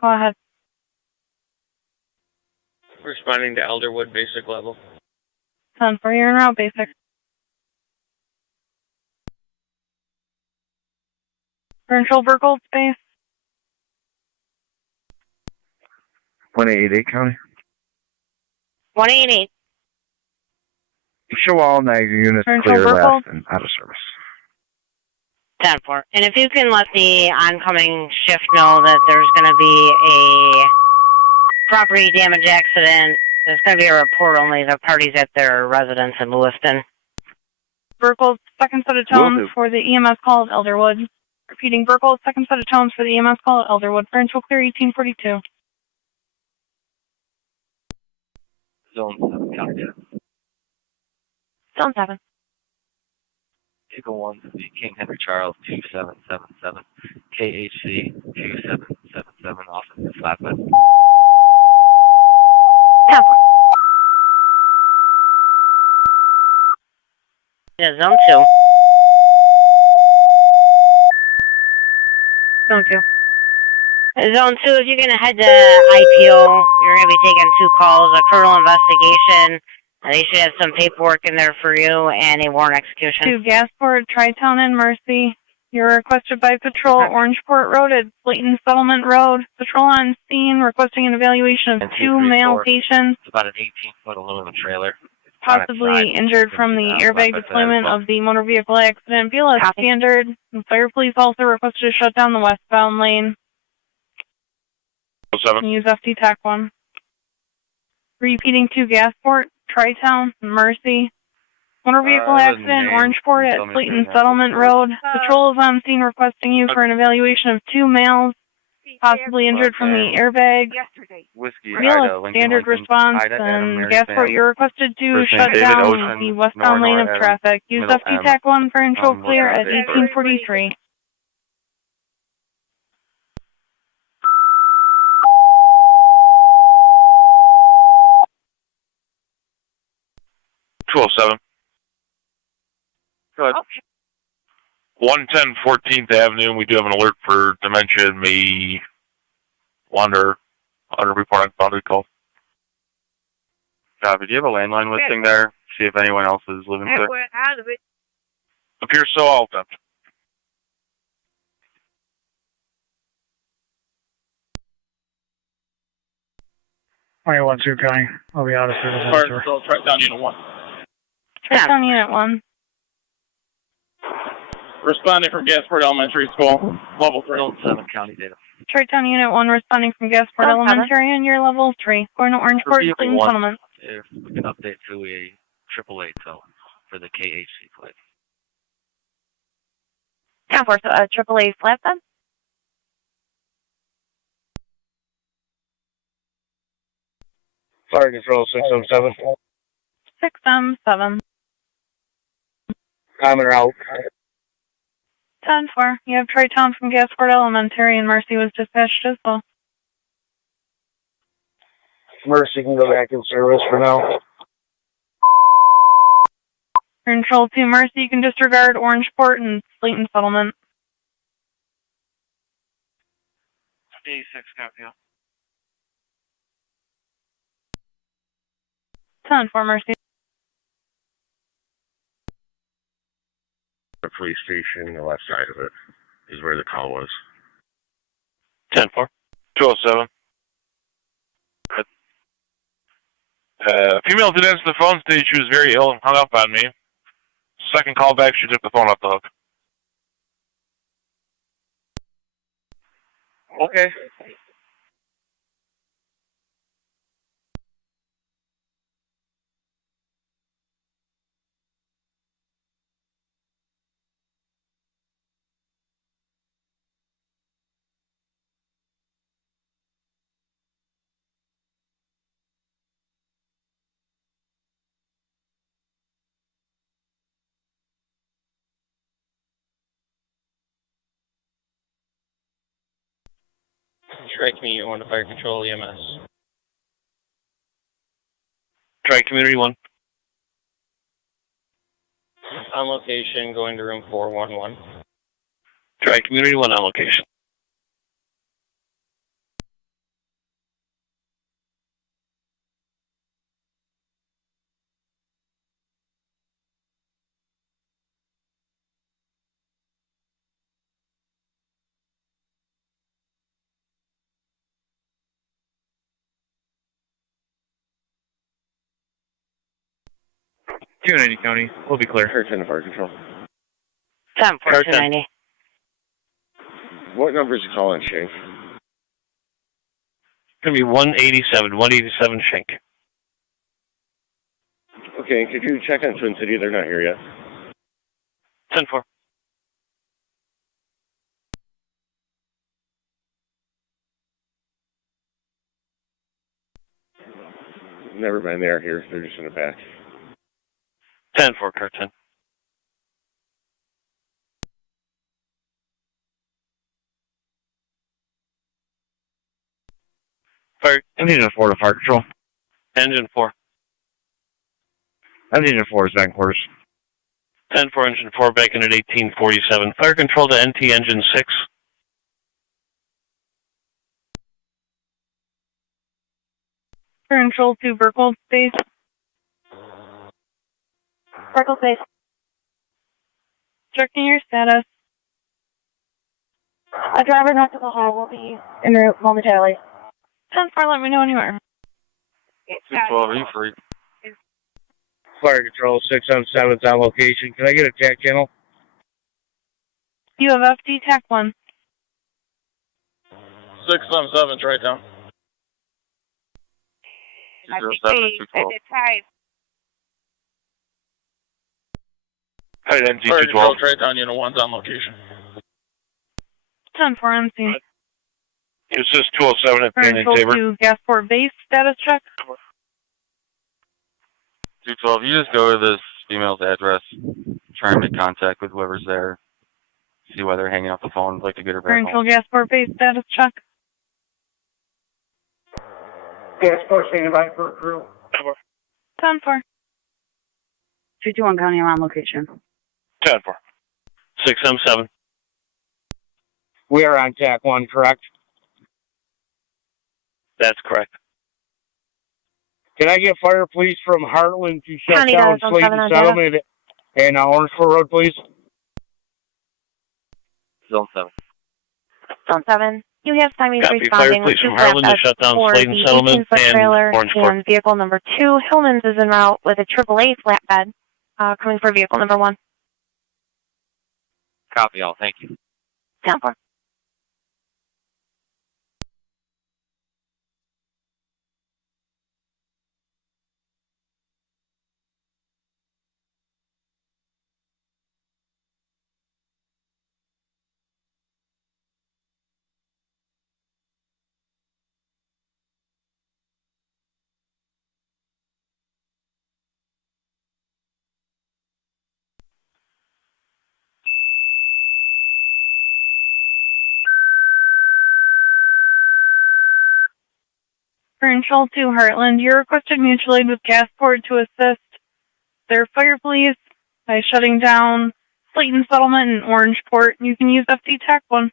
Go ahead. Responding to Elderwood basic level. 10-4, you're en route, basic. Control Burgold space. 188 County. 188. Show all Niagara units Control clear Burgold. left and out of service. 10-4. And if you can let the oncoming shift know that there's going to be a property damage accident, there's going to be a report only. The party's at their residence in Lewiston. Burgold, second set of tones for the EMS call of Elderwood. Repeating, Burgold, second set of tones for the EMS call of Elderwood. Control clear 1842. Zone 7, County. Zone 7. Eagle 1, King Henry Charles 2777, KHC 2777 off of the flatbed. 10-4. Yeah, Zone 2. Zone 2. Zone 2, if you're going to head to IPO, you're going to be taking 2 calls, a criminal investigation. They should have some paperwork in there for you and a warrant execution. To Gasport, Tri-Town, and Mercy. You're requested by Patrol Orangeport Road at Slayton Settlement Road. Patrol on scene requesting an evaluation of 2 male patients. It's about an 18-foot aluminum trailer. Possibly injured from the airbag deployment of the motor vehicle accident. BLS standard. And Fire Police also requested to shut down the westbound lane. 07. Use FT TAC 1. Repeating to Gasport, Tri-Town, Mercy. Motor vehicle accident, Orangeport at Slayton Settlement Road. Patrol is on scene requesting you for an evaluation of 2 males, possibly injured from the airbag. Whiskey, Real standard response, and Gasport, you're requested to shut down the westbound lane of traffic. Use FT TAC 1 for control clear at 1843. Go ahead. 110 14th Avenue. We do have an alert for dementia and may wander under report on boundary call. Copy. Do you have a landline listing there? See if anyone else is living there. We're out of it. Appears so, I'll attempt. All right, 1-2 County. I'll be out of service. Right down Unit 1. Check on Unit 1. Responding from Gasport Elementary School, level 3. 7 county data. Tri-Town Unit 1 responding from Gasport Elementary and your level 3. Going to Orangeport, Clayton Settlement. If we can update to a AAA tow for the KHC plate. 10-4, AAA flatbed. Fire Control 607. 6M7. Common route. 10-4. You have Tri-Town from Gasport Elementary and Mercy was dispatched as well. Mercy can go back in service for now. Control 2 Mercy, you can disregard Orangeport and Slayton Settlement. 86, copy. 10-4 Mercy. The police station, the left side of it, is where the call was. 10-4. 207. Female did answer the phone, stated she was very ill and hung up on me. Second call back, she took the phone off the hook. Okay. Tri-Community 1 to Fire Control EMS. Tri-Community 1. On location, going to room 411. Tri-Community 1 on location. County, we'll be clear. Car 10 to Fire Control. 10-4, 290. What number is you calling, Shank? It's going to be 187 Shank. Okay, could you check on Twin City? They're not here yet. 10-4. Never mind, they are here. They're just in the back. 10-4, car 10. Fire. Engine 4 to Fire Control. Engine 4. Engine 4 is back quarters. 10-4, engine 4, back in at 1847. Fire control to NT engine 6. Control 2 Burkle Space. Burkle Space. Checking your status. A driver not to the hall will be en route momentarily. 10-4, let me know when you are. 612, are you free? Fire Control 617 is on location. Can I get a TAC channel? You have FD TAC 1. 677, right down. Alright, NG Fire 212. Control, right down, unit 1's on location. 10-4 MC. It says 207 at Payne and Control Tabor. 2 Gasport Base status check. 212, you just go to this female's address, try and make contact with whoever's there, see why they're hanging up the phone, like to get her back Control home. Gasport Base status check. Gasport standing by for crew. 10-4. 221 County around location. 10-4. 6M7. We are on TAC 1, correct? That's correct. Can I get fire police from Heartland to shut County down does, Slayton 17 Settlement and Orangeport Road, please? Zone 7. Zone 7. You have timing Copy. responding Fire with police 2 from Harlan to flatbeds shut down for Slayton the Settlement 18-foot and trailer Orangeport. and vehicle number 2. Hillman's is en route with a AAA flatbed coming for vehicle number 1. Copy all. Thank you. 10-4. Control 2 Heartland, you're requested mutual aid with Gasport to assist their fire police by shutting down Slayton Settlement and Orangeport. You can use FD TAC 1.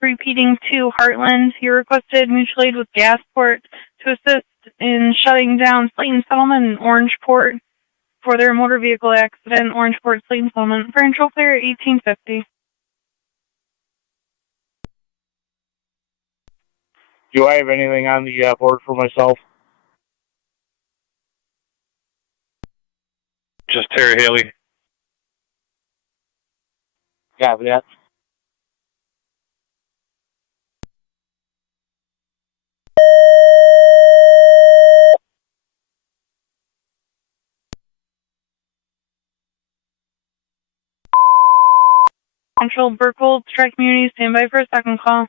Repeating 2 Heartland, you're requested mutual aid with Gasport to assist in shutting down Slayton Settlement and Orangeport for their motor vehicle accident, Orangeport Slayton Settlement. For control clear at 1850. Do I have anything on the board for myself? Just Terry Haley. Copy that. Control Burkhold, Strike Community, stand by for a second call.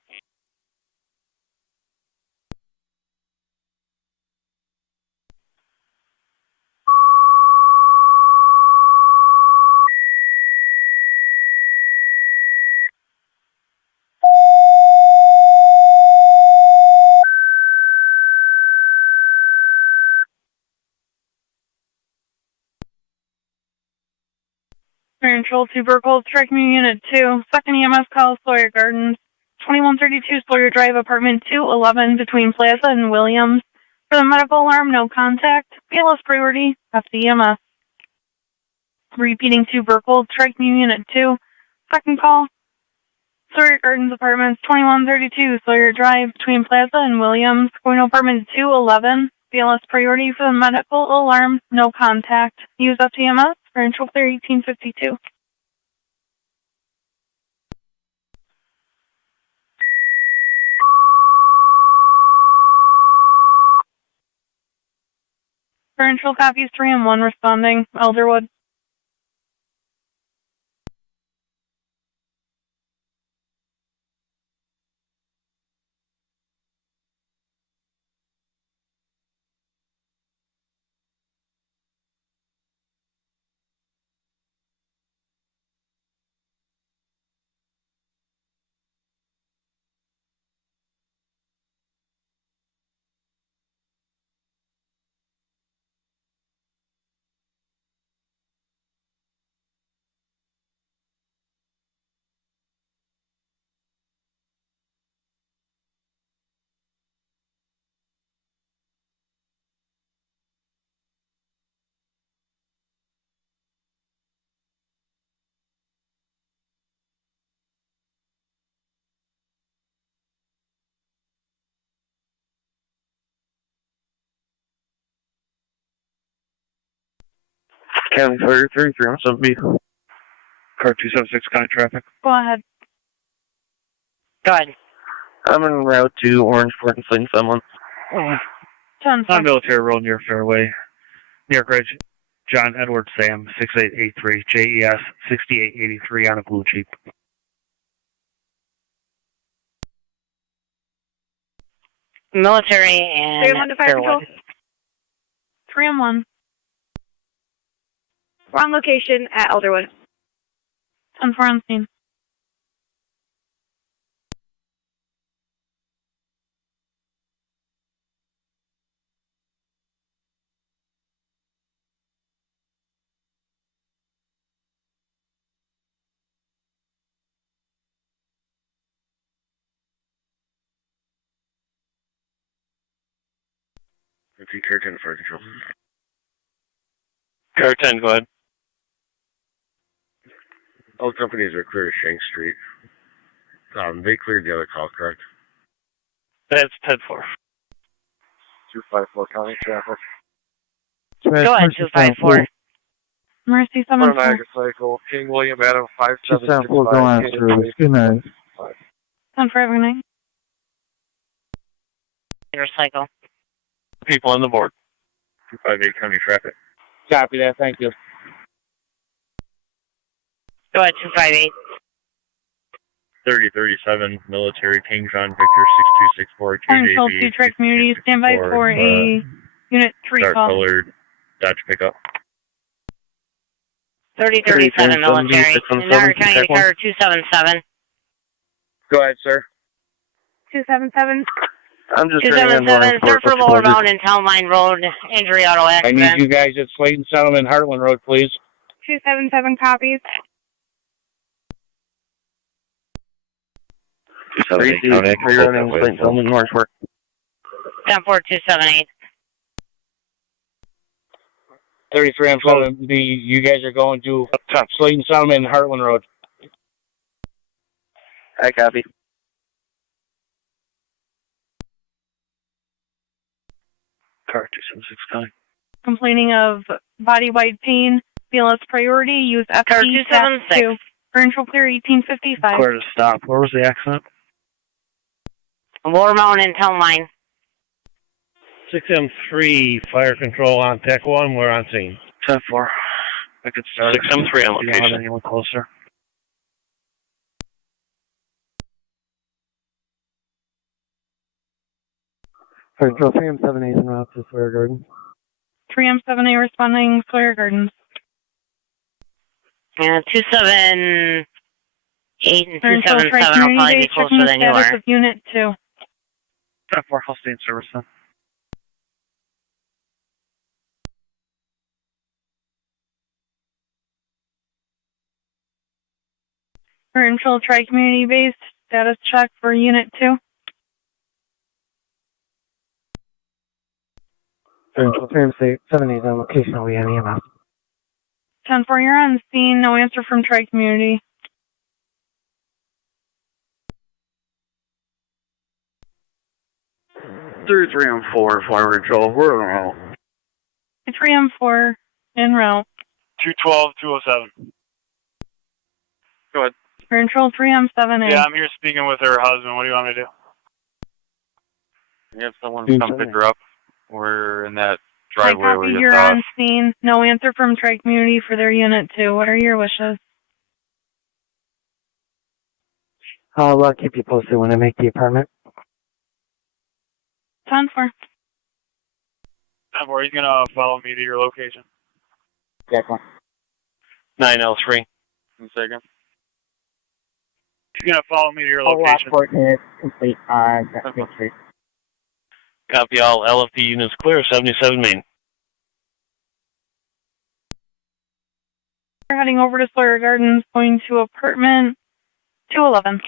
Control 2 Burkhold, Strike Community Unit 2, second EMS call, Sawyer Gardens, 2132 Sawyer Drive, apartment 211, between Plaza and Williams. For the medical alarm, no contact. BLS priority, FDMS. Repeating 2 Burkhold, Strike Community Unit 2, second call, Sawyer Gardens, apartments 2132 Sawyer Drive, between Plaza and Williams. Going to apartment 211. BLS priority for the medical alarm, no contact. Use FDMS for control clear 1852. For control copies 3 and 1 responding, Elderwood. County Fire 3317B. Car 276, contact traffic. Go ahead. Go ahead. I'm en route to Orangeport and Slayton Settlement. On Military Road near Fairway. Near Ridge. John Edward Sam, 6883, JES 6883 on a blue Jeep. Military and 3 and 1. Wrong location at Elderwood. 10-4 on scene. Car 10 Fire Control. Car 10, go ahead. All companies are clear to Shank Street. They cleared the other call, correct? That's 10-4. 254 county traffic. Go ahead, 254. Mercy Niagara Cycle, King William Adam 5765. Good night. 10-4, have a good night. Motorcycle. People on the board. 258 County Traffic. Copy that, thank you. Go ahead, 258. 3037 Military King John Victor 6264 Control KJB. 2 Track Community, stand by for a Unit 3 dark call. colored Dodge pickup. 3037 military. Niagara County Car 277. Go ahead, sir. 277. I'm just 277, sir, for lower bound in Town Line Road, injury auto I accident. need you guys at Slayton Settlement, Heartland Road, please. 277 copies. 278 County, you're running Slayton Settlement, Northport. 10278. 33 on 7. You guys are going to Slayton Settlement and Heartland Road. I copy. Car 276 County. Complaining of body-wide pain, BLS priority, use FT Car 276. Provincial clear 1855. Where to stop? Where was the accident? Lower Mountain in Town Line. 6M3 fire control on TAC 1. We're on scene. 10-4. I could start. 6M3 on Do you want location. anyone closer? Fire Control 3M78 en route to Sawyer Gardens. 3M7A responding, Sawyer Gardens. 278 and Provincial 277 Track will Community probably Base, be checking closer the than you status are. of Unit 2. 10-4, I'll stay in service then. Provincial Track Community Base, status check for Unit 2. Provincial 3M78 on location, we have EMS. 10-4, you're on scene, no answer from Tri Community. Through 3M4, Fire Control, we're on roll. 3M4 en route. 212-207. Go ahead. Provincial 3M7A. Yeah, I'm here speaking with her husband. What do you want me to do? You have someone come pick her up. We're in that I driveway where copy, you you're saw on scene, no answer from Tri Community for their Unit 2. What are your wishes? I'll keep you posted when I make the apartment. 10-4. He's going to follow me to your location. Check one. 9L3. One second. He's going to follow me to your location. Lockport is complete on Main Street. Copy all. LFD units clear. 77 Main. We're heading over to Sawyer Gardens, going to apartment 211.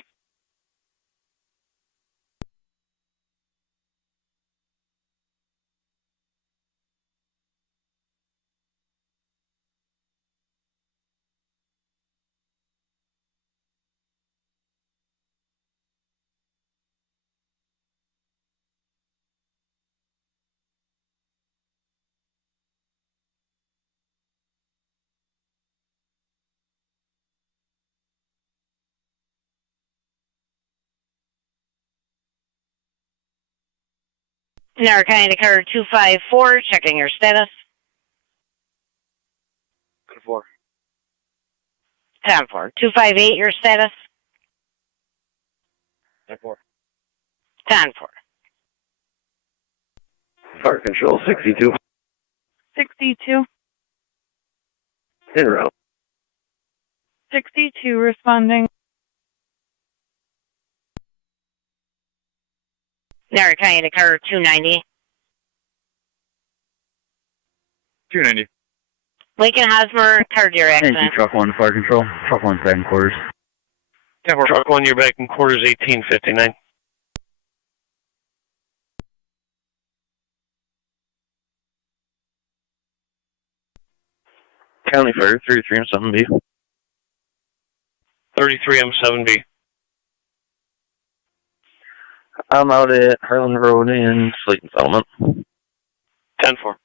Niagara County Car 254, checking your status. 10-4. 10-4. 258, your status. 10-4. 10-4. Fire Control 62. 62. En route. 62 responding. Niagara County Car 290. 290. Lincoln Hosmer, car deer accident. Truck 1, Fire Control. Truck 1, back in quarters. Truck 1, you're back in quarters 1859. County Fire 33M7B. 33M7B. I'm out at Harlan Road in Slayton Settlement. 10-4.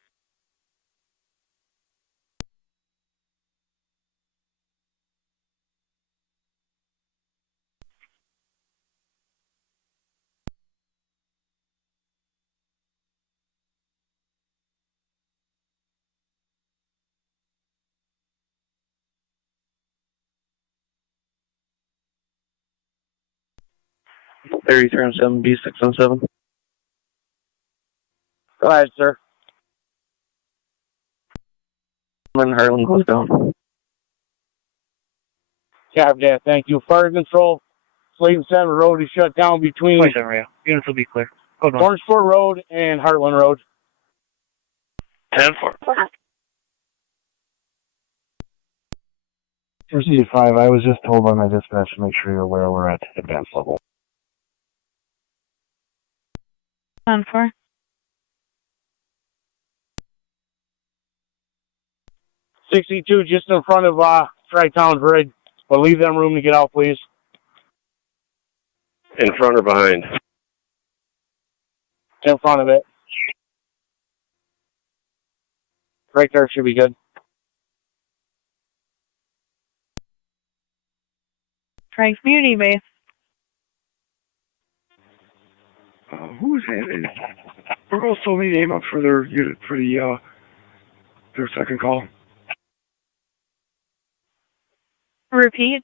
33M7B617. Go ahead, sir. Harlan goes down. Copy that. Thank you. Fire control. Slayton Center Road is shut down between Units will be clear. Orangecourt Road and Heartland Road. 10-4. Proceed 5. I was just told by my dispatch to make sure you're aware we're at advanced level. 10-4. '62 just in front of Tri-Town Bridge. But leave them room to get out, please. In front or behind? In front of it. Right there should be good. Try community base. Who's that? Burgos told me the name up for their unit for the their second call. Repeat.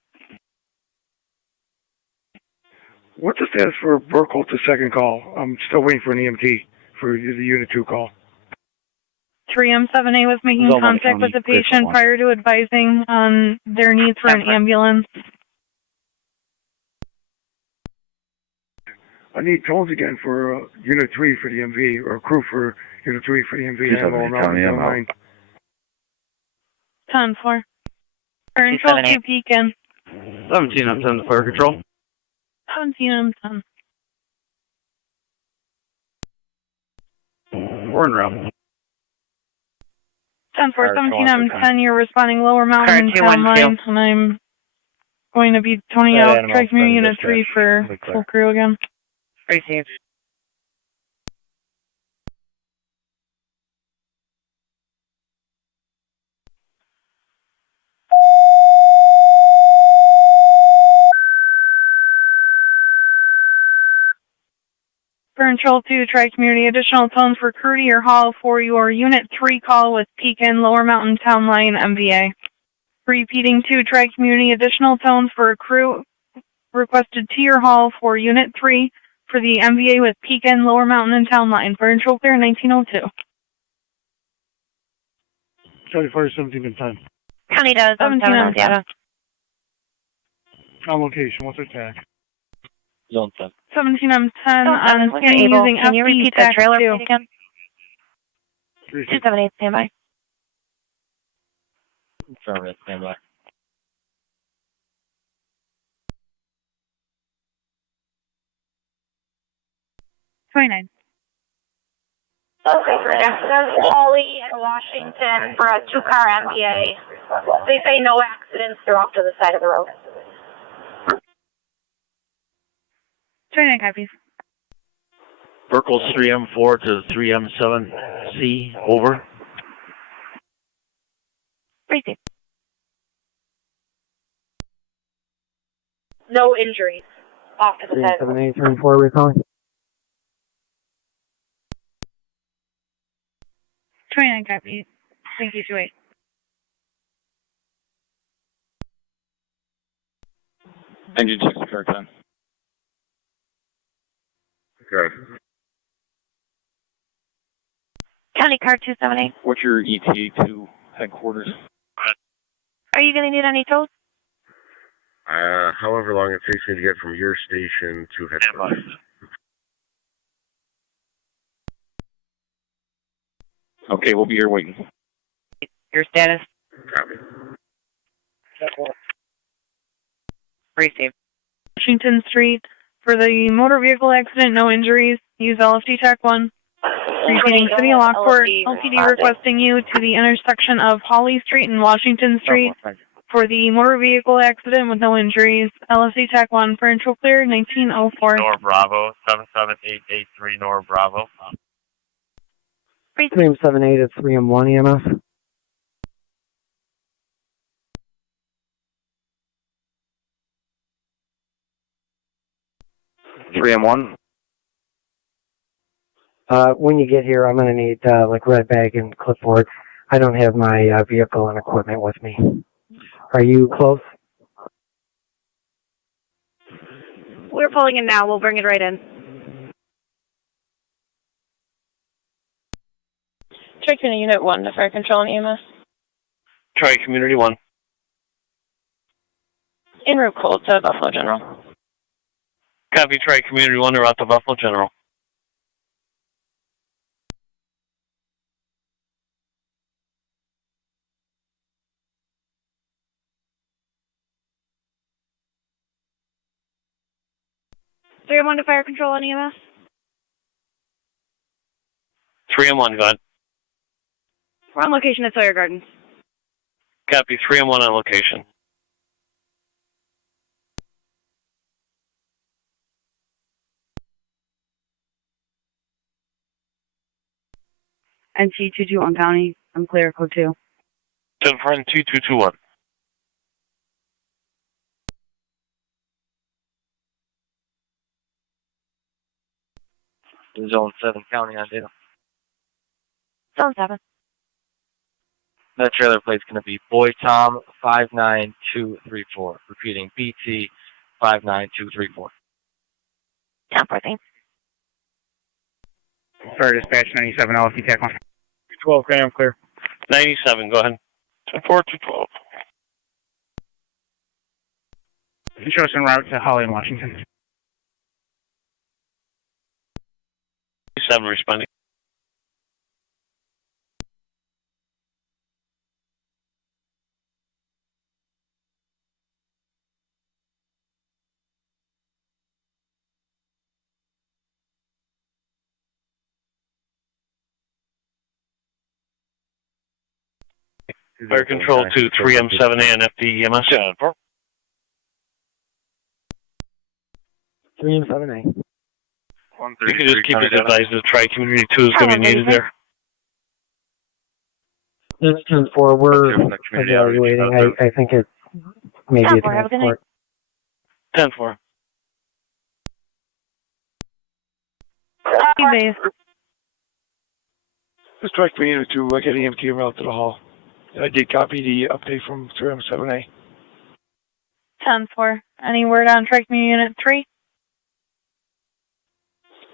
What's the status for Burkholt's second call? I'm still waiting for an EMT for the Unit 2 call. 3M7A was making contact with the patient prior to advising on their needs for an ambulance. I need tones again for Unit 3 for the MV, or crew for Unit 3 for the MV. 10-4. Control 2 Pekin. 17, I'm 10 to fire control. 17, I'm 10. We're en route. 10-4, 17, I'm 10. You're responding Lower Mountain and Town Line, and I'm going to be toning out Tri-Community Unit 3 for full crew again. Received. Control 2, Tri-Community, additional tones for crew to your hall for your Unit 3 call with Pekin, Lower Mountain Town Line, MVA. Repeating 2, Tri-Community, additional tones for crew requested to your hall for Unit 3 for the MVA with Pekin, Lower Mountain, and Town Line. For control clear, 1902. Charlie Fire 17 and 10. County does. 17 on data. On location, what's our TAC? Zone 10. 17 on 10. I'm scanning using Can you repeat that trailer too. again? 278, standby. Affirmative, standby. $29. Okay, for instance, Wally and Washington for a 2-car MPA. They say no accidents, they're off to the side of the road. 29 copies. Burkle's 3M4 to 3M7C, over. Receive. No injuries. Off to the side. 378, turn 4, recalling. 29 copies. Thank you, 28. Engine checks the correct time. Okay. County car 278. What's your ETA to headquarters? Are you going to need any tows? However long it takes me to get from your station to headquarters. Okay, we'll be here waiting. Your status? Copy. Received. Washington Street. For the motor vehicle accident, no injuries. Use LFD TAC 1. Repeating City of Lockport. LPD requesting you to the intersection of Hawley Street and Washington Street. For the motor vehicle accident with no injuries. LFD TAC 1. For intro clear, 1904. Nor Bravo, 77883 Nor Bravo. 3M78 at 3M1 EMS. When you get here, I'm going to need like red bag and clipboard. I don't have my vehicle and equipment with me. Are you close? We're pulling in now. We'll bring it right in. Tri-Community Unit 1 to Fire Control and EMS. Tri-Community 1. En route cold to Buffalo General. Copy, Tri-Community 1 to route to Buffalo General. Three and 1 to Fire Control and EMS. 3 and 1, go ahead. We're on location at Sawyer Gardens. Copy, 3 and 1 on location. NC 221 County. I'm clear, code 2. 10-4 2221. Zone 7 County on data. Zone 7. That trailer plate's going to be Boy Tom 59234. Repeating, BT 59234. 10-4, thanks. Fire dispatch 97 LFT TAC 1. 12 Graham, clear. 97, go ahead. 10-4 212. Show us en route to Holly and Washington. 7 responding. Fire Control to 3M7A and FD EMS. 10-4. 3M7A. You can just keep it advised that Tri-Community 2 is going to be needed there. It's 10-4. We're evaluating. I think it's maybe a transport. 10-4. Base. This Tri-Community 2, I get EMT en route to the hall. I did copy the update from 3M7A. 10-4. Any word on Tri-Community Unit 3?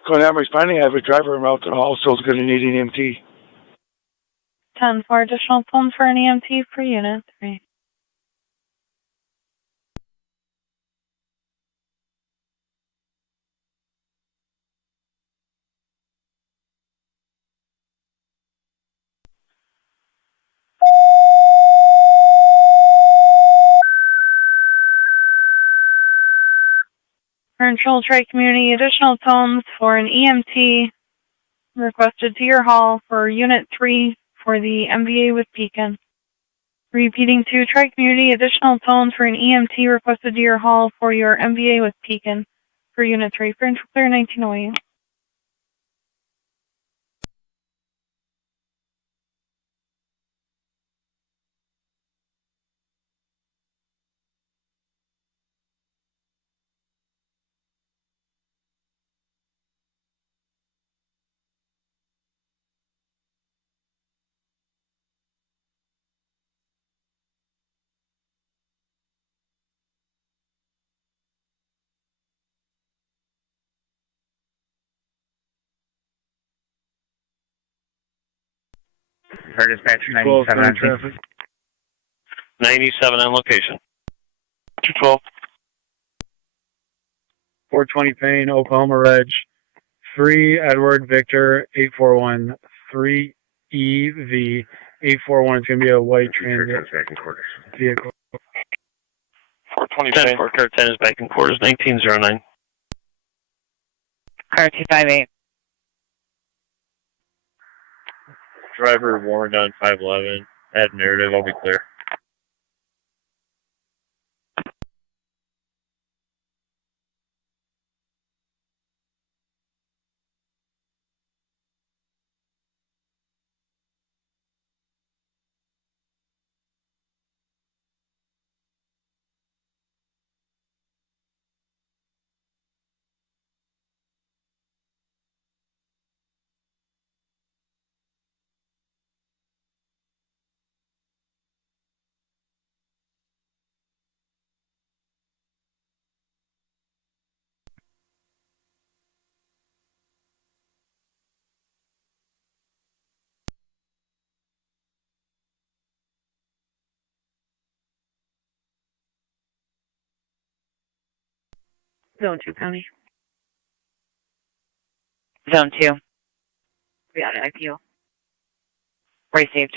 Going I'm responding, I have a driver en route to the hall, so it's going to need an EMT. 10-4. Additional phones for an EMT for Unit 3. Control Tri-Community, additional tones for an EMT requested to your hall for Unit 3 for the MVA with Pekin. Repeating to Tri-Community, additional tones for an EMT requested to your hall for your MVA with Pekin for Unit 3. For intro clear 1908. Fire dispatch 97 on traffic. 97 on location. 212. 420 Payne, Oklahoma Reg. 3 Edward Victor 841 3 EV 841 is going to be a white transit vehicle. 420 10 Payne. for car 10 is back in quarters 1909. Car 258. Driver warned on 511. Add narrative, I'll be clear. Zone 2, County. Zone 2. We got it, IPO. Received.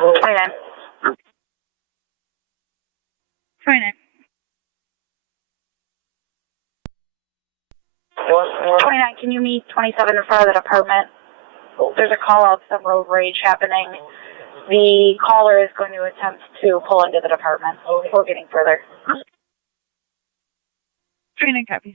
Okay. 29. 29, can you meet 27 in front of the department? There's a call out, some road rage happening. The caller is going to attempt to pull into the department. We're getting further. 29 copies.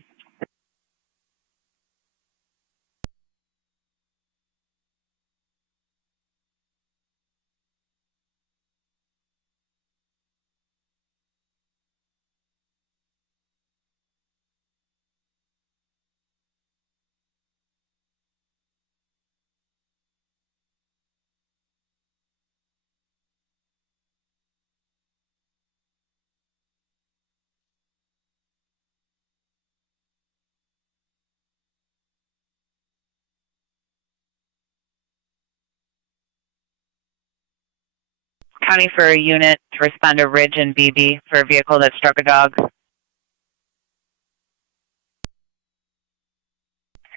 County for a unit to respond to Ridge and BB for a vehicle that struck a dog.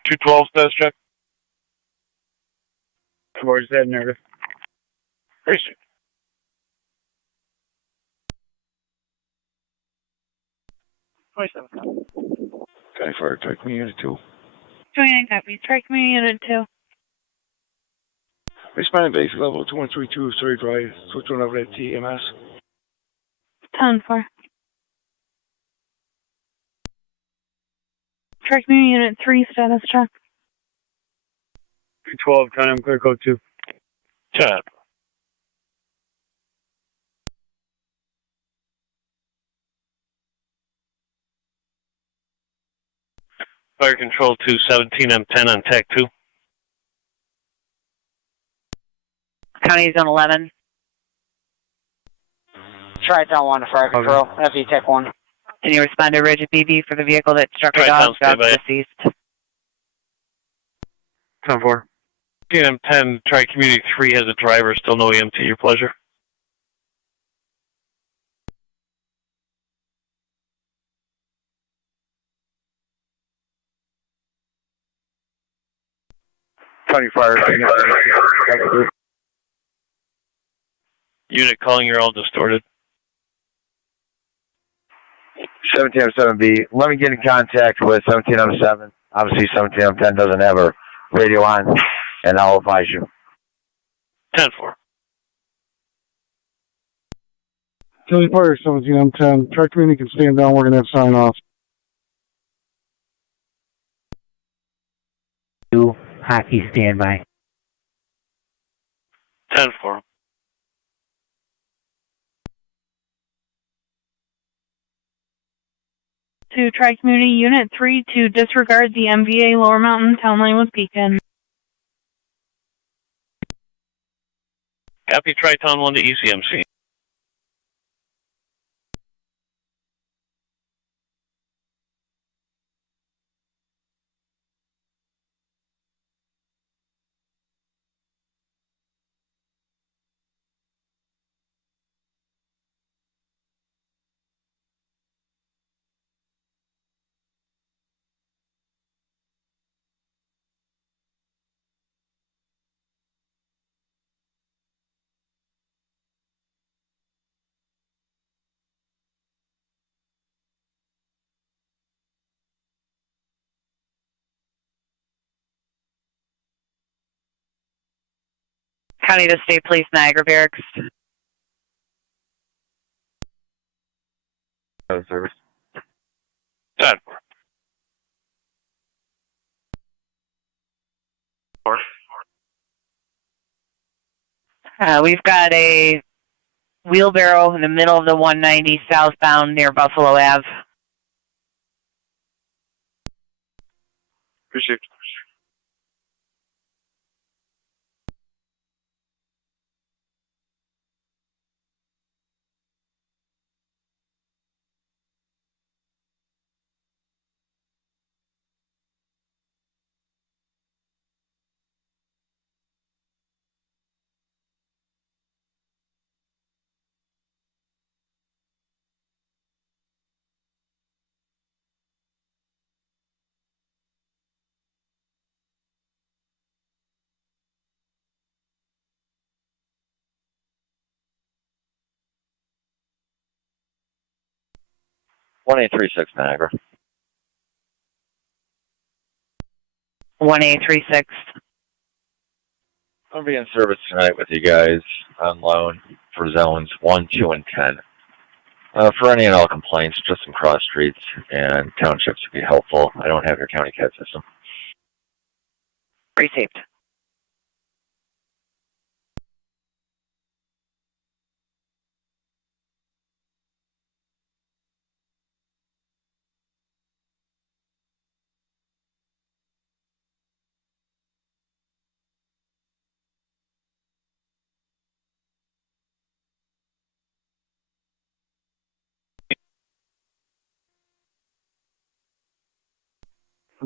212 status check. Towards that nerve. Racing. Okay, fire, take me unit 2. 29 copies. Strike me unit 2. Responding base level 2132, Surrey Drive, switch on over to TMS. 10-4. Strike me unit 3, status check. 212, County, I'm clear code 2. 10. Fire Control 217 M10 on TAC 2. County Zone 11. Try Tonawanda Fire Control. FE Tech 1. Can you respond to Ridge and BB for the vehicle that struck a Right, dog? sounds Dog good, deceased. 10-4. M10, Tri Community 3 has a driver, still no EMT, your pleasure. County Fire. Unit calling, you're all distorted. 1707B. Let me get in contact with 1707. Obviously, 1710 doesn't have a radio on, and I'll advise you. 10-4. County Fire 17M10. Track community can stand down. We're going to have sign off. 2, hockey standby. 10-4. To Tri-Community Unit 3 to disregard the MVA Lower Mountain Town Line with Beacon. Copy, Tri-Town 1 to ECMC. County to State Police, Niagara Barracks. Service. 10. We've got a wheelbarrow in the middle of the 190 southbound near Buffalo Ave. Appreciate it. One 836 Niagara. 1836. I'll be in service tonight with you guys on loan for zones 1, 2, and 10. For any and all complaints, just some cross streets and townships would be helpful. I don't have your county CAD system. Received.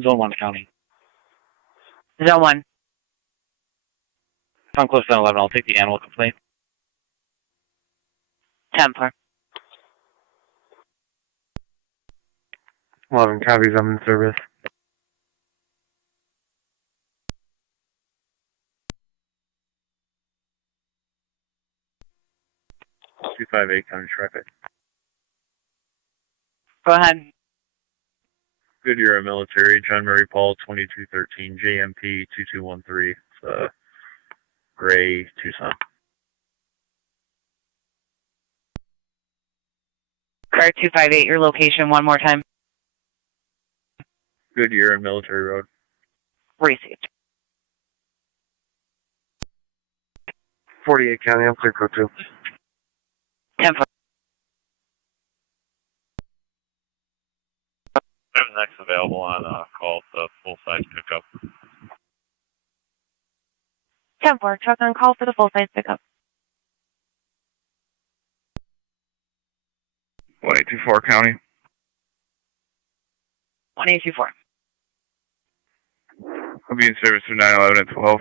Zone 1 County. Zone 1. If I'm close to 11, I'll take the animal complaint. 10-4. 11 copies, I'm in service. Two 5-8 county traffic. Go ahead. Goodyear Military, John Murray Paul, 2213, JMP 2213, Gray, Tucson. Car 258, your location one more time. Goodyear and Military Road. Received. 48 County, I'm clear code 2. 10-4. Next available on call the full-size pickup. 10-4, truck on call for the full-size pickup. 1824 County. 1824. I'll be in service through 911 and 12.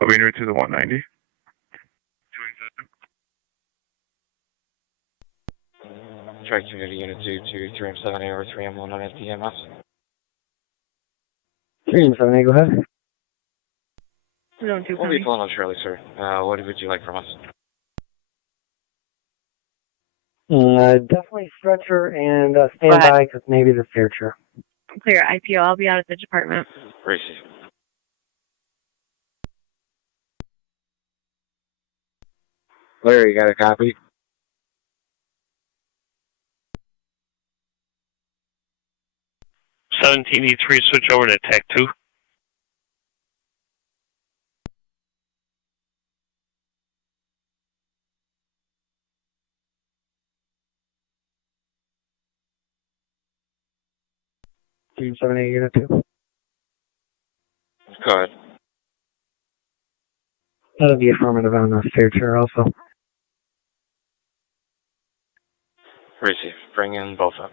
I'll be en route to the 190. Strike Community Unit 2 to 3M7A or 3M19 at DMS. 3M7A, go ahead. Zone 2 We'll be pulling on Shirley, sir. What would you like from us? Definitely stretcher and standby because maybe the future. Clear, IPO. I'll be out at the department. Receive. Larry, you got a copy? E3, switch over to TAC 2. Team 7A, Unit 2. Go ahead. That'll be affirmative on the future also. Receive. Bring in both up.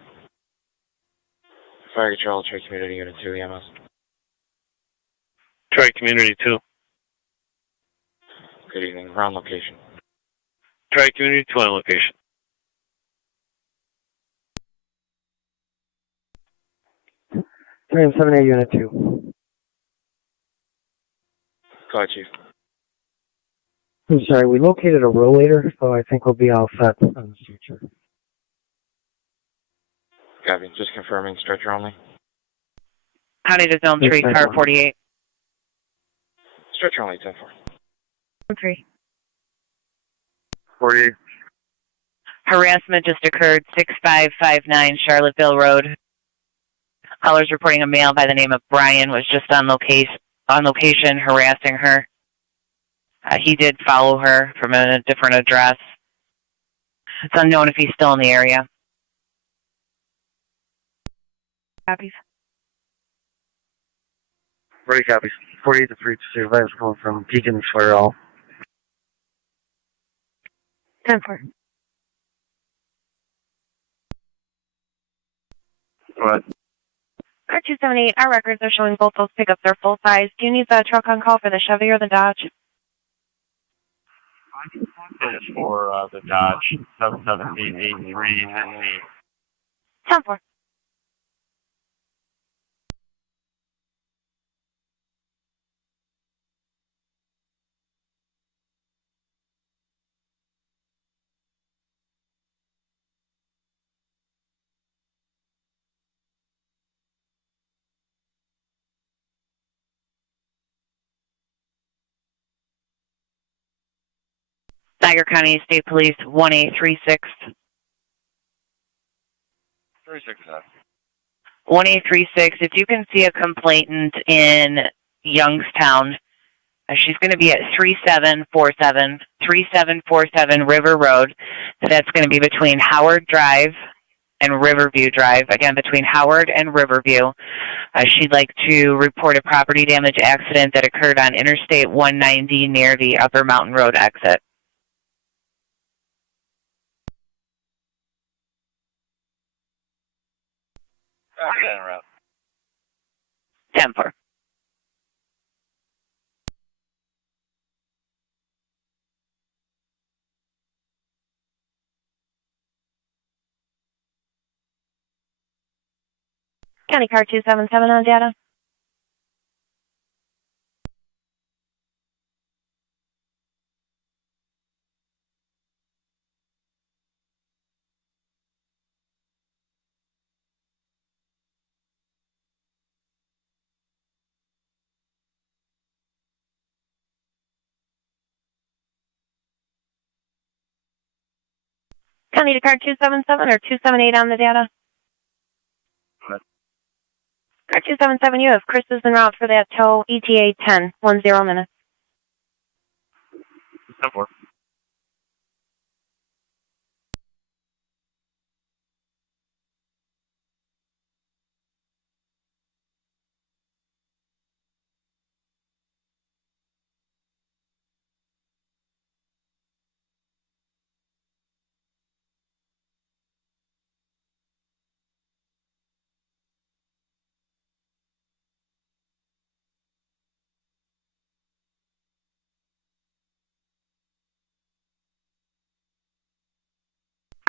Fire Control, Trade Community Unit 2, EMS. Try Community 2. Good evening. We're on location. Try Community 2 on location. Team 7A, Unit 2. Go ahead, Chief. I'm sorry, we located a rollator, so I think we'll be all set on the future. Copy. Just confirming stretcher only. County to Zone 3, car 48. Stretcher only, 10-4. Okay. 48. Harassment just occurred, 6559 Charlottesville Road. Callers reporting a male by the name of Brian was just on location harassing her. He did follow her from a different address. It's unknown if he's still in the area. Copies. Ready copies. 48 to 3 supervisors calling from Pekin Square All. 10-4. What? Car 278, our records are showing both those pickups are full size. Do you need the truck on call for the Chevy or the Dodge? For the Dodge 77883 Henry. 10-4. Niagara County State Police 1836. 36 is on. 1836, if you can see a complainant in Youngstown, she's going to be at 3747 River Road. That's going to be between Howard Drive and Riverview Drive. Again, between Howard and Riverview. She'd like to report a property damage accident that occurred on Interstate 190 near the Upper Mountain Road exit. En route. 10-4. County Car 277 on data. County to Car 277 or 278 on the data. What? Car 277, you have Chris is en route for that tow, ETA 10, 10 minutes. 10-4.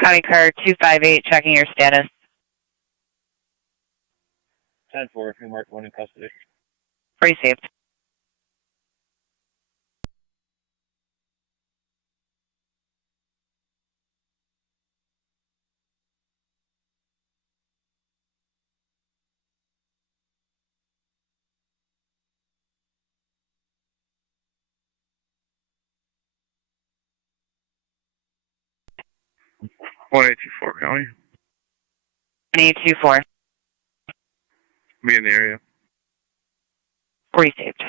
County Car 258, checking your status. 10-4, if you mark one in custody. Received. One 824 County. 1824. Be in the area. Received.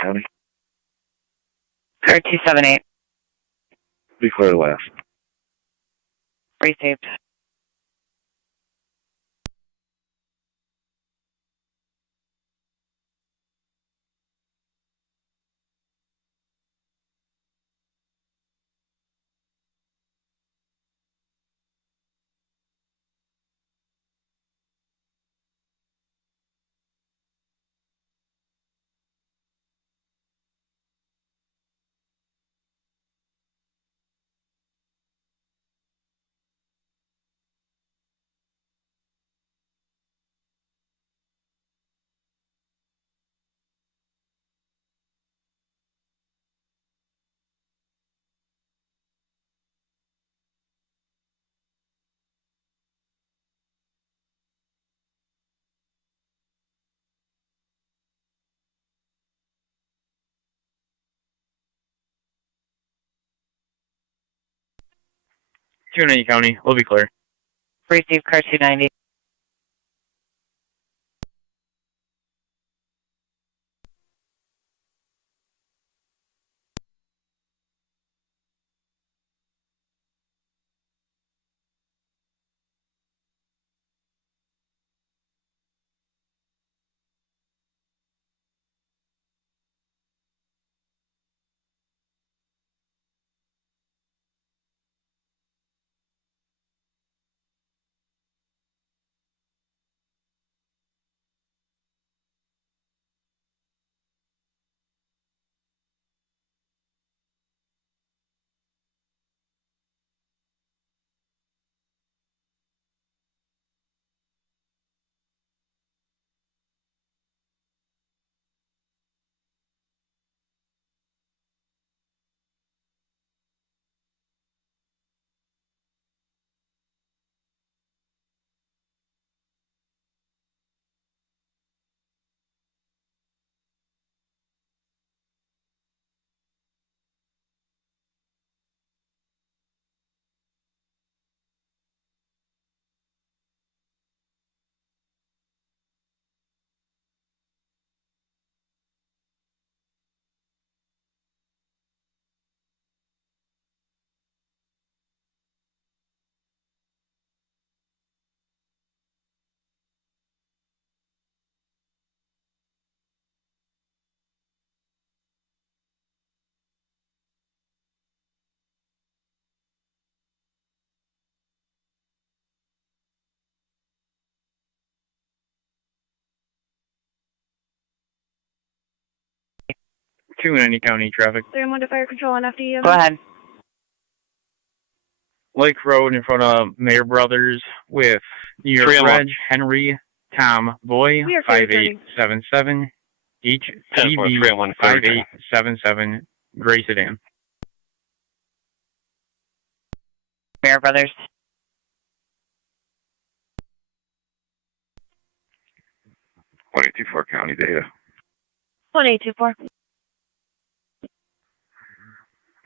County. Car 278. Be clear last. Received. 290 County, we'll be clear. Receive car 290. Two in any county traffic. 3-1 to fire control on FD. Go ahead. Lake Road in front of Mayor Brothers with New York Reg, Henry, Tom, Boy, 5877, HTV 5877, Gray Sedan. Mayor Brothers. .824 County data. 1824.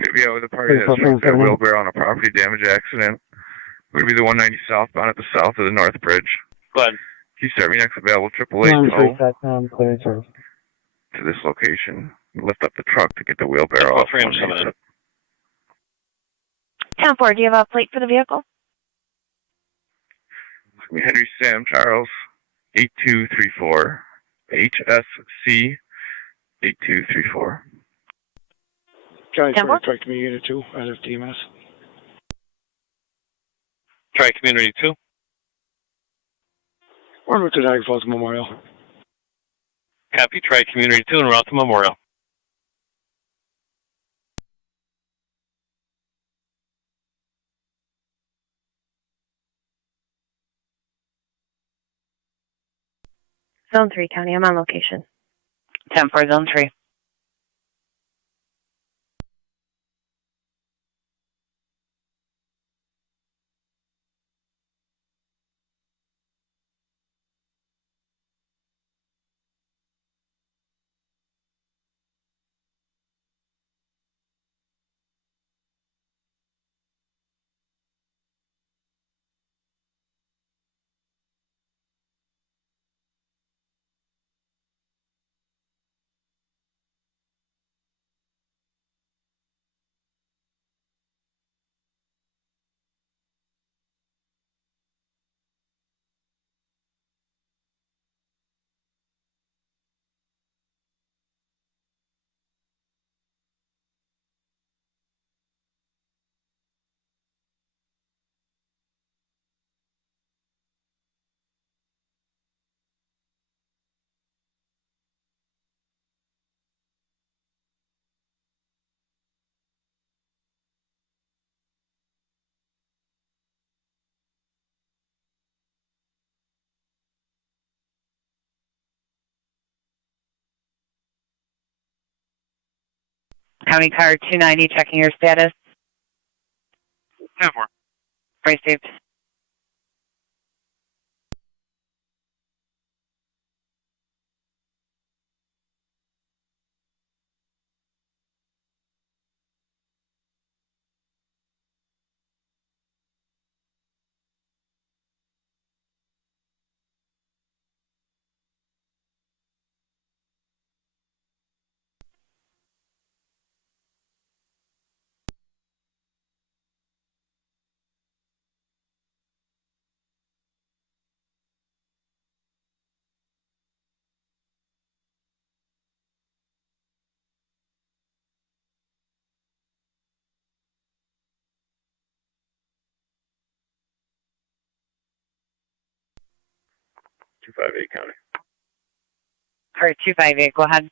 Maybe out with a party that's struck a wheelbarrow on a property damage accident. Would be the 190 southbound at the south of the North Bridge. Go ahead. Can you start me next available AAA tow to this location? Lift up the truck to get the wheelbarrow off. 10-4, do you have a plate for the vehicle? Henry Sam Charles, 8234, HSC 8234. County Tri-Community Unit 2, out of TMS. Tri-Community 2. Or move to Niagara Falls Memorial. Copy. Tri-Community 2 and route to Memorial. Zone 3, County, I'm on location. 10-4, Zone 3. County car 290, checking your status. 10-4. Received. 258 County. All right, 258, go ahead.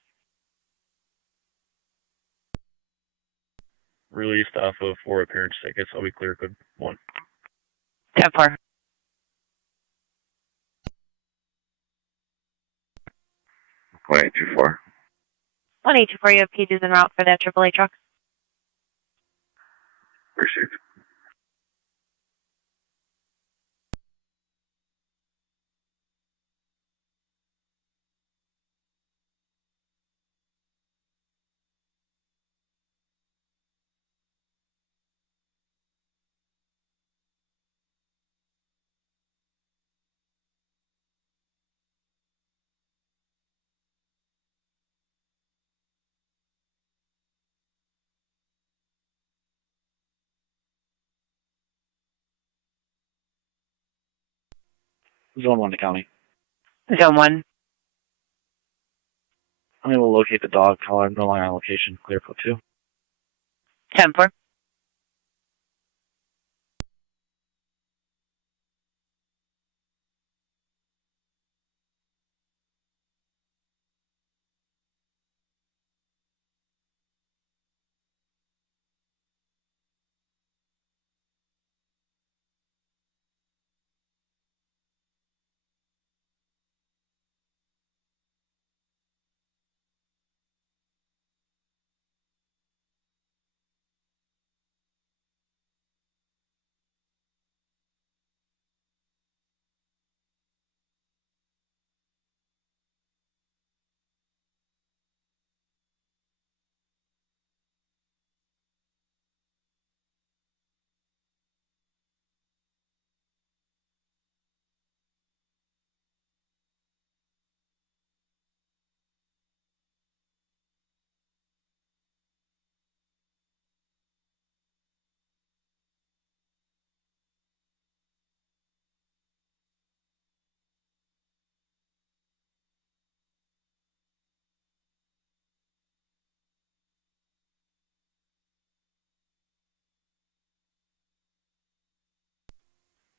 Released off of 4 appearance tickets. I'll be clear code 1. 10-4. 1824. 1824, you have PGs en route for that AAA truck. Received. Zone 1 to County. Zone 1. I'm able to locate the dog collar. No line on location. Clear code 2. 10-4.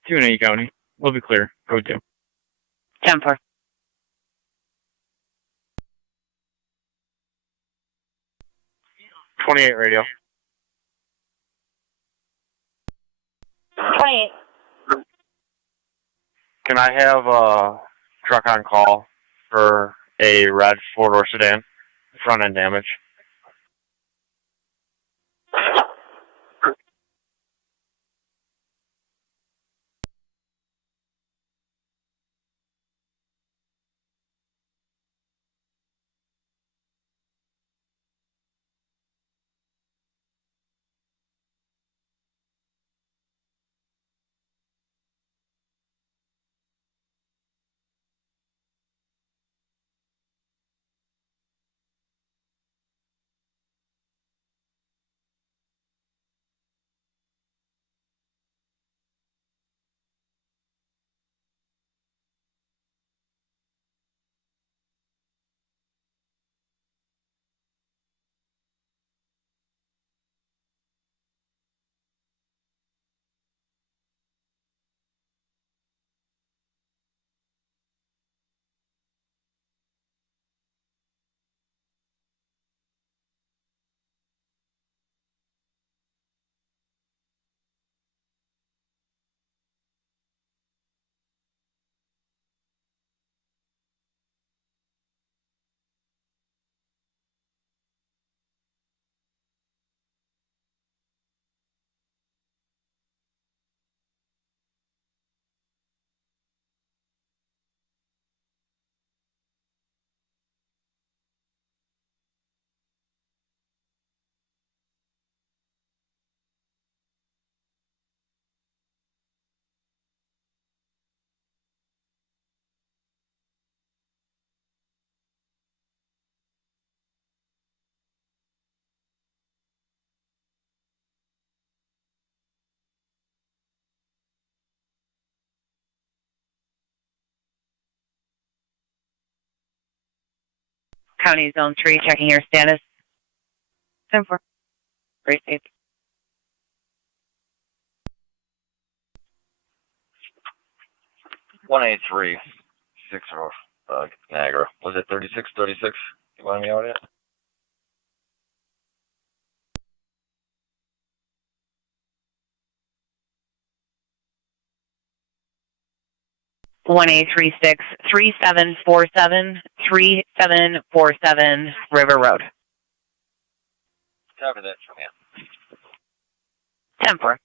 Two in A County. We'll be clear. Code 2. 10-4. 28 radio. 28. Can I have a truck on call for a red 4-door sedan, front end damage? County Zone 3, checking your status. 10-4. Received. 36 or Niagara. Was it 3636? You want me out at? One 3747 River Road. Cover that for me. 10-4.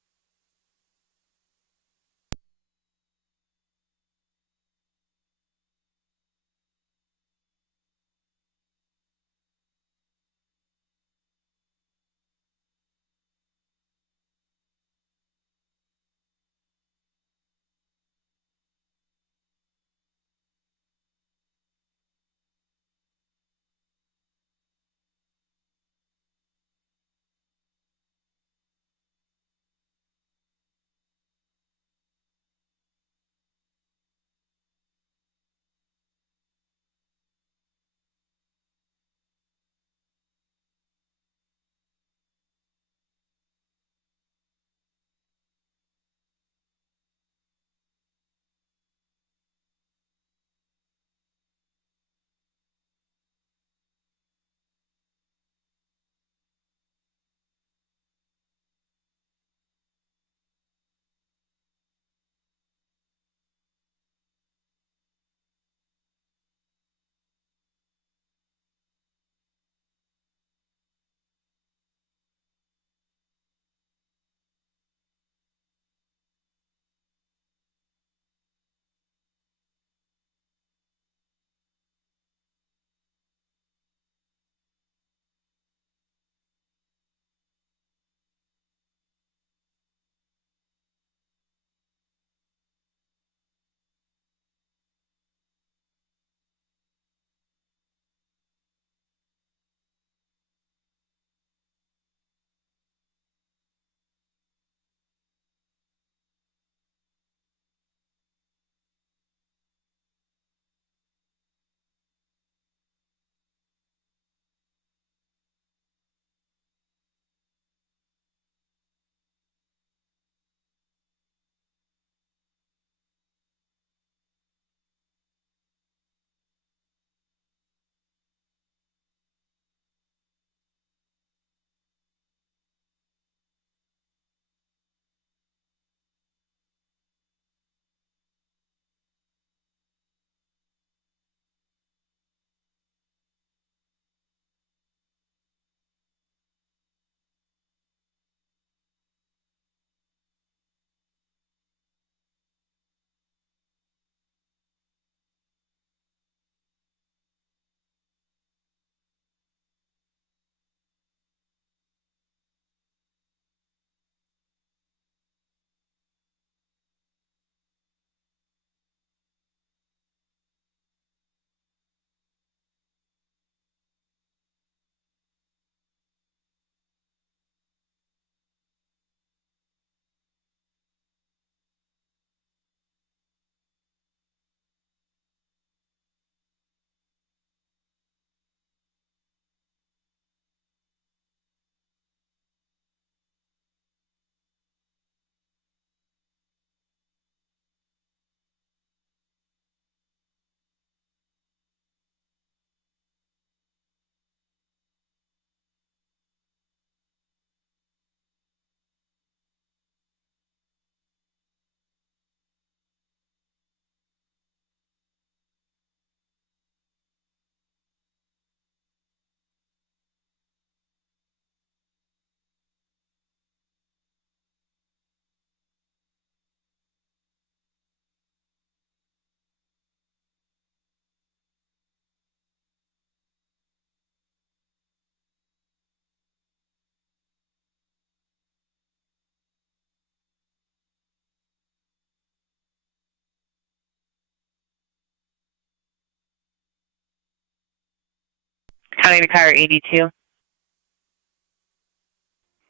County to car 82.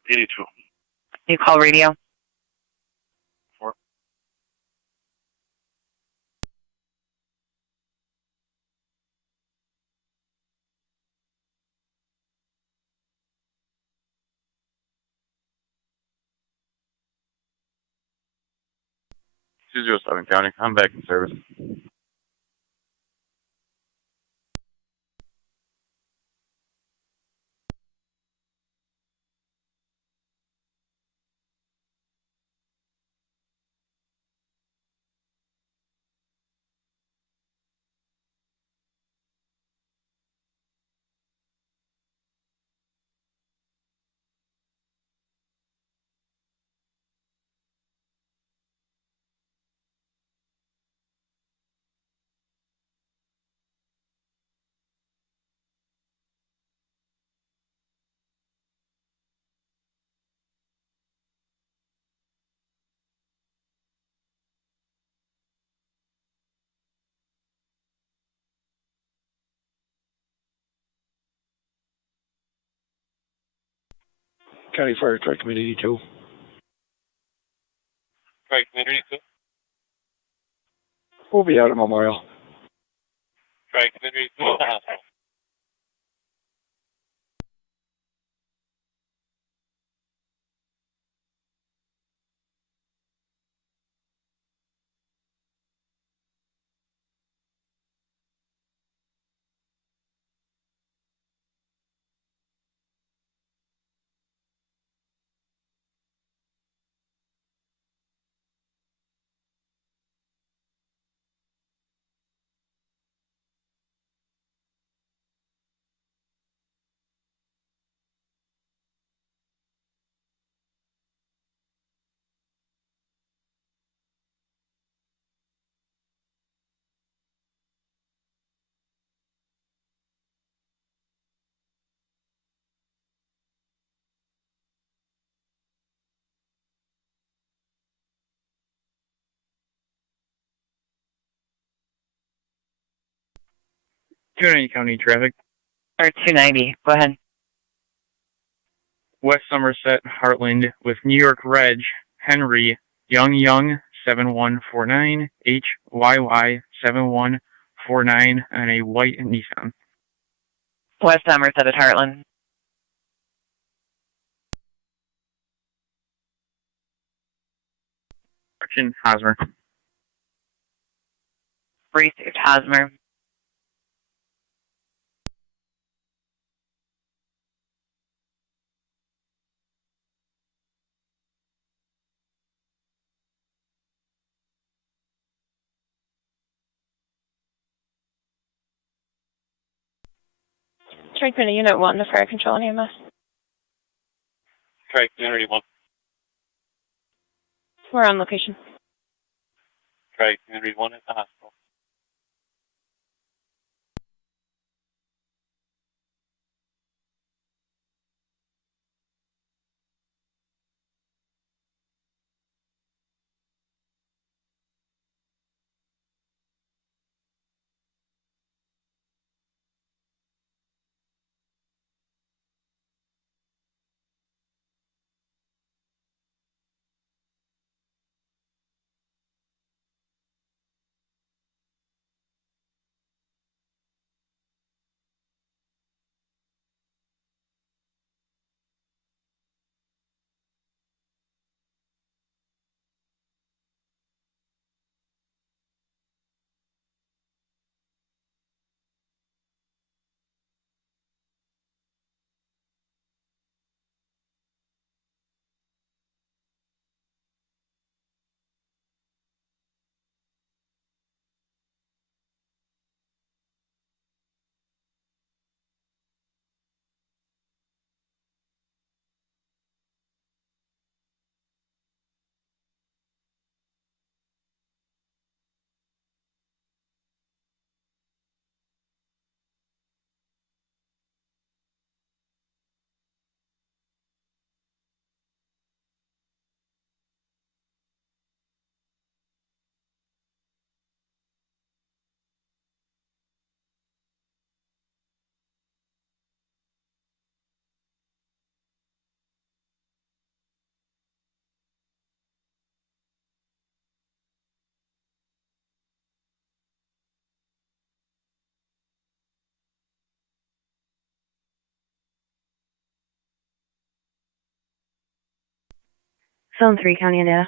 82. You call radio. 4. Two 07 County. I'm back in service. County Fire Truck Committee 2. Fire Committee 2. We'll be out at Memorial. Fire Committee 2 at the hospital. County traffic. Or 290. Go ahead. West Somerset, Heartland, with New York Reg, Henry, Young, 7149, HYY, 7149, and a white Nissan. West Somerset at Heartland. Hosmer. Received Hosmer. Tri-Community Unit 1 to Fire Control and EMS. Fire Committee 1. We're on location. Fire Committee 1 at the hospital. Zone 3, County and data.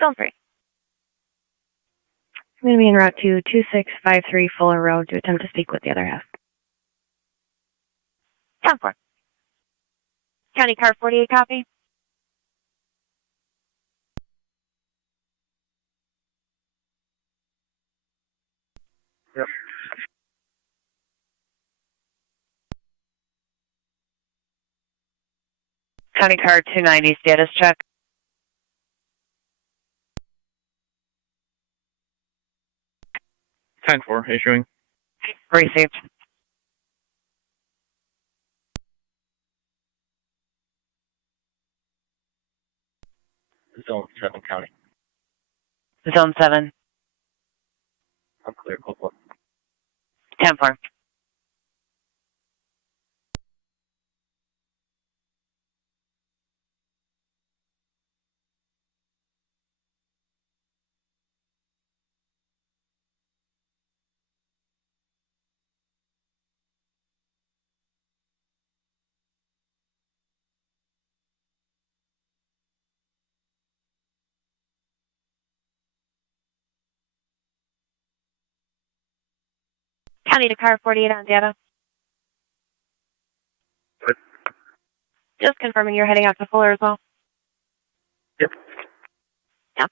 Zone 3. I'm going to be en route to 2653 Fuller Road to attempt to speak with the other half. Zone 4. County Car 48, copy. Yep. County Car 290, status check. 10-4, issuing. Received. Zone 7 County. Zone 7. I'm clear, code 1. 10-4. I need a car 48 on data. What? Just confirming you're heading out to Fuller as well. Yep. Yep.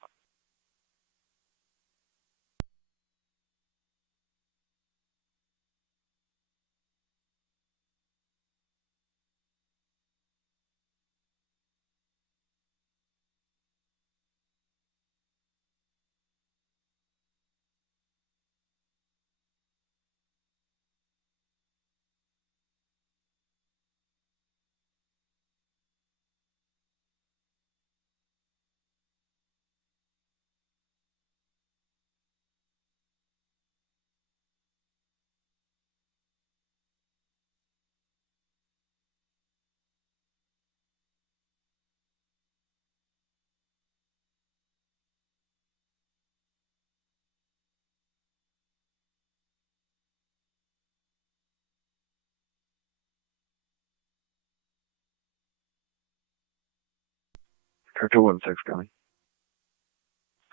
Car 216 coming.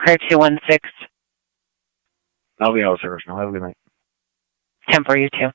Car 216. I'll be out of service now. Have a good night. 10 for you too.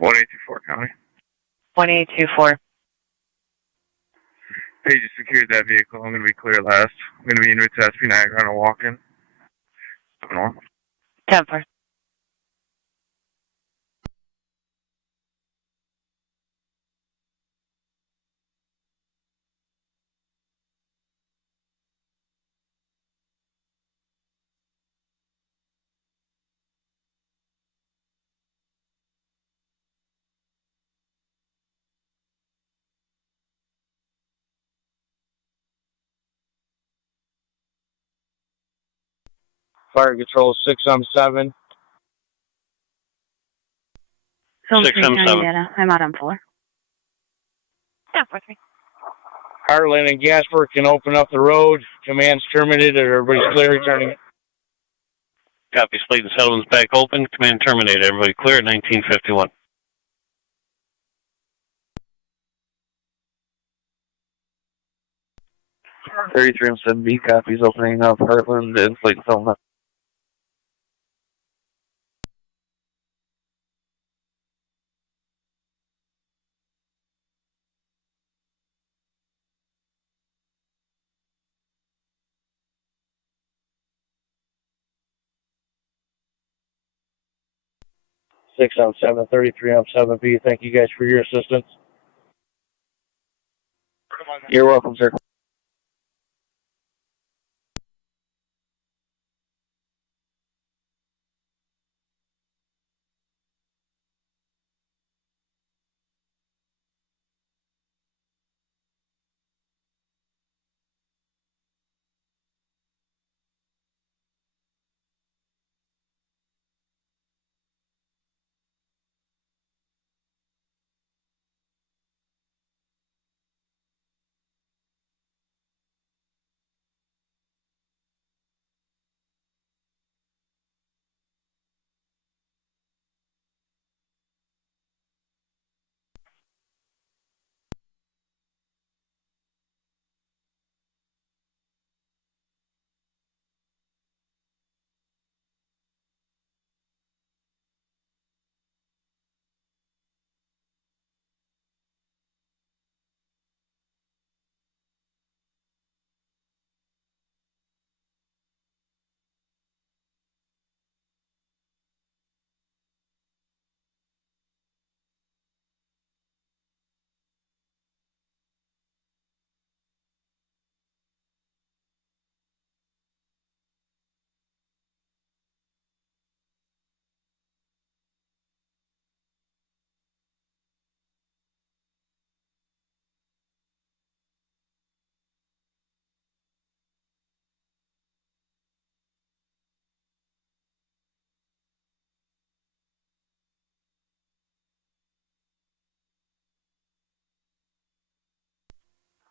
One 824 County. 1824. Hey, just secured that vehicle. I'm going to be clear last. I'm going to be in route to SP Niagara on a walk-in. 7-1. 10 for. Fire control 6M7. 6M7. I'm out on Fuller. 10-4-3. Heartland and Gasper can open up the road. Command's terminated. Everybody's clear returning. Copy. Slate and settlements back open. Command terminated. Everybody clear at 1951. M7B copies opening up Heartland and Slate Settlement. Six on 7, 33 on 7B. Thank you guys for your assistance. You're welcome, sir.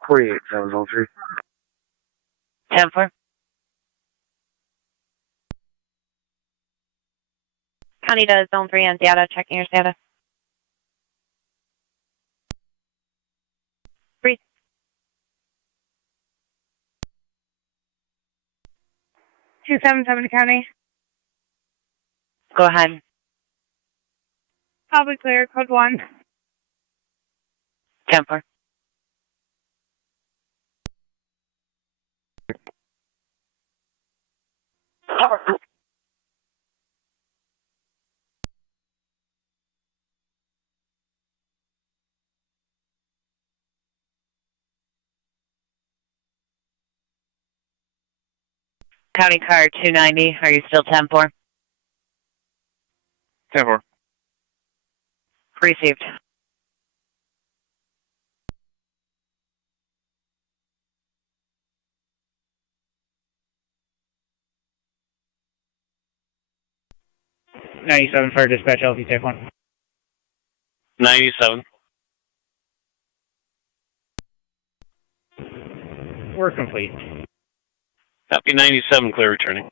48703. 10-4. County to Zone 3 on data, checking your status. 277 County. Go ahead. Probably clear, code 1. 10-4. County car 290, are you still 10-4? 10-4. Received. '97 for dispatch LT type 1. 97. We're complete. Copy 97, clear returning.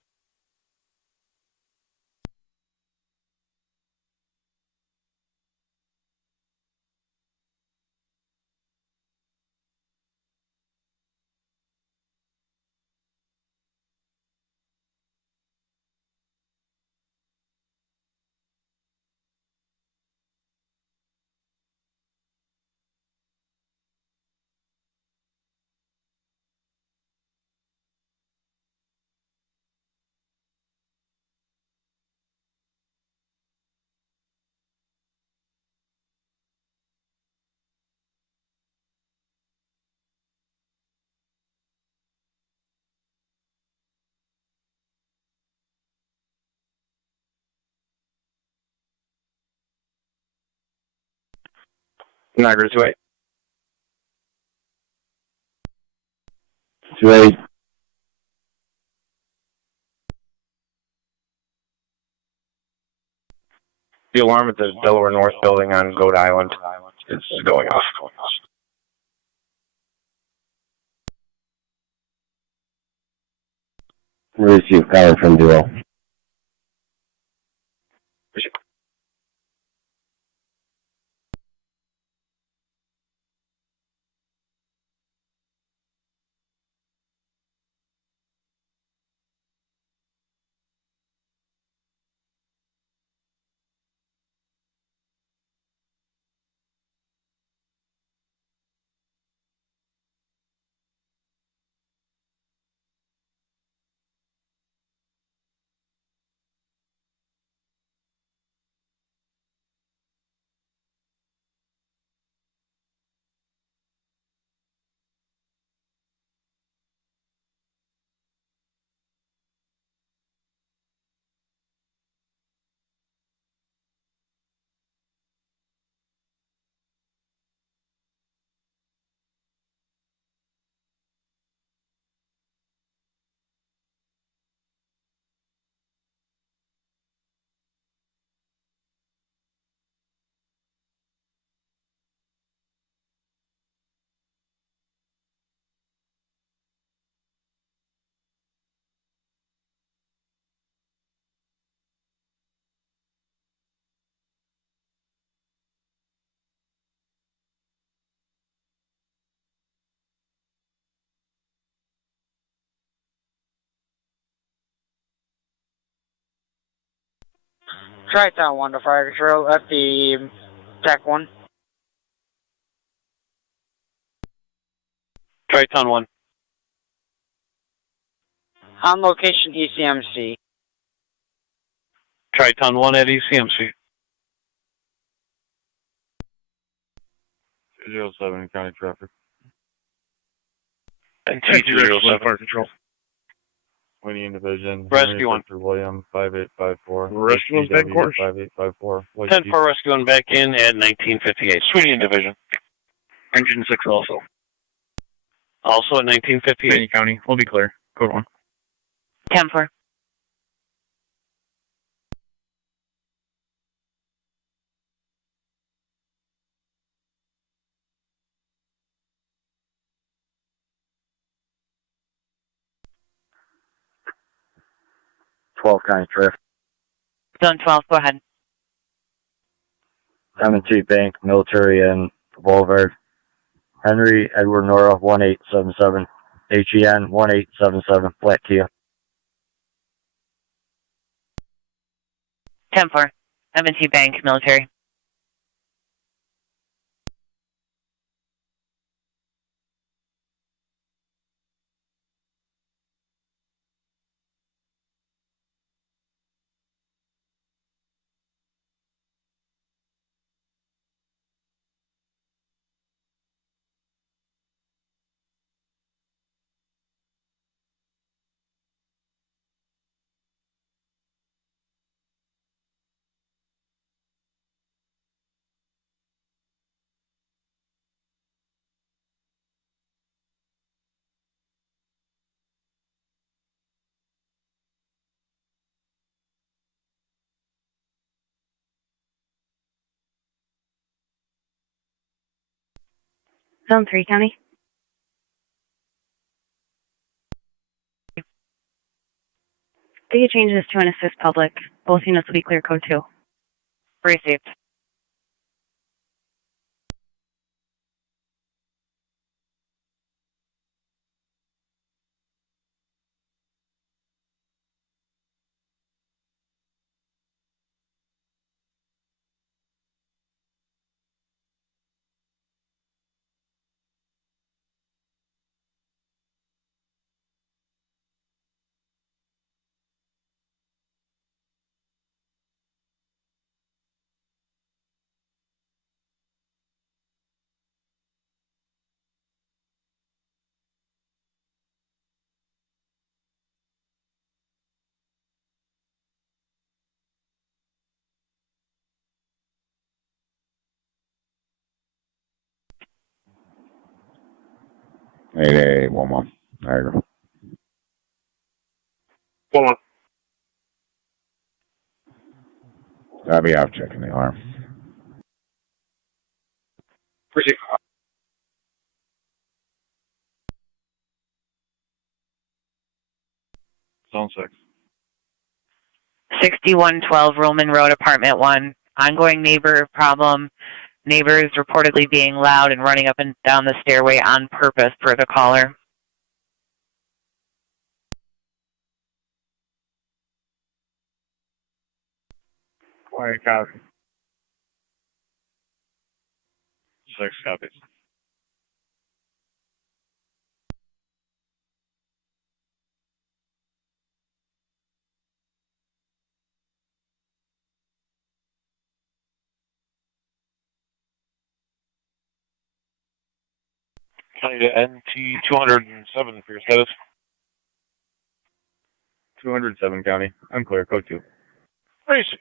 Niagara 28. 28. The alarm at the Delaware North building on Goat Island is going off. Receive calling from Duo. Try Tonawanda Fire Control at the TAC 1. Triton 1. On location ECMC. Triton 1 at ECMC. 207 County Traffic. And T207 Fire Control. Winning Division. Rescue 1. William 5854. Rescue 1's back in course. 5854. 10-4 rescue 1 back in at 1958. Sweeney Division. Engine 6 also. Also at 1958. Sweeney County, we'll be clear. Code 1. 10-4. 12 County Drift. Zone 12, go ahead. M&T Bank, Military and Boulevard. Henry Edward Nora 1877. HEN 1877. Flat Kia. 10-4. M&T Bank, Military. Zone 3, County. Ticket changes to an assist public. Both units will be clear code 2. Received. Hey, 1-1. Niagara. 1-1. Copy, I'm checking the alarm. Proceed. Zone 6. 6112 Roman Road, Apartment 1. Ongoing neighbor problem. Neighbors reportedly being loud and running up and down the stairway on purpose, per the caller. Quiet copy. 6 copies. County to NT 207 for your status. 207 County. I'm clear. Code 2. Received.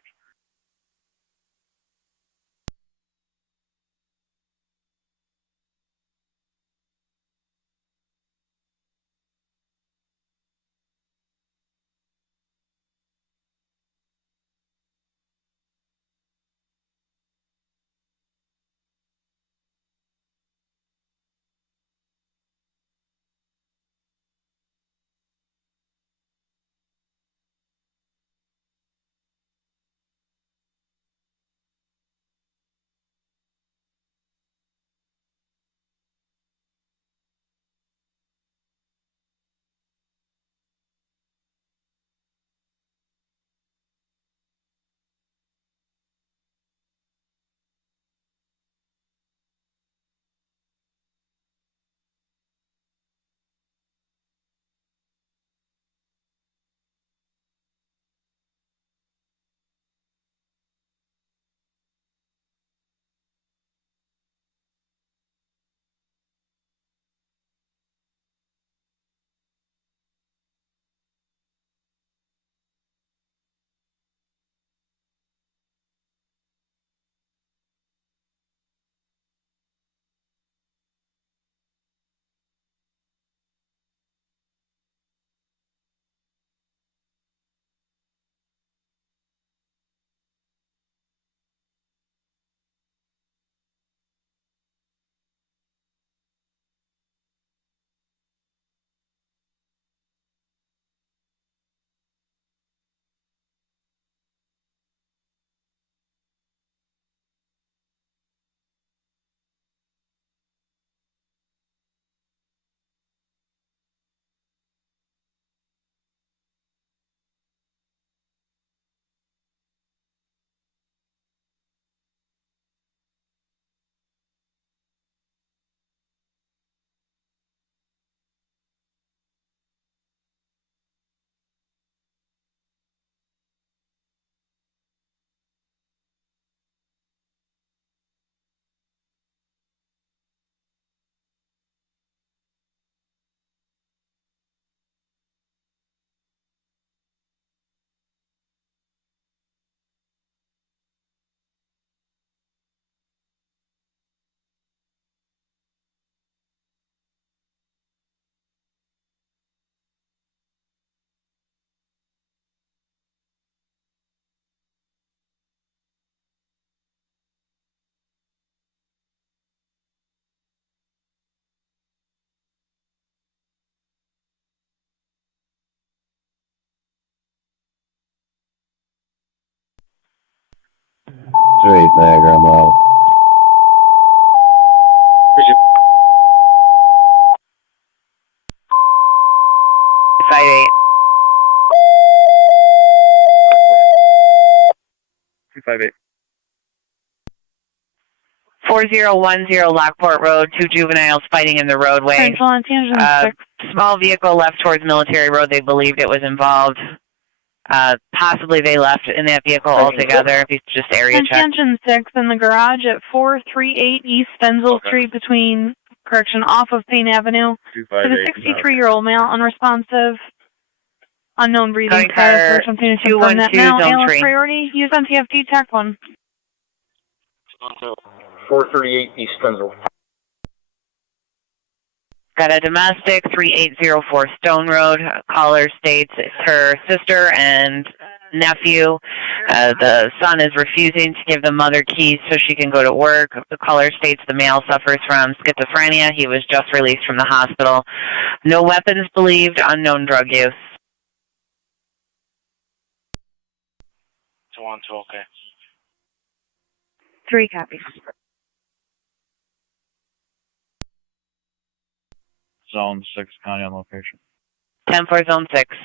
2-8 Niagara, I'm out. Appreciate 58. 258. 4010 Lockport Road, 2 juveniles fighting in the roadway. Central on tangent 6. Small vehicle left towards Military Road. They believed it was involved. Possibly they left in that vehicle altogether. If you just area On check. tangent 6 in the garage at 438 East Stenzel Street off of Payne Avenue. To the 63-year-old male, unresponsive, unknown breathing County car status. I'm going to confirm that 212 now. zone ALS 3. priority, use on TFD TAC 1. 438 East Stenzel. Got a domestic, 3804 Stone Road. Caller states it's her sister and nephew. The son is refusing to give the mother keys so she can go to work. The caller states the male suffers from schizophrenia. He was just released from the hospital. No weapons believed, unknown drug use. 212, okay. 3 copies. Zone 6, county on location. 10-4 Zone 6.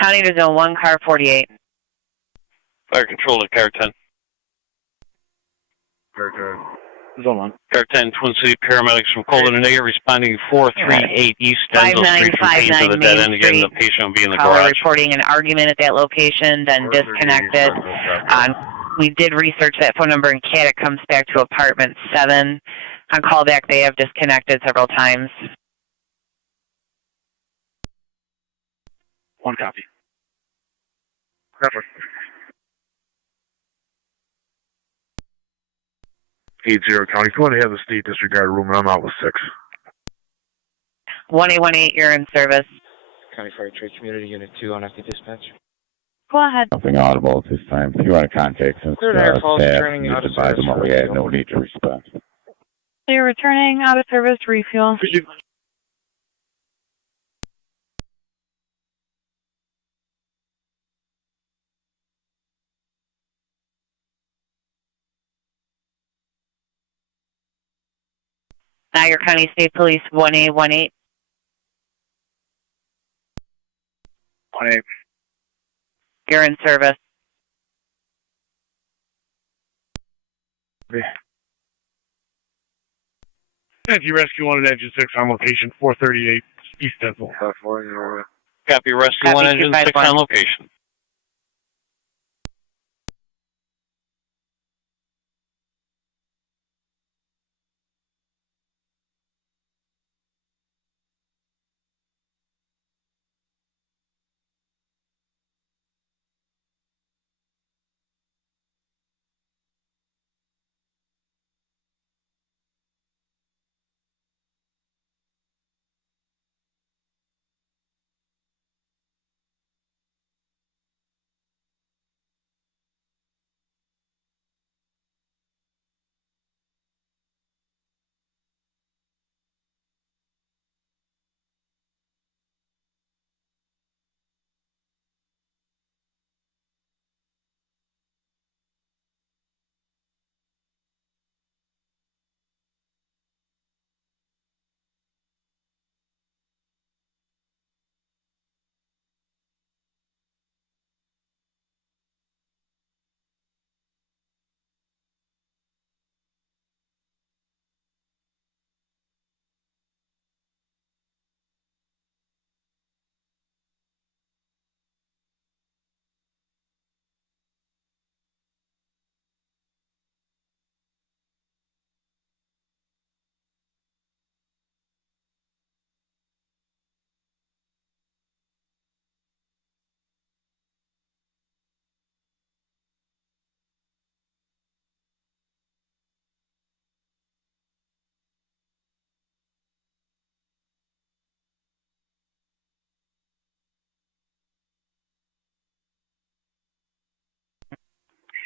County to Zone 1, car 48. Fire control to car 10. Zone 1. Car 10, Twin City paramedics from Colden and Niagara responding 438 East Stenzel Street from Payne to the dead end. Again, the patient will be in the Caller garage. reporting an argument at that location, then disconnected. We did research that phone number in CAT. It comes back to apartment 7. On callback, they have disconnected several times. 1 copy. 80 County. Go ahead and have the state disregard room, and I'm out with 6. 1818, you're in service. County Fire Trade Community Unit 2 on active dispatch. Go ahead. Nothing audible at this time. If you want to contact some Clear Niagara staff, Falls, you returning just out of advise service them what we for had. refuel. No need to respond. So you're returning out of service to refuel. Niagara County State Police 1818. 1-8. You're in service. Anti Rescue 1 at Engine 6 on location 438 East Stenzel. Copy, Rescue 1 Engine 6 on location.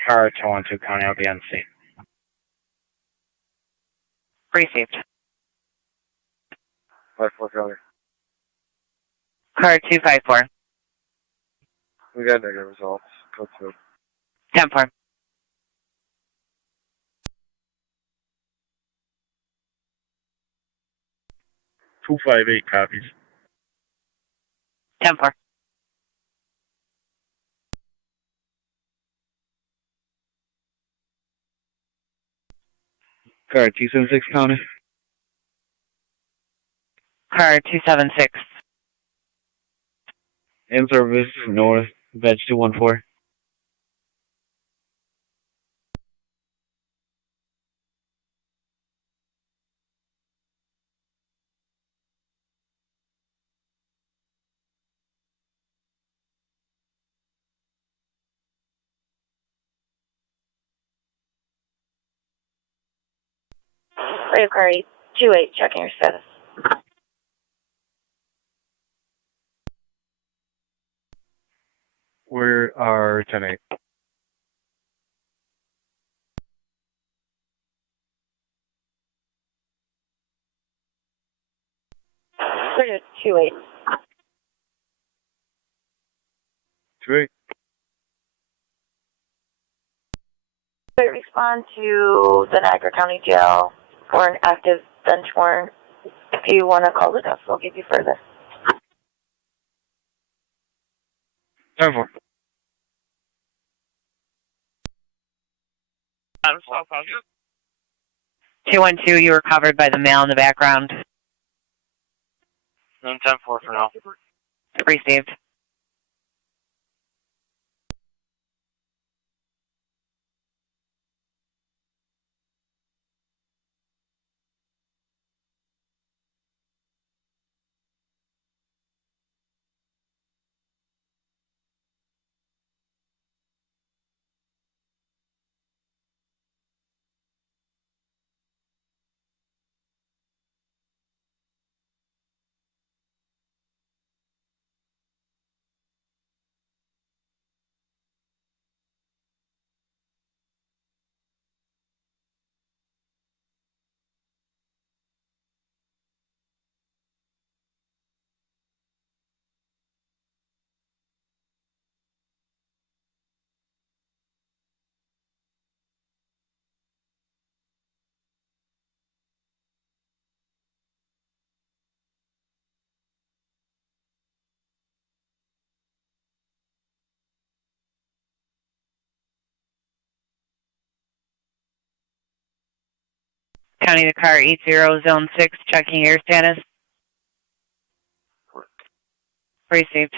Car 212 County, I'll be on scene. Received. 5-4 County. Car 254. We got negative results. Code 2. 10-4. Two 5-8 copies. 10-4. Car 276 County. Car 276. In service north, veg 214. Radio car 28, checking your status. Where are 10-8? Radio 28. 2-8. Respond to the Niagara County Jail for an active bench warrant. If you want to call the desk, we'll give you further. 10-4. 212, you were covered by the male in the background. 10-4 for now. Received. County to car 80, zone 6, checking air status. Received.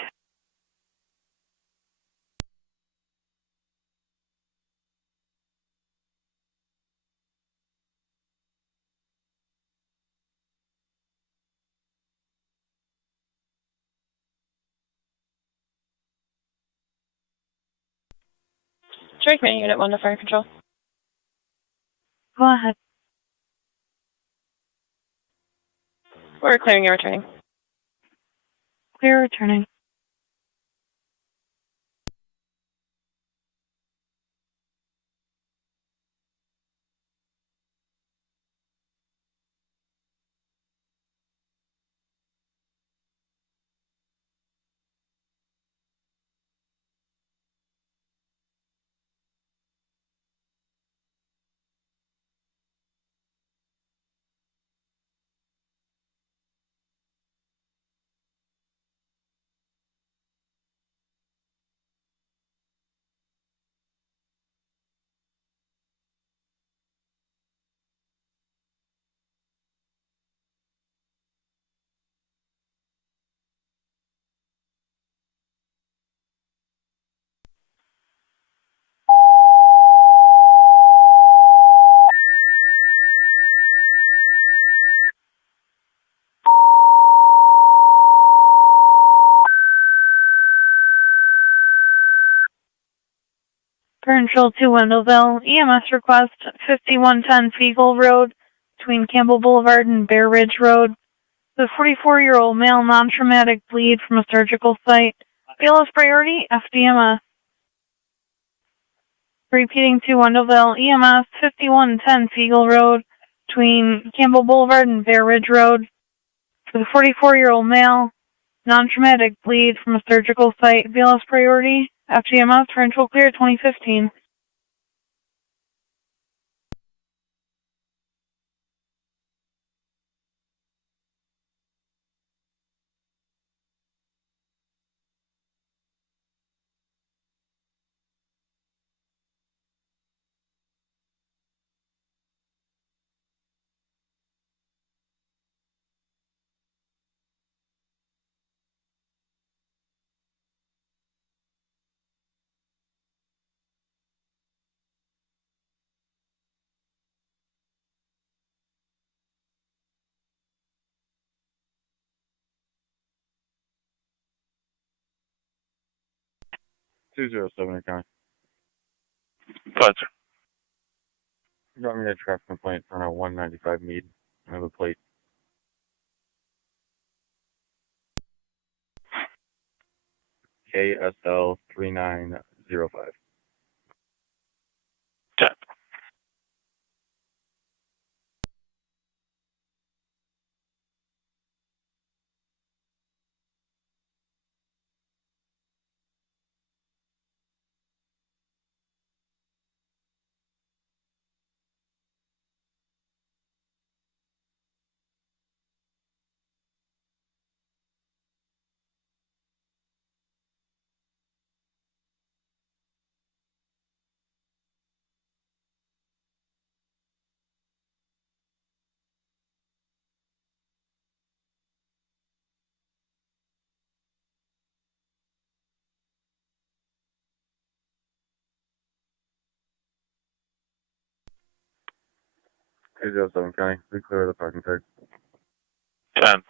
Drake Main Unit 1 to Fire Control. Go ahead. We're clearing and returning. Clear returning. Control 2 Wendellville, EMS request 5110 Feagle Road between Campbell Boulevard and Bear Ridge Road. The 44-year-old male non-traumatic bleed from a surgical site. BLS priority, FDMS. Repeating to Wendellville, EMS 5110 Fiegel Road between Campbell Boulevard and Bear Ridge Road. For the 44-year-old male, non-traumatic bleed from a surgical site, BLS priority, FGMS, differential clear 2015. County. Go ahead, sir. You got me a traffic complaint for a 195 Mead. I have a plate. KSL 3905. 10. Seven County. We clear the parking tag. 10.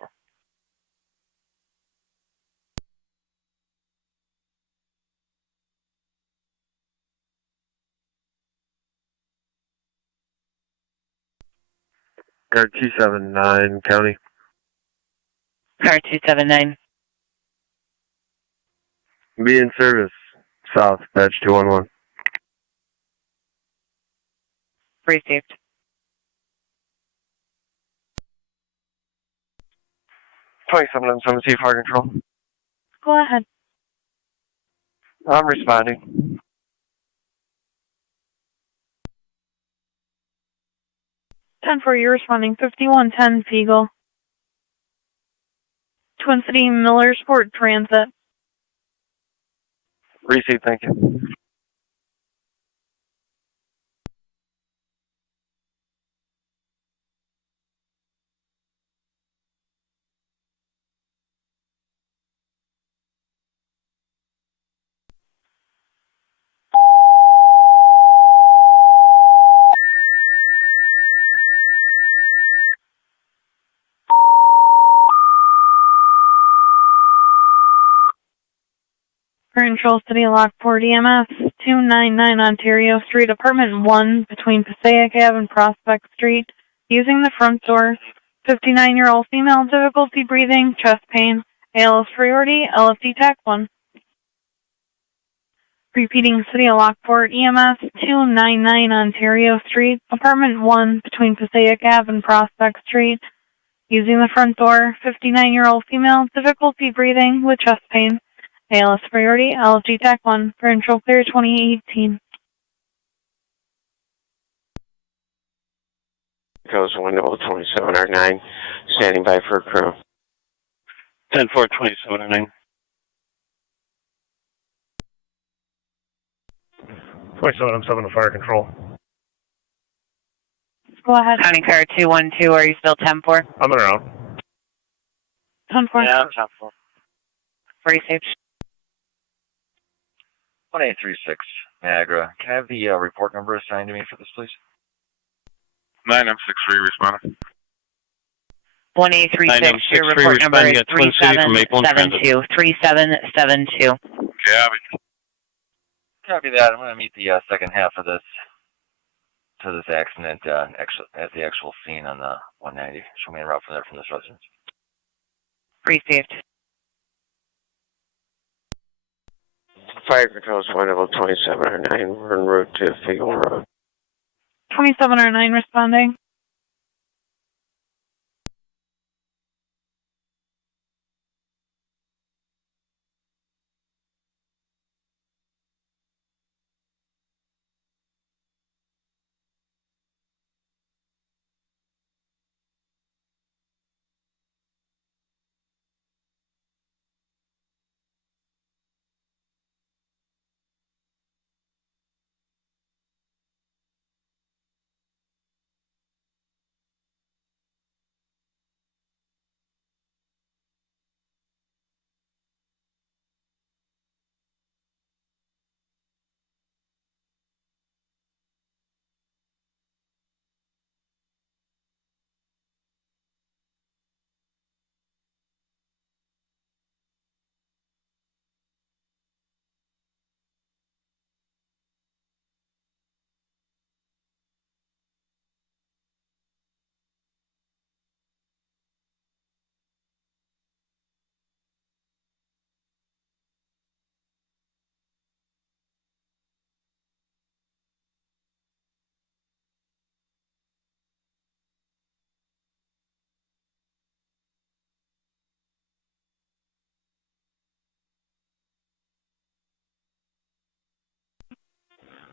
Car 279 County. Car 279. Be in service. South, badge 211. Received. 27 and 17 fire control. Go ahead. I'm responding. 10-4, you're responding. 5110 Fiegel. Twin City Millersport Transit. Receive, thank you. Control City Lockport EMS 299 Ontario Street, Apartment 1 between Passaic Ave and Prospect Street. Using the front door. 59-year-old female, difficulty breathing, chest pain, ALS priority, LFD TAC 1. Repeating City of Lockport EMS 299 Ontario Street, Apartment 1 between Passaic Ave and Prospect Street. Using the front door. 59-year-old female, difficulty breathing with chest pain. ALS priority, LFG TAC 1, for intro clear 2018. Goes window 2709, standing by for crew. 10-4, 2709. 27 to fire control. Go ahead. County car 212, are you still 10-4? I'm in around. 10-4. Yeah, I'm 10-4. Received. 1836 Niagara. Can I have the report number assigned to me for this, please? 9M63 responding. 1836, your report number is 3772. 3772. Copy that. I'm going to meet the second half of this accident at the actual scene on the 190. Show me a route from there from this residence. Received. Fire Control is 1 level 2709. We're en route to Figel Road. 2709 responding.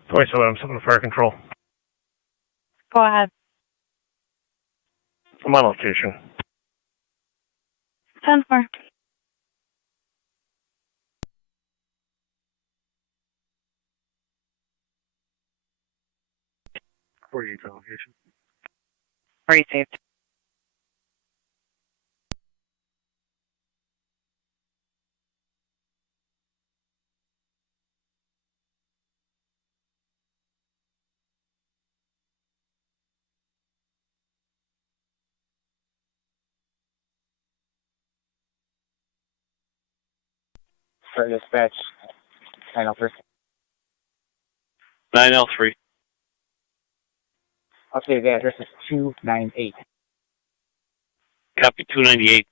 I'm sending fire control. Go ahead. I'm on location. 10-4. .48 on location. Received. For dispatch, 903. 9L3. Okay, the address is 298. Copy 298.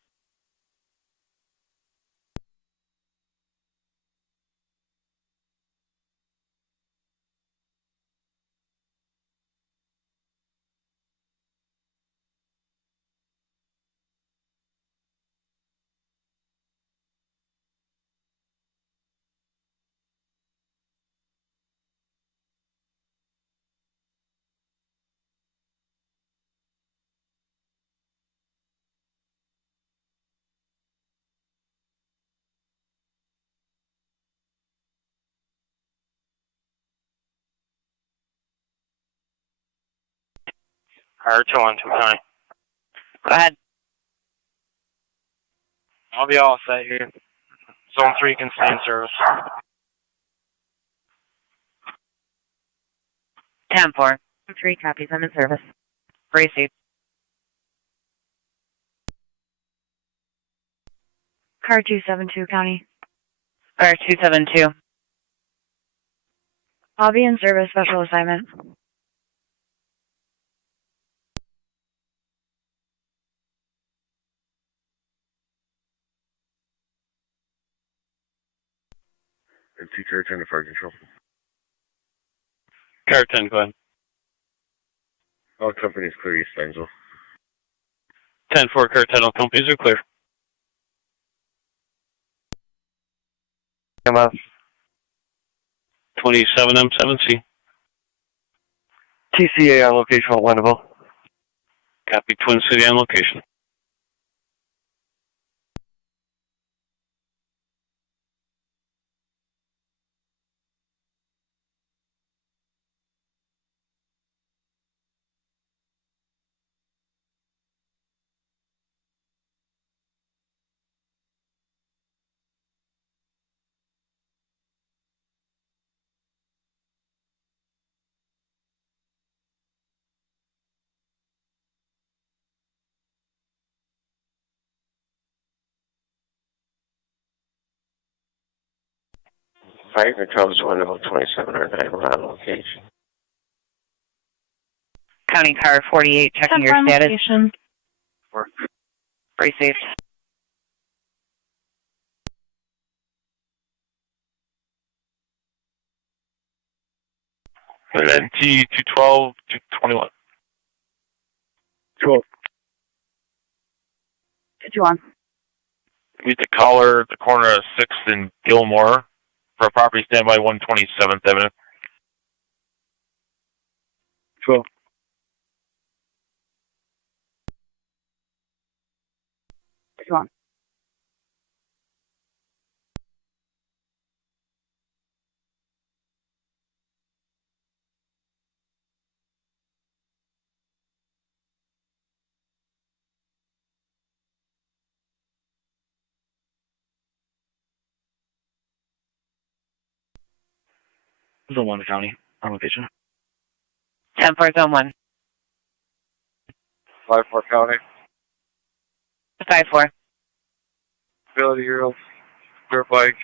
R2 on 2 County. Go ahead. I'll be all set here. Zone 3 can stay in service. 10-4. 3 copies. I'm in service. Received. Car 272, County. Car 272. I'll be in service. Special assignment. And Car 10 to fire control. Car 10, go ahead. All companies clear East Angel. 10-4, Car 10, all companies are clear. EMS. 27M7C. TCA on location at Wendell. Copy Twin City on location. Fire Control is 1 level 2709. We're on location. County car 48, checking your status. Location. Received. T 212 221. 12. 221. Meet the caller at the corner of 6th and Gilmore for a property standby 127th Avenue. 12. 221. Zone 1 County. On location. 10-4, Zone 1. 5-4 County. 5-4. Ability Euro. Dirt bike.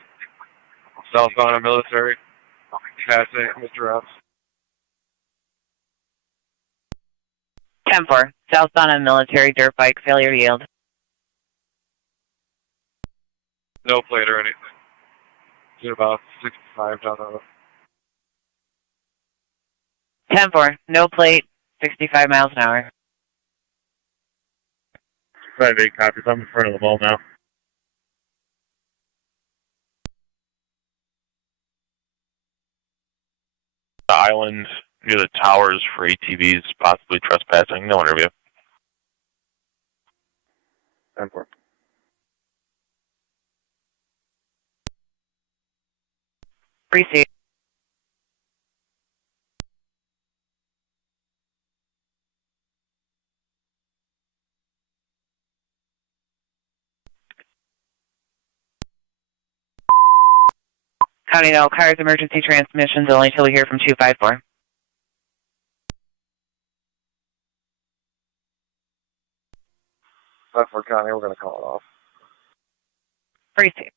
Southbound of military. Passing Mr. F. 10-4. Southbound on military dirt bike, failure to yield. No plate or anything. Did about 65 down the road. 10-4. No plate, 65 miles an hour. 5-8 copies. I'm in front of the ball now. The island near the towers for ATVs, possibly trespassing. No interview. 10-4. Receive. County all cars, emergency transmissions only till we hear from 254. Bedford County, we're going to call it off. Receive.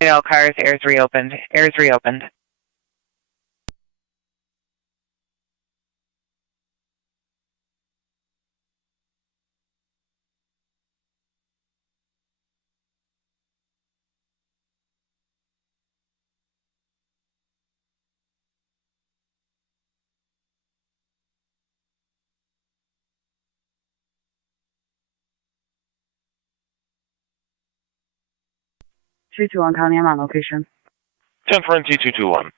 All cars, air's reopened. Air's reopened. Two-two-one County, I'm on location. 10-4 T 221.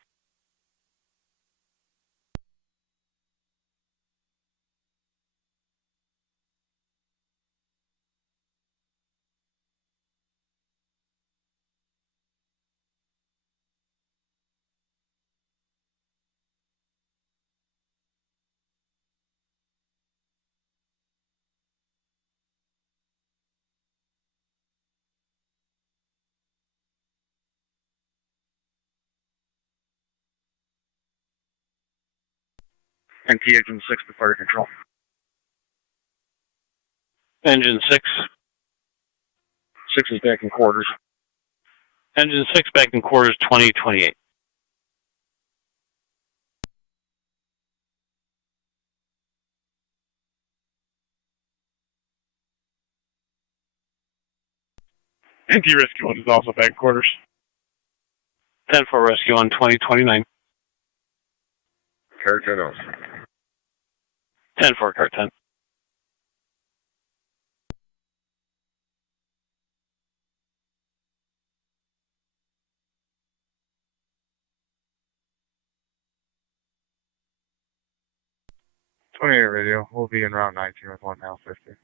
And T Engine 6 to fire control. Engine 6. 6 is back in quarters. Engine 6 back in quarters 2028. And T Rescue 1 is also back in quarters. 10-4 rescue on 2029. Car 10 off. 10-4 car 10. Radio. We'll be in route 19 with 1 mile 50.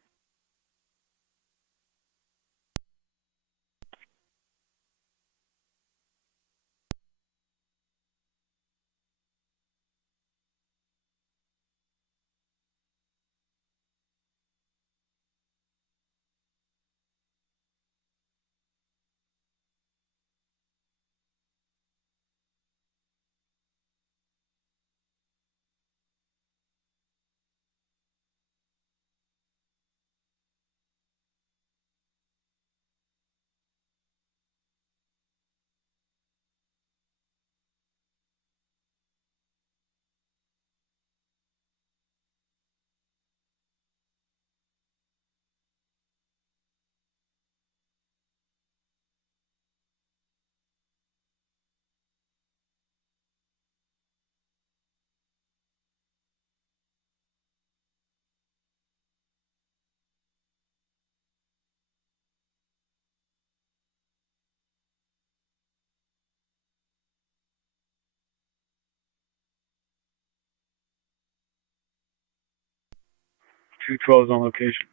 212's on location.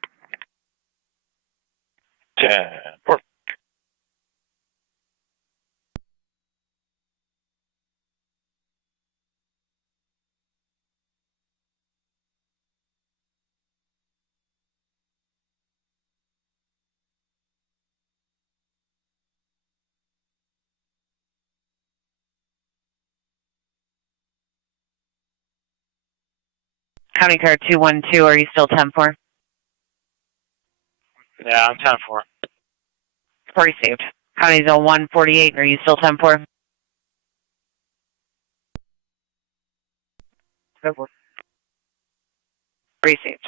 10-4. County car 212, are you still 10-4? Yeah, I'm 10-4. Received. County zone 148, are you still 10-4? 10-4. Received.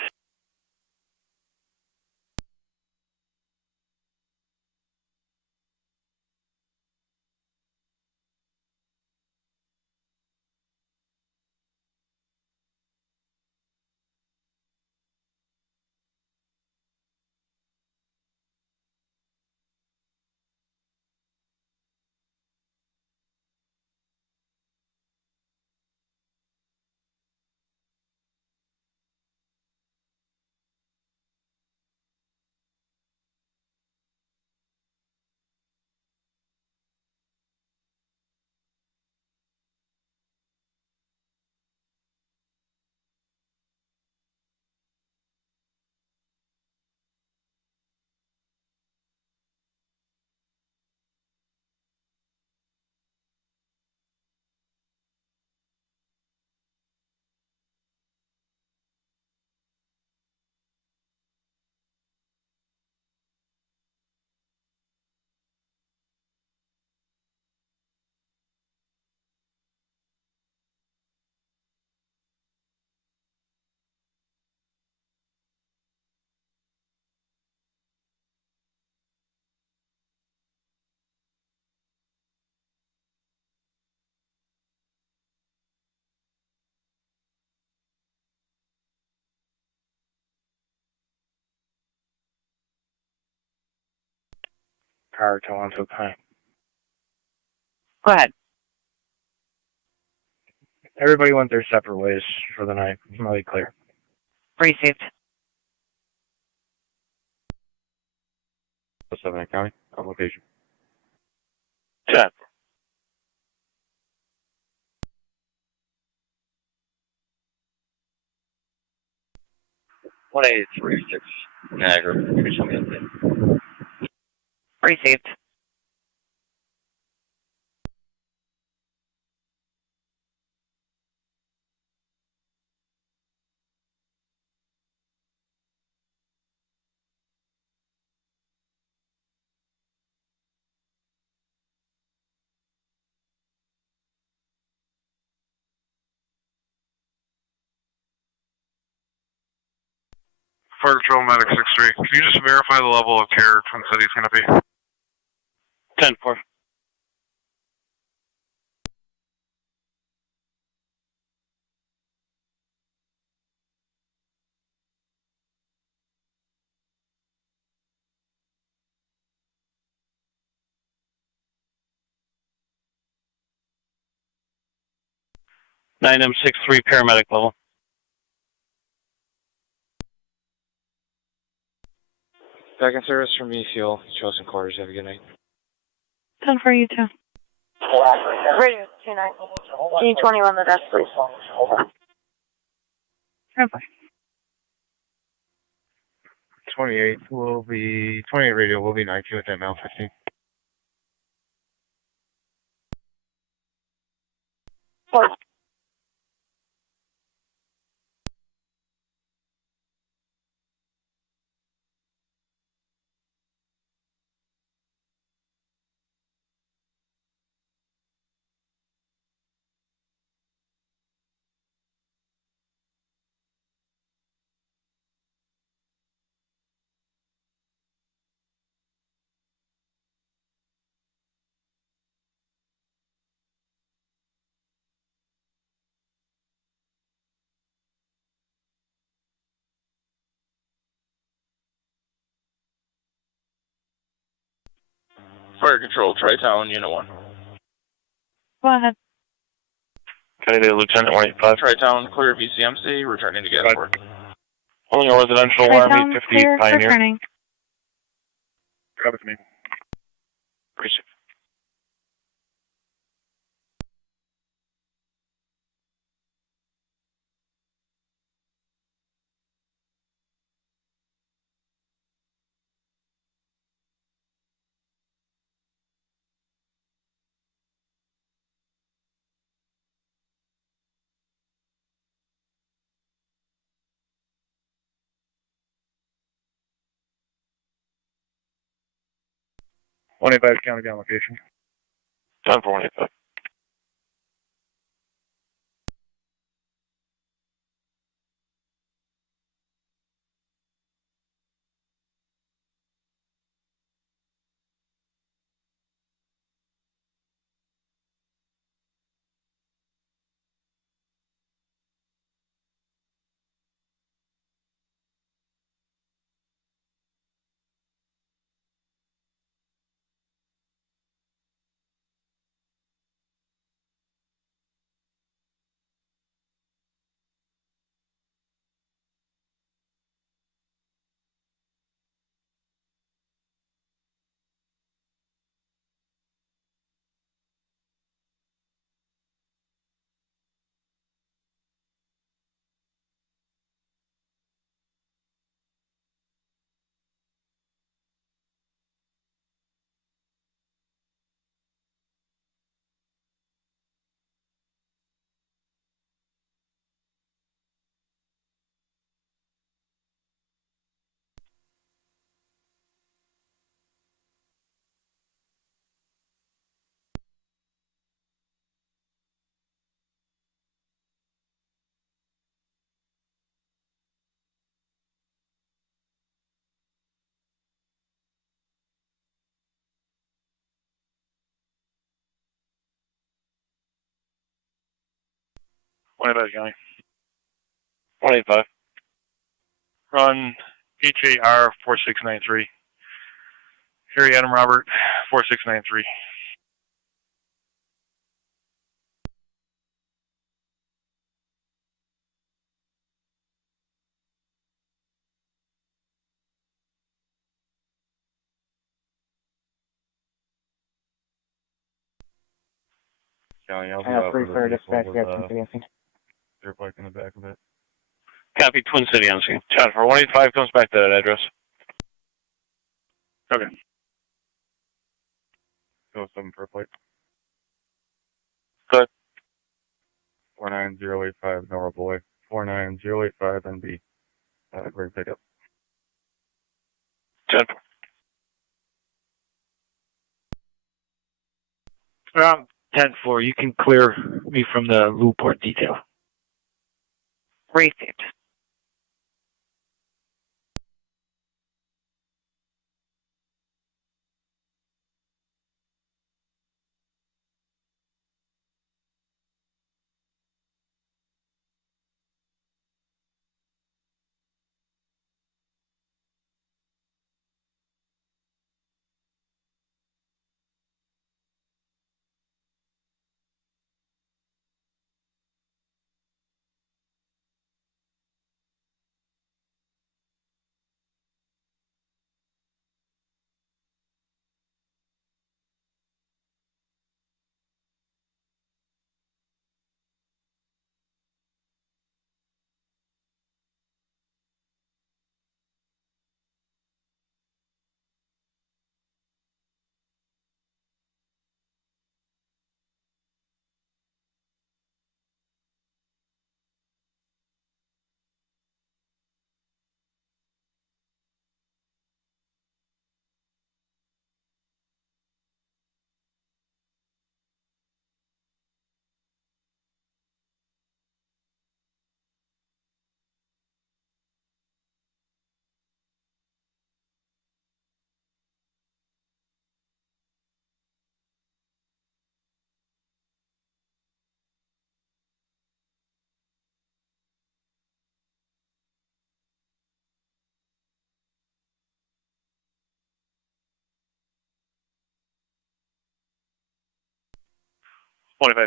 Car to 1 time. Go ahead. Everybody went their separate ways for the night. I'm really clear. Received. 7 County, on location. 10. One 836 Niagara. Give me some update. Received. Fire Patrol Medic 6-3. Can you just verify the level of care Twin City's going to be? 10-4. Nine M63 paramedic level. Back in service from E Fuel. Chosen quarters. Have a good night. 10 for you too. Radio 29. G21 the desk, please. Bye. 28 radio will be 92 at that mile 15. Fire Control, Tri-Town, Unit 1. Go ahead. County Lieutenant 185. Tri-Town, clear VCMC, returning to gas work. Only a residential alarm, 858 Pioneer. Returning. Grab it to me. Appreciate it. County down location. 10 for 185. County. 185. Run HAR 4693. Harry Adam Robert 4693. County, I'll be I have out free for fire the dispatch. with, Got some dancing. dirt bike in the back of it. Copy, Twin City on scene. Jennifer, 185 comes back to that address. Okay. 207 per plate. Good. 49085 Nora Boy. 49085 NB. Great pickup. Jennifer. Around 10-4, you can clear me from the Lockport detail. Received.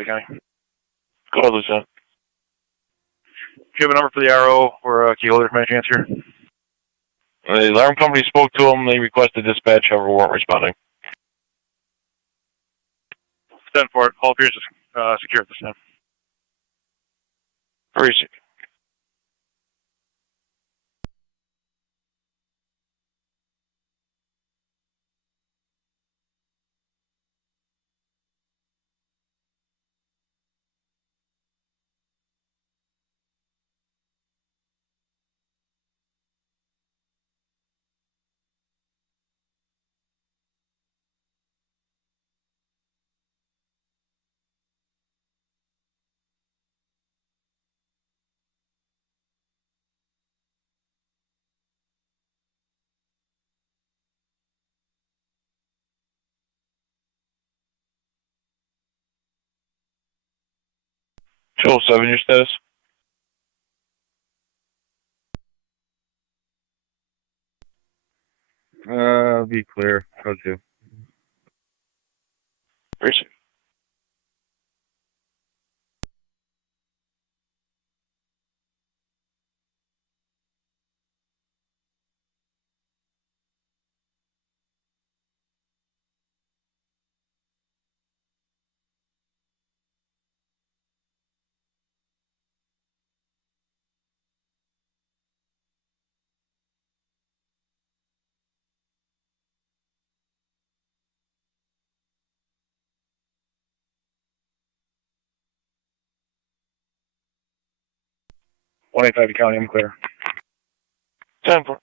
County. Go ahead, Lieutenant. you have a number for the RO or key holder from any chance here? The alarm company spoke to them. They requested dispatch, however, weren't responding. 10 for it. All appears secure at this time. Appreciate it. Joel 7, your status? Be clear. Code 2. Appreciate it. $185 County, I'm clear. 10 for it.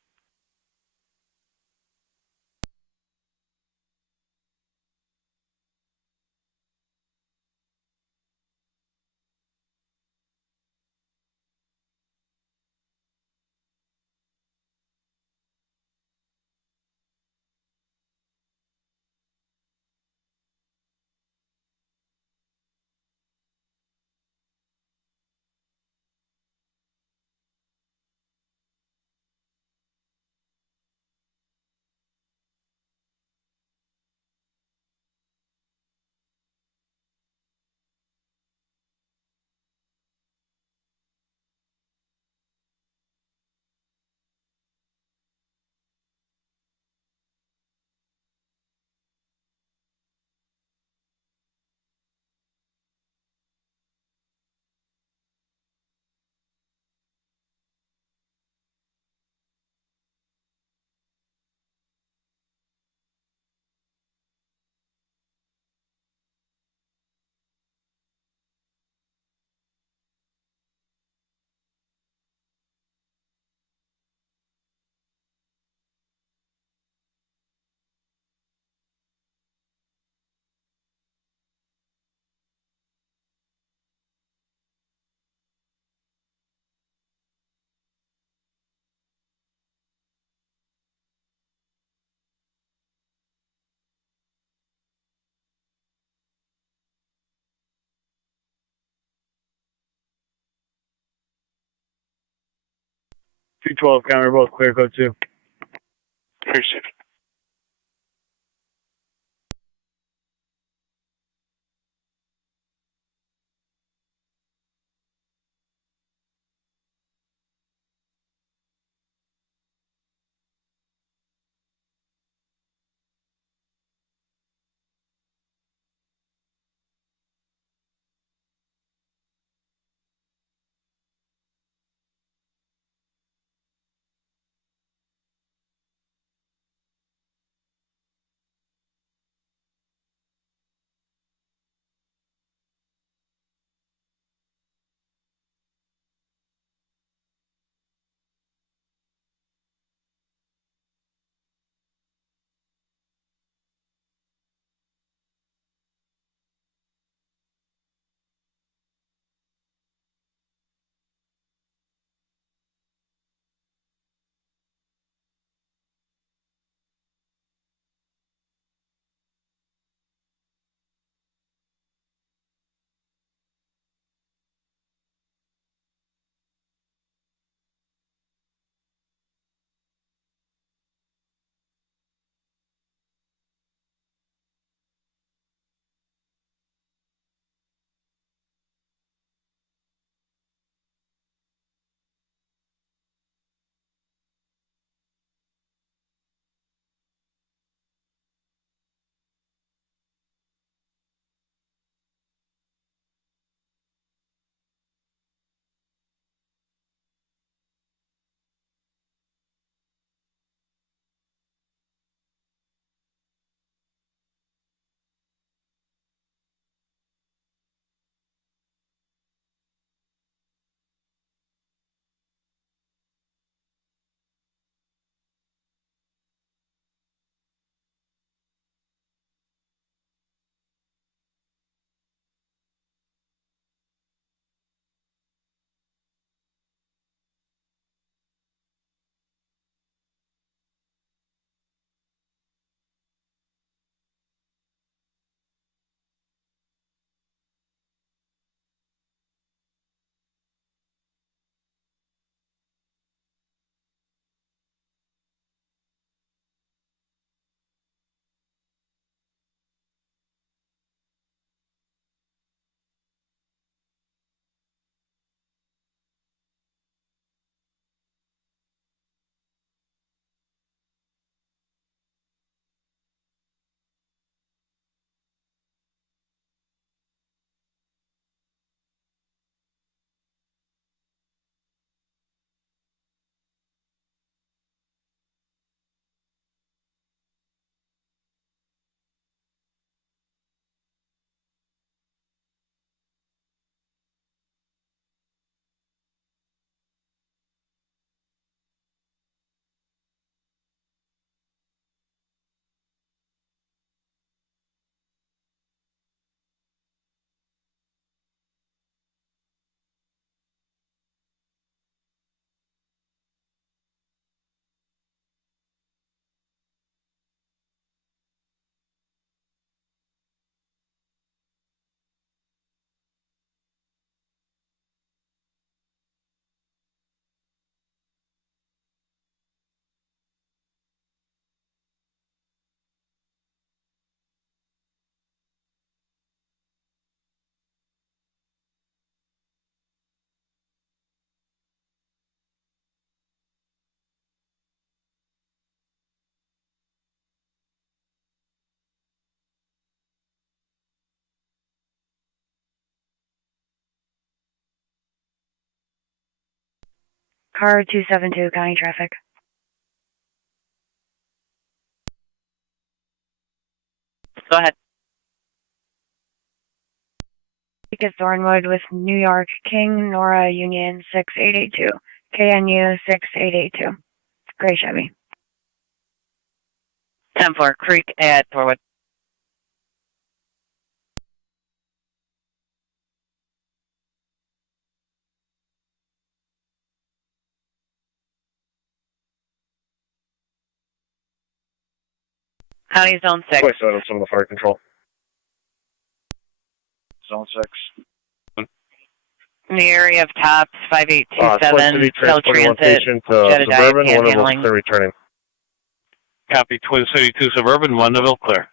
$212 County, both clear. Code 2. Appreciate it. Car 272, county traffic. Go ahead. Ticket Thornwood with New York, King, Nora, Union 6882. KNU 6882. Gray Chevy. 10-4, Creek at Thorwood. County Zone 6. Place that on some of the fire control. Zone 6. In the area of Tops, 5827, Shell Transit, patient, Jedediah Suburban, one of them Panhandling. clear returning. Copy, Twin City 2 Suburban, Wondaville, clear.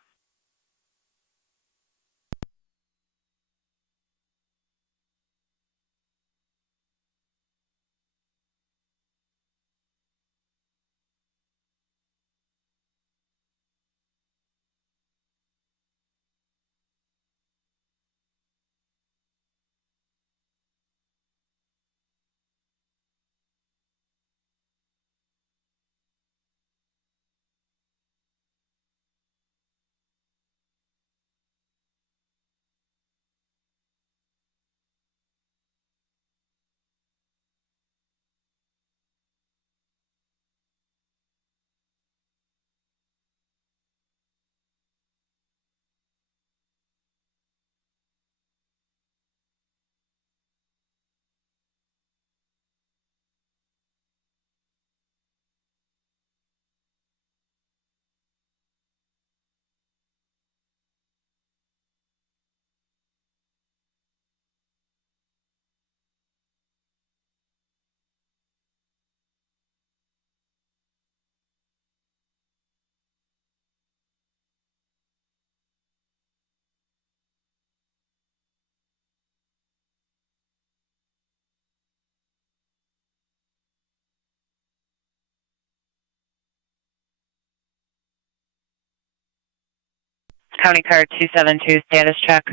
County Car 272, status check.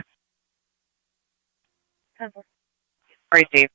Receive.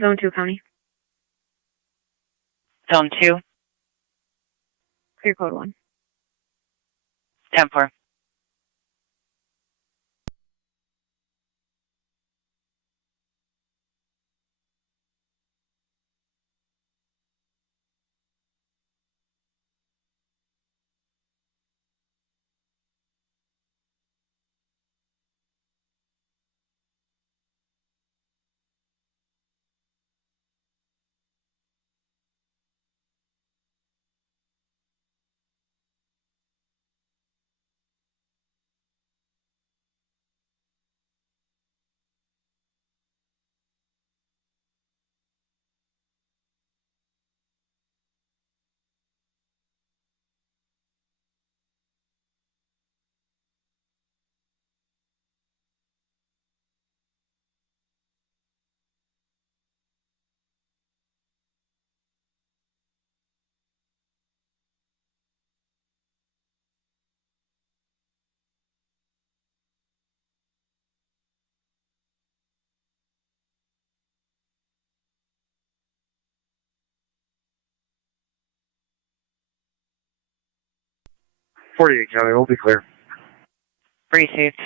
Zone 2, county. Zone 2, Clear code 1. 10-4. 48 County, we'll be clear. Received.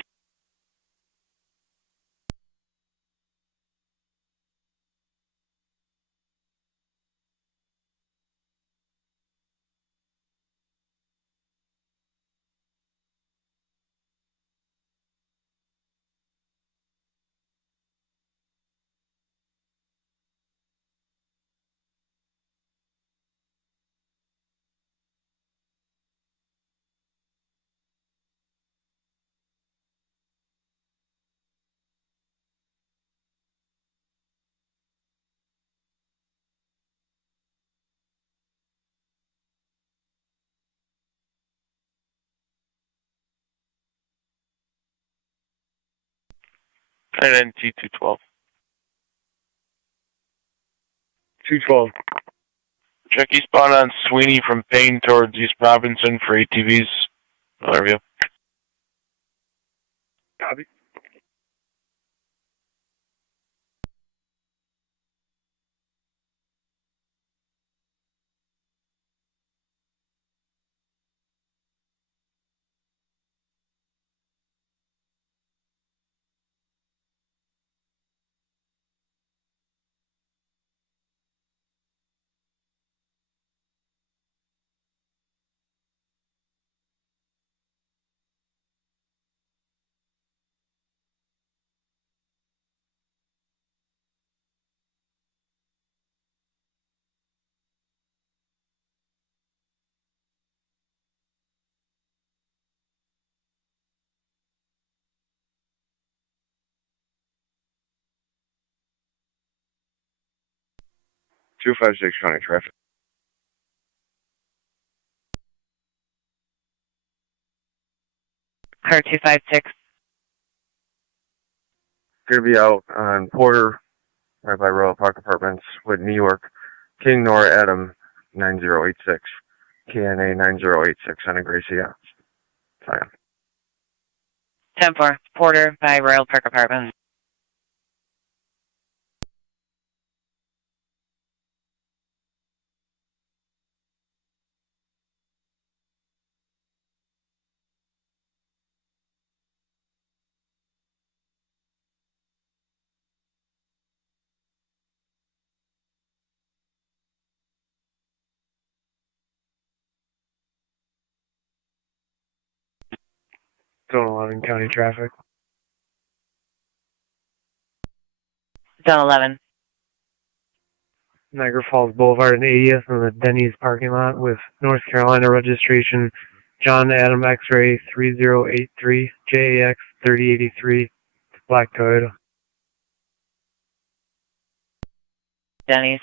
And then T212. 212. Check eastbound on Sweeney from Payne towards East Robinson for ATVs. Overview. Copy. Two 256 County traffic. Car 256. Gonna be out on Porter, right by Royal Park Apartments, with New York, King Nora Adam 9086, KNA 9086 on a Gracie Yachts. Fine. 10-4. Porter by Royal Park Apartments. Zone 11 County traffic. Zone 11. Niagara Falls Boulevard and 80th in the Denny's parking lot with North Carolina registration John Adam X-Ray 3083 JAX 3083 black Toyota. Denny's.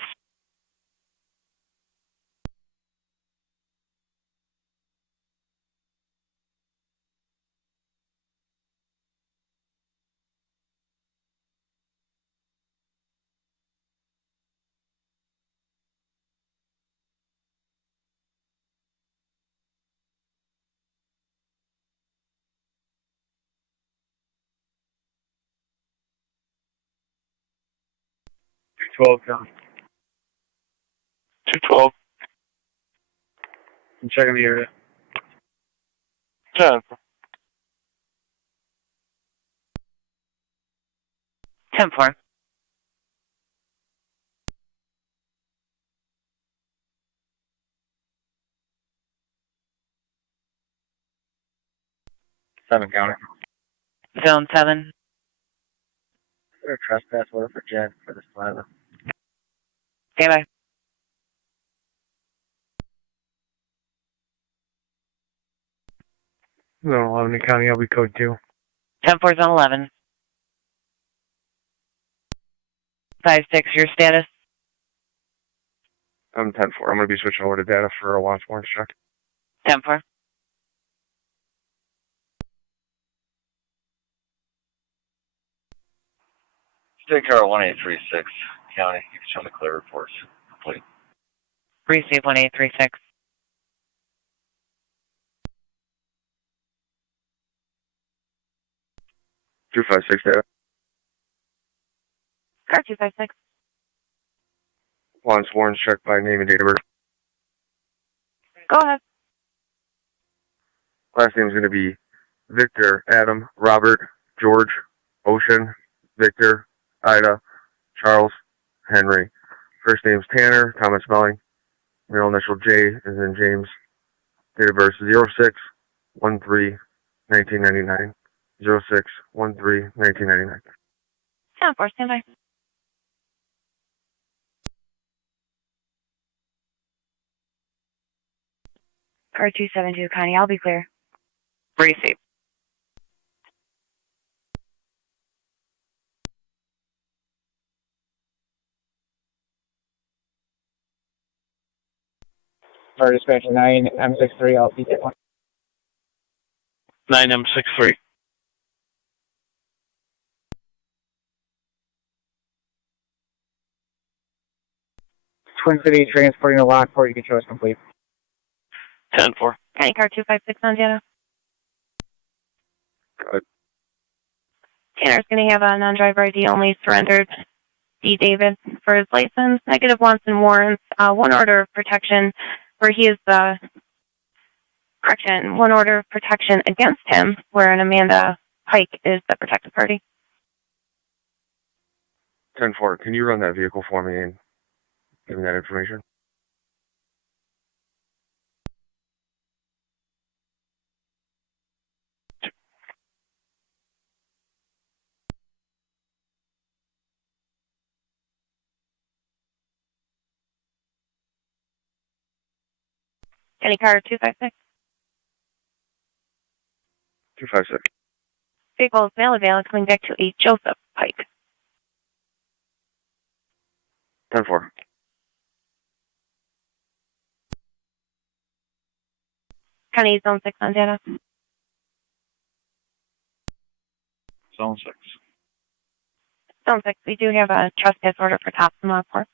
County. 212. I'm checking the area. 10. 10-4. Seven County. Zone 7. Is there a trespass order for Jen for this plaza? Stand by. Zone 11 County, I'll be code 2. 10-4, Zone 11. 5-6, your status? I'm 10-4. I'm going to be switching over to data for a watch warrants check. 10-4. State car 1836 County. You can show the clear reports. Complete. Receive 1836. Two 256 data. Car 256. Watch warrants check by name and date of birth. Go ahead. Last name is going to be Victor, Adam, Robert, George, Ocean, Victor, Ida, Charles, Henry. First name's Tanner, Thomas Smelling. Middle initial J is in James. Date of birth 06-13-1999. 06-13-1999. Yeah, of course, stand by. Car 272, Connie, I'll be clear. Receive. Car dispatch 9M63, I'll be at 9M63. Twin City transporting to Lockport. You can show us complete. 10-4. County car 256 on Jana. Good. Tanner's going to have a non-driver ID only surrendered D. David for his license. Negative wants and warrants. One order of protection where he is correction. One order of protection against him where an Amanda Pike is the protected party. 10-4. Can you run that vehicle for me and give me that information? County car 256. 256. Vehicle is Valleydale coming back to a Joseph Pike. 10-4. County zone 6 on data. Zone 6. Zone 6, we do have a trespass order for Tops and Lockport.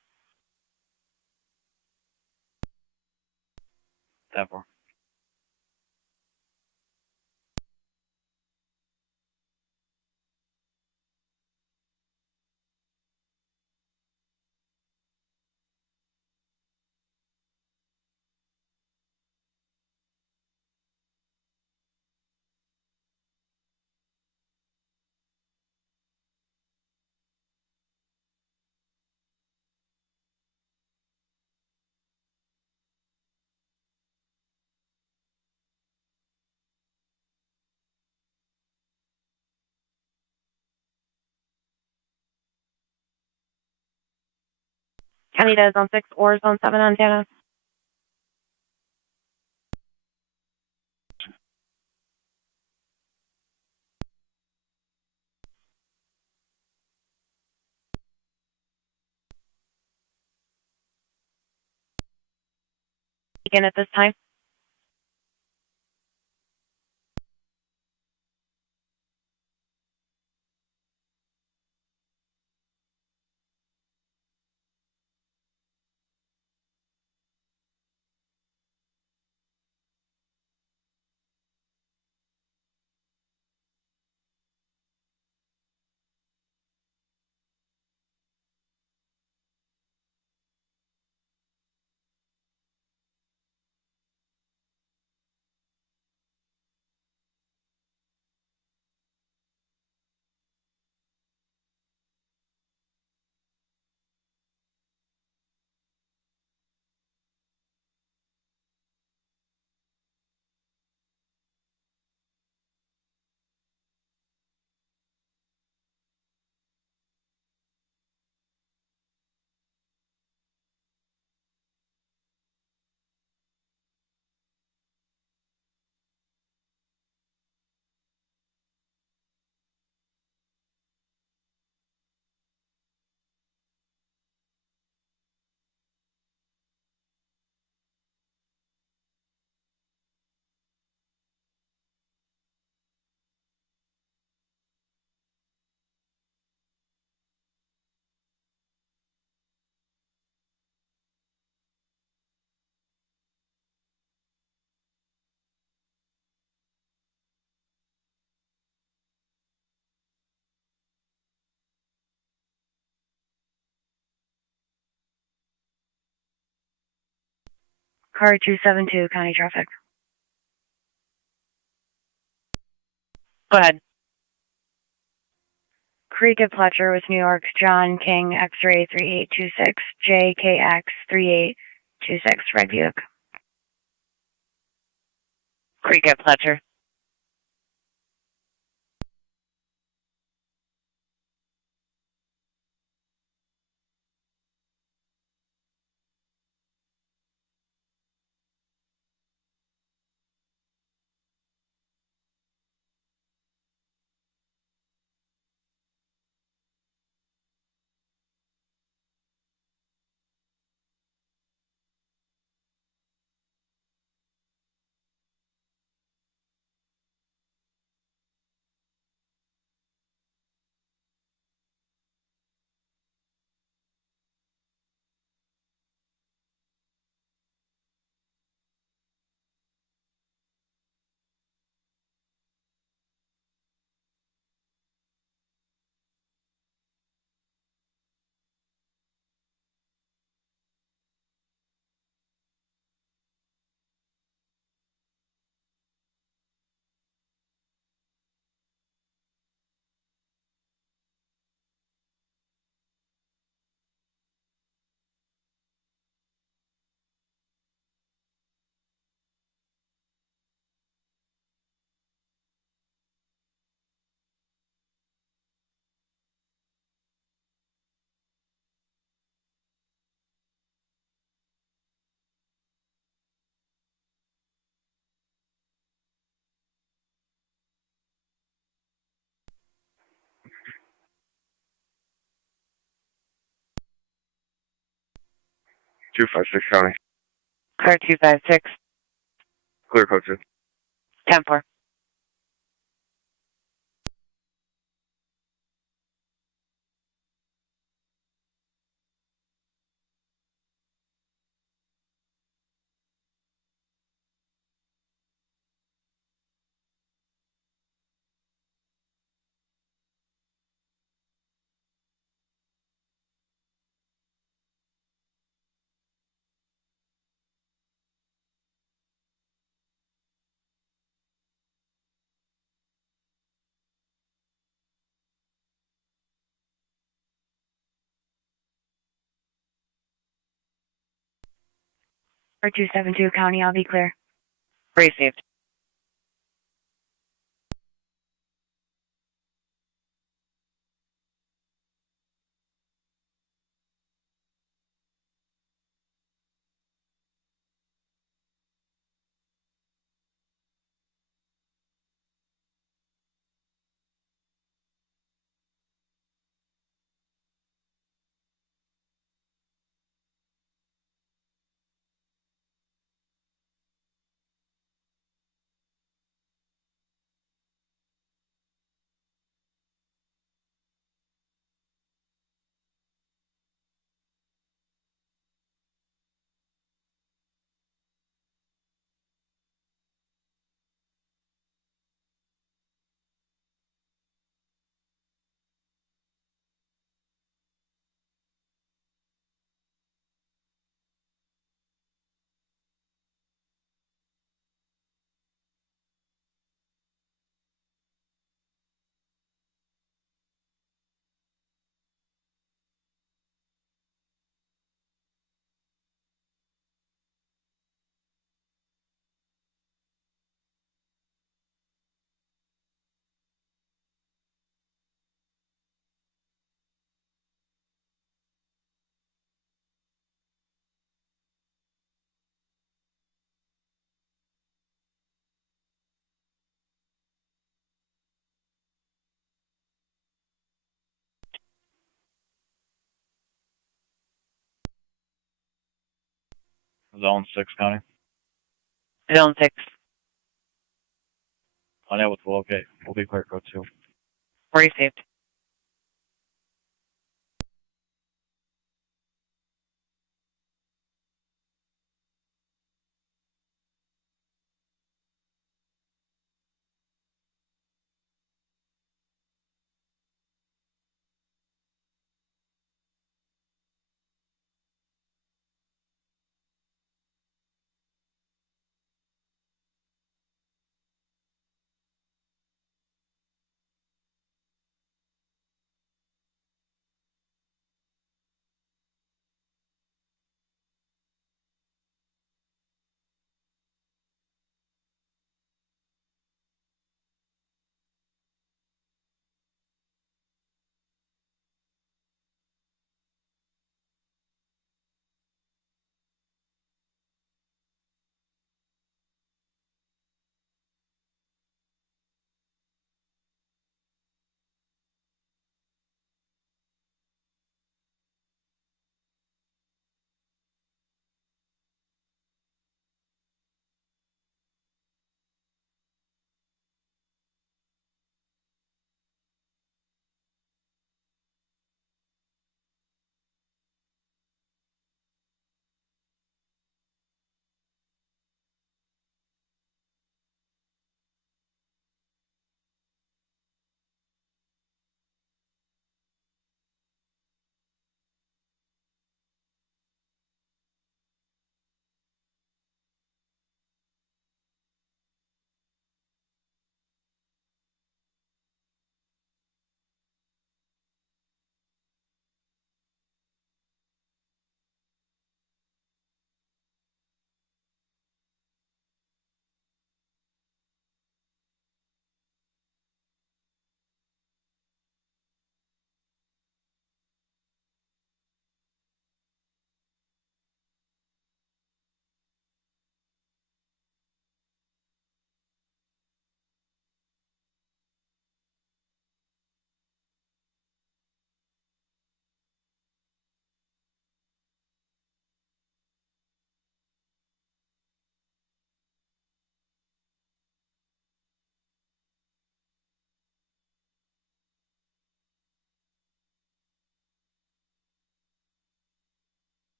10-4. County does zone 6 or zone 7 on data. Begin at this time. Car 272, County traffic. Go ahead. Krika Pletcher with New York, John King, X-ray 3826, JKX 3826, Red Buick. Krika Pletcher. Two 5-6 County. Car 256. Clear code 2. 10-4. Car 272 County, I'll be clear. Received. Zone 6 County. Zone 6. Unable to locate. We'll be clear code 2. Received.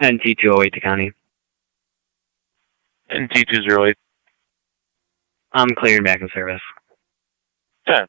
NT208 to county. NT208. I'm clearing back in service. 10.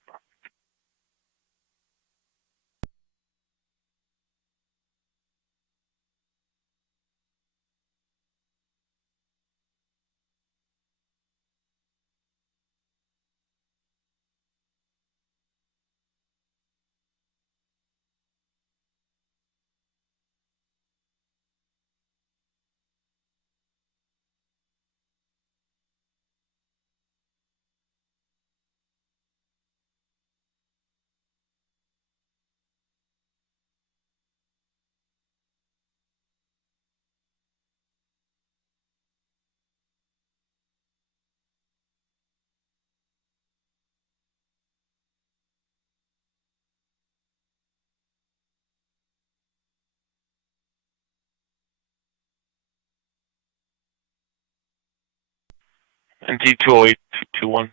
NT208, 21.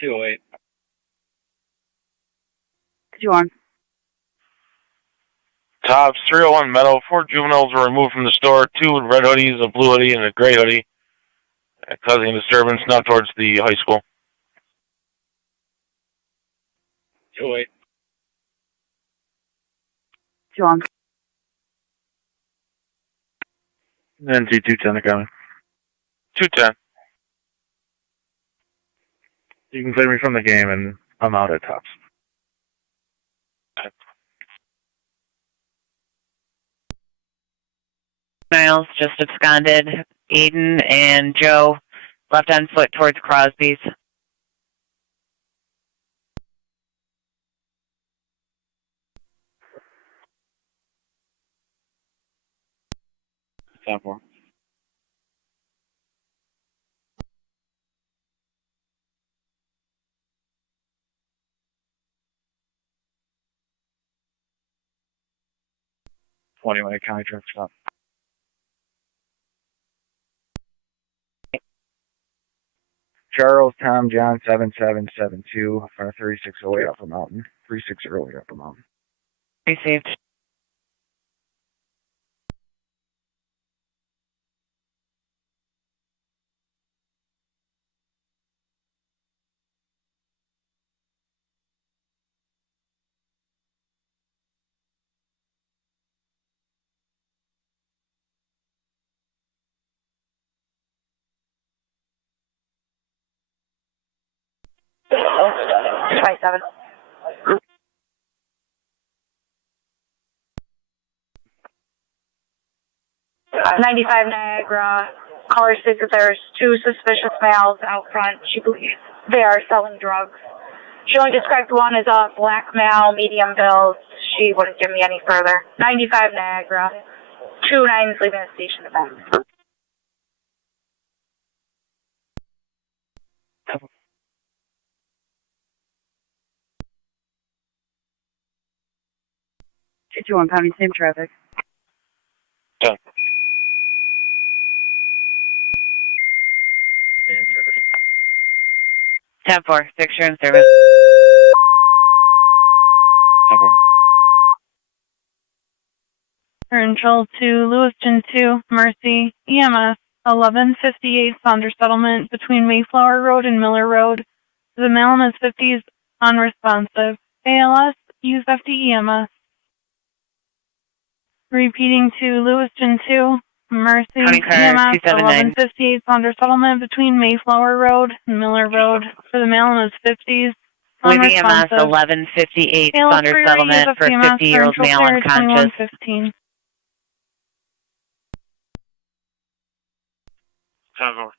208. 2-1. Tops 301 Meadow. 4 juveniles were removed from the store. 2 with red hoodies, a blue hoodie, and a gray hoodie, causing a disturbance now towards the high school. 208. 2-1. NT210 coming. 210. You can clear me from the game, and I'm out at tops. Miles just absconded. Aiden and Joe left on foot towards Crosby's. Time for. Anyway, county truck stop. Charles Tom John 7772 3608 Upper Mountain. 360 Upper Mountain. Received. Oh, 27. Uh, 95 Niagara. Caller says that there's 2 suspicious males out front. She believes they are selling drugs. She only described one as a black male, medium build. She wouldn't give me any further. 95 Niagara. 2 9s leaving the station event. Two on county, same traffic. 10. Stay in service. 10-4, 6 you're in service. 10-4. Control to Lewiston 2, Mercy, EMS 1158 Saunders Settlement between Mayflower Road and Miller Road. The male is 50s unresponsive. ALS, use FD EMS. Repeating to Lewiston 2, Mercy, EMS 1158 Saunders Settlement between Mayflower Road and Miller Road. For the male is 50s. With EMS 1158 Saunders Settlement for 50-year-old male unconscious. 2115. 10-4.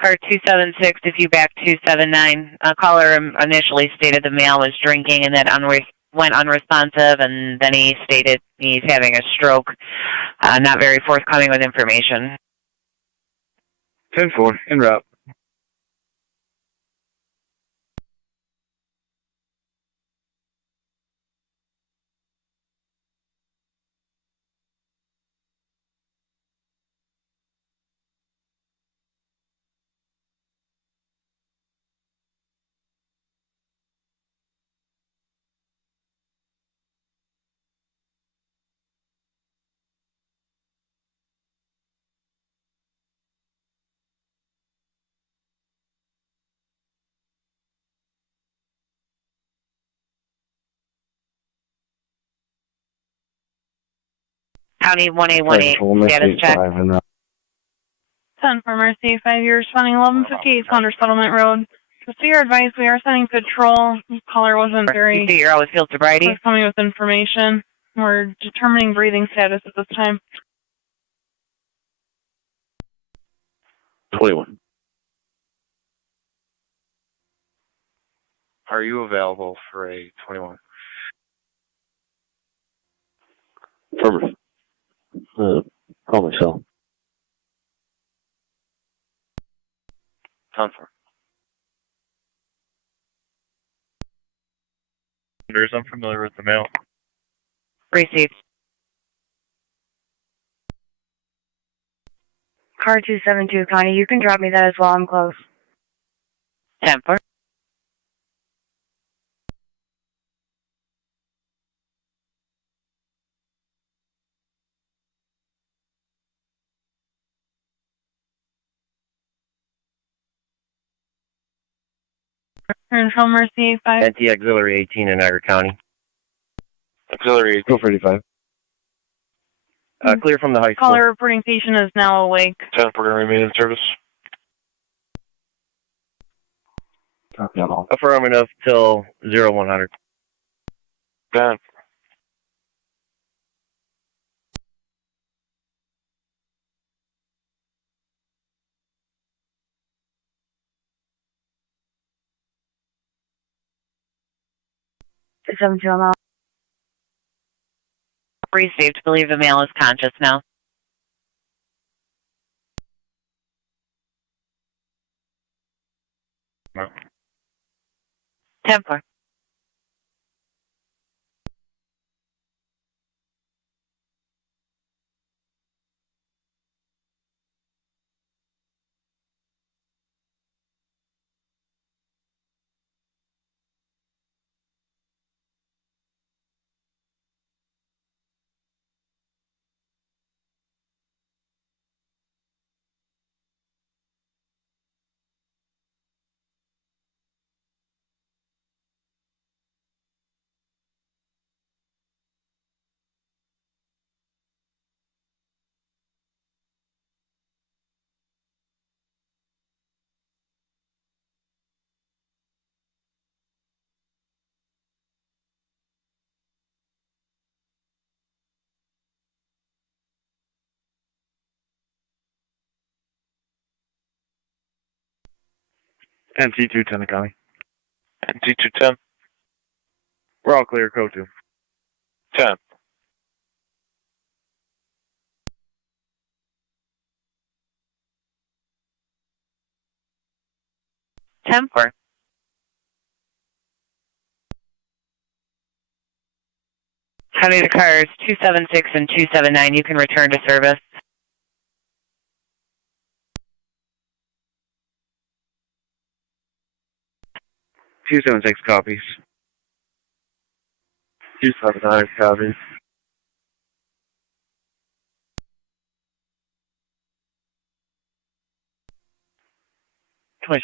Car 276, if you back 279. Caller initially stated the male was drinking and then went unresponsive, and then he stated he's having a stroke. Not very forthcoming with information. 10-4, en route. County 1818, status check. 10 for Mercy, 5 years, funding 1158 Saunders Settlement Road. Just so you're advised, we are sending patrol. Caller wasn't very... You're always field sobriety. Coming with information. We're determining breathing status at this time. 21. Are you available for a 21? Affirmative. Call my cell. Confirm. I'm familiar with the mail. Received. Car 272, Connie, you can drop me that as well. I'm close. 10-4. Control Mercy, 5. NT Auxiliary 18 in Niagara County. Auxiliary 35. Clear from the high school. Caller reporting patient is now awake. 10, we're going to remain in service. Copy on all. Affirmative till 0100. 10. It's 72, I'm out. Received. Believe the male is conscious now. No. 10-4. NT 210 County. NT 210. We're all clear, code 2. 10. Temper. County to cars 276 and 279. You can return to service. 276 copies. 279 copies.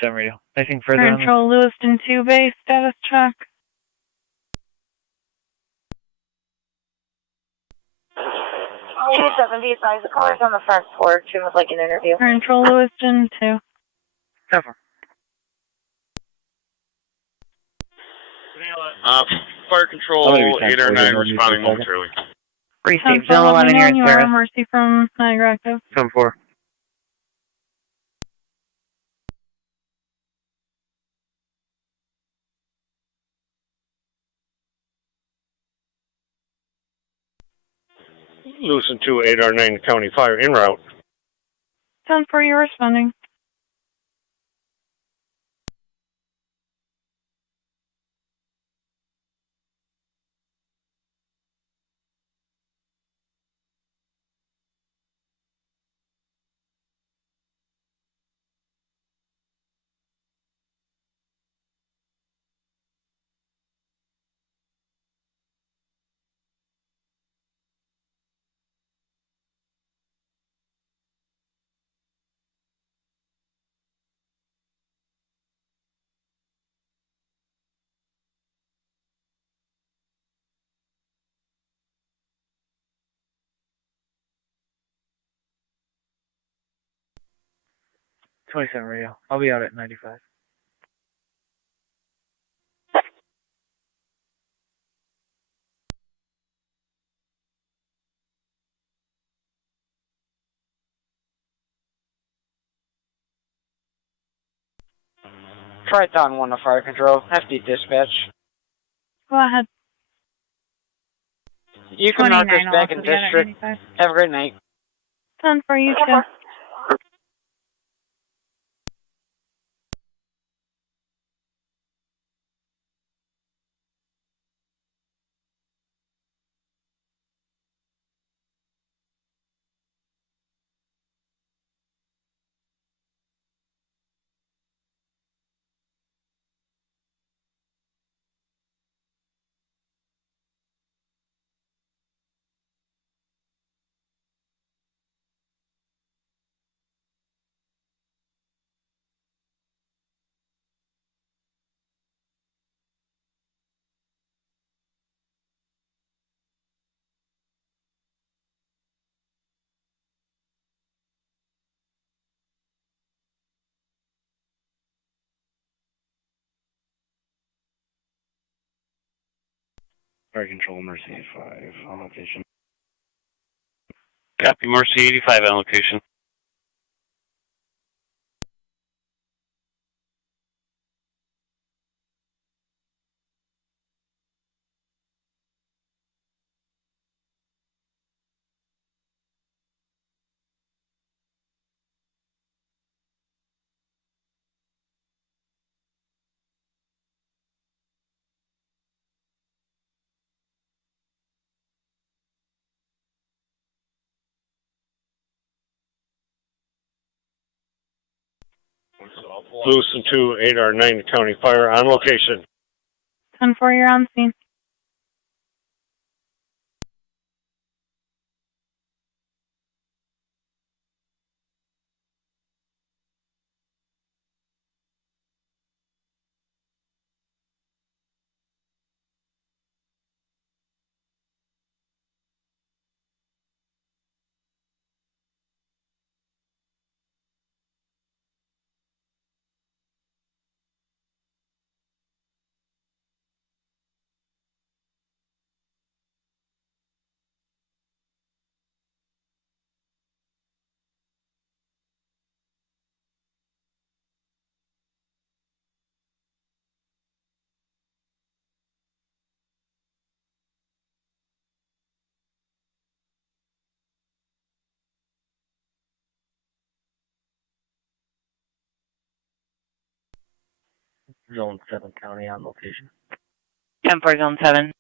Radio. Anything further on this? Control Lewiston 2 base, status check. Oh, 70, advise the caller's on the front porch and would like an interview. Control Lewiston 2. Cover. Fire control 8 or 9 responding momentarily. Received. Zone 11 here in service. Mercy from Niagara active. 10-4. Lewiston 2, 8R9 County Fire en route. 10-4, you're responding. 27 radio. I'll be out at 95. Triton 1 to fire control. FD dispatch. Go ahead. You can mark us back in also the other district. 95. Have a great night. 10 for you too. Fire control, Mercy 85 on location. Copy, Mercy 85 on location. Lewiston 2, 8R9 County Fire on location. 10 for you're on scene. Zone 7 County on location. 10 for Zone 7.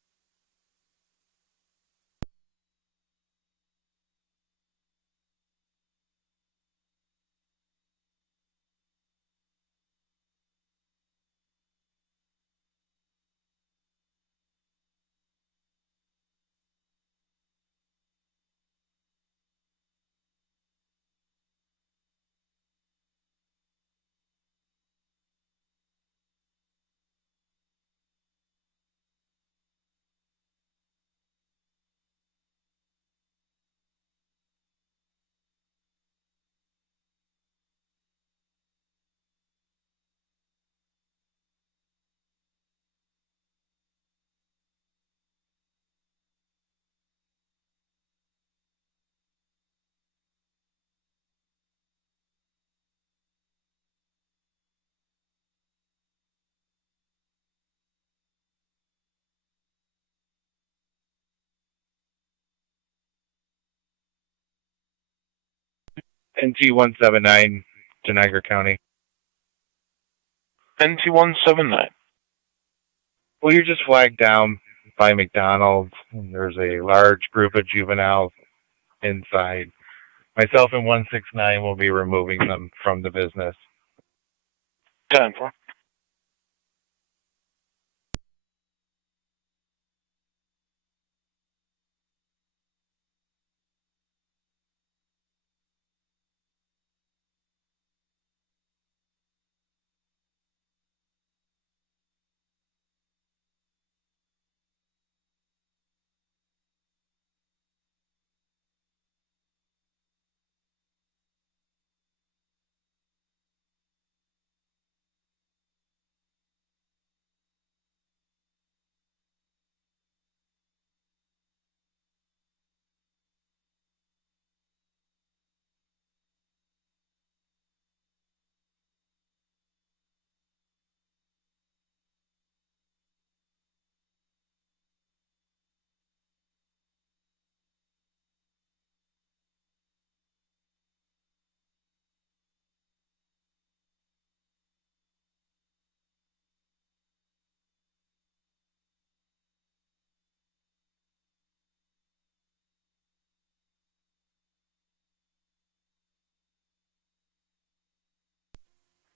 NT179 to Niagara County. NT179. Well, you're just flagged down by McDonald's. There's a large group of juveniles inside. Myself and 169 will be removing them from the business. 10-4.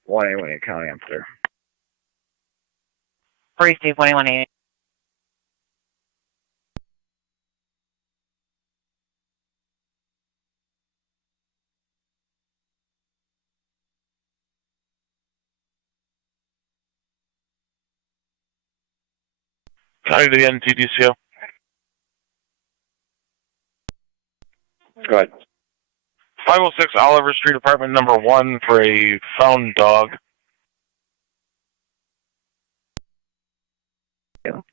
181 County, I'm clear. Receive 118. County to the NTDCO. Go ahead. 506 Oliver Street, apartment number 1 for a found dog.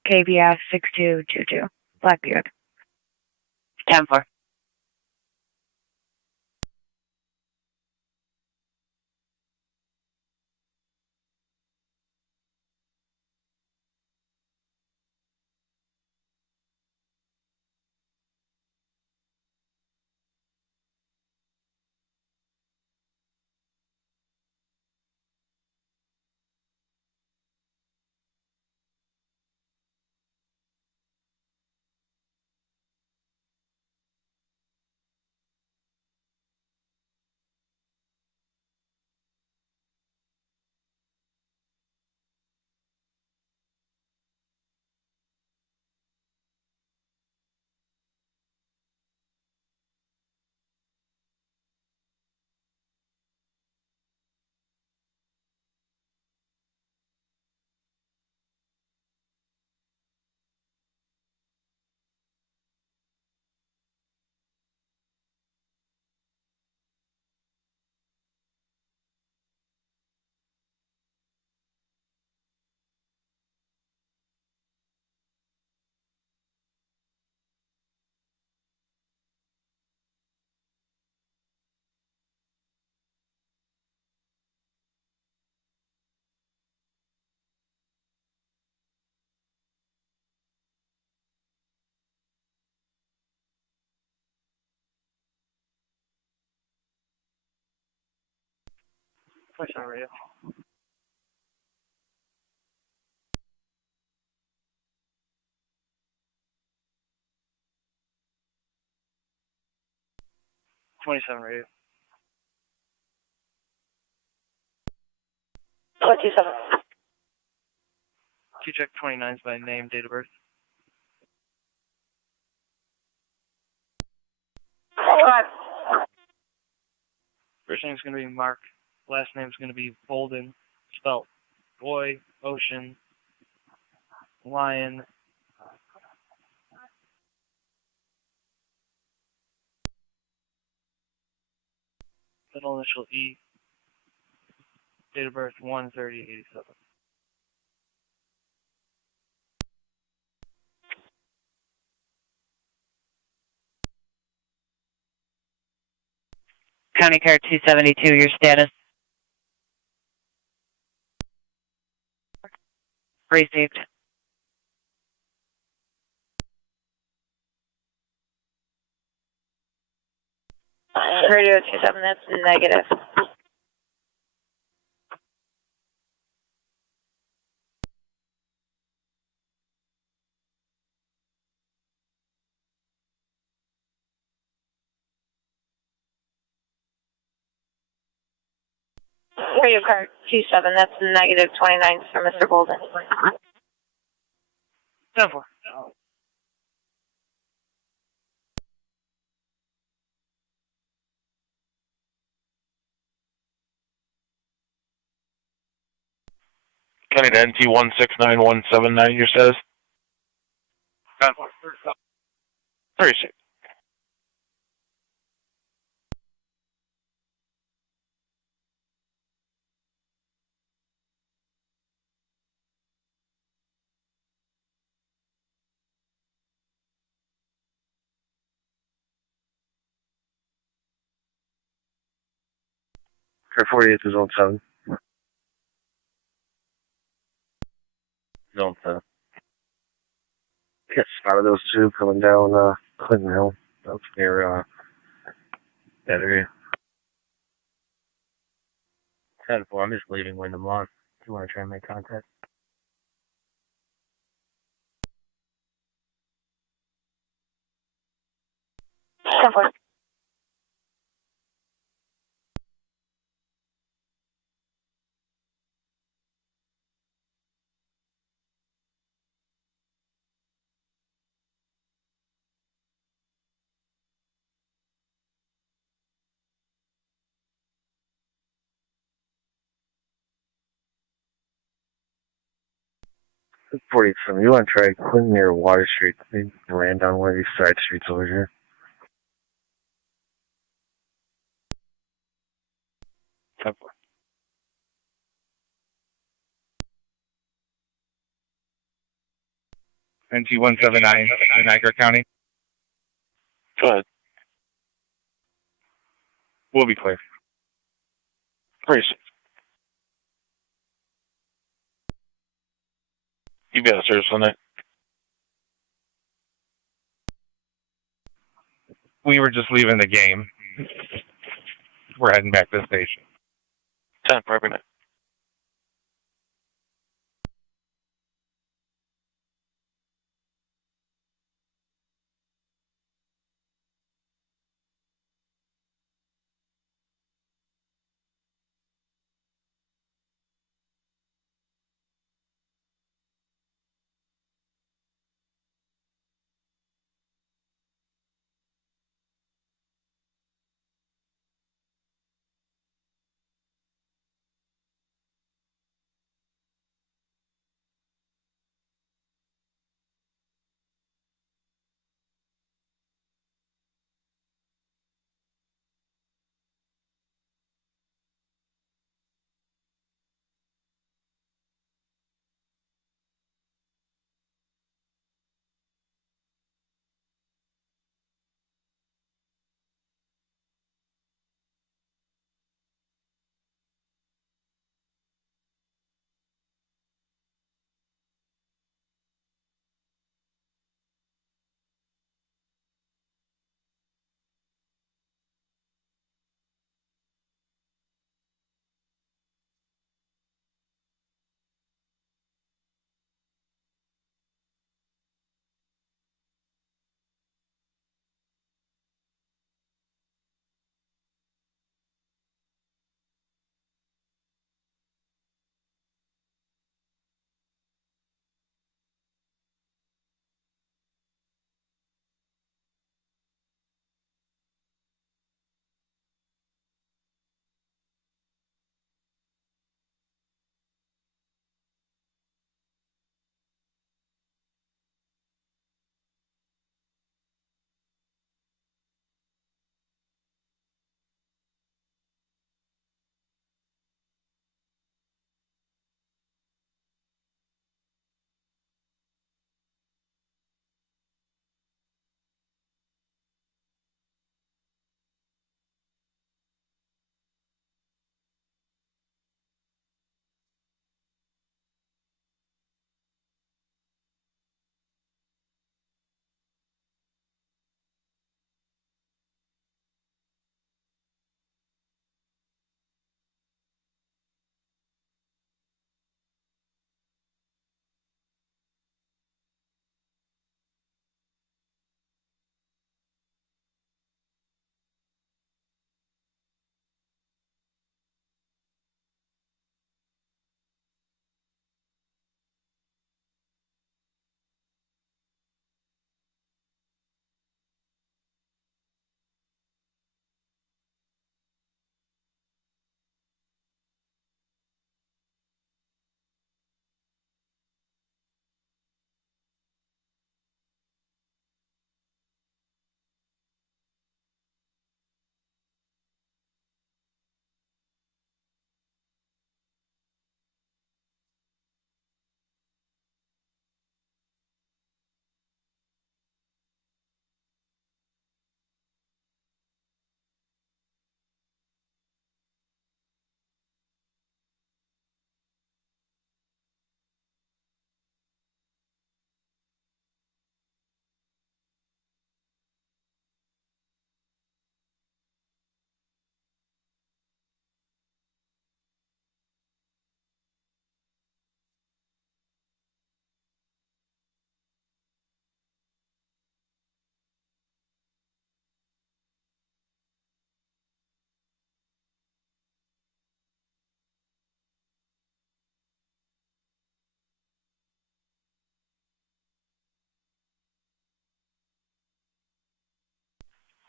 KBS 6222, Black Buick. 10-4. Push on radio. '27 radio. 27. Q-check 29's by name, date of birth. First name's going to be Mark. Last name's going to be Bolden, spelled boy, ocean, lion. Middle initial E. Date of birth 1/30/87. County Car 272, your status? Received. Radio 27, that's negative. Radio car 27, that's negative 29 for Mr. Bolden. 10-4. County to NT 169-179, your status? 10-4. 36. Car 48 to zone 7. Zone 7. Get spotted those two coming down Clinton Hill. That's near that area. 10-4, I'm just leaving Wyndham Lawn. If you want to try and make contact. 47, you want to try Quinn near Water Street? They ran down one of these side streets over here. NT 179, Niagara County. Go ahead. We'll be clear. Please. You got a service on that. We were just leaving the game. We're heading back to the station. 10, probably not.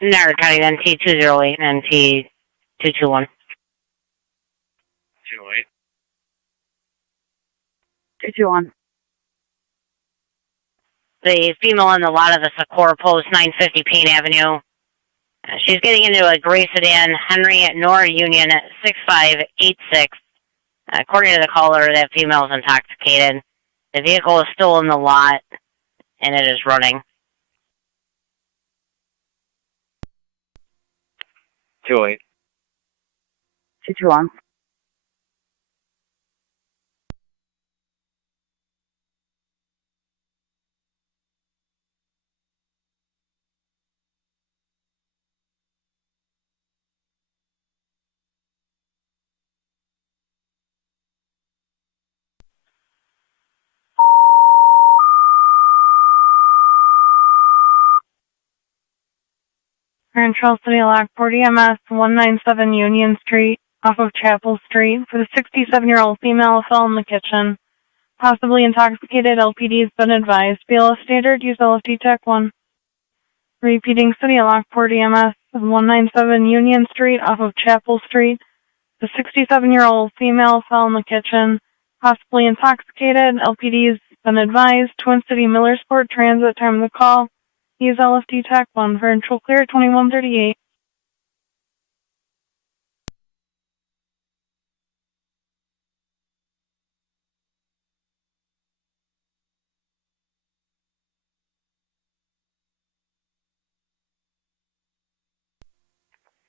Niagara County, then T208 and T221. 208. 221. the female on the lot of the Socorro Post, 950 Payne Avenue. She's getting into a gray sedan, Henry at Nora Union at 6586. According to the caller, that female is intoxicated. The vehicle is still in the lot, and it is running. 208. 221. Grand Trail City, Lockport, EMS 197 Union Street, off of Chapel Street, for the 67-year-old female fell in the kitchen. Possibly intoxicated, LPD has been advised. BLS standard, use LFD TAC 1. Repeating, City of Lockport, EMS 197 Union Street, off of Chapel Street. The 67-year-old female fell in the kitchen. Possibly intoxicated, LPD has been advised. Twin City Millersport Transit, time of the call. Use LFD TAC 1 for control clear 2138.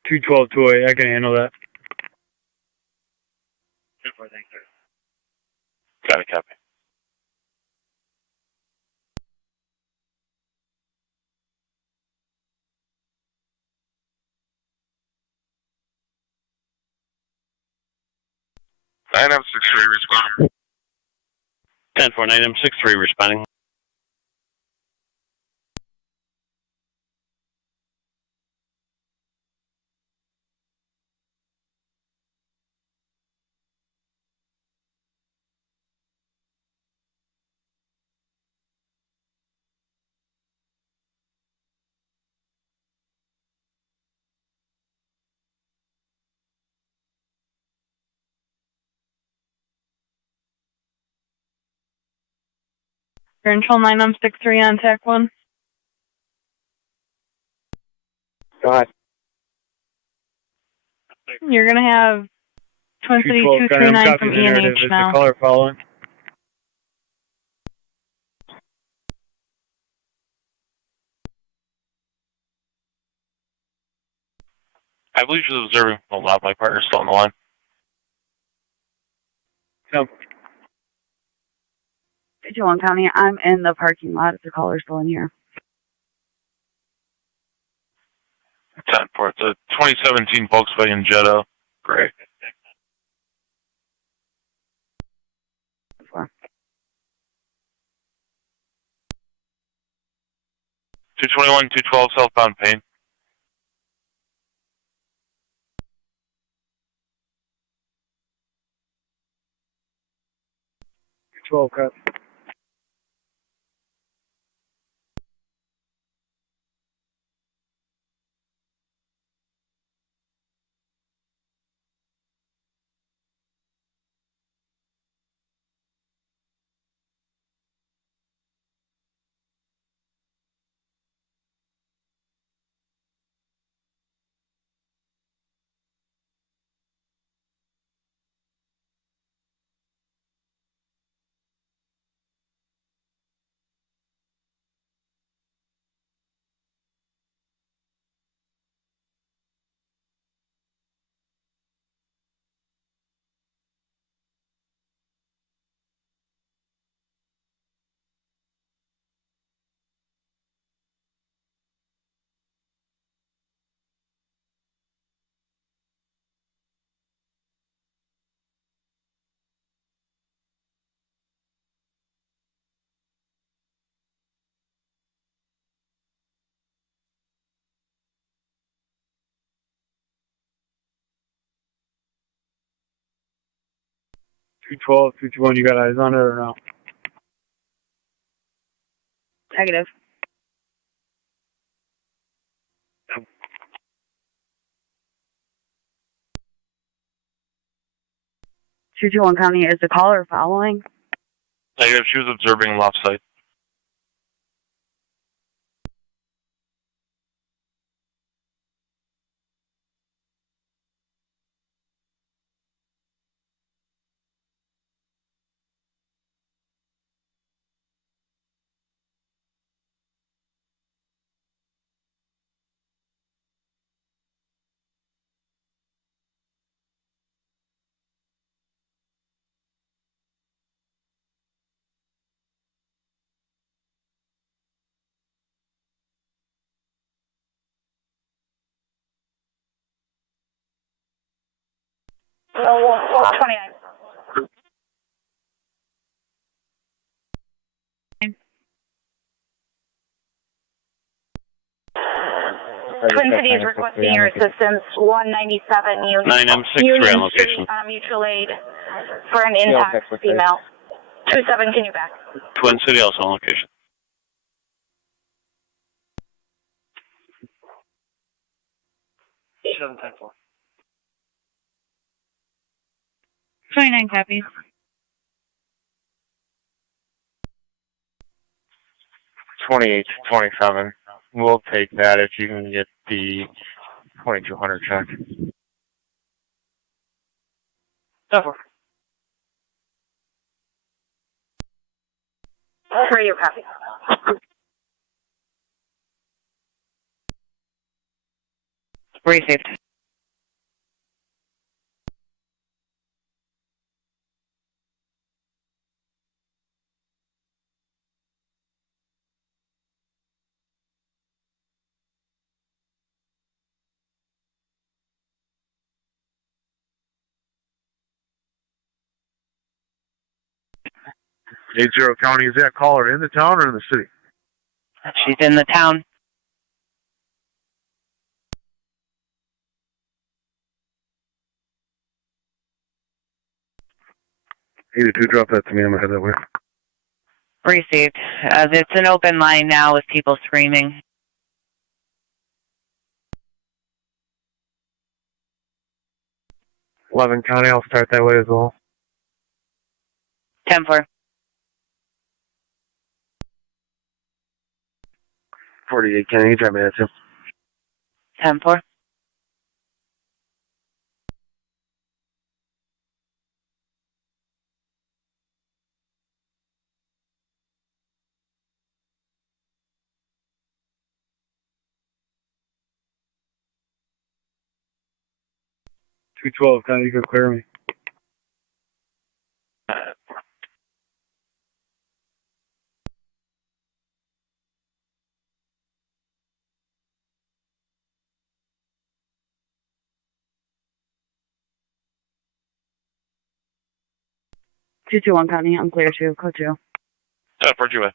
Two 12-208. I can handle that. 10-4, thanks, sir. Got it, copy. Item 63 responding. 10-4, item 63 responding. Control 963 on TAC 1. Go ahead. You're going to have Twin City 239 from E&H now. Caller following. I believe she's observing. Oh, wow, my partner's still on the line. No. 221 County, I'm in the parking lot. If the caller's still in here. 10-4. It's a 2017 Volkswagen Jetta. Gray. 221, 212 southbound Payne. 12 cut. Two 12, 221. You got eyes on it or no? Negative. Two 221 County, is the caller following? Negative. She was observing left side. 29. Twin Cities requesting your assistance. 197 9M63 on location. Mutual aid for an intact female. 27, can you back? Twin City also on location. Seven 10-4. 29 copies. 28-27. We'll take that if you can get the 2200 check. 10-4. Radio copy. Received. Zero County, is that caller in the town or in the city? She's in the town. Either two, drop that to me. I'm gonna head that way. Received. It's an open line now with people screaming. Lebanon County, I'll start that way as well. 10-4. 48, Kenny, drop me that too. 10-4. Two 12, County, you can clear me. Two 2-1 County, I'm clear to code 2. Where'd you at?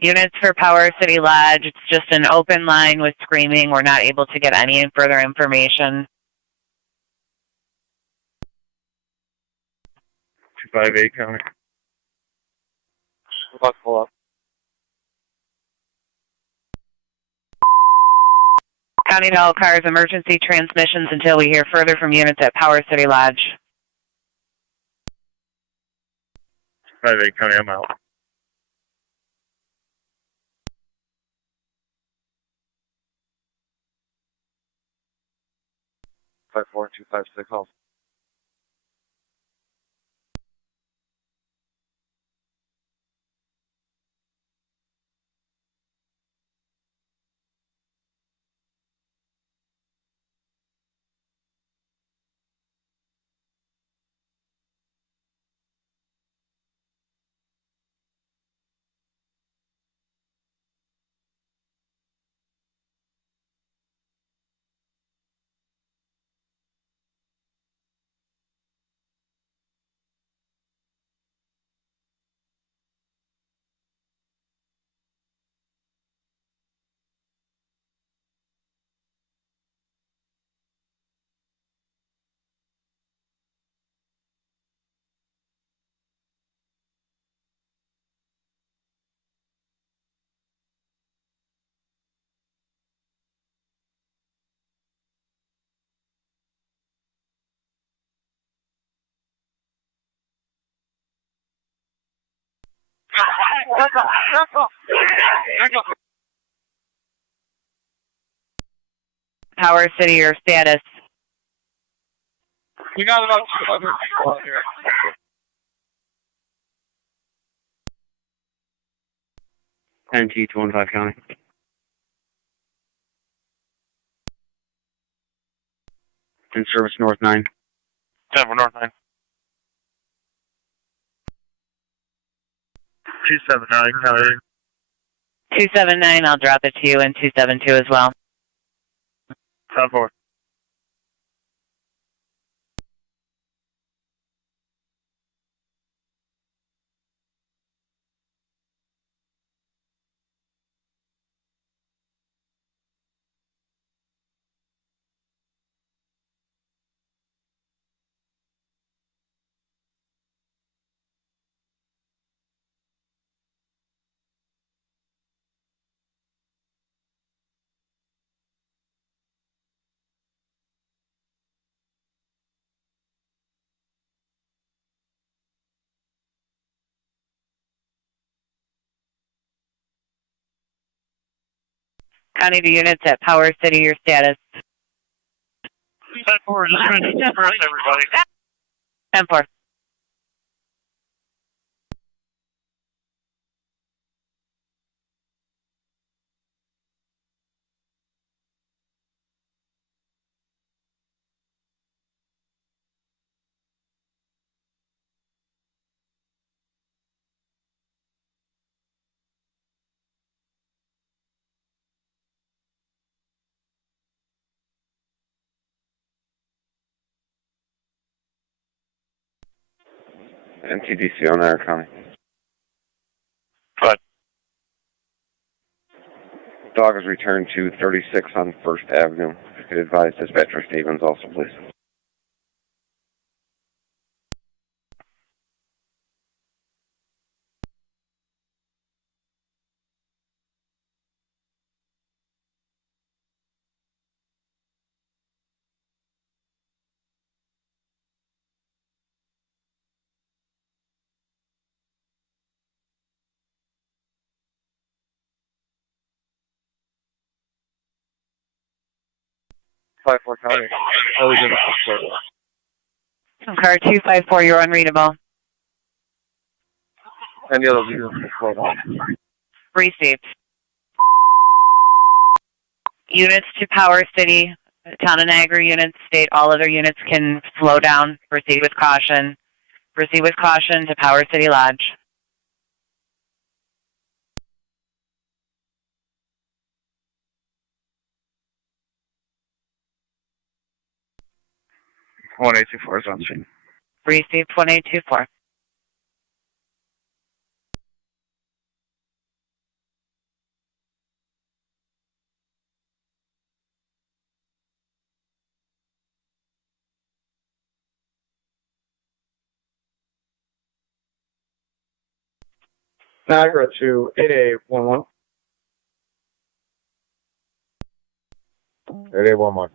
Units for Power City Lodge. It's just an open line with screaming. We're not able to get any further information. 258, County. Pull up. County to all cars, emergency transmissions until we hear further from units at Power City Lodge. 258, County, I'm out. Five 4 2 5 6 off. Power City, your status. We got about 10T 215 County. In service North 9. 10 for North 9. 279 County. 279, I'll drop it to you, and 272 as well. 10-4. County to units at Power City, your status. 10-4, just trying to disperse everybody. 10-4. NTDC on Niagara County. What? Dog is returned to 36 on 1st Avenue. If you could advise Dispatcher Stevens also, please. County. Car 254, you're unreadable. And the other view. Received. Units to Power City, Town of Niagara units state all other units can slow down. Proceed with caution. Proceed with caution to Power City Lodge. One 824 is on scene. Received 1824. Niagara to 8811. 8811.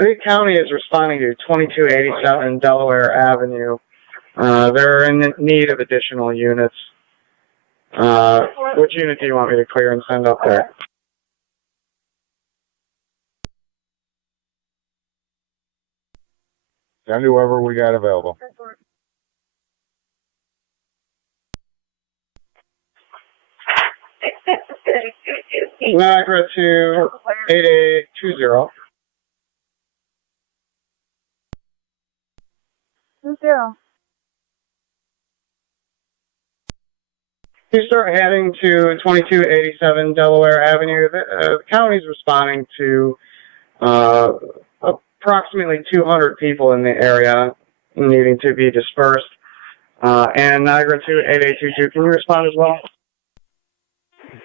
Lee County is responding to 2287 Delaware Avenue. They're in need of additional units. Which unit do you want me to clear and send up there? Send whoever we got available. Niagara to 8820. 0. You start heading to 2287 Delaware Avenue. The county's responding to approximately 200 people in the area needing to be dispersed. And Niagara to 8822. Can you respond as well?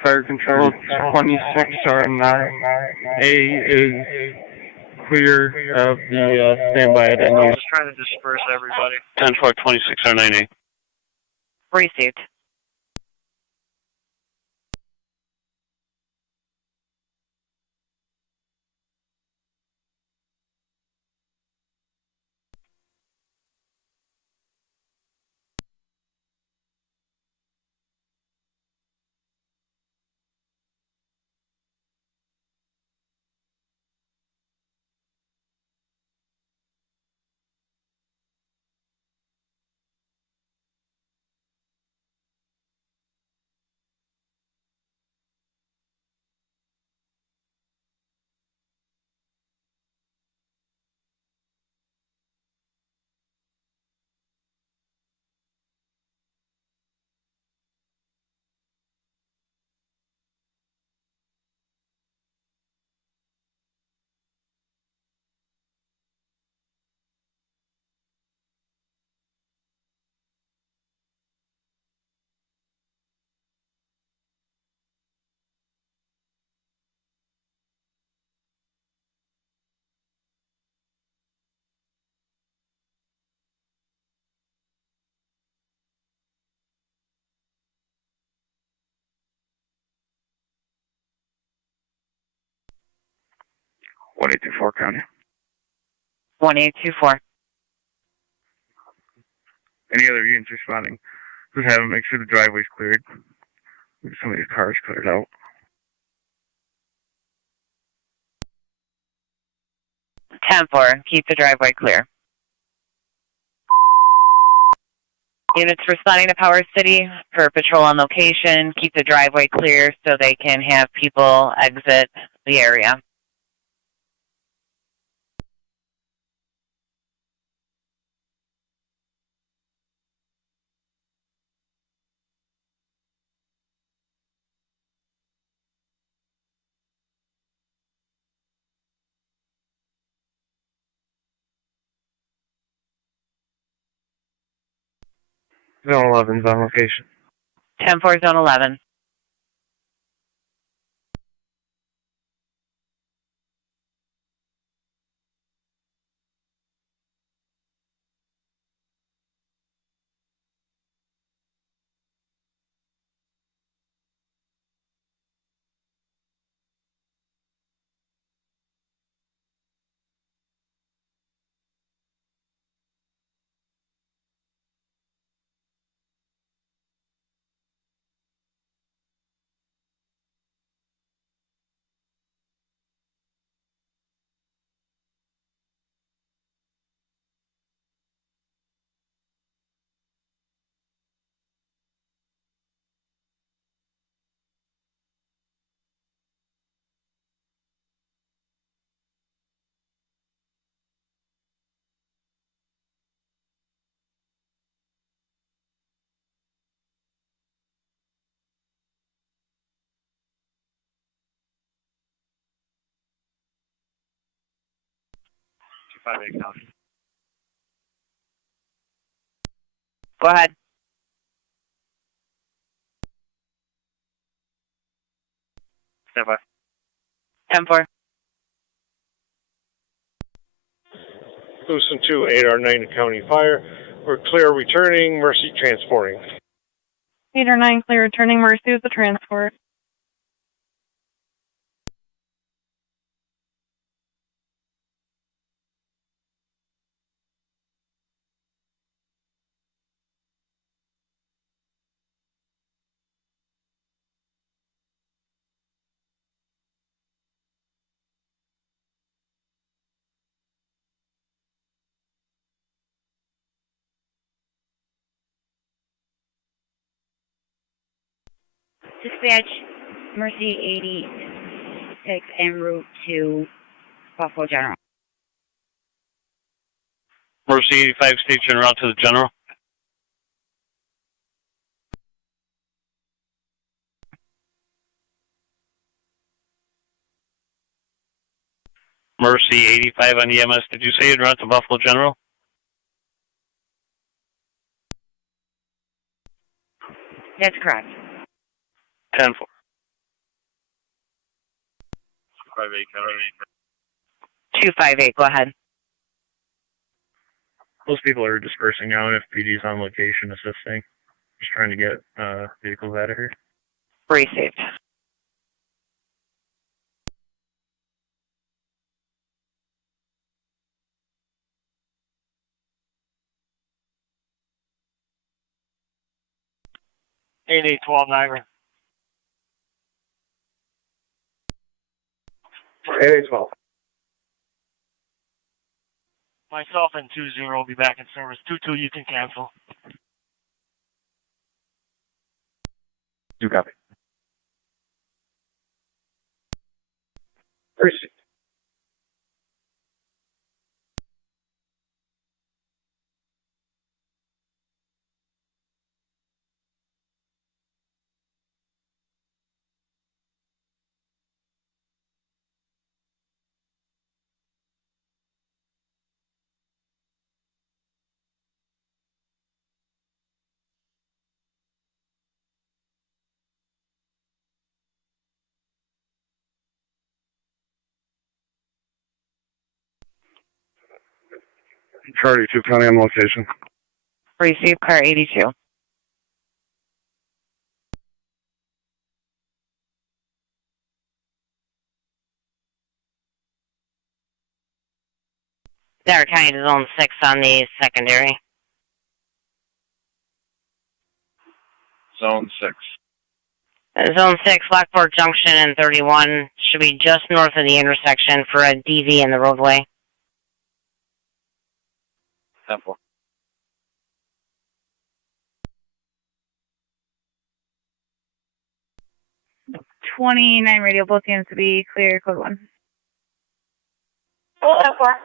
Fire Control 26 or 9. A is clear of the standby at NU. Just trying to disperse everybody. 10-4, 26 or 9A. Received. 1824 County. 1824. Any other units responding? Just have them make sure the driveway's cleared. Some of these cars cleared out. 10-4, keep the driveway clear. Units responding to Power City for patrol on location, keep the driveway clear so they can have people exit the area. Zone 11's on location. 10-4, Zone 11. Go ahead. Stand by. 10-4. Lewiston 2, 8R9 County Fire. We're clear returning, Mercy transporting. 8 or 9 clear returning, Mercy with the transport. Dispatch, Mercy 86 en route to Buffalo General. Mercy 85 station route to the General. Mercy 85 on EMS. Did you say you'd route to Buffalo General? That's correct. 10-4. 258, go ahead. Most people are dispersing now, and if PD's on location assisting. Just trying to get vehicles out of here. Received. Eight 12 Niagara. 8812. Myself and 20 will be back in service. 22, you can cancel. Do copy. Received. Charlie 2 County on location. Received, car 82. Niagara County to Zone 6 on the secondary. Zone 6. Zone 6, Lockport Junction and 31 should be just north of the intersection for a DV in the roadway. 10-4. 29 radio, both units to be clear, code 1. Oh, 10-4.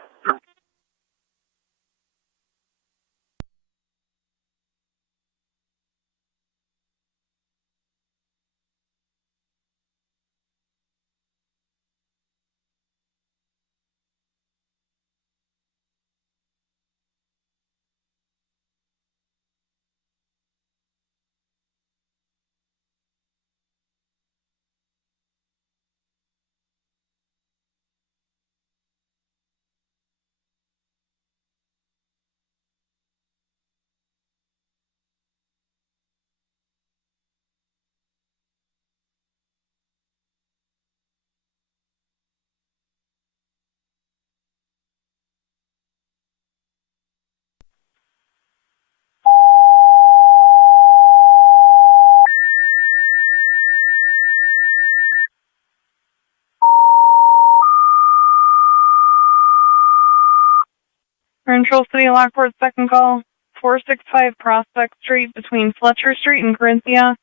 Control City Lockport, second call, 465 Prospect Street between Fletcher Street and Corinthia.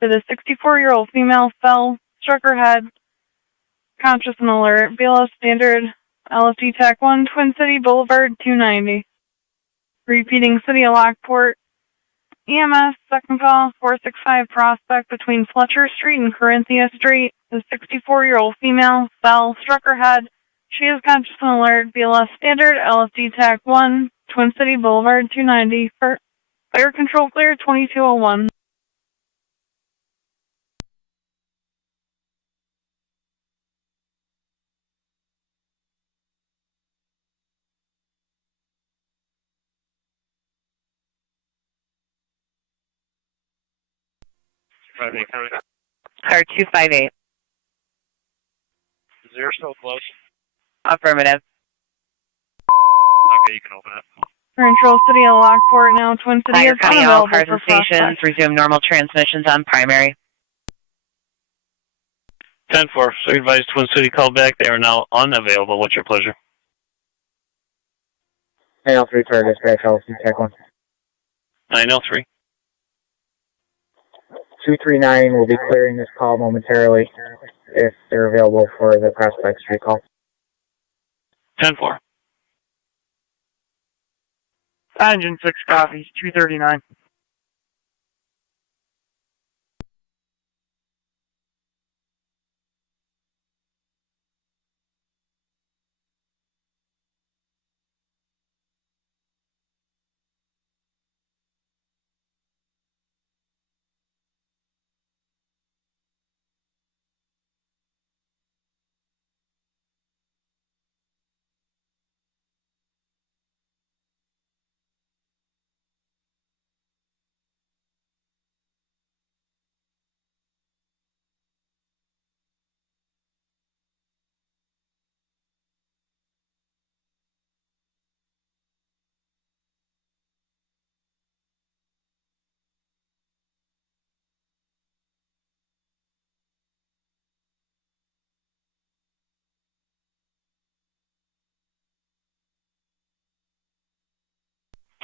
That a 64-year-old female fell, struck her head, conscious and alert. BLS standard, LFD TAC 1, Twin City Boulevard, 290. Repeating City of Lockport, EMS, second call, 465 Prospect between Fletcher Street and Corinthia Street. The 64-year-old female fell, struck her head. She is conscious and alert. BLS standard, LFD TAC 1, Twin City Boulevard, 290. Fire control clear, 2201. Car 258. Is there still close? Affirmative. Okay, you can open it. Control City of Lockport, now Twin City Niagara is County, all unavailable cars for and stations prospect. resume normal transmissions on primary. 10-4. So advise Twin City call back. They are now unavailable. What's your pleasure? AL3 Fire Dispatch, LC Tech 1. 903. 239 will be clearing this call momentarily if they're available for the Prospect Street call. 10-4. Engine 6 copies, 239.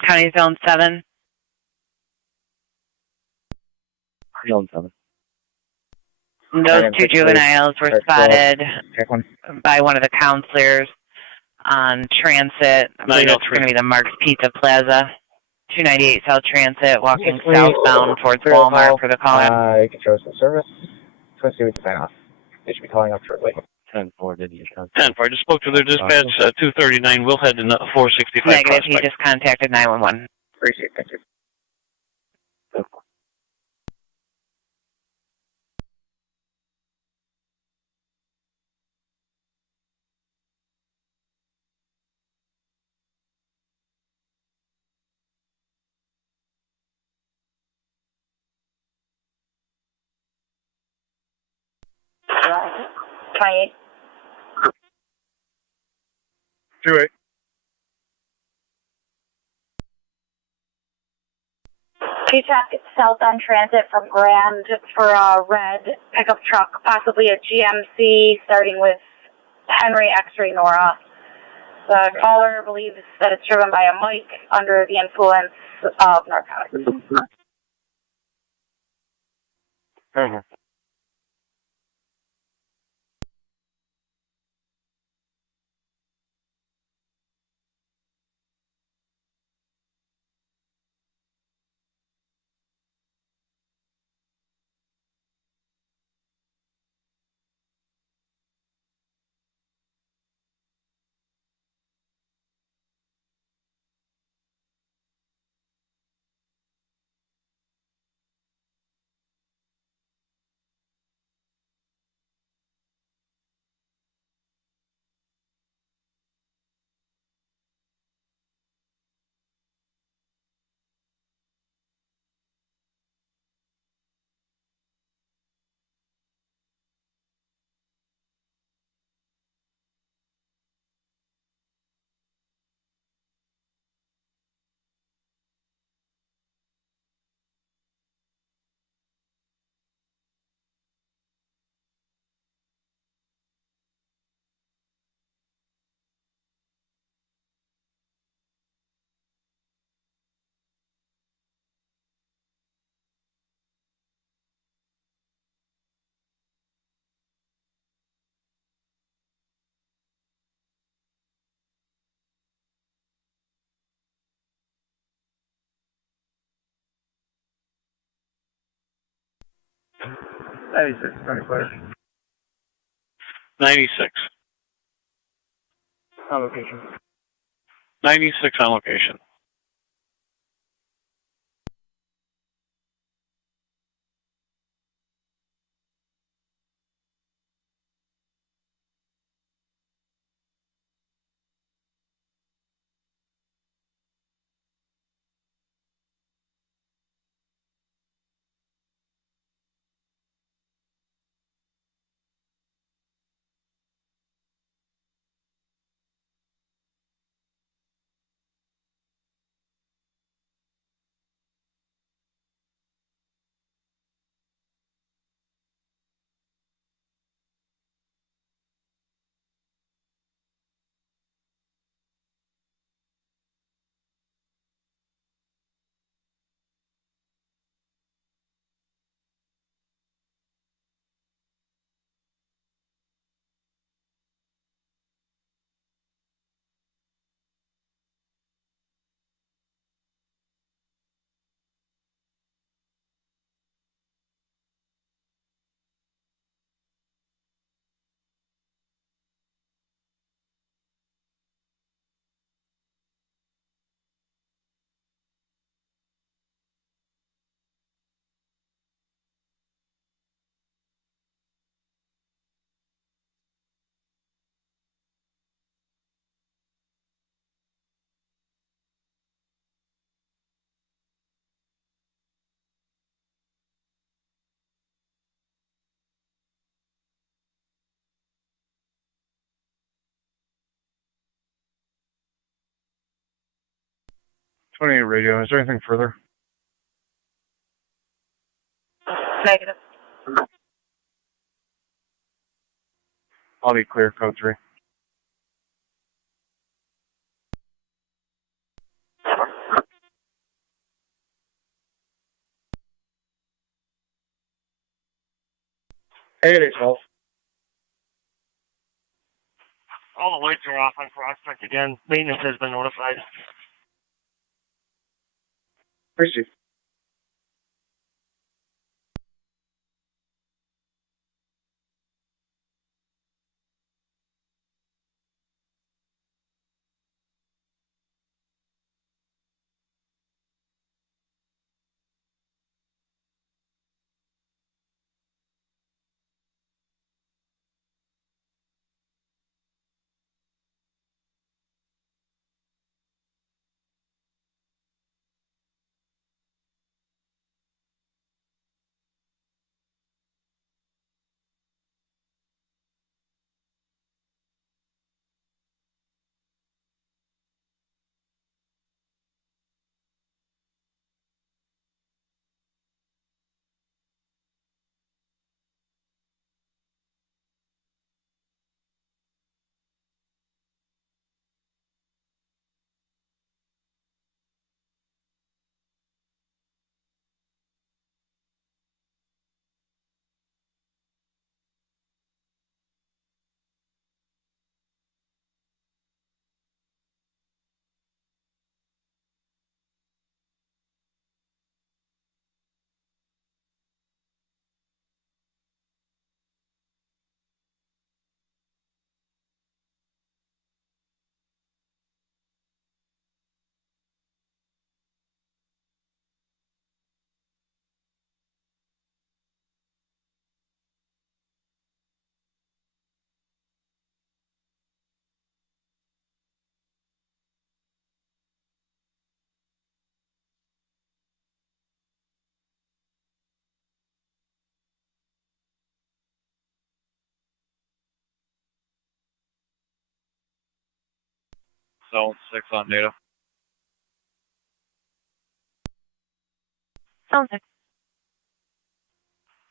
County Zone 7. Zone 7. Those two juveniles were spotted by one of the counselors on Transit. I believe it's going to be the Mark's Pizza Plaza. 298 South Transit, walking southbound towards Walmart for the call. You can show us the service. Twin City with the sign off. They should be calling up shortly. 10-4, did you? 10-4. I just spoke to their dispatch. 239. We'll head to 465. Negative. Prospect. He just contacted 911. Appreciate it. Thank you. Twenty-eight. 28. TAC south on transit from Grand for a red pickup truck, possibly a GMC, starting with Henry X-ray Nora. The caller believes that it's driven by a Mike under the influence of narcotics. $96. 96. On location. 96 on location. Radio. Is there anything further? Negative. I'll be clear, code 3. $88.12. All the lights are off on Prospect again. Maintenance has been notified. Appreciate it. Zone 6 on data. Zone 6.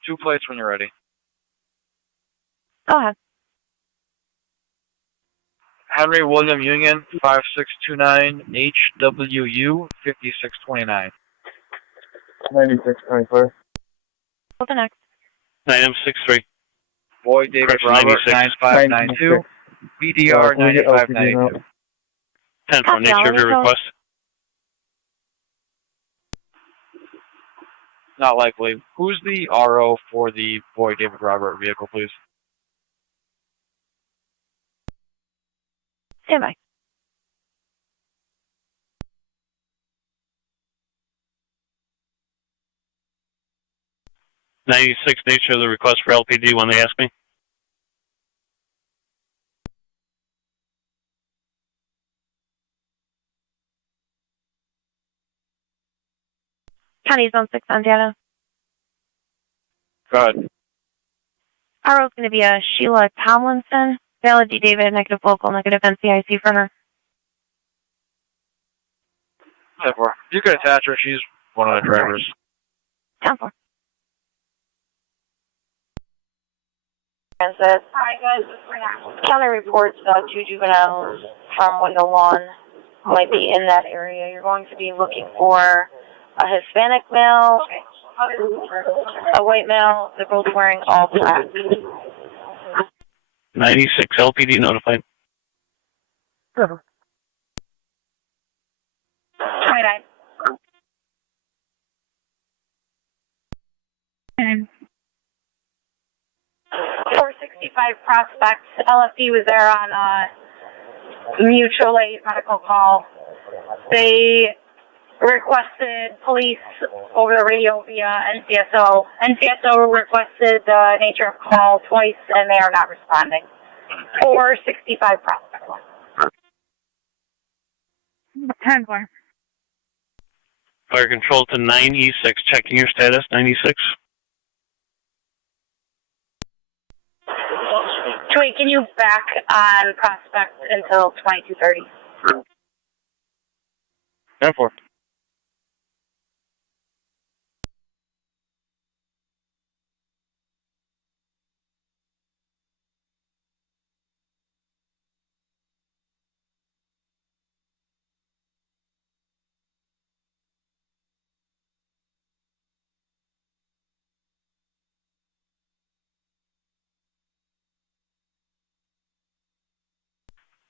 2 plates when you're ready. Go ahead. Henry William Union 5629 HWU 5629. 9624. What's the next? Item 63. Boy David Correction, Robert 96. 9592 BDR 9592. 10 for nature of your request. Not likely. Who's the RO for the Boy David Robert vehicle, please? Stand by. '96 nature of the request for LPD when they ask me. County Zone 6 on data. Go ahead. RO is going to be a Sheila Tomlinson. Valid D David, negative local, negative NCIC for her. You can attach her. She's one of the drivers. 10-4. Transit. Hi, guys. County reports 2 juveniles from window 1 might be in that area. You're going to be looking for a Hispanic male, a white male. They're both wearing all black. 96 LPD notified. 29. 465 Prospect. LFD was there on mutual aid medical call. They requested police over the radio via NCSO. NCSO requested the nature of call twice, and they are not responding. 465 Prospect. 10-4. Fire control to 9E6. Checking your status, 96. Wait, can you back on Prospect until 2230? 10-4.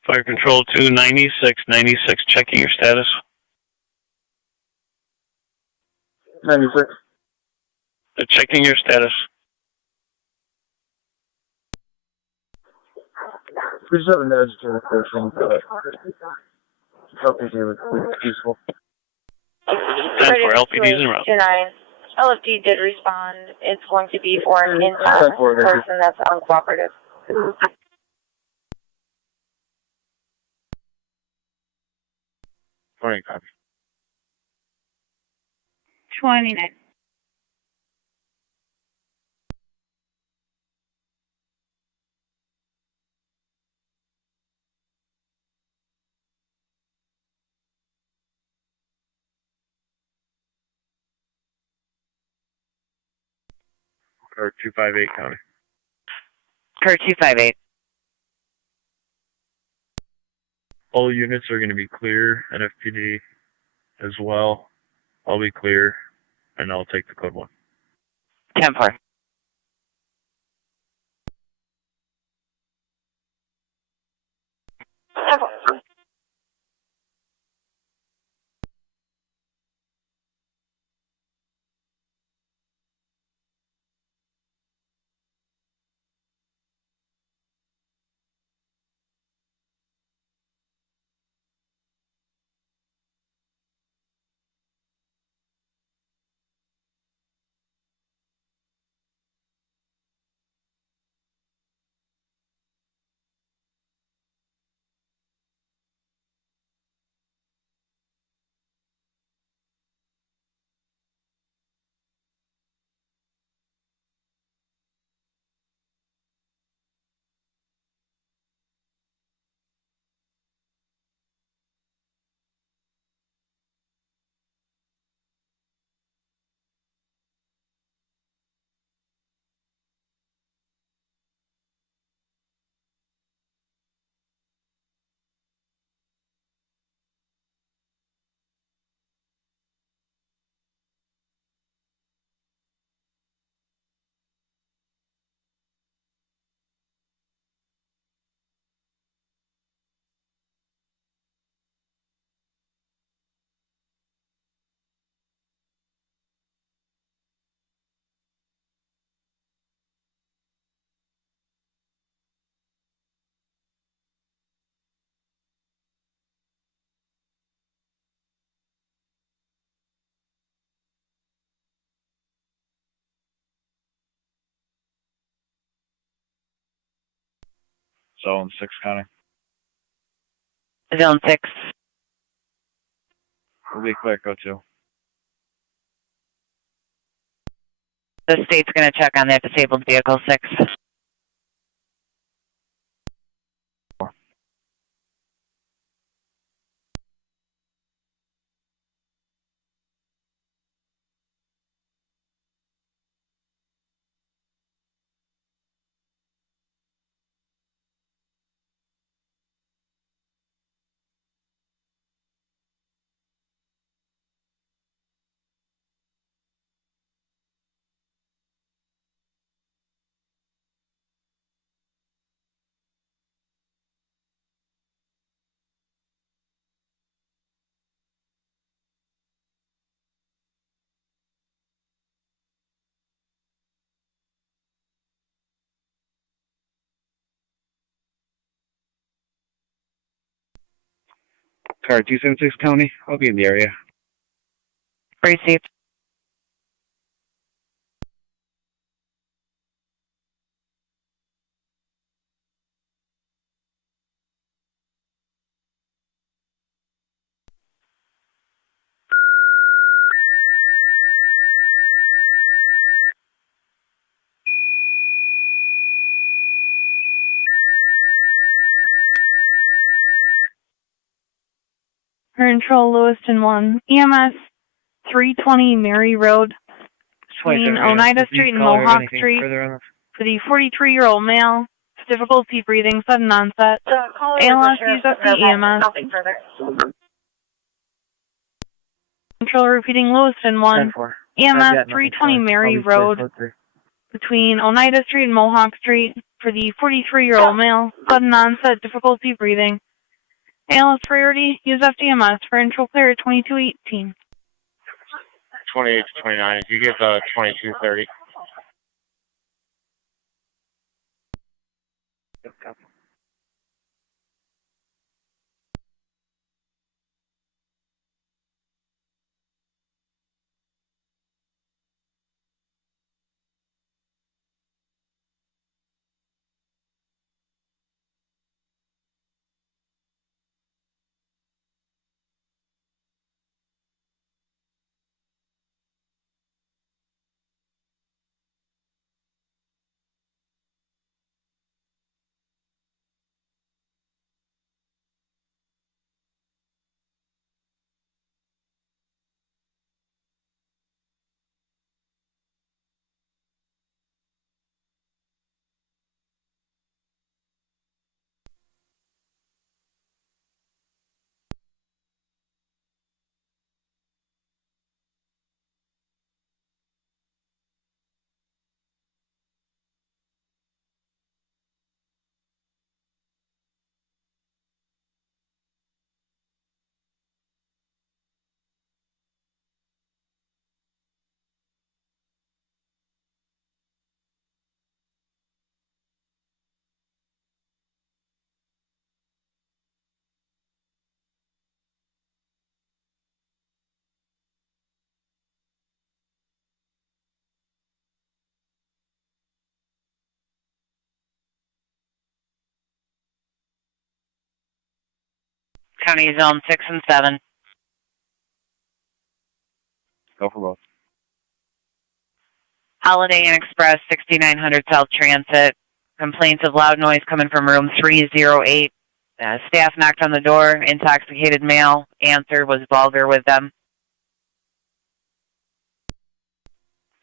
Fire control to 96. 96. Checking your status. 96. Checking your status. 37 minutes to the person. LPD was peaceful. 10 for LPDs en route. 29. LFD did respond. It's going to be for an in-town person that's uncooperative. 20 copy. 29. Or 258 county. Kurt 258. All units are going to be clear. NFPD as well. I'll be clear, and I'll take the code 1. 10-4. Zone 6 County. Zone 6. We'll be quick, go to. The state's going to check on that disabled vehicle 6. Car 276 County, I'll be in the area. Received. Control Lewiston 1. EMS 320 Mary Road between Oneida Street and Mohawk Street for the 43-year-old male. Difficulty breathing, sudden onset. ALS use up the EMS. Nothing further. Control repeating Lewiston 1. EMS 320 Mary Road between Oneida Street and Mohawk Street for the 43-year-old male. Sudden onset, difficulty breathing. ALS priority, use FDMS for intro clear 2218. 28 to 29. If you give 2230. County Zone 6 and 7. Go for both. Holiday Inn Express 6900 South Transit. Complaints of loud noise coming from room 308. Staff knocked on the door. Intoxicated male. Answered, was vulgar with them.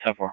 10-4.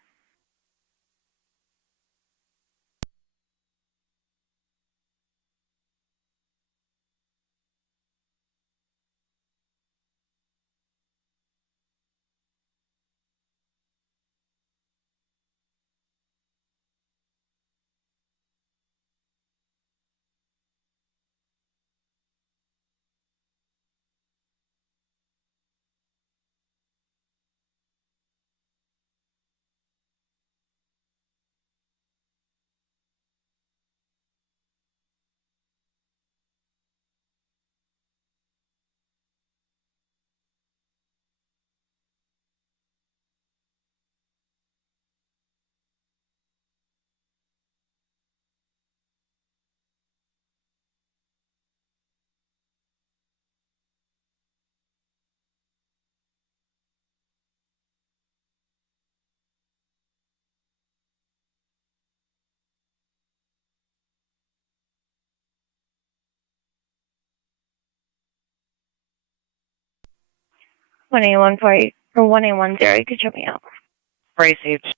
18148 or 1810. You could show me out. Received.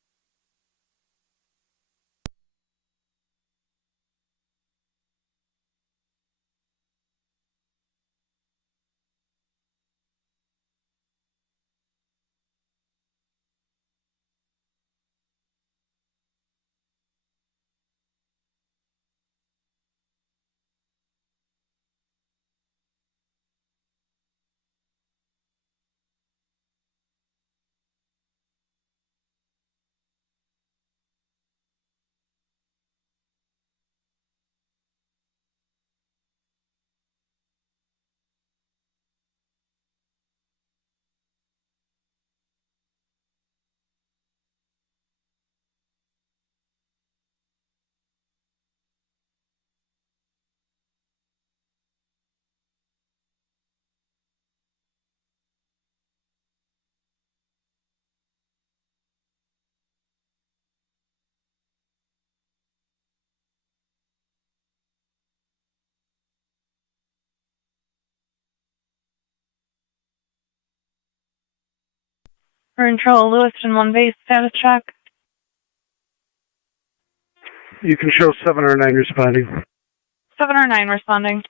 We're in trouble. Lewiston, 1 base, status check. You can show 7 or 9 responding. 7 or 9 responding.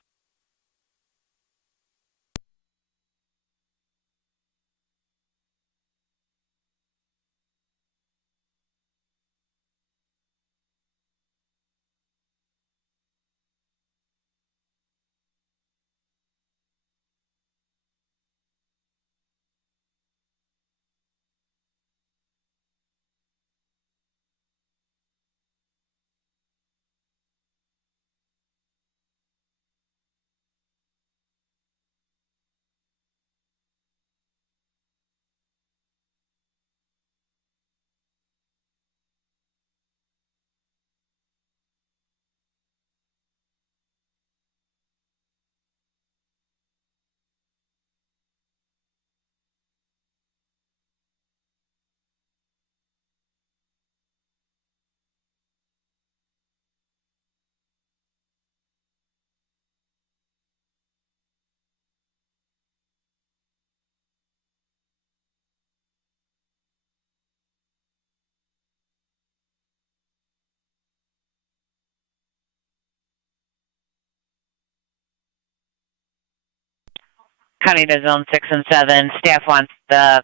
County to zone 6 and 7. Staff wants the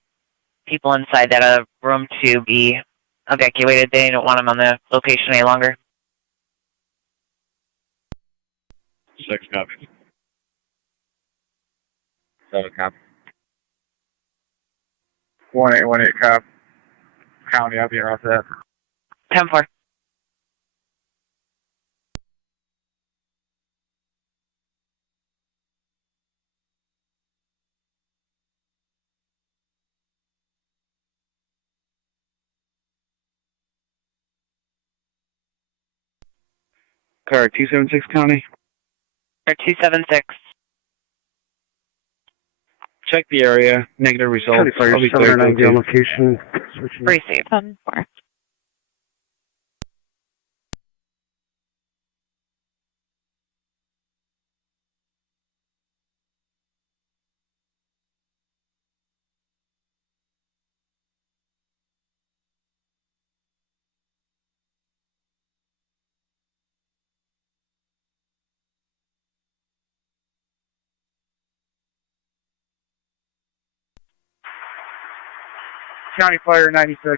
people inside that room to be evacuated. They don't want them on the location any longer. 6 copies. 7 copy. 1818 cop. County, I'll be around for that. 10-4. Car 276 County. Or 276. Check the area. Negative results. Fire 7 or 9 down location. Received. 10-4. County Fire 96.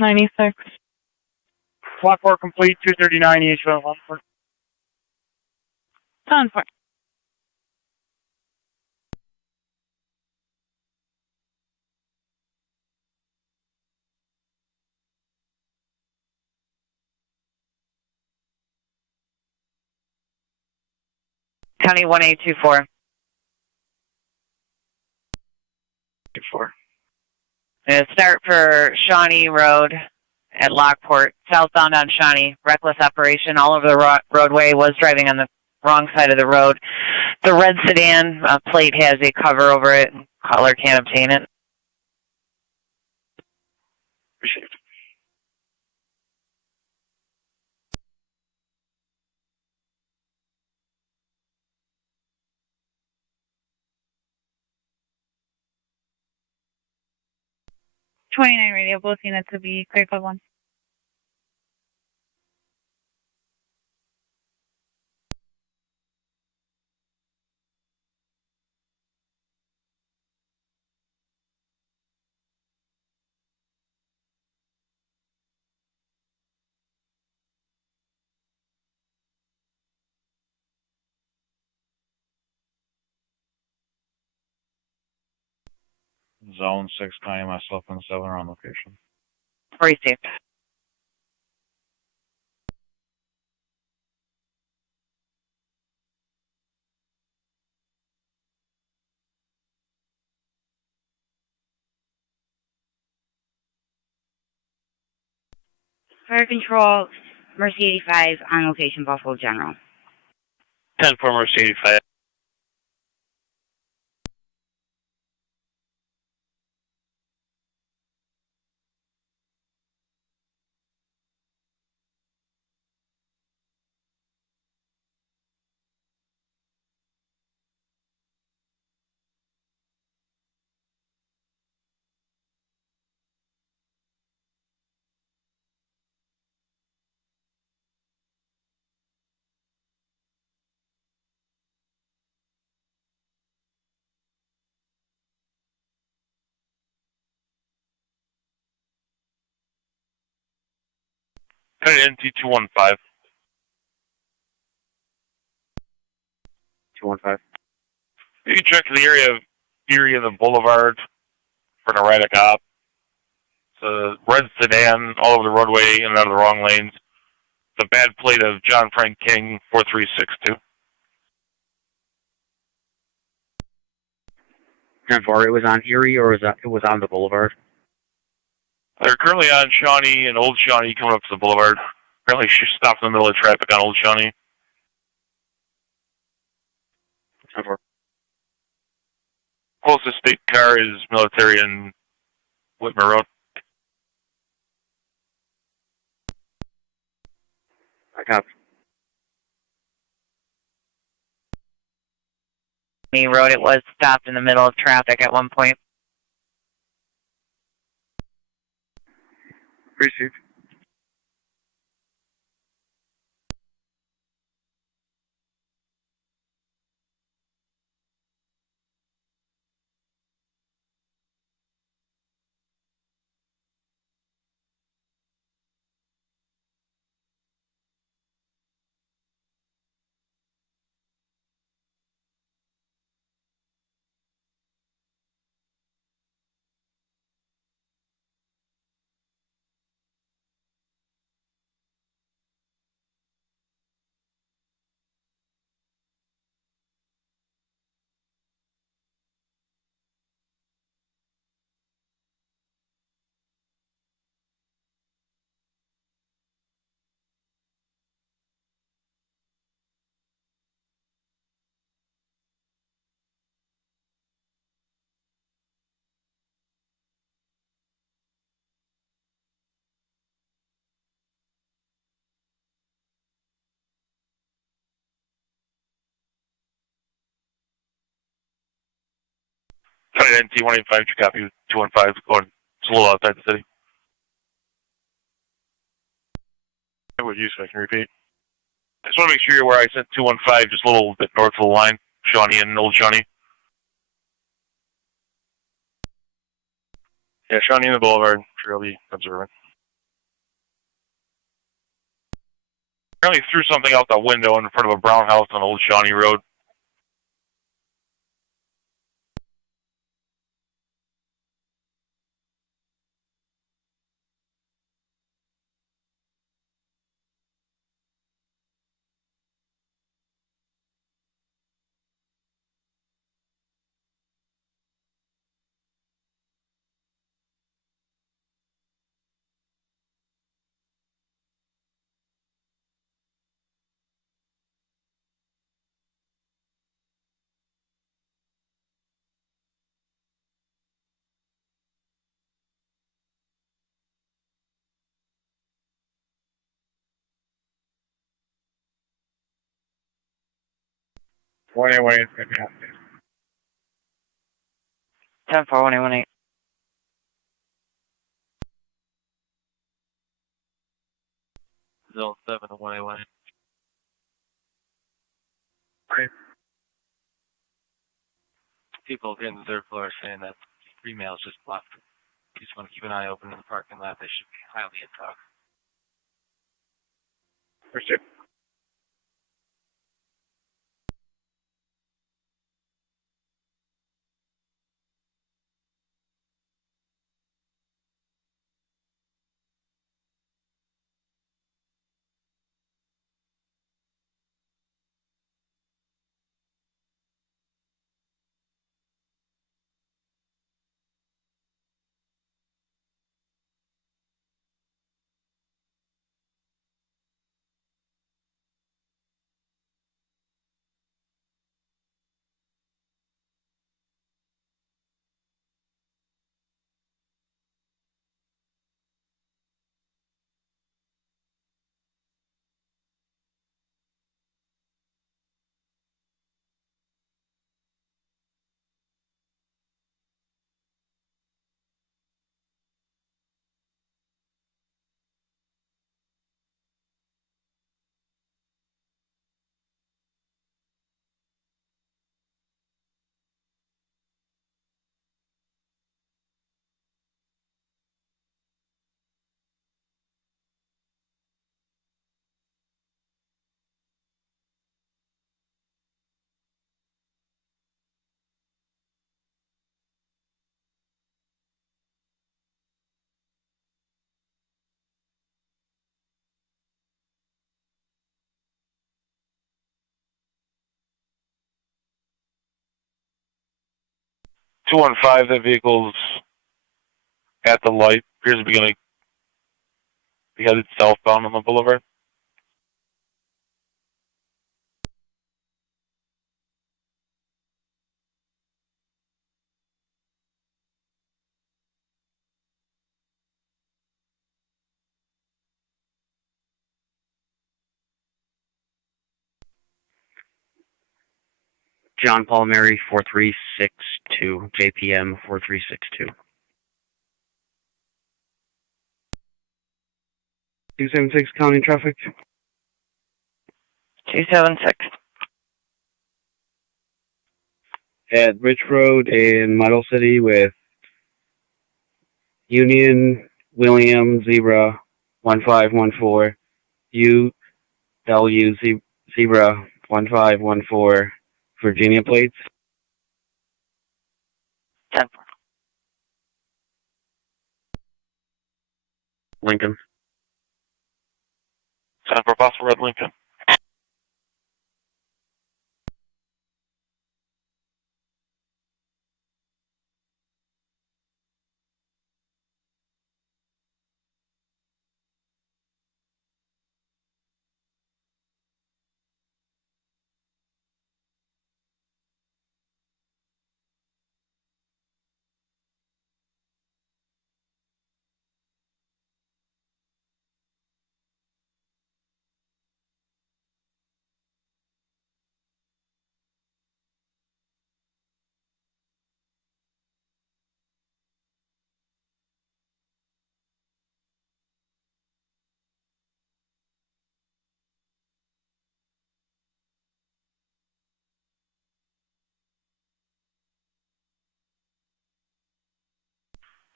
96. Lockport complete, 239 each of Lockport. 10-4. County 1824. 24. Start for Shawnee Road at Lockport. Southbound on Shawnee. Reckless operation all over the roadway. Was driving on the wrong side of the road. The red sedan plate has a cover over it. Caller can't obtain it. Received. 29 radio, both units would be clear code 1. Zone 6, County, myself, and 7 are on location. Received. Fire Control, Mercy 85 on location, Buffalo General. 10 for Mercy 85. County NT 215. 215. You can check the area of the boulevard for an erratic op. It's a red sedan all over the roadway in and out of the wrong lanes. The bad plate of John Frank King 4362. 10-4, it was on Erie or it was on the boulevard? They're currently on Shawnee and Old Shawnee coming up to the boulevard. Apparently she stopped in the middle of traffic on Old Shawnee. 10-4. Closest state car is military and Whitmer Road. I copy. Main Road, it was stopped in the middle of traffic at one point. Received. County NT 185, you copy 215, going, it's a little outside the city. What you say, can you repeat? I just want to make sure you're where I sent 215, just a little bit north of the line, Shawnee and Old Shawnee. Yeah, Shawnee and the boulevard, sure I'll be observant. Apparently threw something out the window in front of a brown house on Old Shawnee Road. Wait. 10-4, 118. Zone 7 to 1A1. Okay. People here in the third floor are saying that 3 males just left. You just want to keep an eye open in the parking lot. They should be highly intoxicated. Appreciate it. That vehicle's at the light. Appears to be going to be headed southbound on the boulevard. John Paul Mary 4362, JPM 4362. 276 county traffic. 276. At Rich Road in Model City with Union William Zebra 1514, UW Zebra 1514, Virginia plates. 10. Lincoln. 10 for Possible Red Lincoln.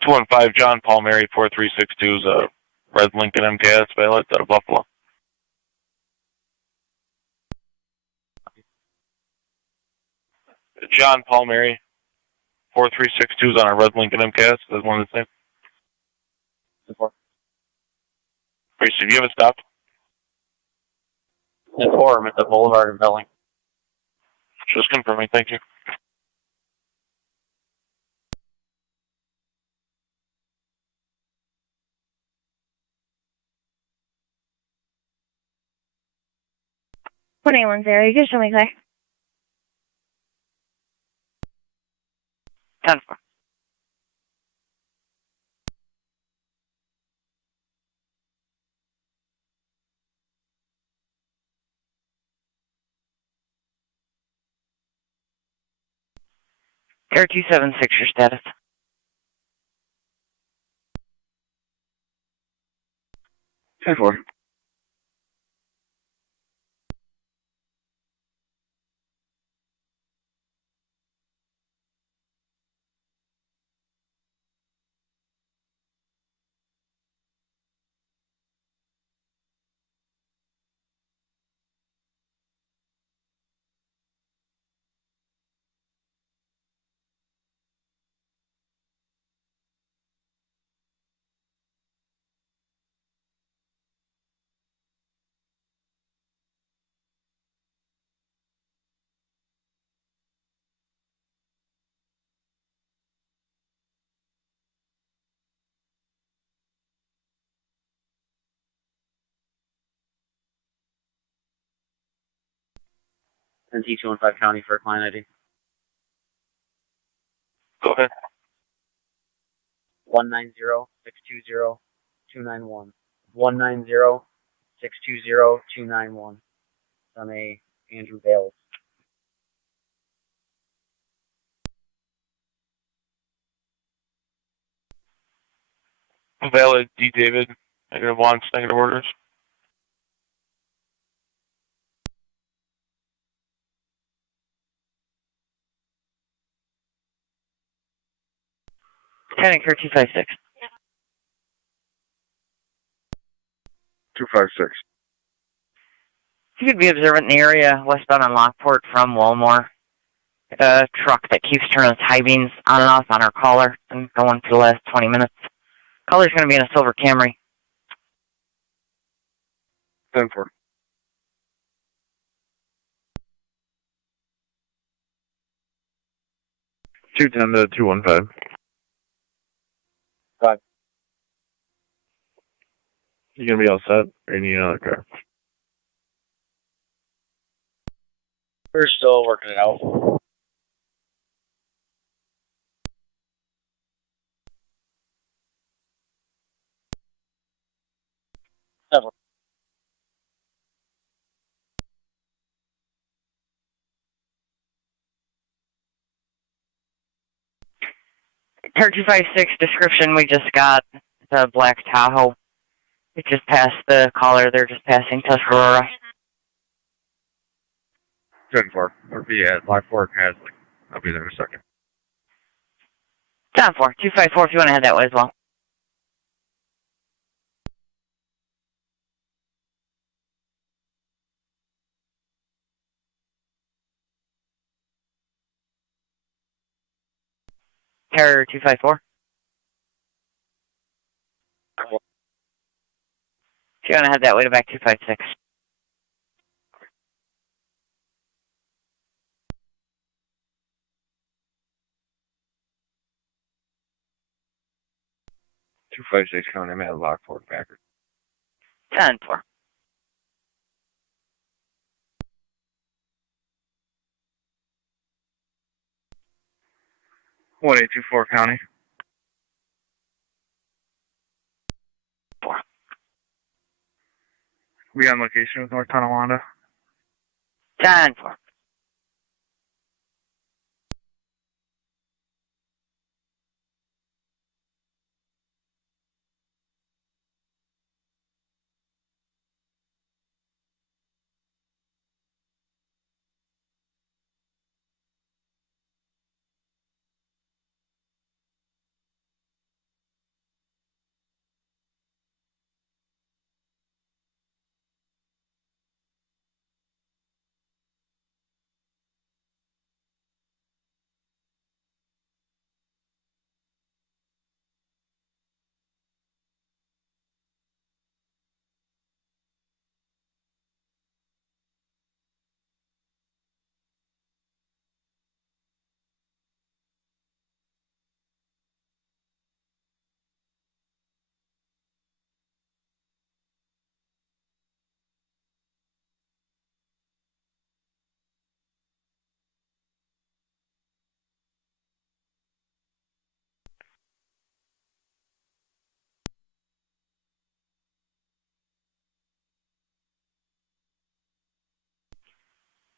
Two one five John Paul Mary 4362 is a red Lincoln MKS Violet out of Buffalo. John Paul Mary 4362 is on a red Lincoln MKS. That's one of the same. Tracy, do you have it stopped? The forum at the Boulevard of Belling. Just confirming, thank you. When anyone's there, you can show me clear. 10. Air 276, your status. 10-4. NT215 County for client ID. Go ahead. 190-620-291. 190-620-291. On a Andrew Bales. Valid D. David. Negative wants, negative orders. County Care 256. 256. If you could be observant in the area westbound on Lockport from Wilmore. A truck that keeps turning its high beams on and off on our caller and going for the last 20 minutes. Caller's going to be in a silver Camry. 10-4. Two 10 to 215. 5. You gonna be all set, or you need another car? We're still working it out. Several. Car 256 description we just got. It's a black Tahoe. It just passed the caller. They're just passing Tuscarora. 10-4. Or be at Lockport Hadley. I'll be there in a second. 10-4. 254 if you want to head that way as well. Car 254. If you want to head that way to back 256. Two 256 County, I'm at Lockport, Packard. 10-4. What 824 County? 4. We on location with North Tonawanda. 10-4.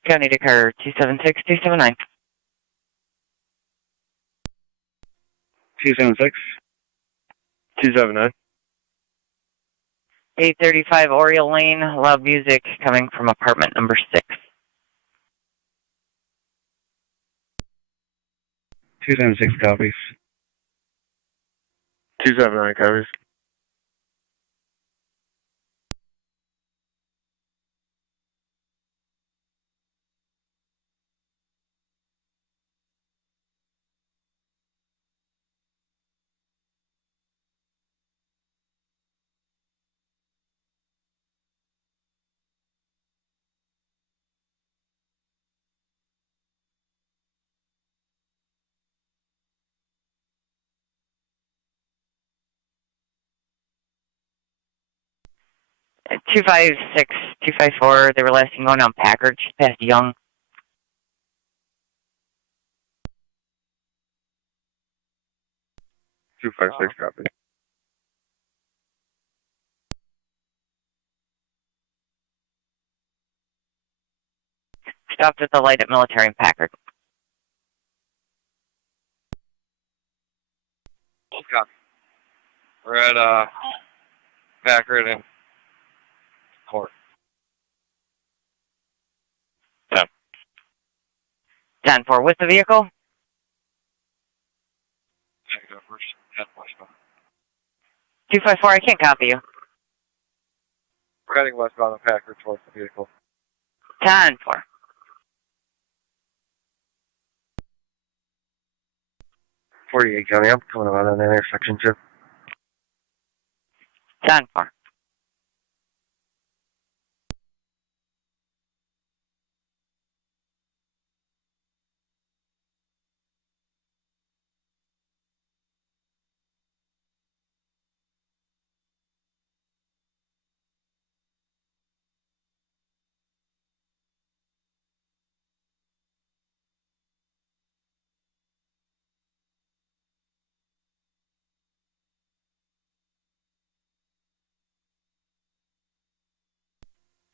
County to car 276, 279. 276. 279. 835 Oriole Lane, loud music coming from apartment number 6. 276 copies. 279 copies. Two 256, 254, they were last seen going down Packard, just past Young. 256 copy. Stopped at the light at Military and Packard. Copy. We're at Packard and Court. 10-4 with the vehicle. 254, I can't copy you. We're heading westbound on Packard towards the vehicle. 10-4. 48 County, I'm coming around on that intersection too. 10-4.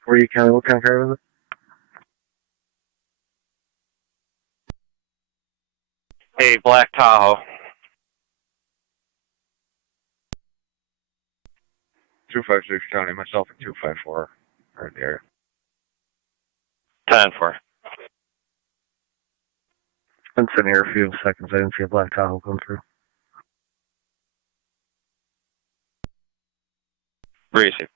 Where you County, what kind of car was it? A black Tahoe. 256 County, myself and 254 are in the area. 10-4. I'm sitting here a few seconds. I didn't see a black Tahoe come through. Receive.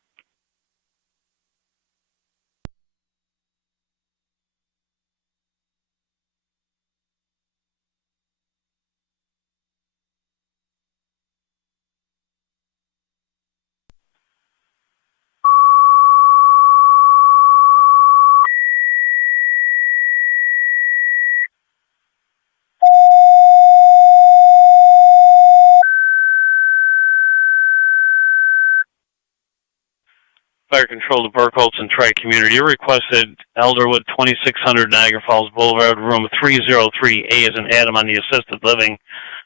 Fire Control to Burkholz and Tri-Community. You requested Elderwood 2600 Niagara Falls Boulevard, room 303A as an Adam on the assisted living.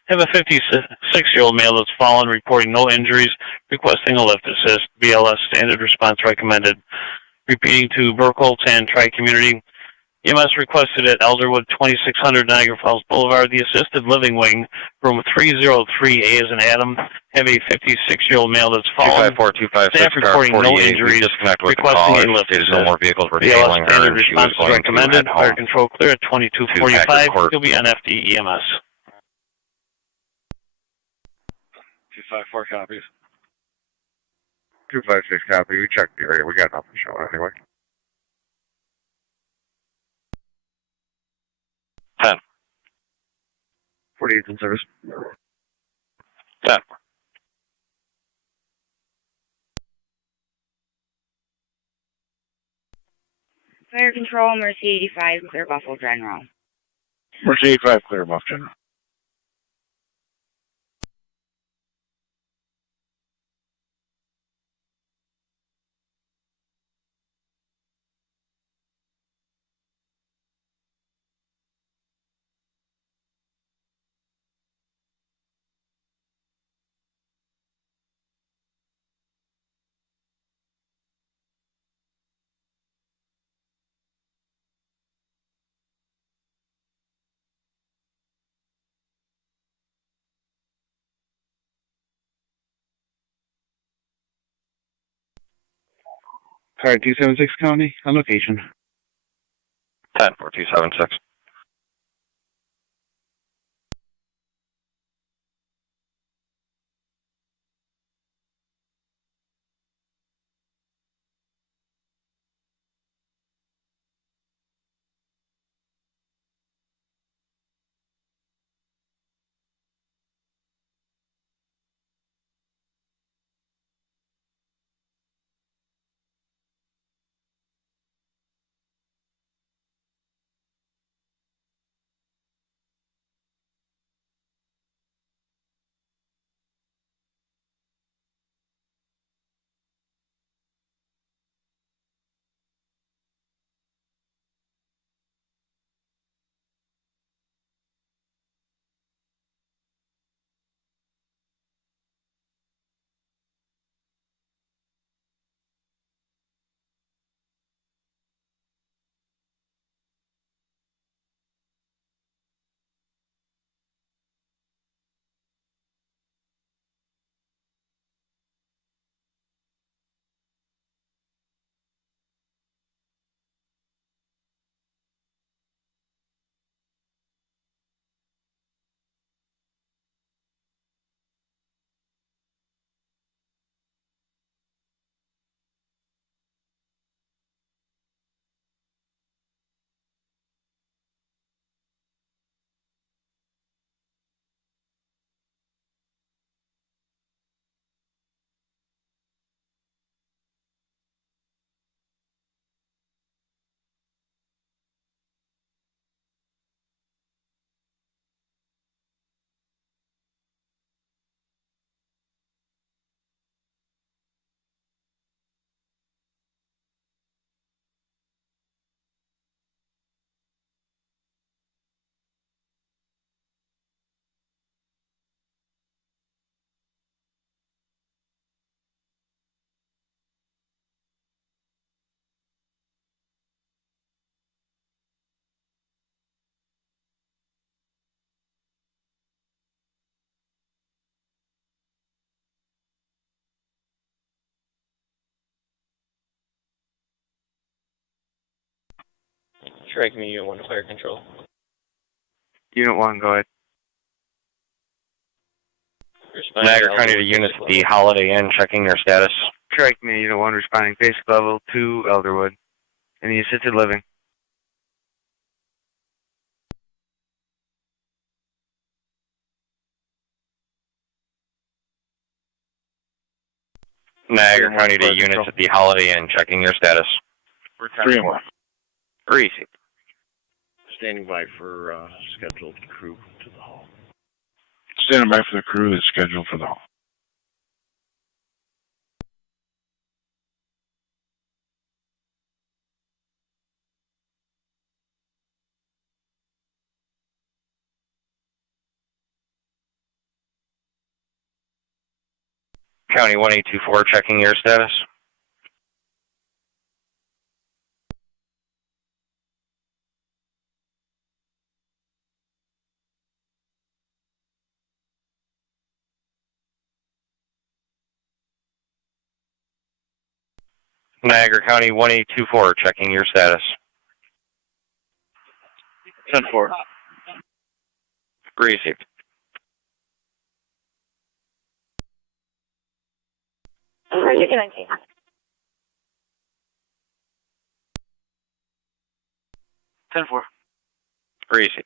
Have a 56-year-old male that's fallen, reporting no injuries, requesting a lift assist. BLS standard response recommended. Repeating to Burkholz and Tri-Community. EMS requested at Elderwood 2600 Niagara Falls Boulevard, the assisted living wing, room 303A as an Adam. Have a 56-year-old male that's fallen. 254, 256, Staff reporting no injuries, disconnect with the requesting call. a lift There's no more vehicles were BLS tailing her, standard and she was response is going to recommended. head Fire home. control clear at 2245. You'll be on FD EMS. 254 copies. 256 copy. We checked the area. We got nothing showing anyway. 10. 48 in service. 10. Fire Control, Mercy 85, clear Buffalo General. Mercy 85, clear Buff General. Car 276 County, on location. 10-4, 276. Strike me, Unit 1 to fire control. Unit 1, go ahead. Niagara County to units at the Holiday Inn, checking your status. Strike me, Unit 1 responding, basic level 2 Elderwood. In the assisted living. Niagara County to units at the Holiday Inn, checking your status. 3-1. Greasy. Standing by for scheduled crew to the hall. Standing by for the crew that's scheduled for the hall. County 1824, checking your status. Niagara County 1824, checking your status. 10-4. Greasy. Roger, 19. Greasy.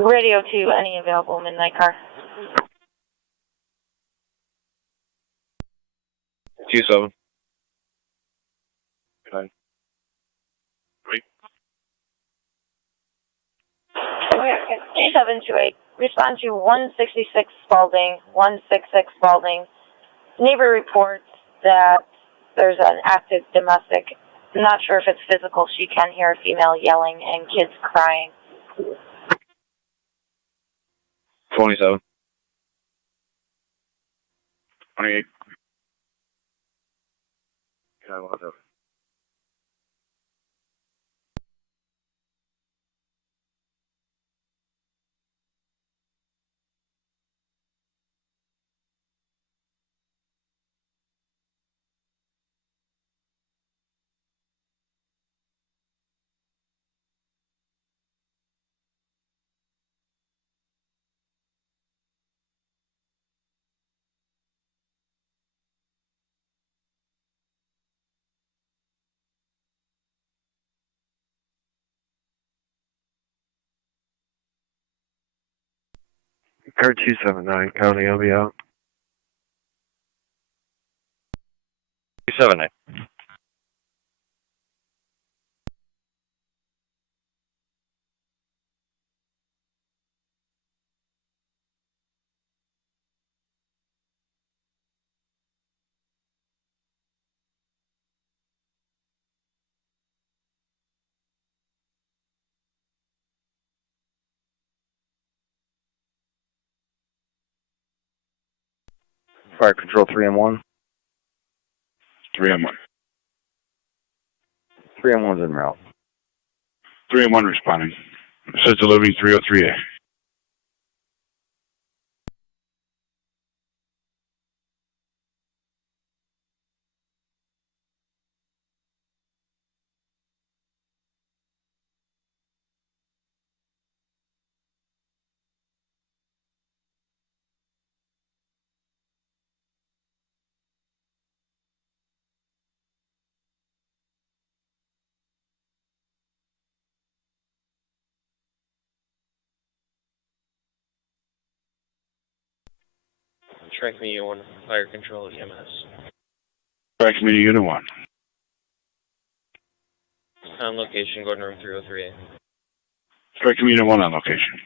Radio to any available midnight car. 2-7. Fine. Okay, 728. Respond to 166 Spalding, 166 Spalding. Neighbor reports that there's an active domestic. I'm not sure if it's physical. She can hear a female yelling and kids crying. 27. 28. Okay, well, no. Car 279, County, I'll be out. 279. Fire Control 3M1. 3M1. 3M1's en route. 3M1 responding. It says delivery 303A. Track me 1, fire control EMS. Track Community Unit 1. On location, go to room 303A. Track Community 1 on location.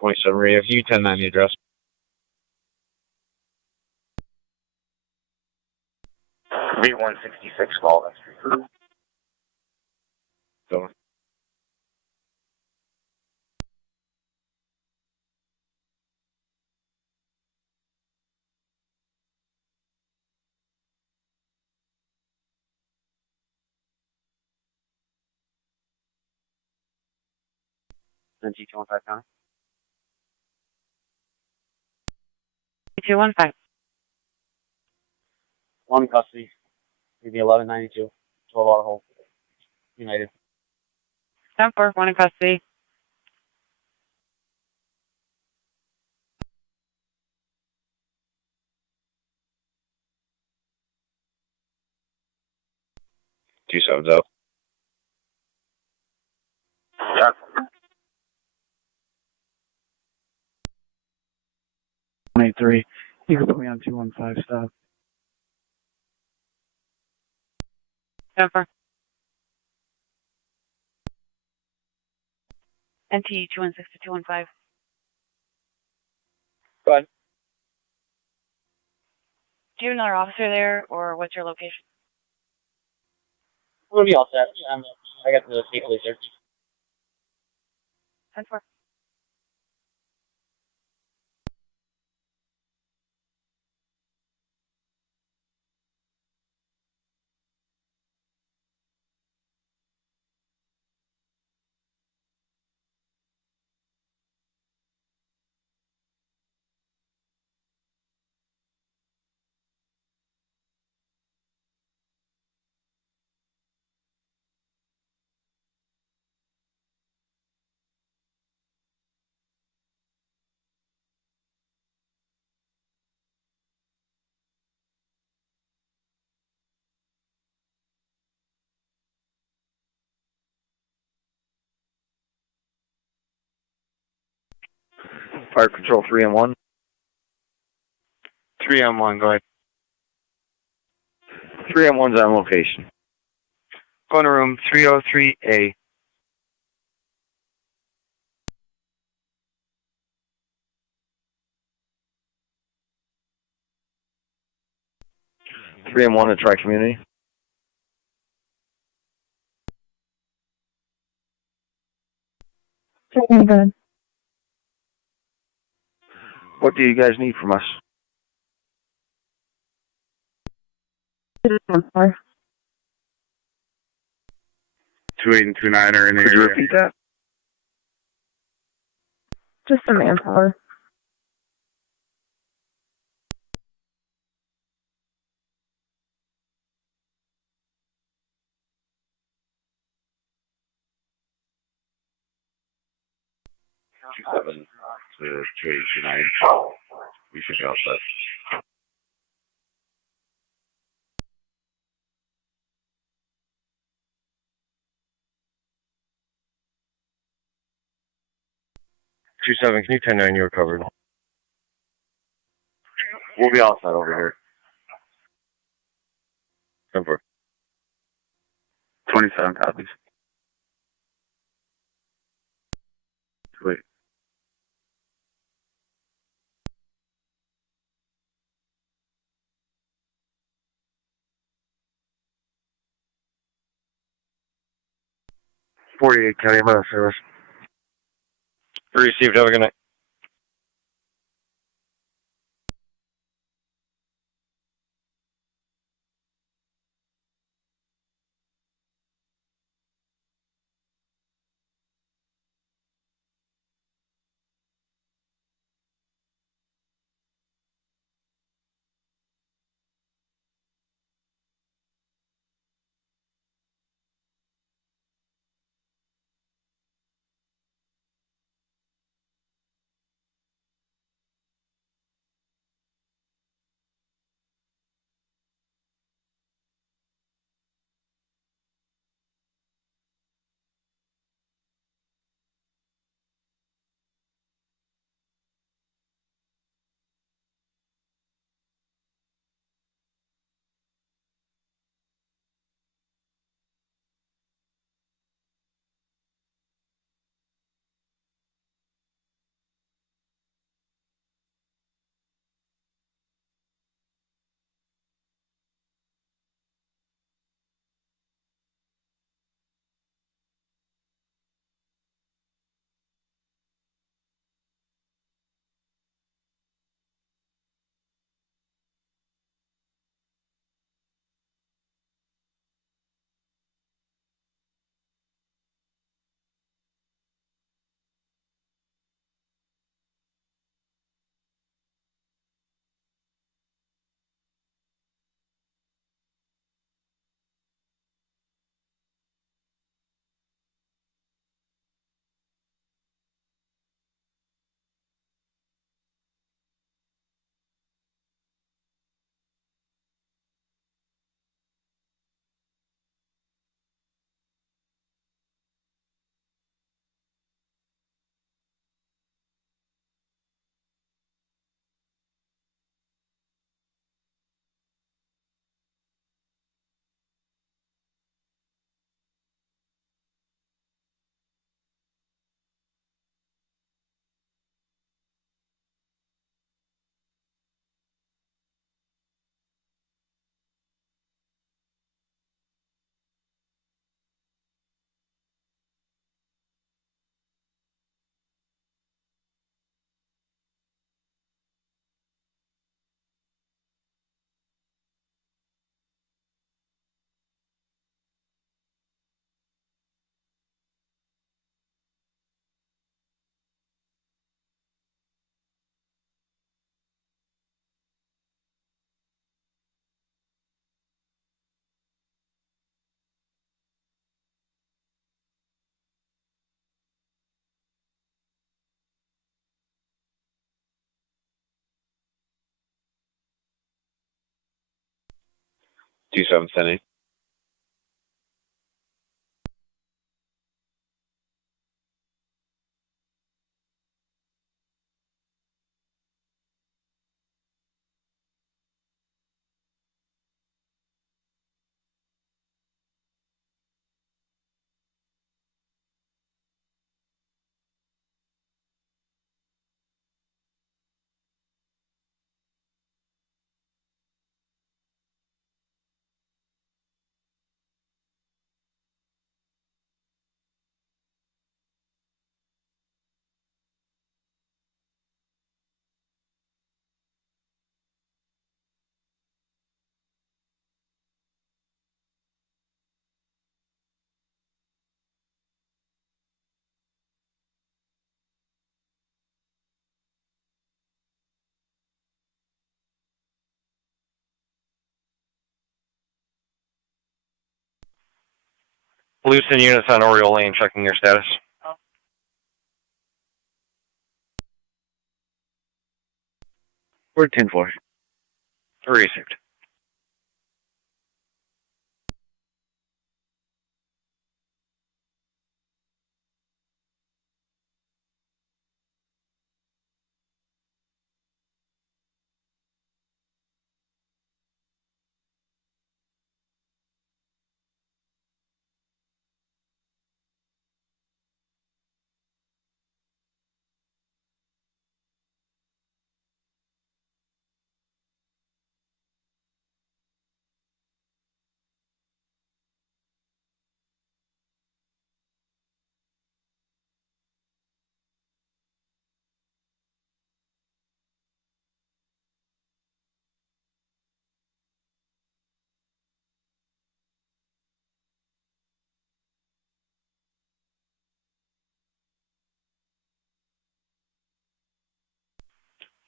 If you 10-9 the address. V166 Walden Street. So. NT215 County. 215. One in custody. Maybe 1192. 12 out of hold. United. 10-4, 1 in custody. Two sevens out. Yeah. 183. You can put me on 215 stop. 10-4. NT 216 to 215. Go ahead. Do you have another officer there, or what's your location? I'm gonna be all set. I got the state police there. 10-4. Fire Control 3M1. 3M1, go ahead. 3M1's on location. Go to room 303A. Three and one at Tri Community. Good. What do you guys need from us? 28 and 29 are in the Could you area. repeat that? Just some manpower. 27 to 289. We should be all set. Two seven, can you 10-9 you recovered? We'll be all set over here. 10-4. 27 copies. Wait. .48 County, I'm out of service. Received. Have a good night. Two seven seven. Lewiston units on Oriole Lane, checking your status. We're 10-4. Received.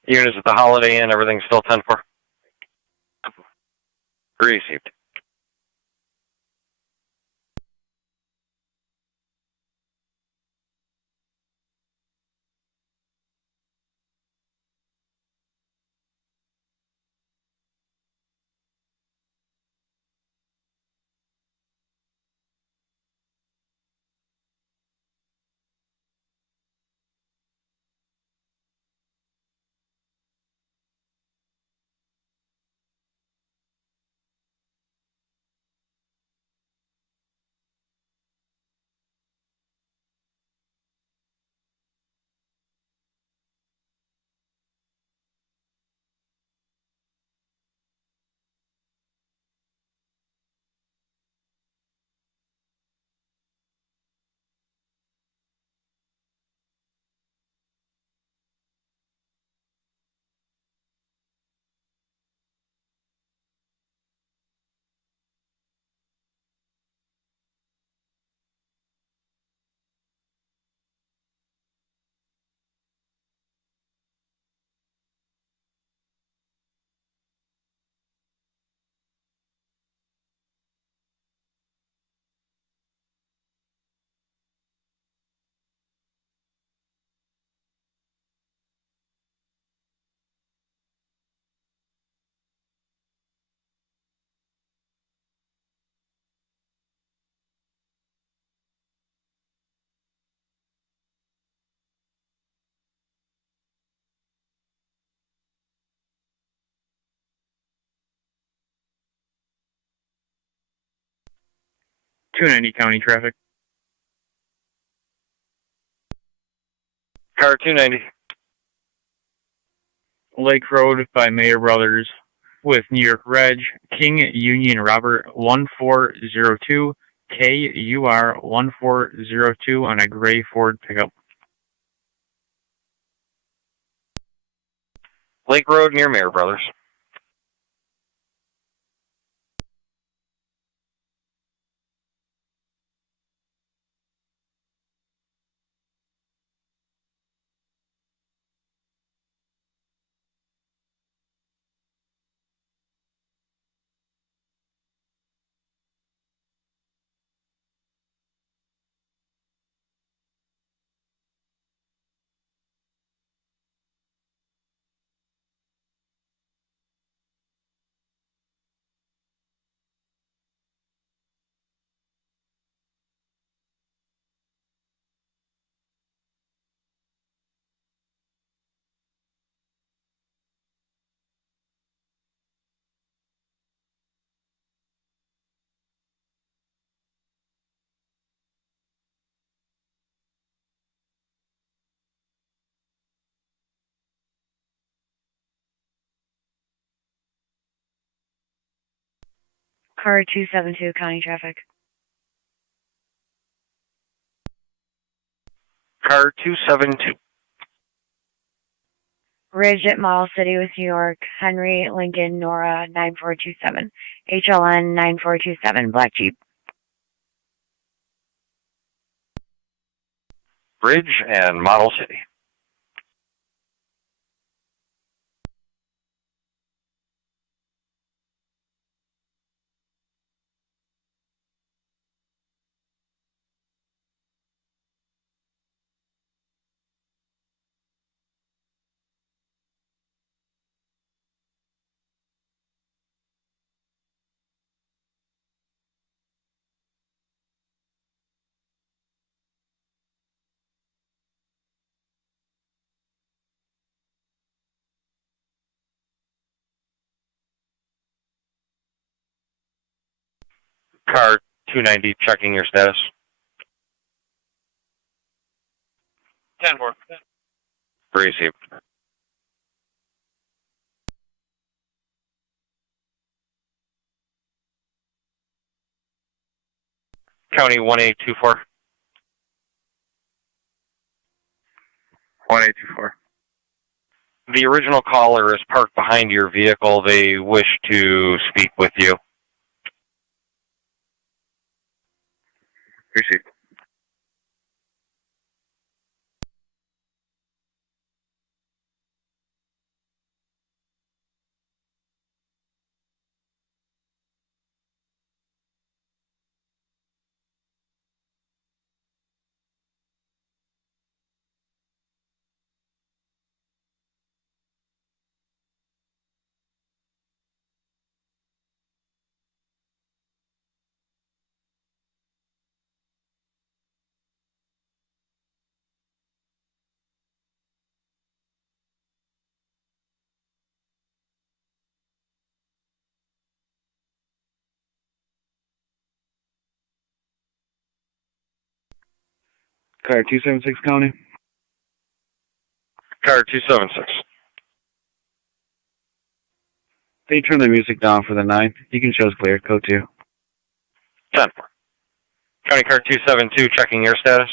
Units at the Holiday Inn, everything's still 10-4. Received. .290 county traffic. Car 290. Lake Road by Mayer Brothers with New York Reg, King Union Robert 1402, KUR 1402 on a gray Ford pickup. Lake Road near Mayer Brothers. Car 272 county traffic. Car 272. Ridge at Model City with New York, Henry, Lincoln, Nora 9427, HLN 9427, Black Jeep. Bridge and Model City. Car 290, checking your status. 10-4. Received. County 1824. 1824. The original caller is parked behind your vehicle. They wish to speak with you. Received. Car 276 County. Car 276. They turn the music down for the 9. You can show us clear. Code 2. 10-4. County car 272, checking your status.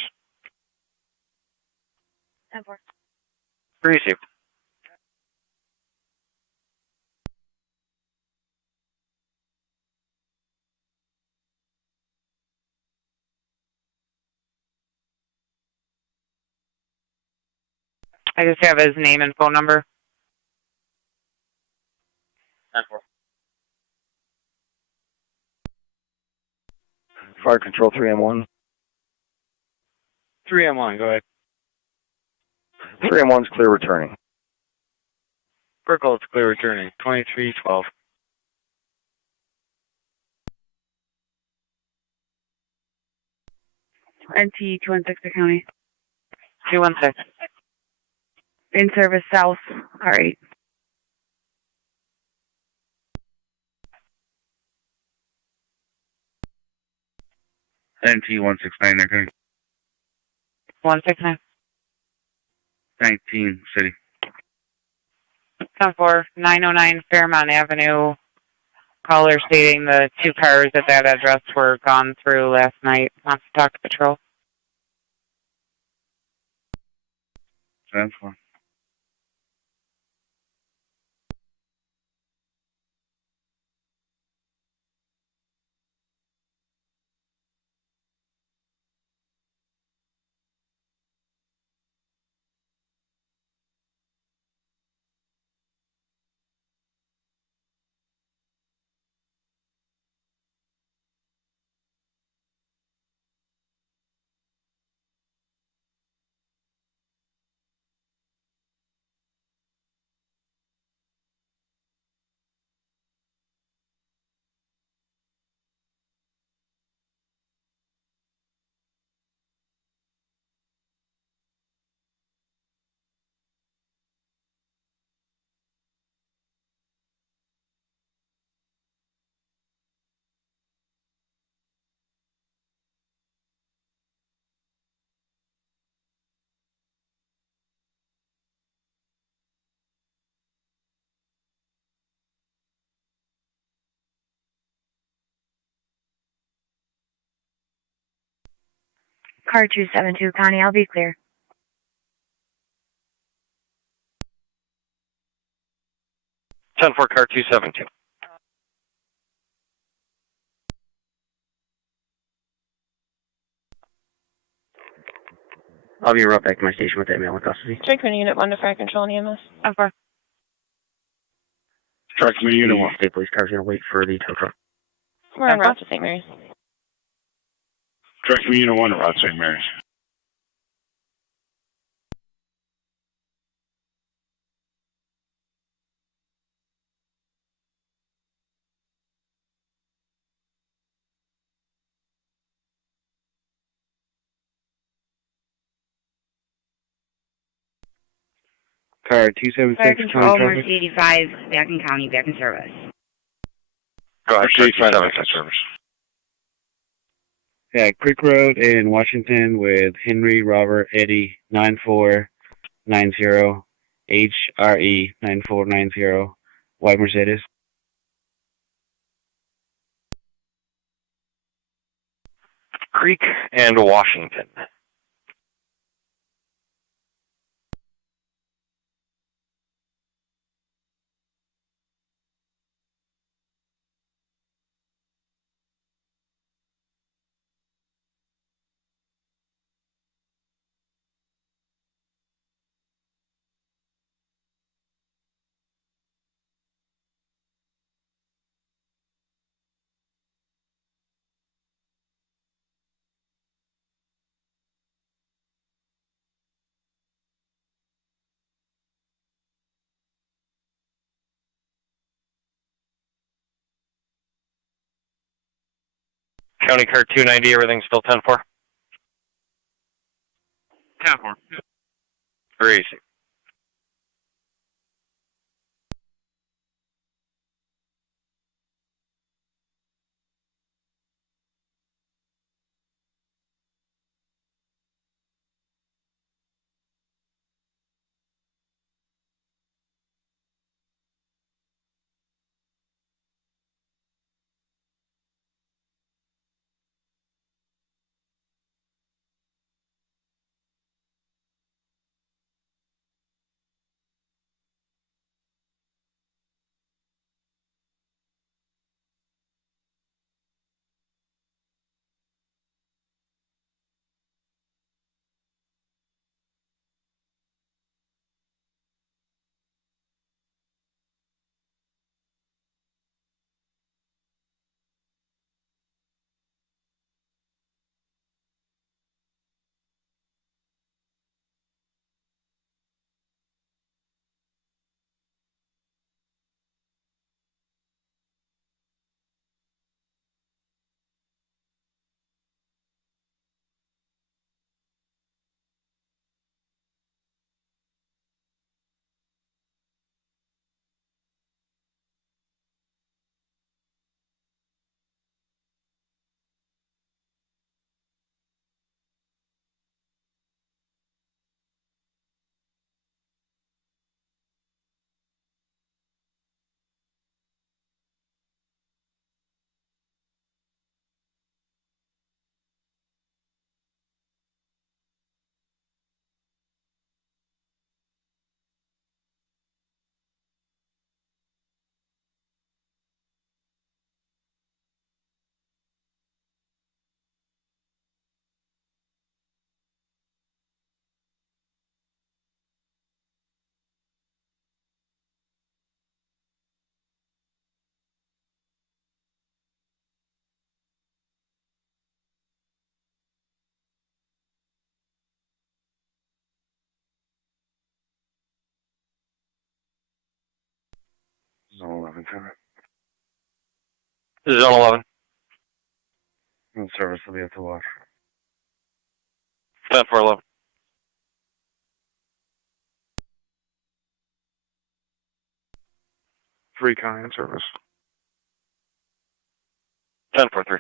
10-4. Received. I just have his name and phone number. 10-4. Fire control 3M1. 3M1, go ahead. 3M1's clear returning. Burkle, it's clear returning. 2312. NT 216 County. 216. In service south. All right. NT 169, okay. 169. 19, City. 10-4, 909 Fairmont Avenue. Caller stating the 2 cars at that address were gone through last night. Wants to talk to patrol. 10-4. Car 272, Connie, I'll be clear. 10-4, car 272. I'll be right back to my station with that male in custody. Strike Committee Unit 1 to Fire Control and EMS. 10-4. Strike Committee Unit 1. State Police car's going to wait for the tow truck. We're en route to St. Mary's. Strike Committee Unit 1 around St. Mary's. Car 276, Fire Control, County traffic. Mercy 85, back in County, back in service. Go ahead, Mercy 85, back in service. Yeah, Creek Road in Washington with Henry Robert Eddie 9490 HRE 9490 white Mercedes. Creek and Washington. County Car 290, everything's still 10-4? 10-4. Very easy. Zone 11, cover. Zone 11. And service will be at the wash. 10-4-11. Free County in service. 10-4-3.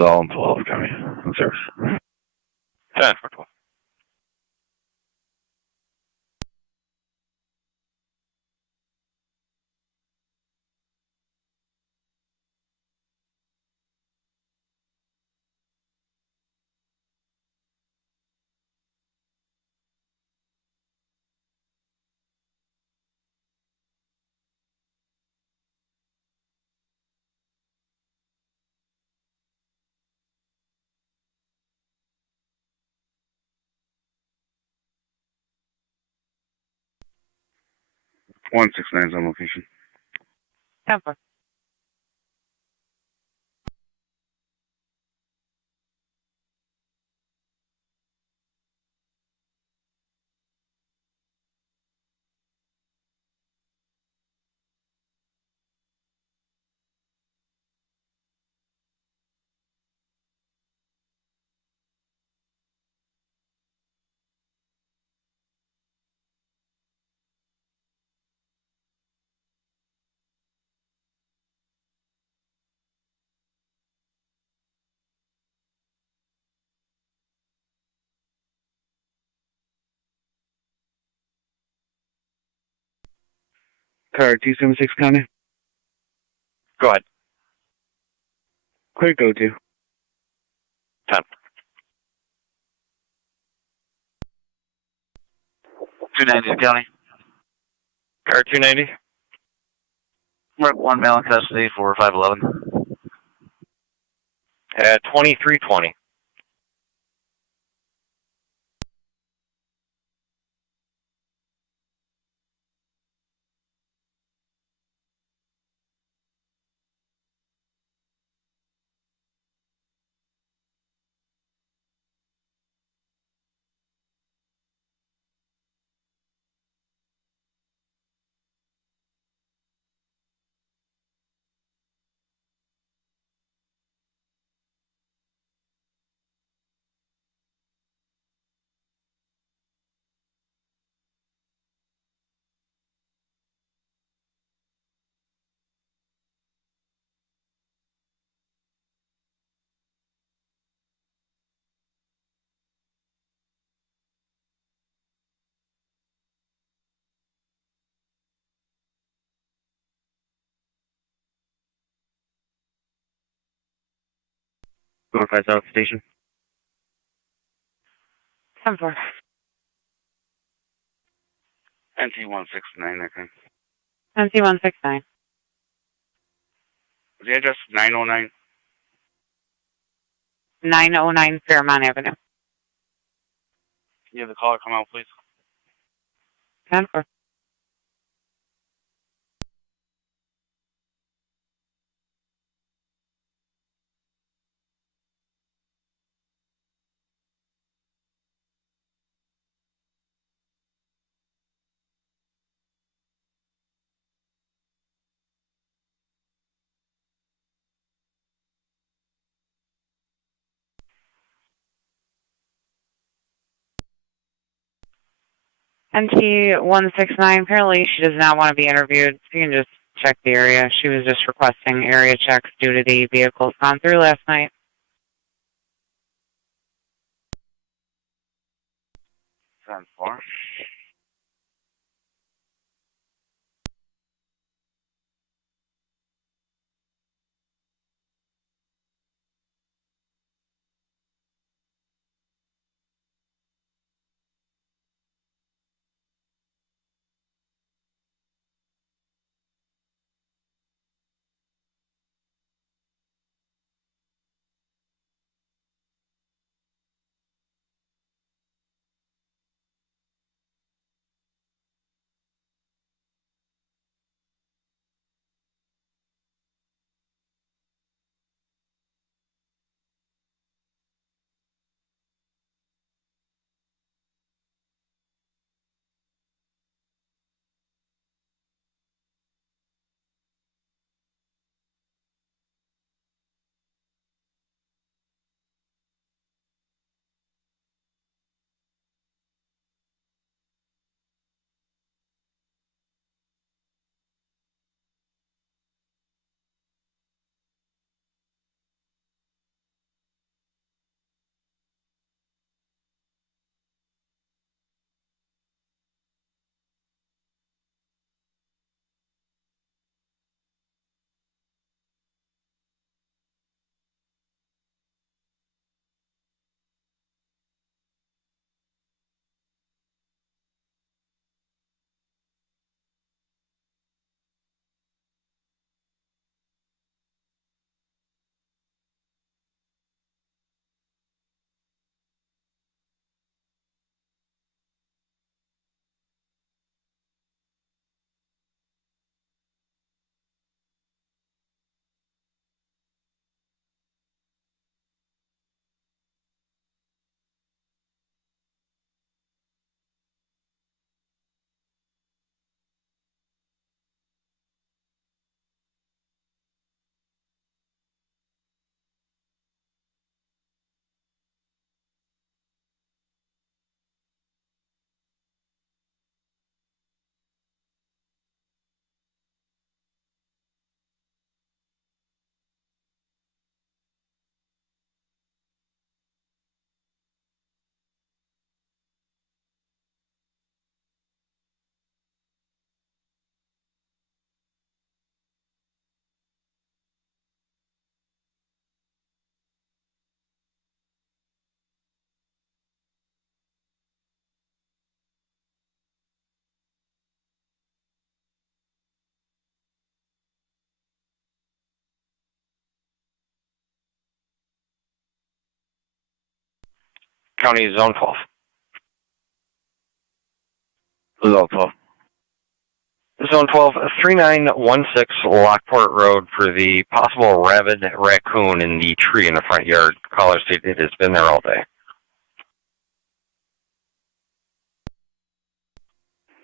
Zone 12, County in service. 10-4-12. One 69's on location. 10-4. Car 276 County. Go ahead. Clear go to. 10. 290 County. Car 290. We're at 1 male in custody for 511. At 2320. Northwest South Station. 10-4. NT169, I think. NC-169. The address is 909. 909 Fairmont Avenue. Can you have the caller come out, please? 10-4. NT-169, apparently she does not want to be interviewed. You can just check the area. She was just requesting area checks due to the vehicles gone through last night. 10-4. County Zone 12. Zone 12. Zone 12, 3916 Lockport Road for the possible rabid raccoon in the tree in the front yard. Caller stated it's been there all day.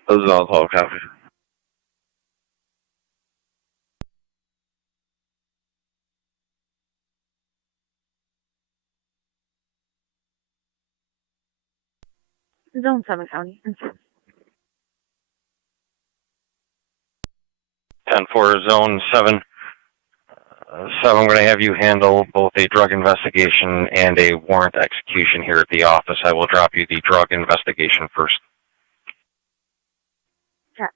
Zone 12, copy. Zone 7 County. 10-4, Zone 7. I'm going to have you handle both a drug investigation and a warrant execution here at the office. I will drop you the drug investigation first. Check.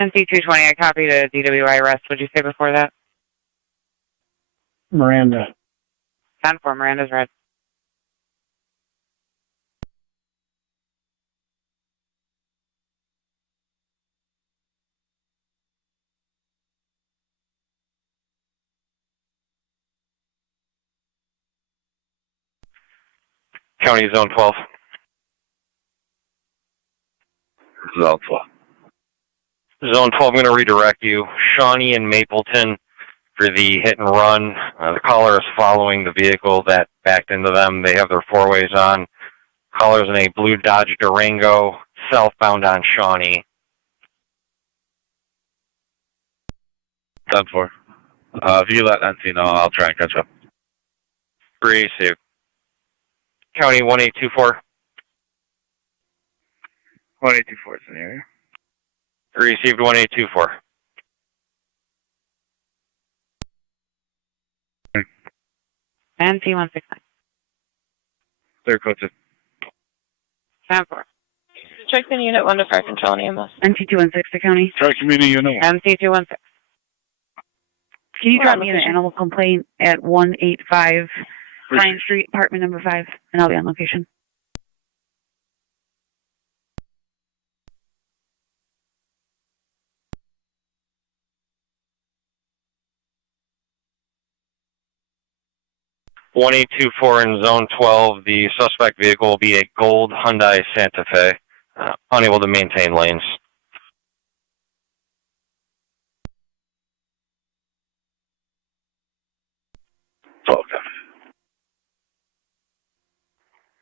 NC-220, I copied a DWI arrest. What'd you say before that? Miranda. 10-4, Miranda's red. County Zone 12. Zone 12. Zone 12, I'm going to redirect you. Shawnee and Mapleton for the hit and run. The caller is following the vehicle that backed into them. They have their four-ways on. Caller's in a blue Dodge Durango, southbound on Shawnee. 10-4. If you let NC know, I'll try and catch up. Received. County 1824. 1824 is in the area. Received 1824. NC-169. Third code 10-4. Check the unit 1 to fire control and EMS. NC-216 to county. Tri-Community Unit 1. NC-216. Can you drop me an animal complaint at 185 Pine Street, apartment number 5, and I'll be on location. One 1824 in Zone 12. The suspect vehicle will be a gold Hyundai Santa Fe, unable to maintain lanes. Okay.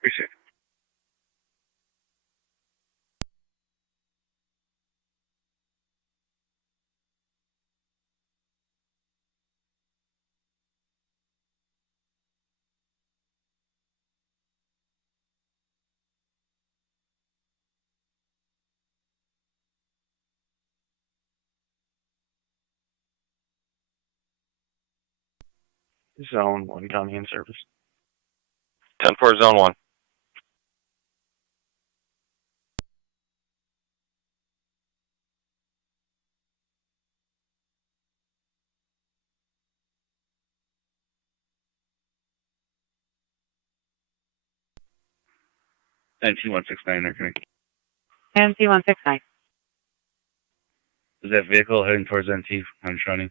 Appreciate it. Zone 1, county in service. 10-4, Zone 1. NC-169, okay. NC-169. Is that vehicle heading towards NT on Shawnee?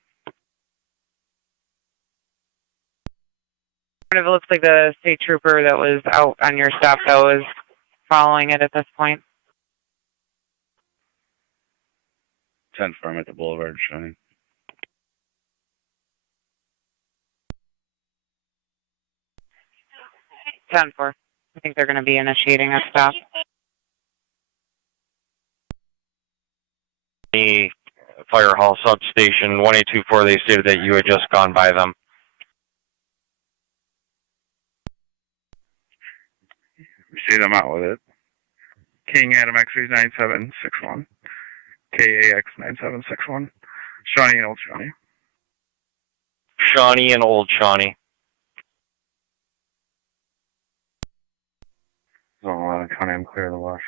It looks like the state trooper that was out on your stop, though, is following it at this point. 10-4, I'm at the Boulevard, Shawnee. Ten four. I think they're going to be initiating a stop. The fire hall substation 1824. They stated that you had just gone by them. See them out with it. King Adam X-ray 9761. KAX 9761. Shawnee and Old Shawnee. Shawnee and Old Shawnee. Zone 11, county, I'm clear of the wash.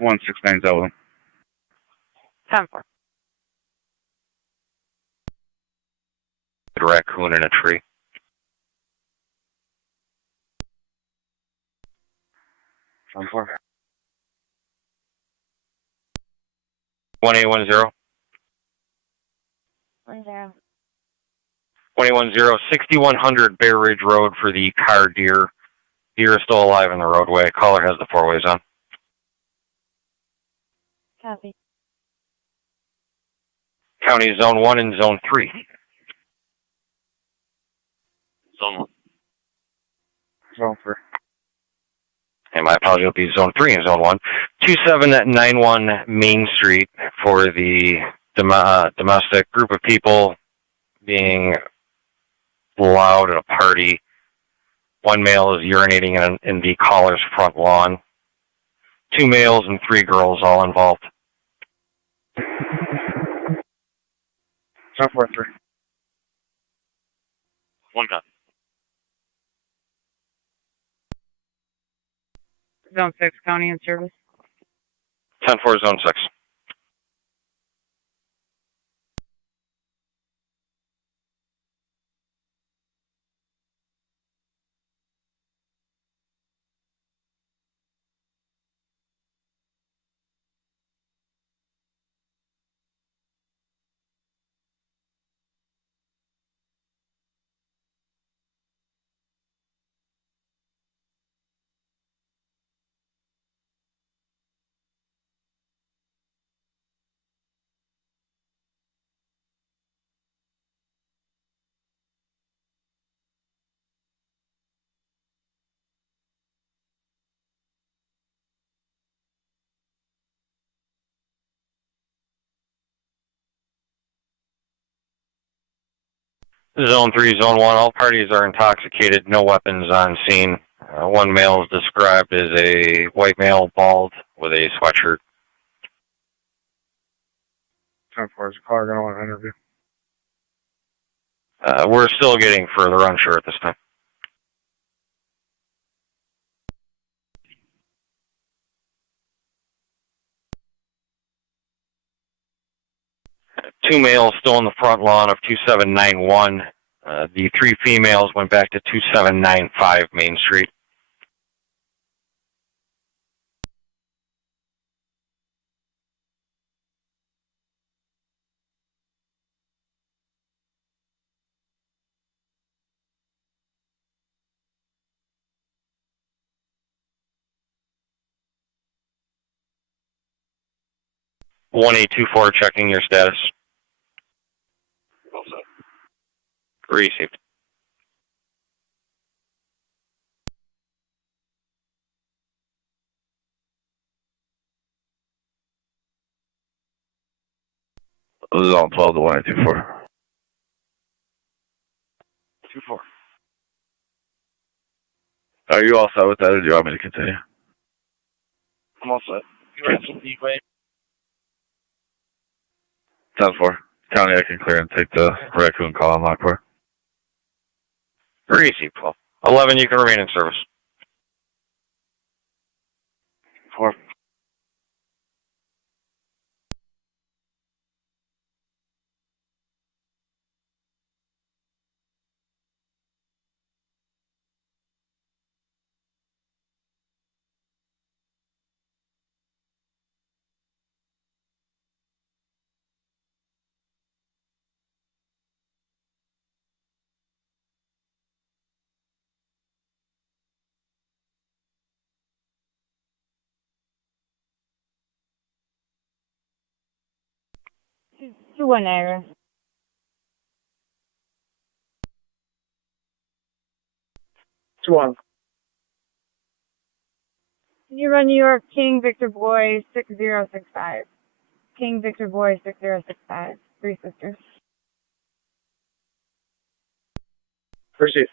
One 69 Zelda. 10-4. raccoon in a tree. On 4. 1810. 10. 1810, 6100 Bear Ridge Road for the car deer. Deer is still alive in the roadway. Caller has the 4-ways on. Copy. County Zone 1 and Zone 3. Zone 1. Zone 3. And my apologies will be Zone 3 and Zone 1. 2791 Main Street for the domestic group of people being loud at a party. One male is urinating in the caller's front lawn. 2 males and 3 girls all involved. Zone 4-3. 1 copy. Zone 6, County in service. 10-4, Zone 6. Zone 3, Zone 1, all parties are intoxicated, no weapons on scene. One male is described as a white male, bald, with a sweatshirt. 10-4, is the caller going to want an interview? We're still getting further unsure at this time. Two males still in the front lawn of 2791. The 3 females went back to 2795 Main Street. One 824 checking your status. Received. Zone 12 to 1824. 24. Are you all set with that, or do you want me to continue? I'm all set. You ready to leave, wait? 10-4. County, I can clear and take the raccoon call on Lockport. Received, 12. 11, you can remain in service. 4. 2-1 Niagara. 2-1. Can you run New York King Victor Boy 6065? King Victor Boy 6065. 3 sisters. Proceed.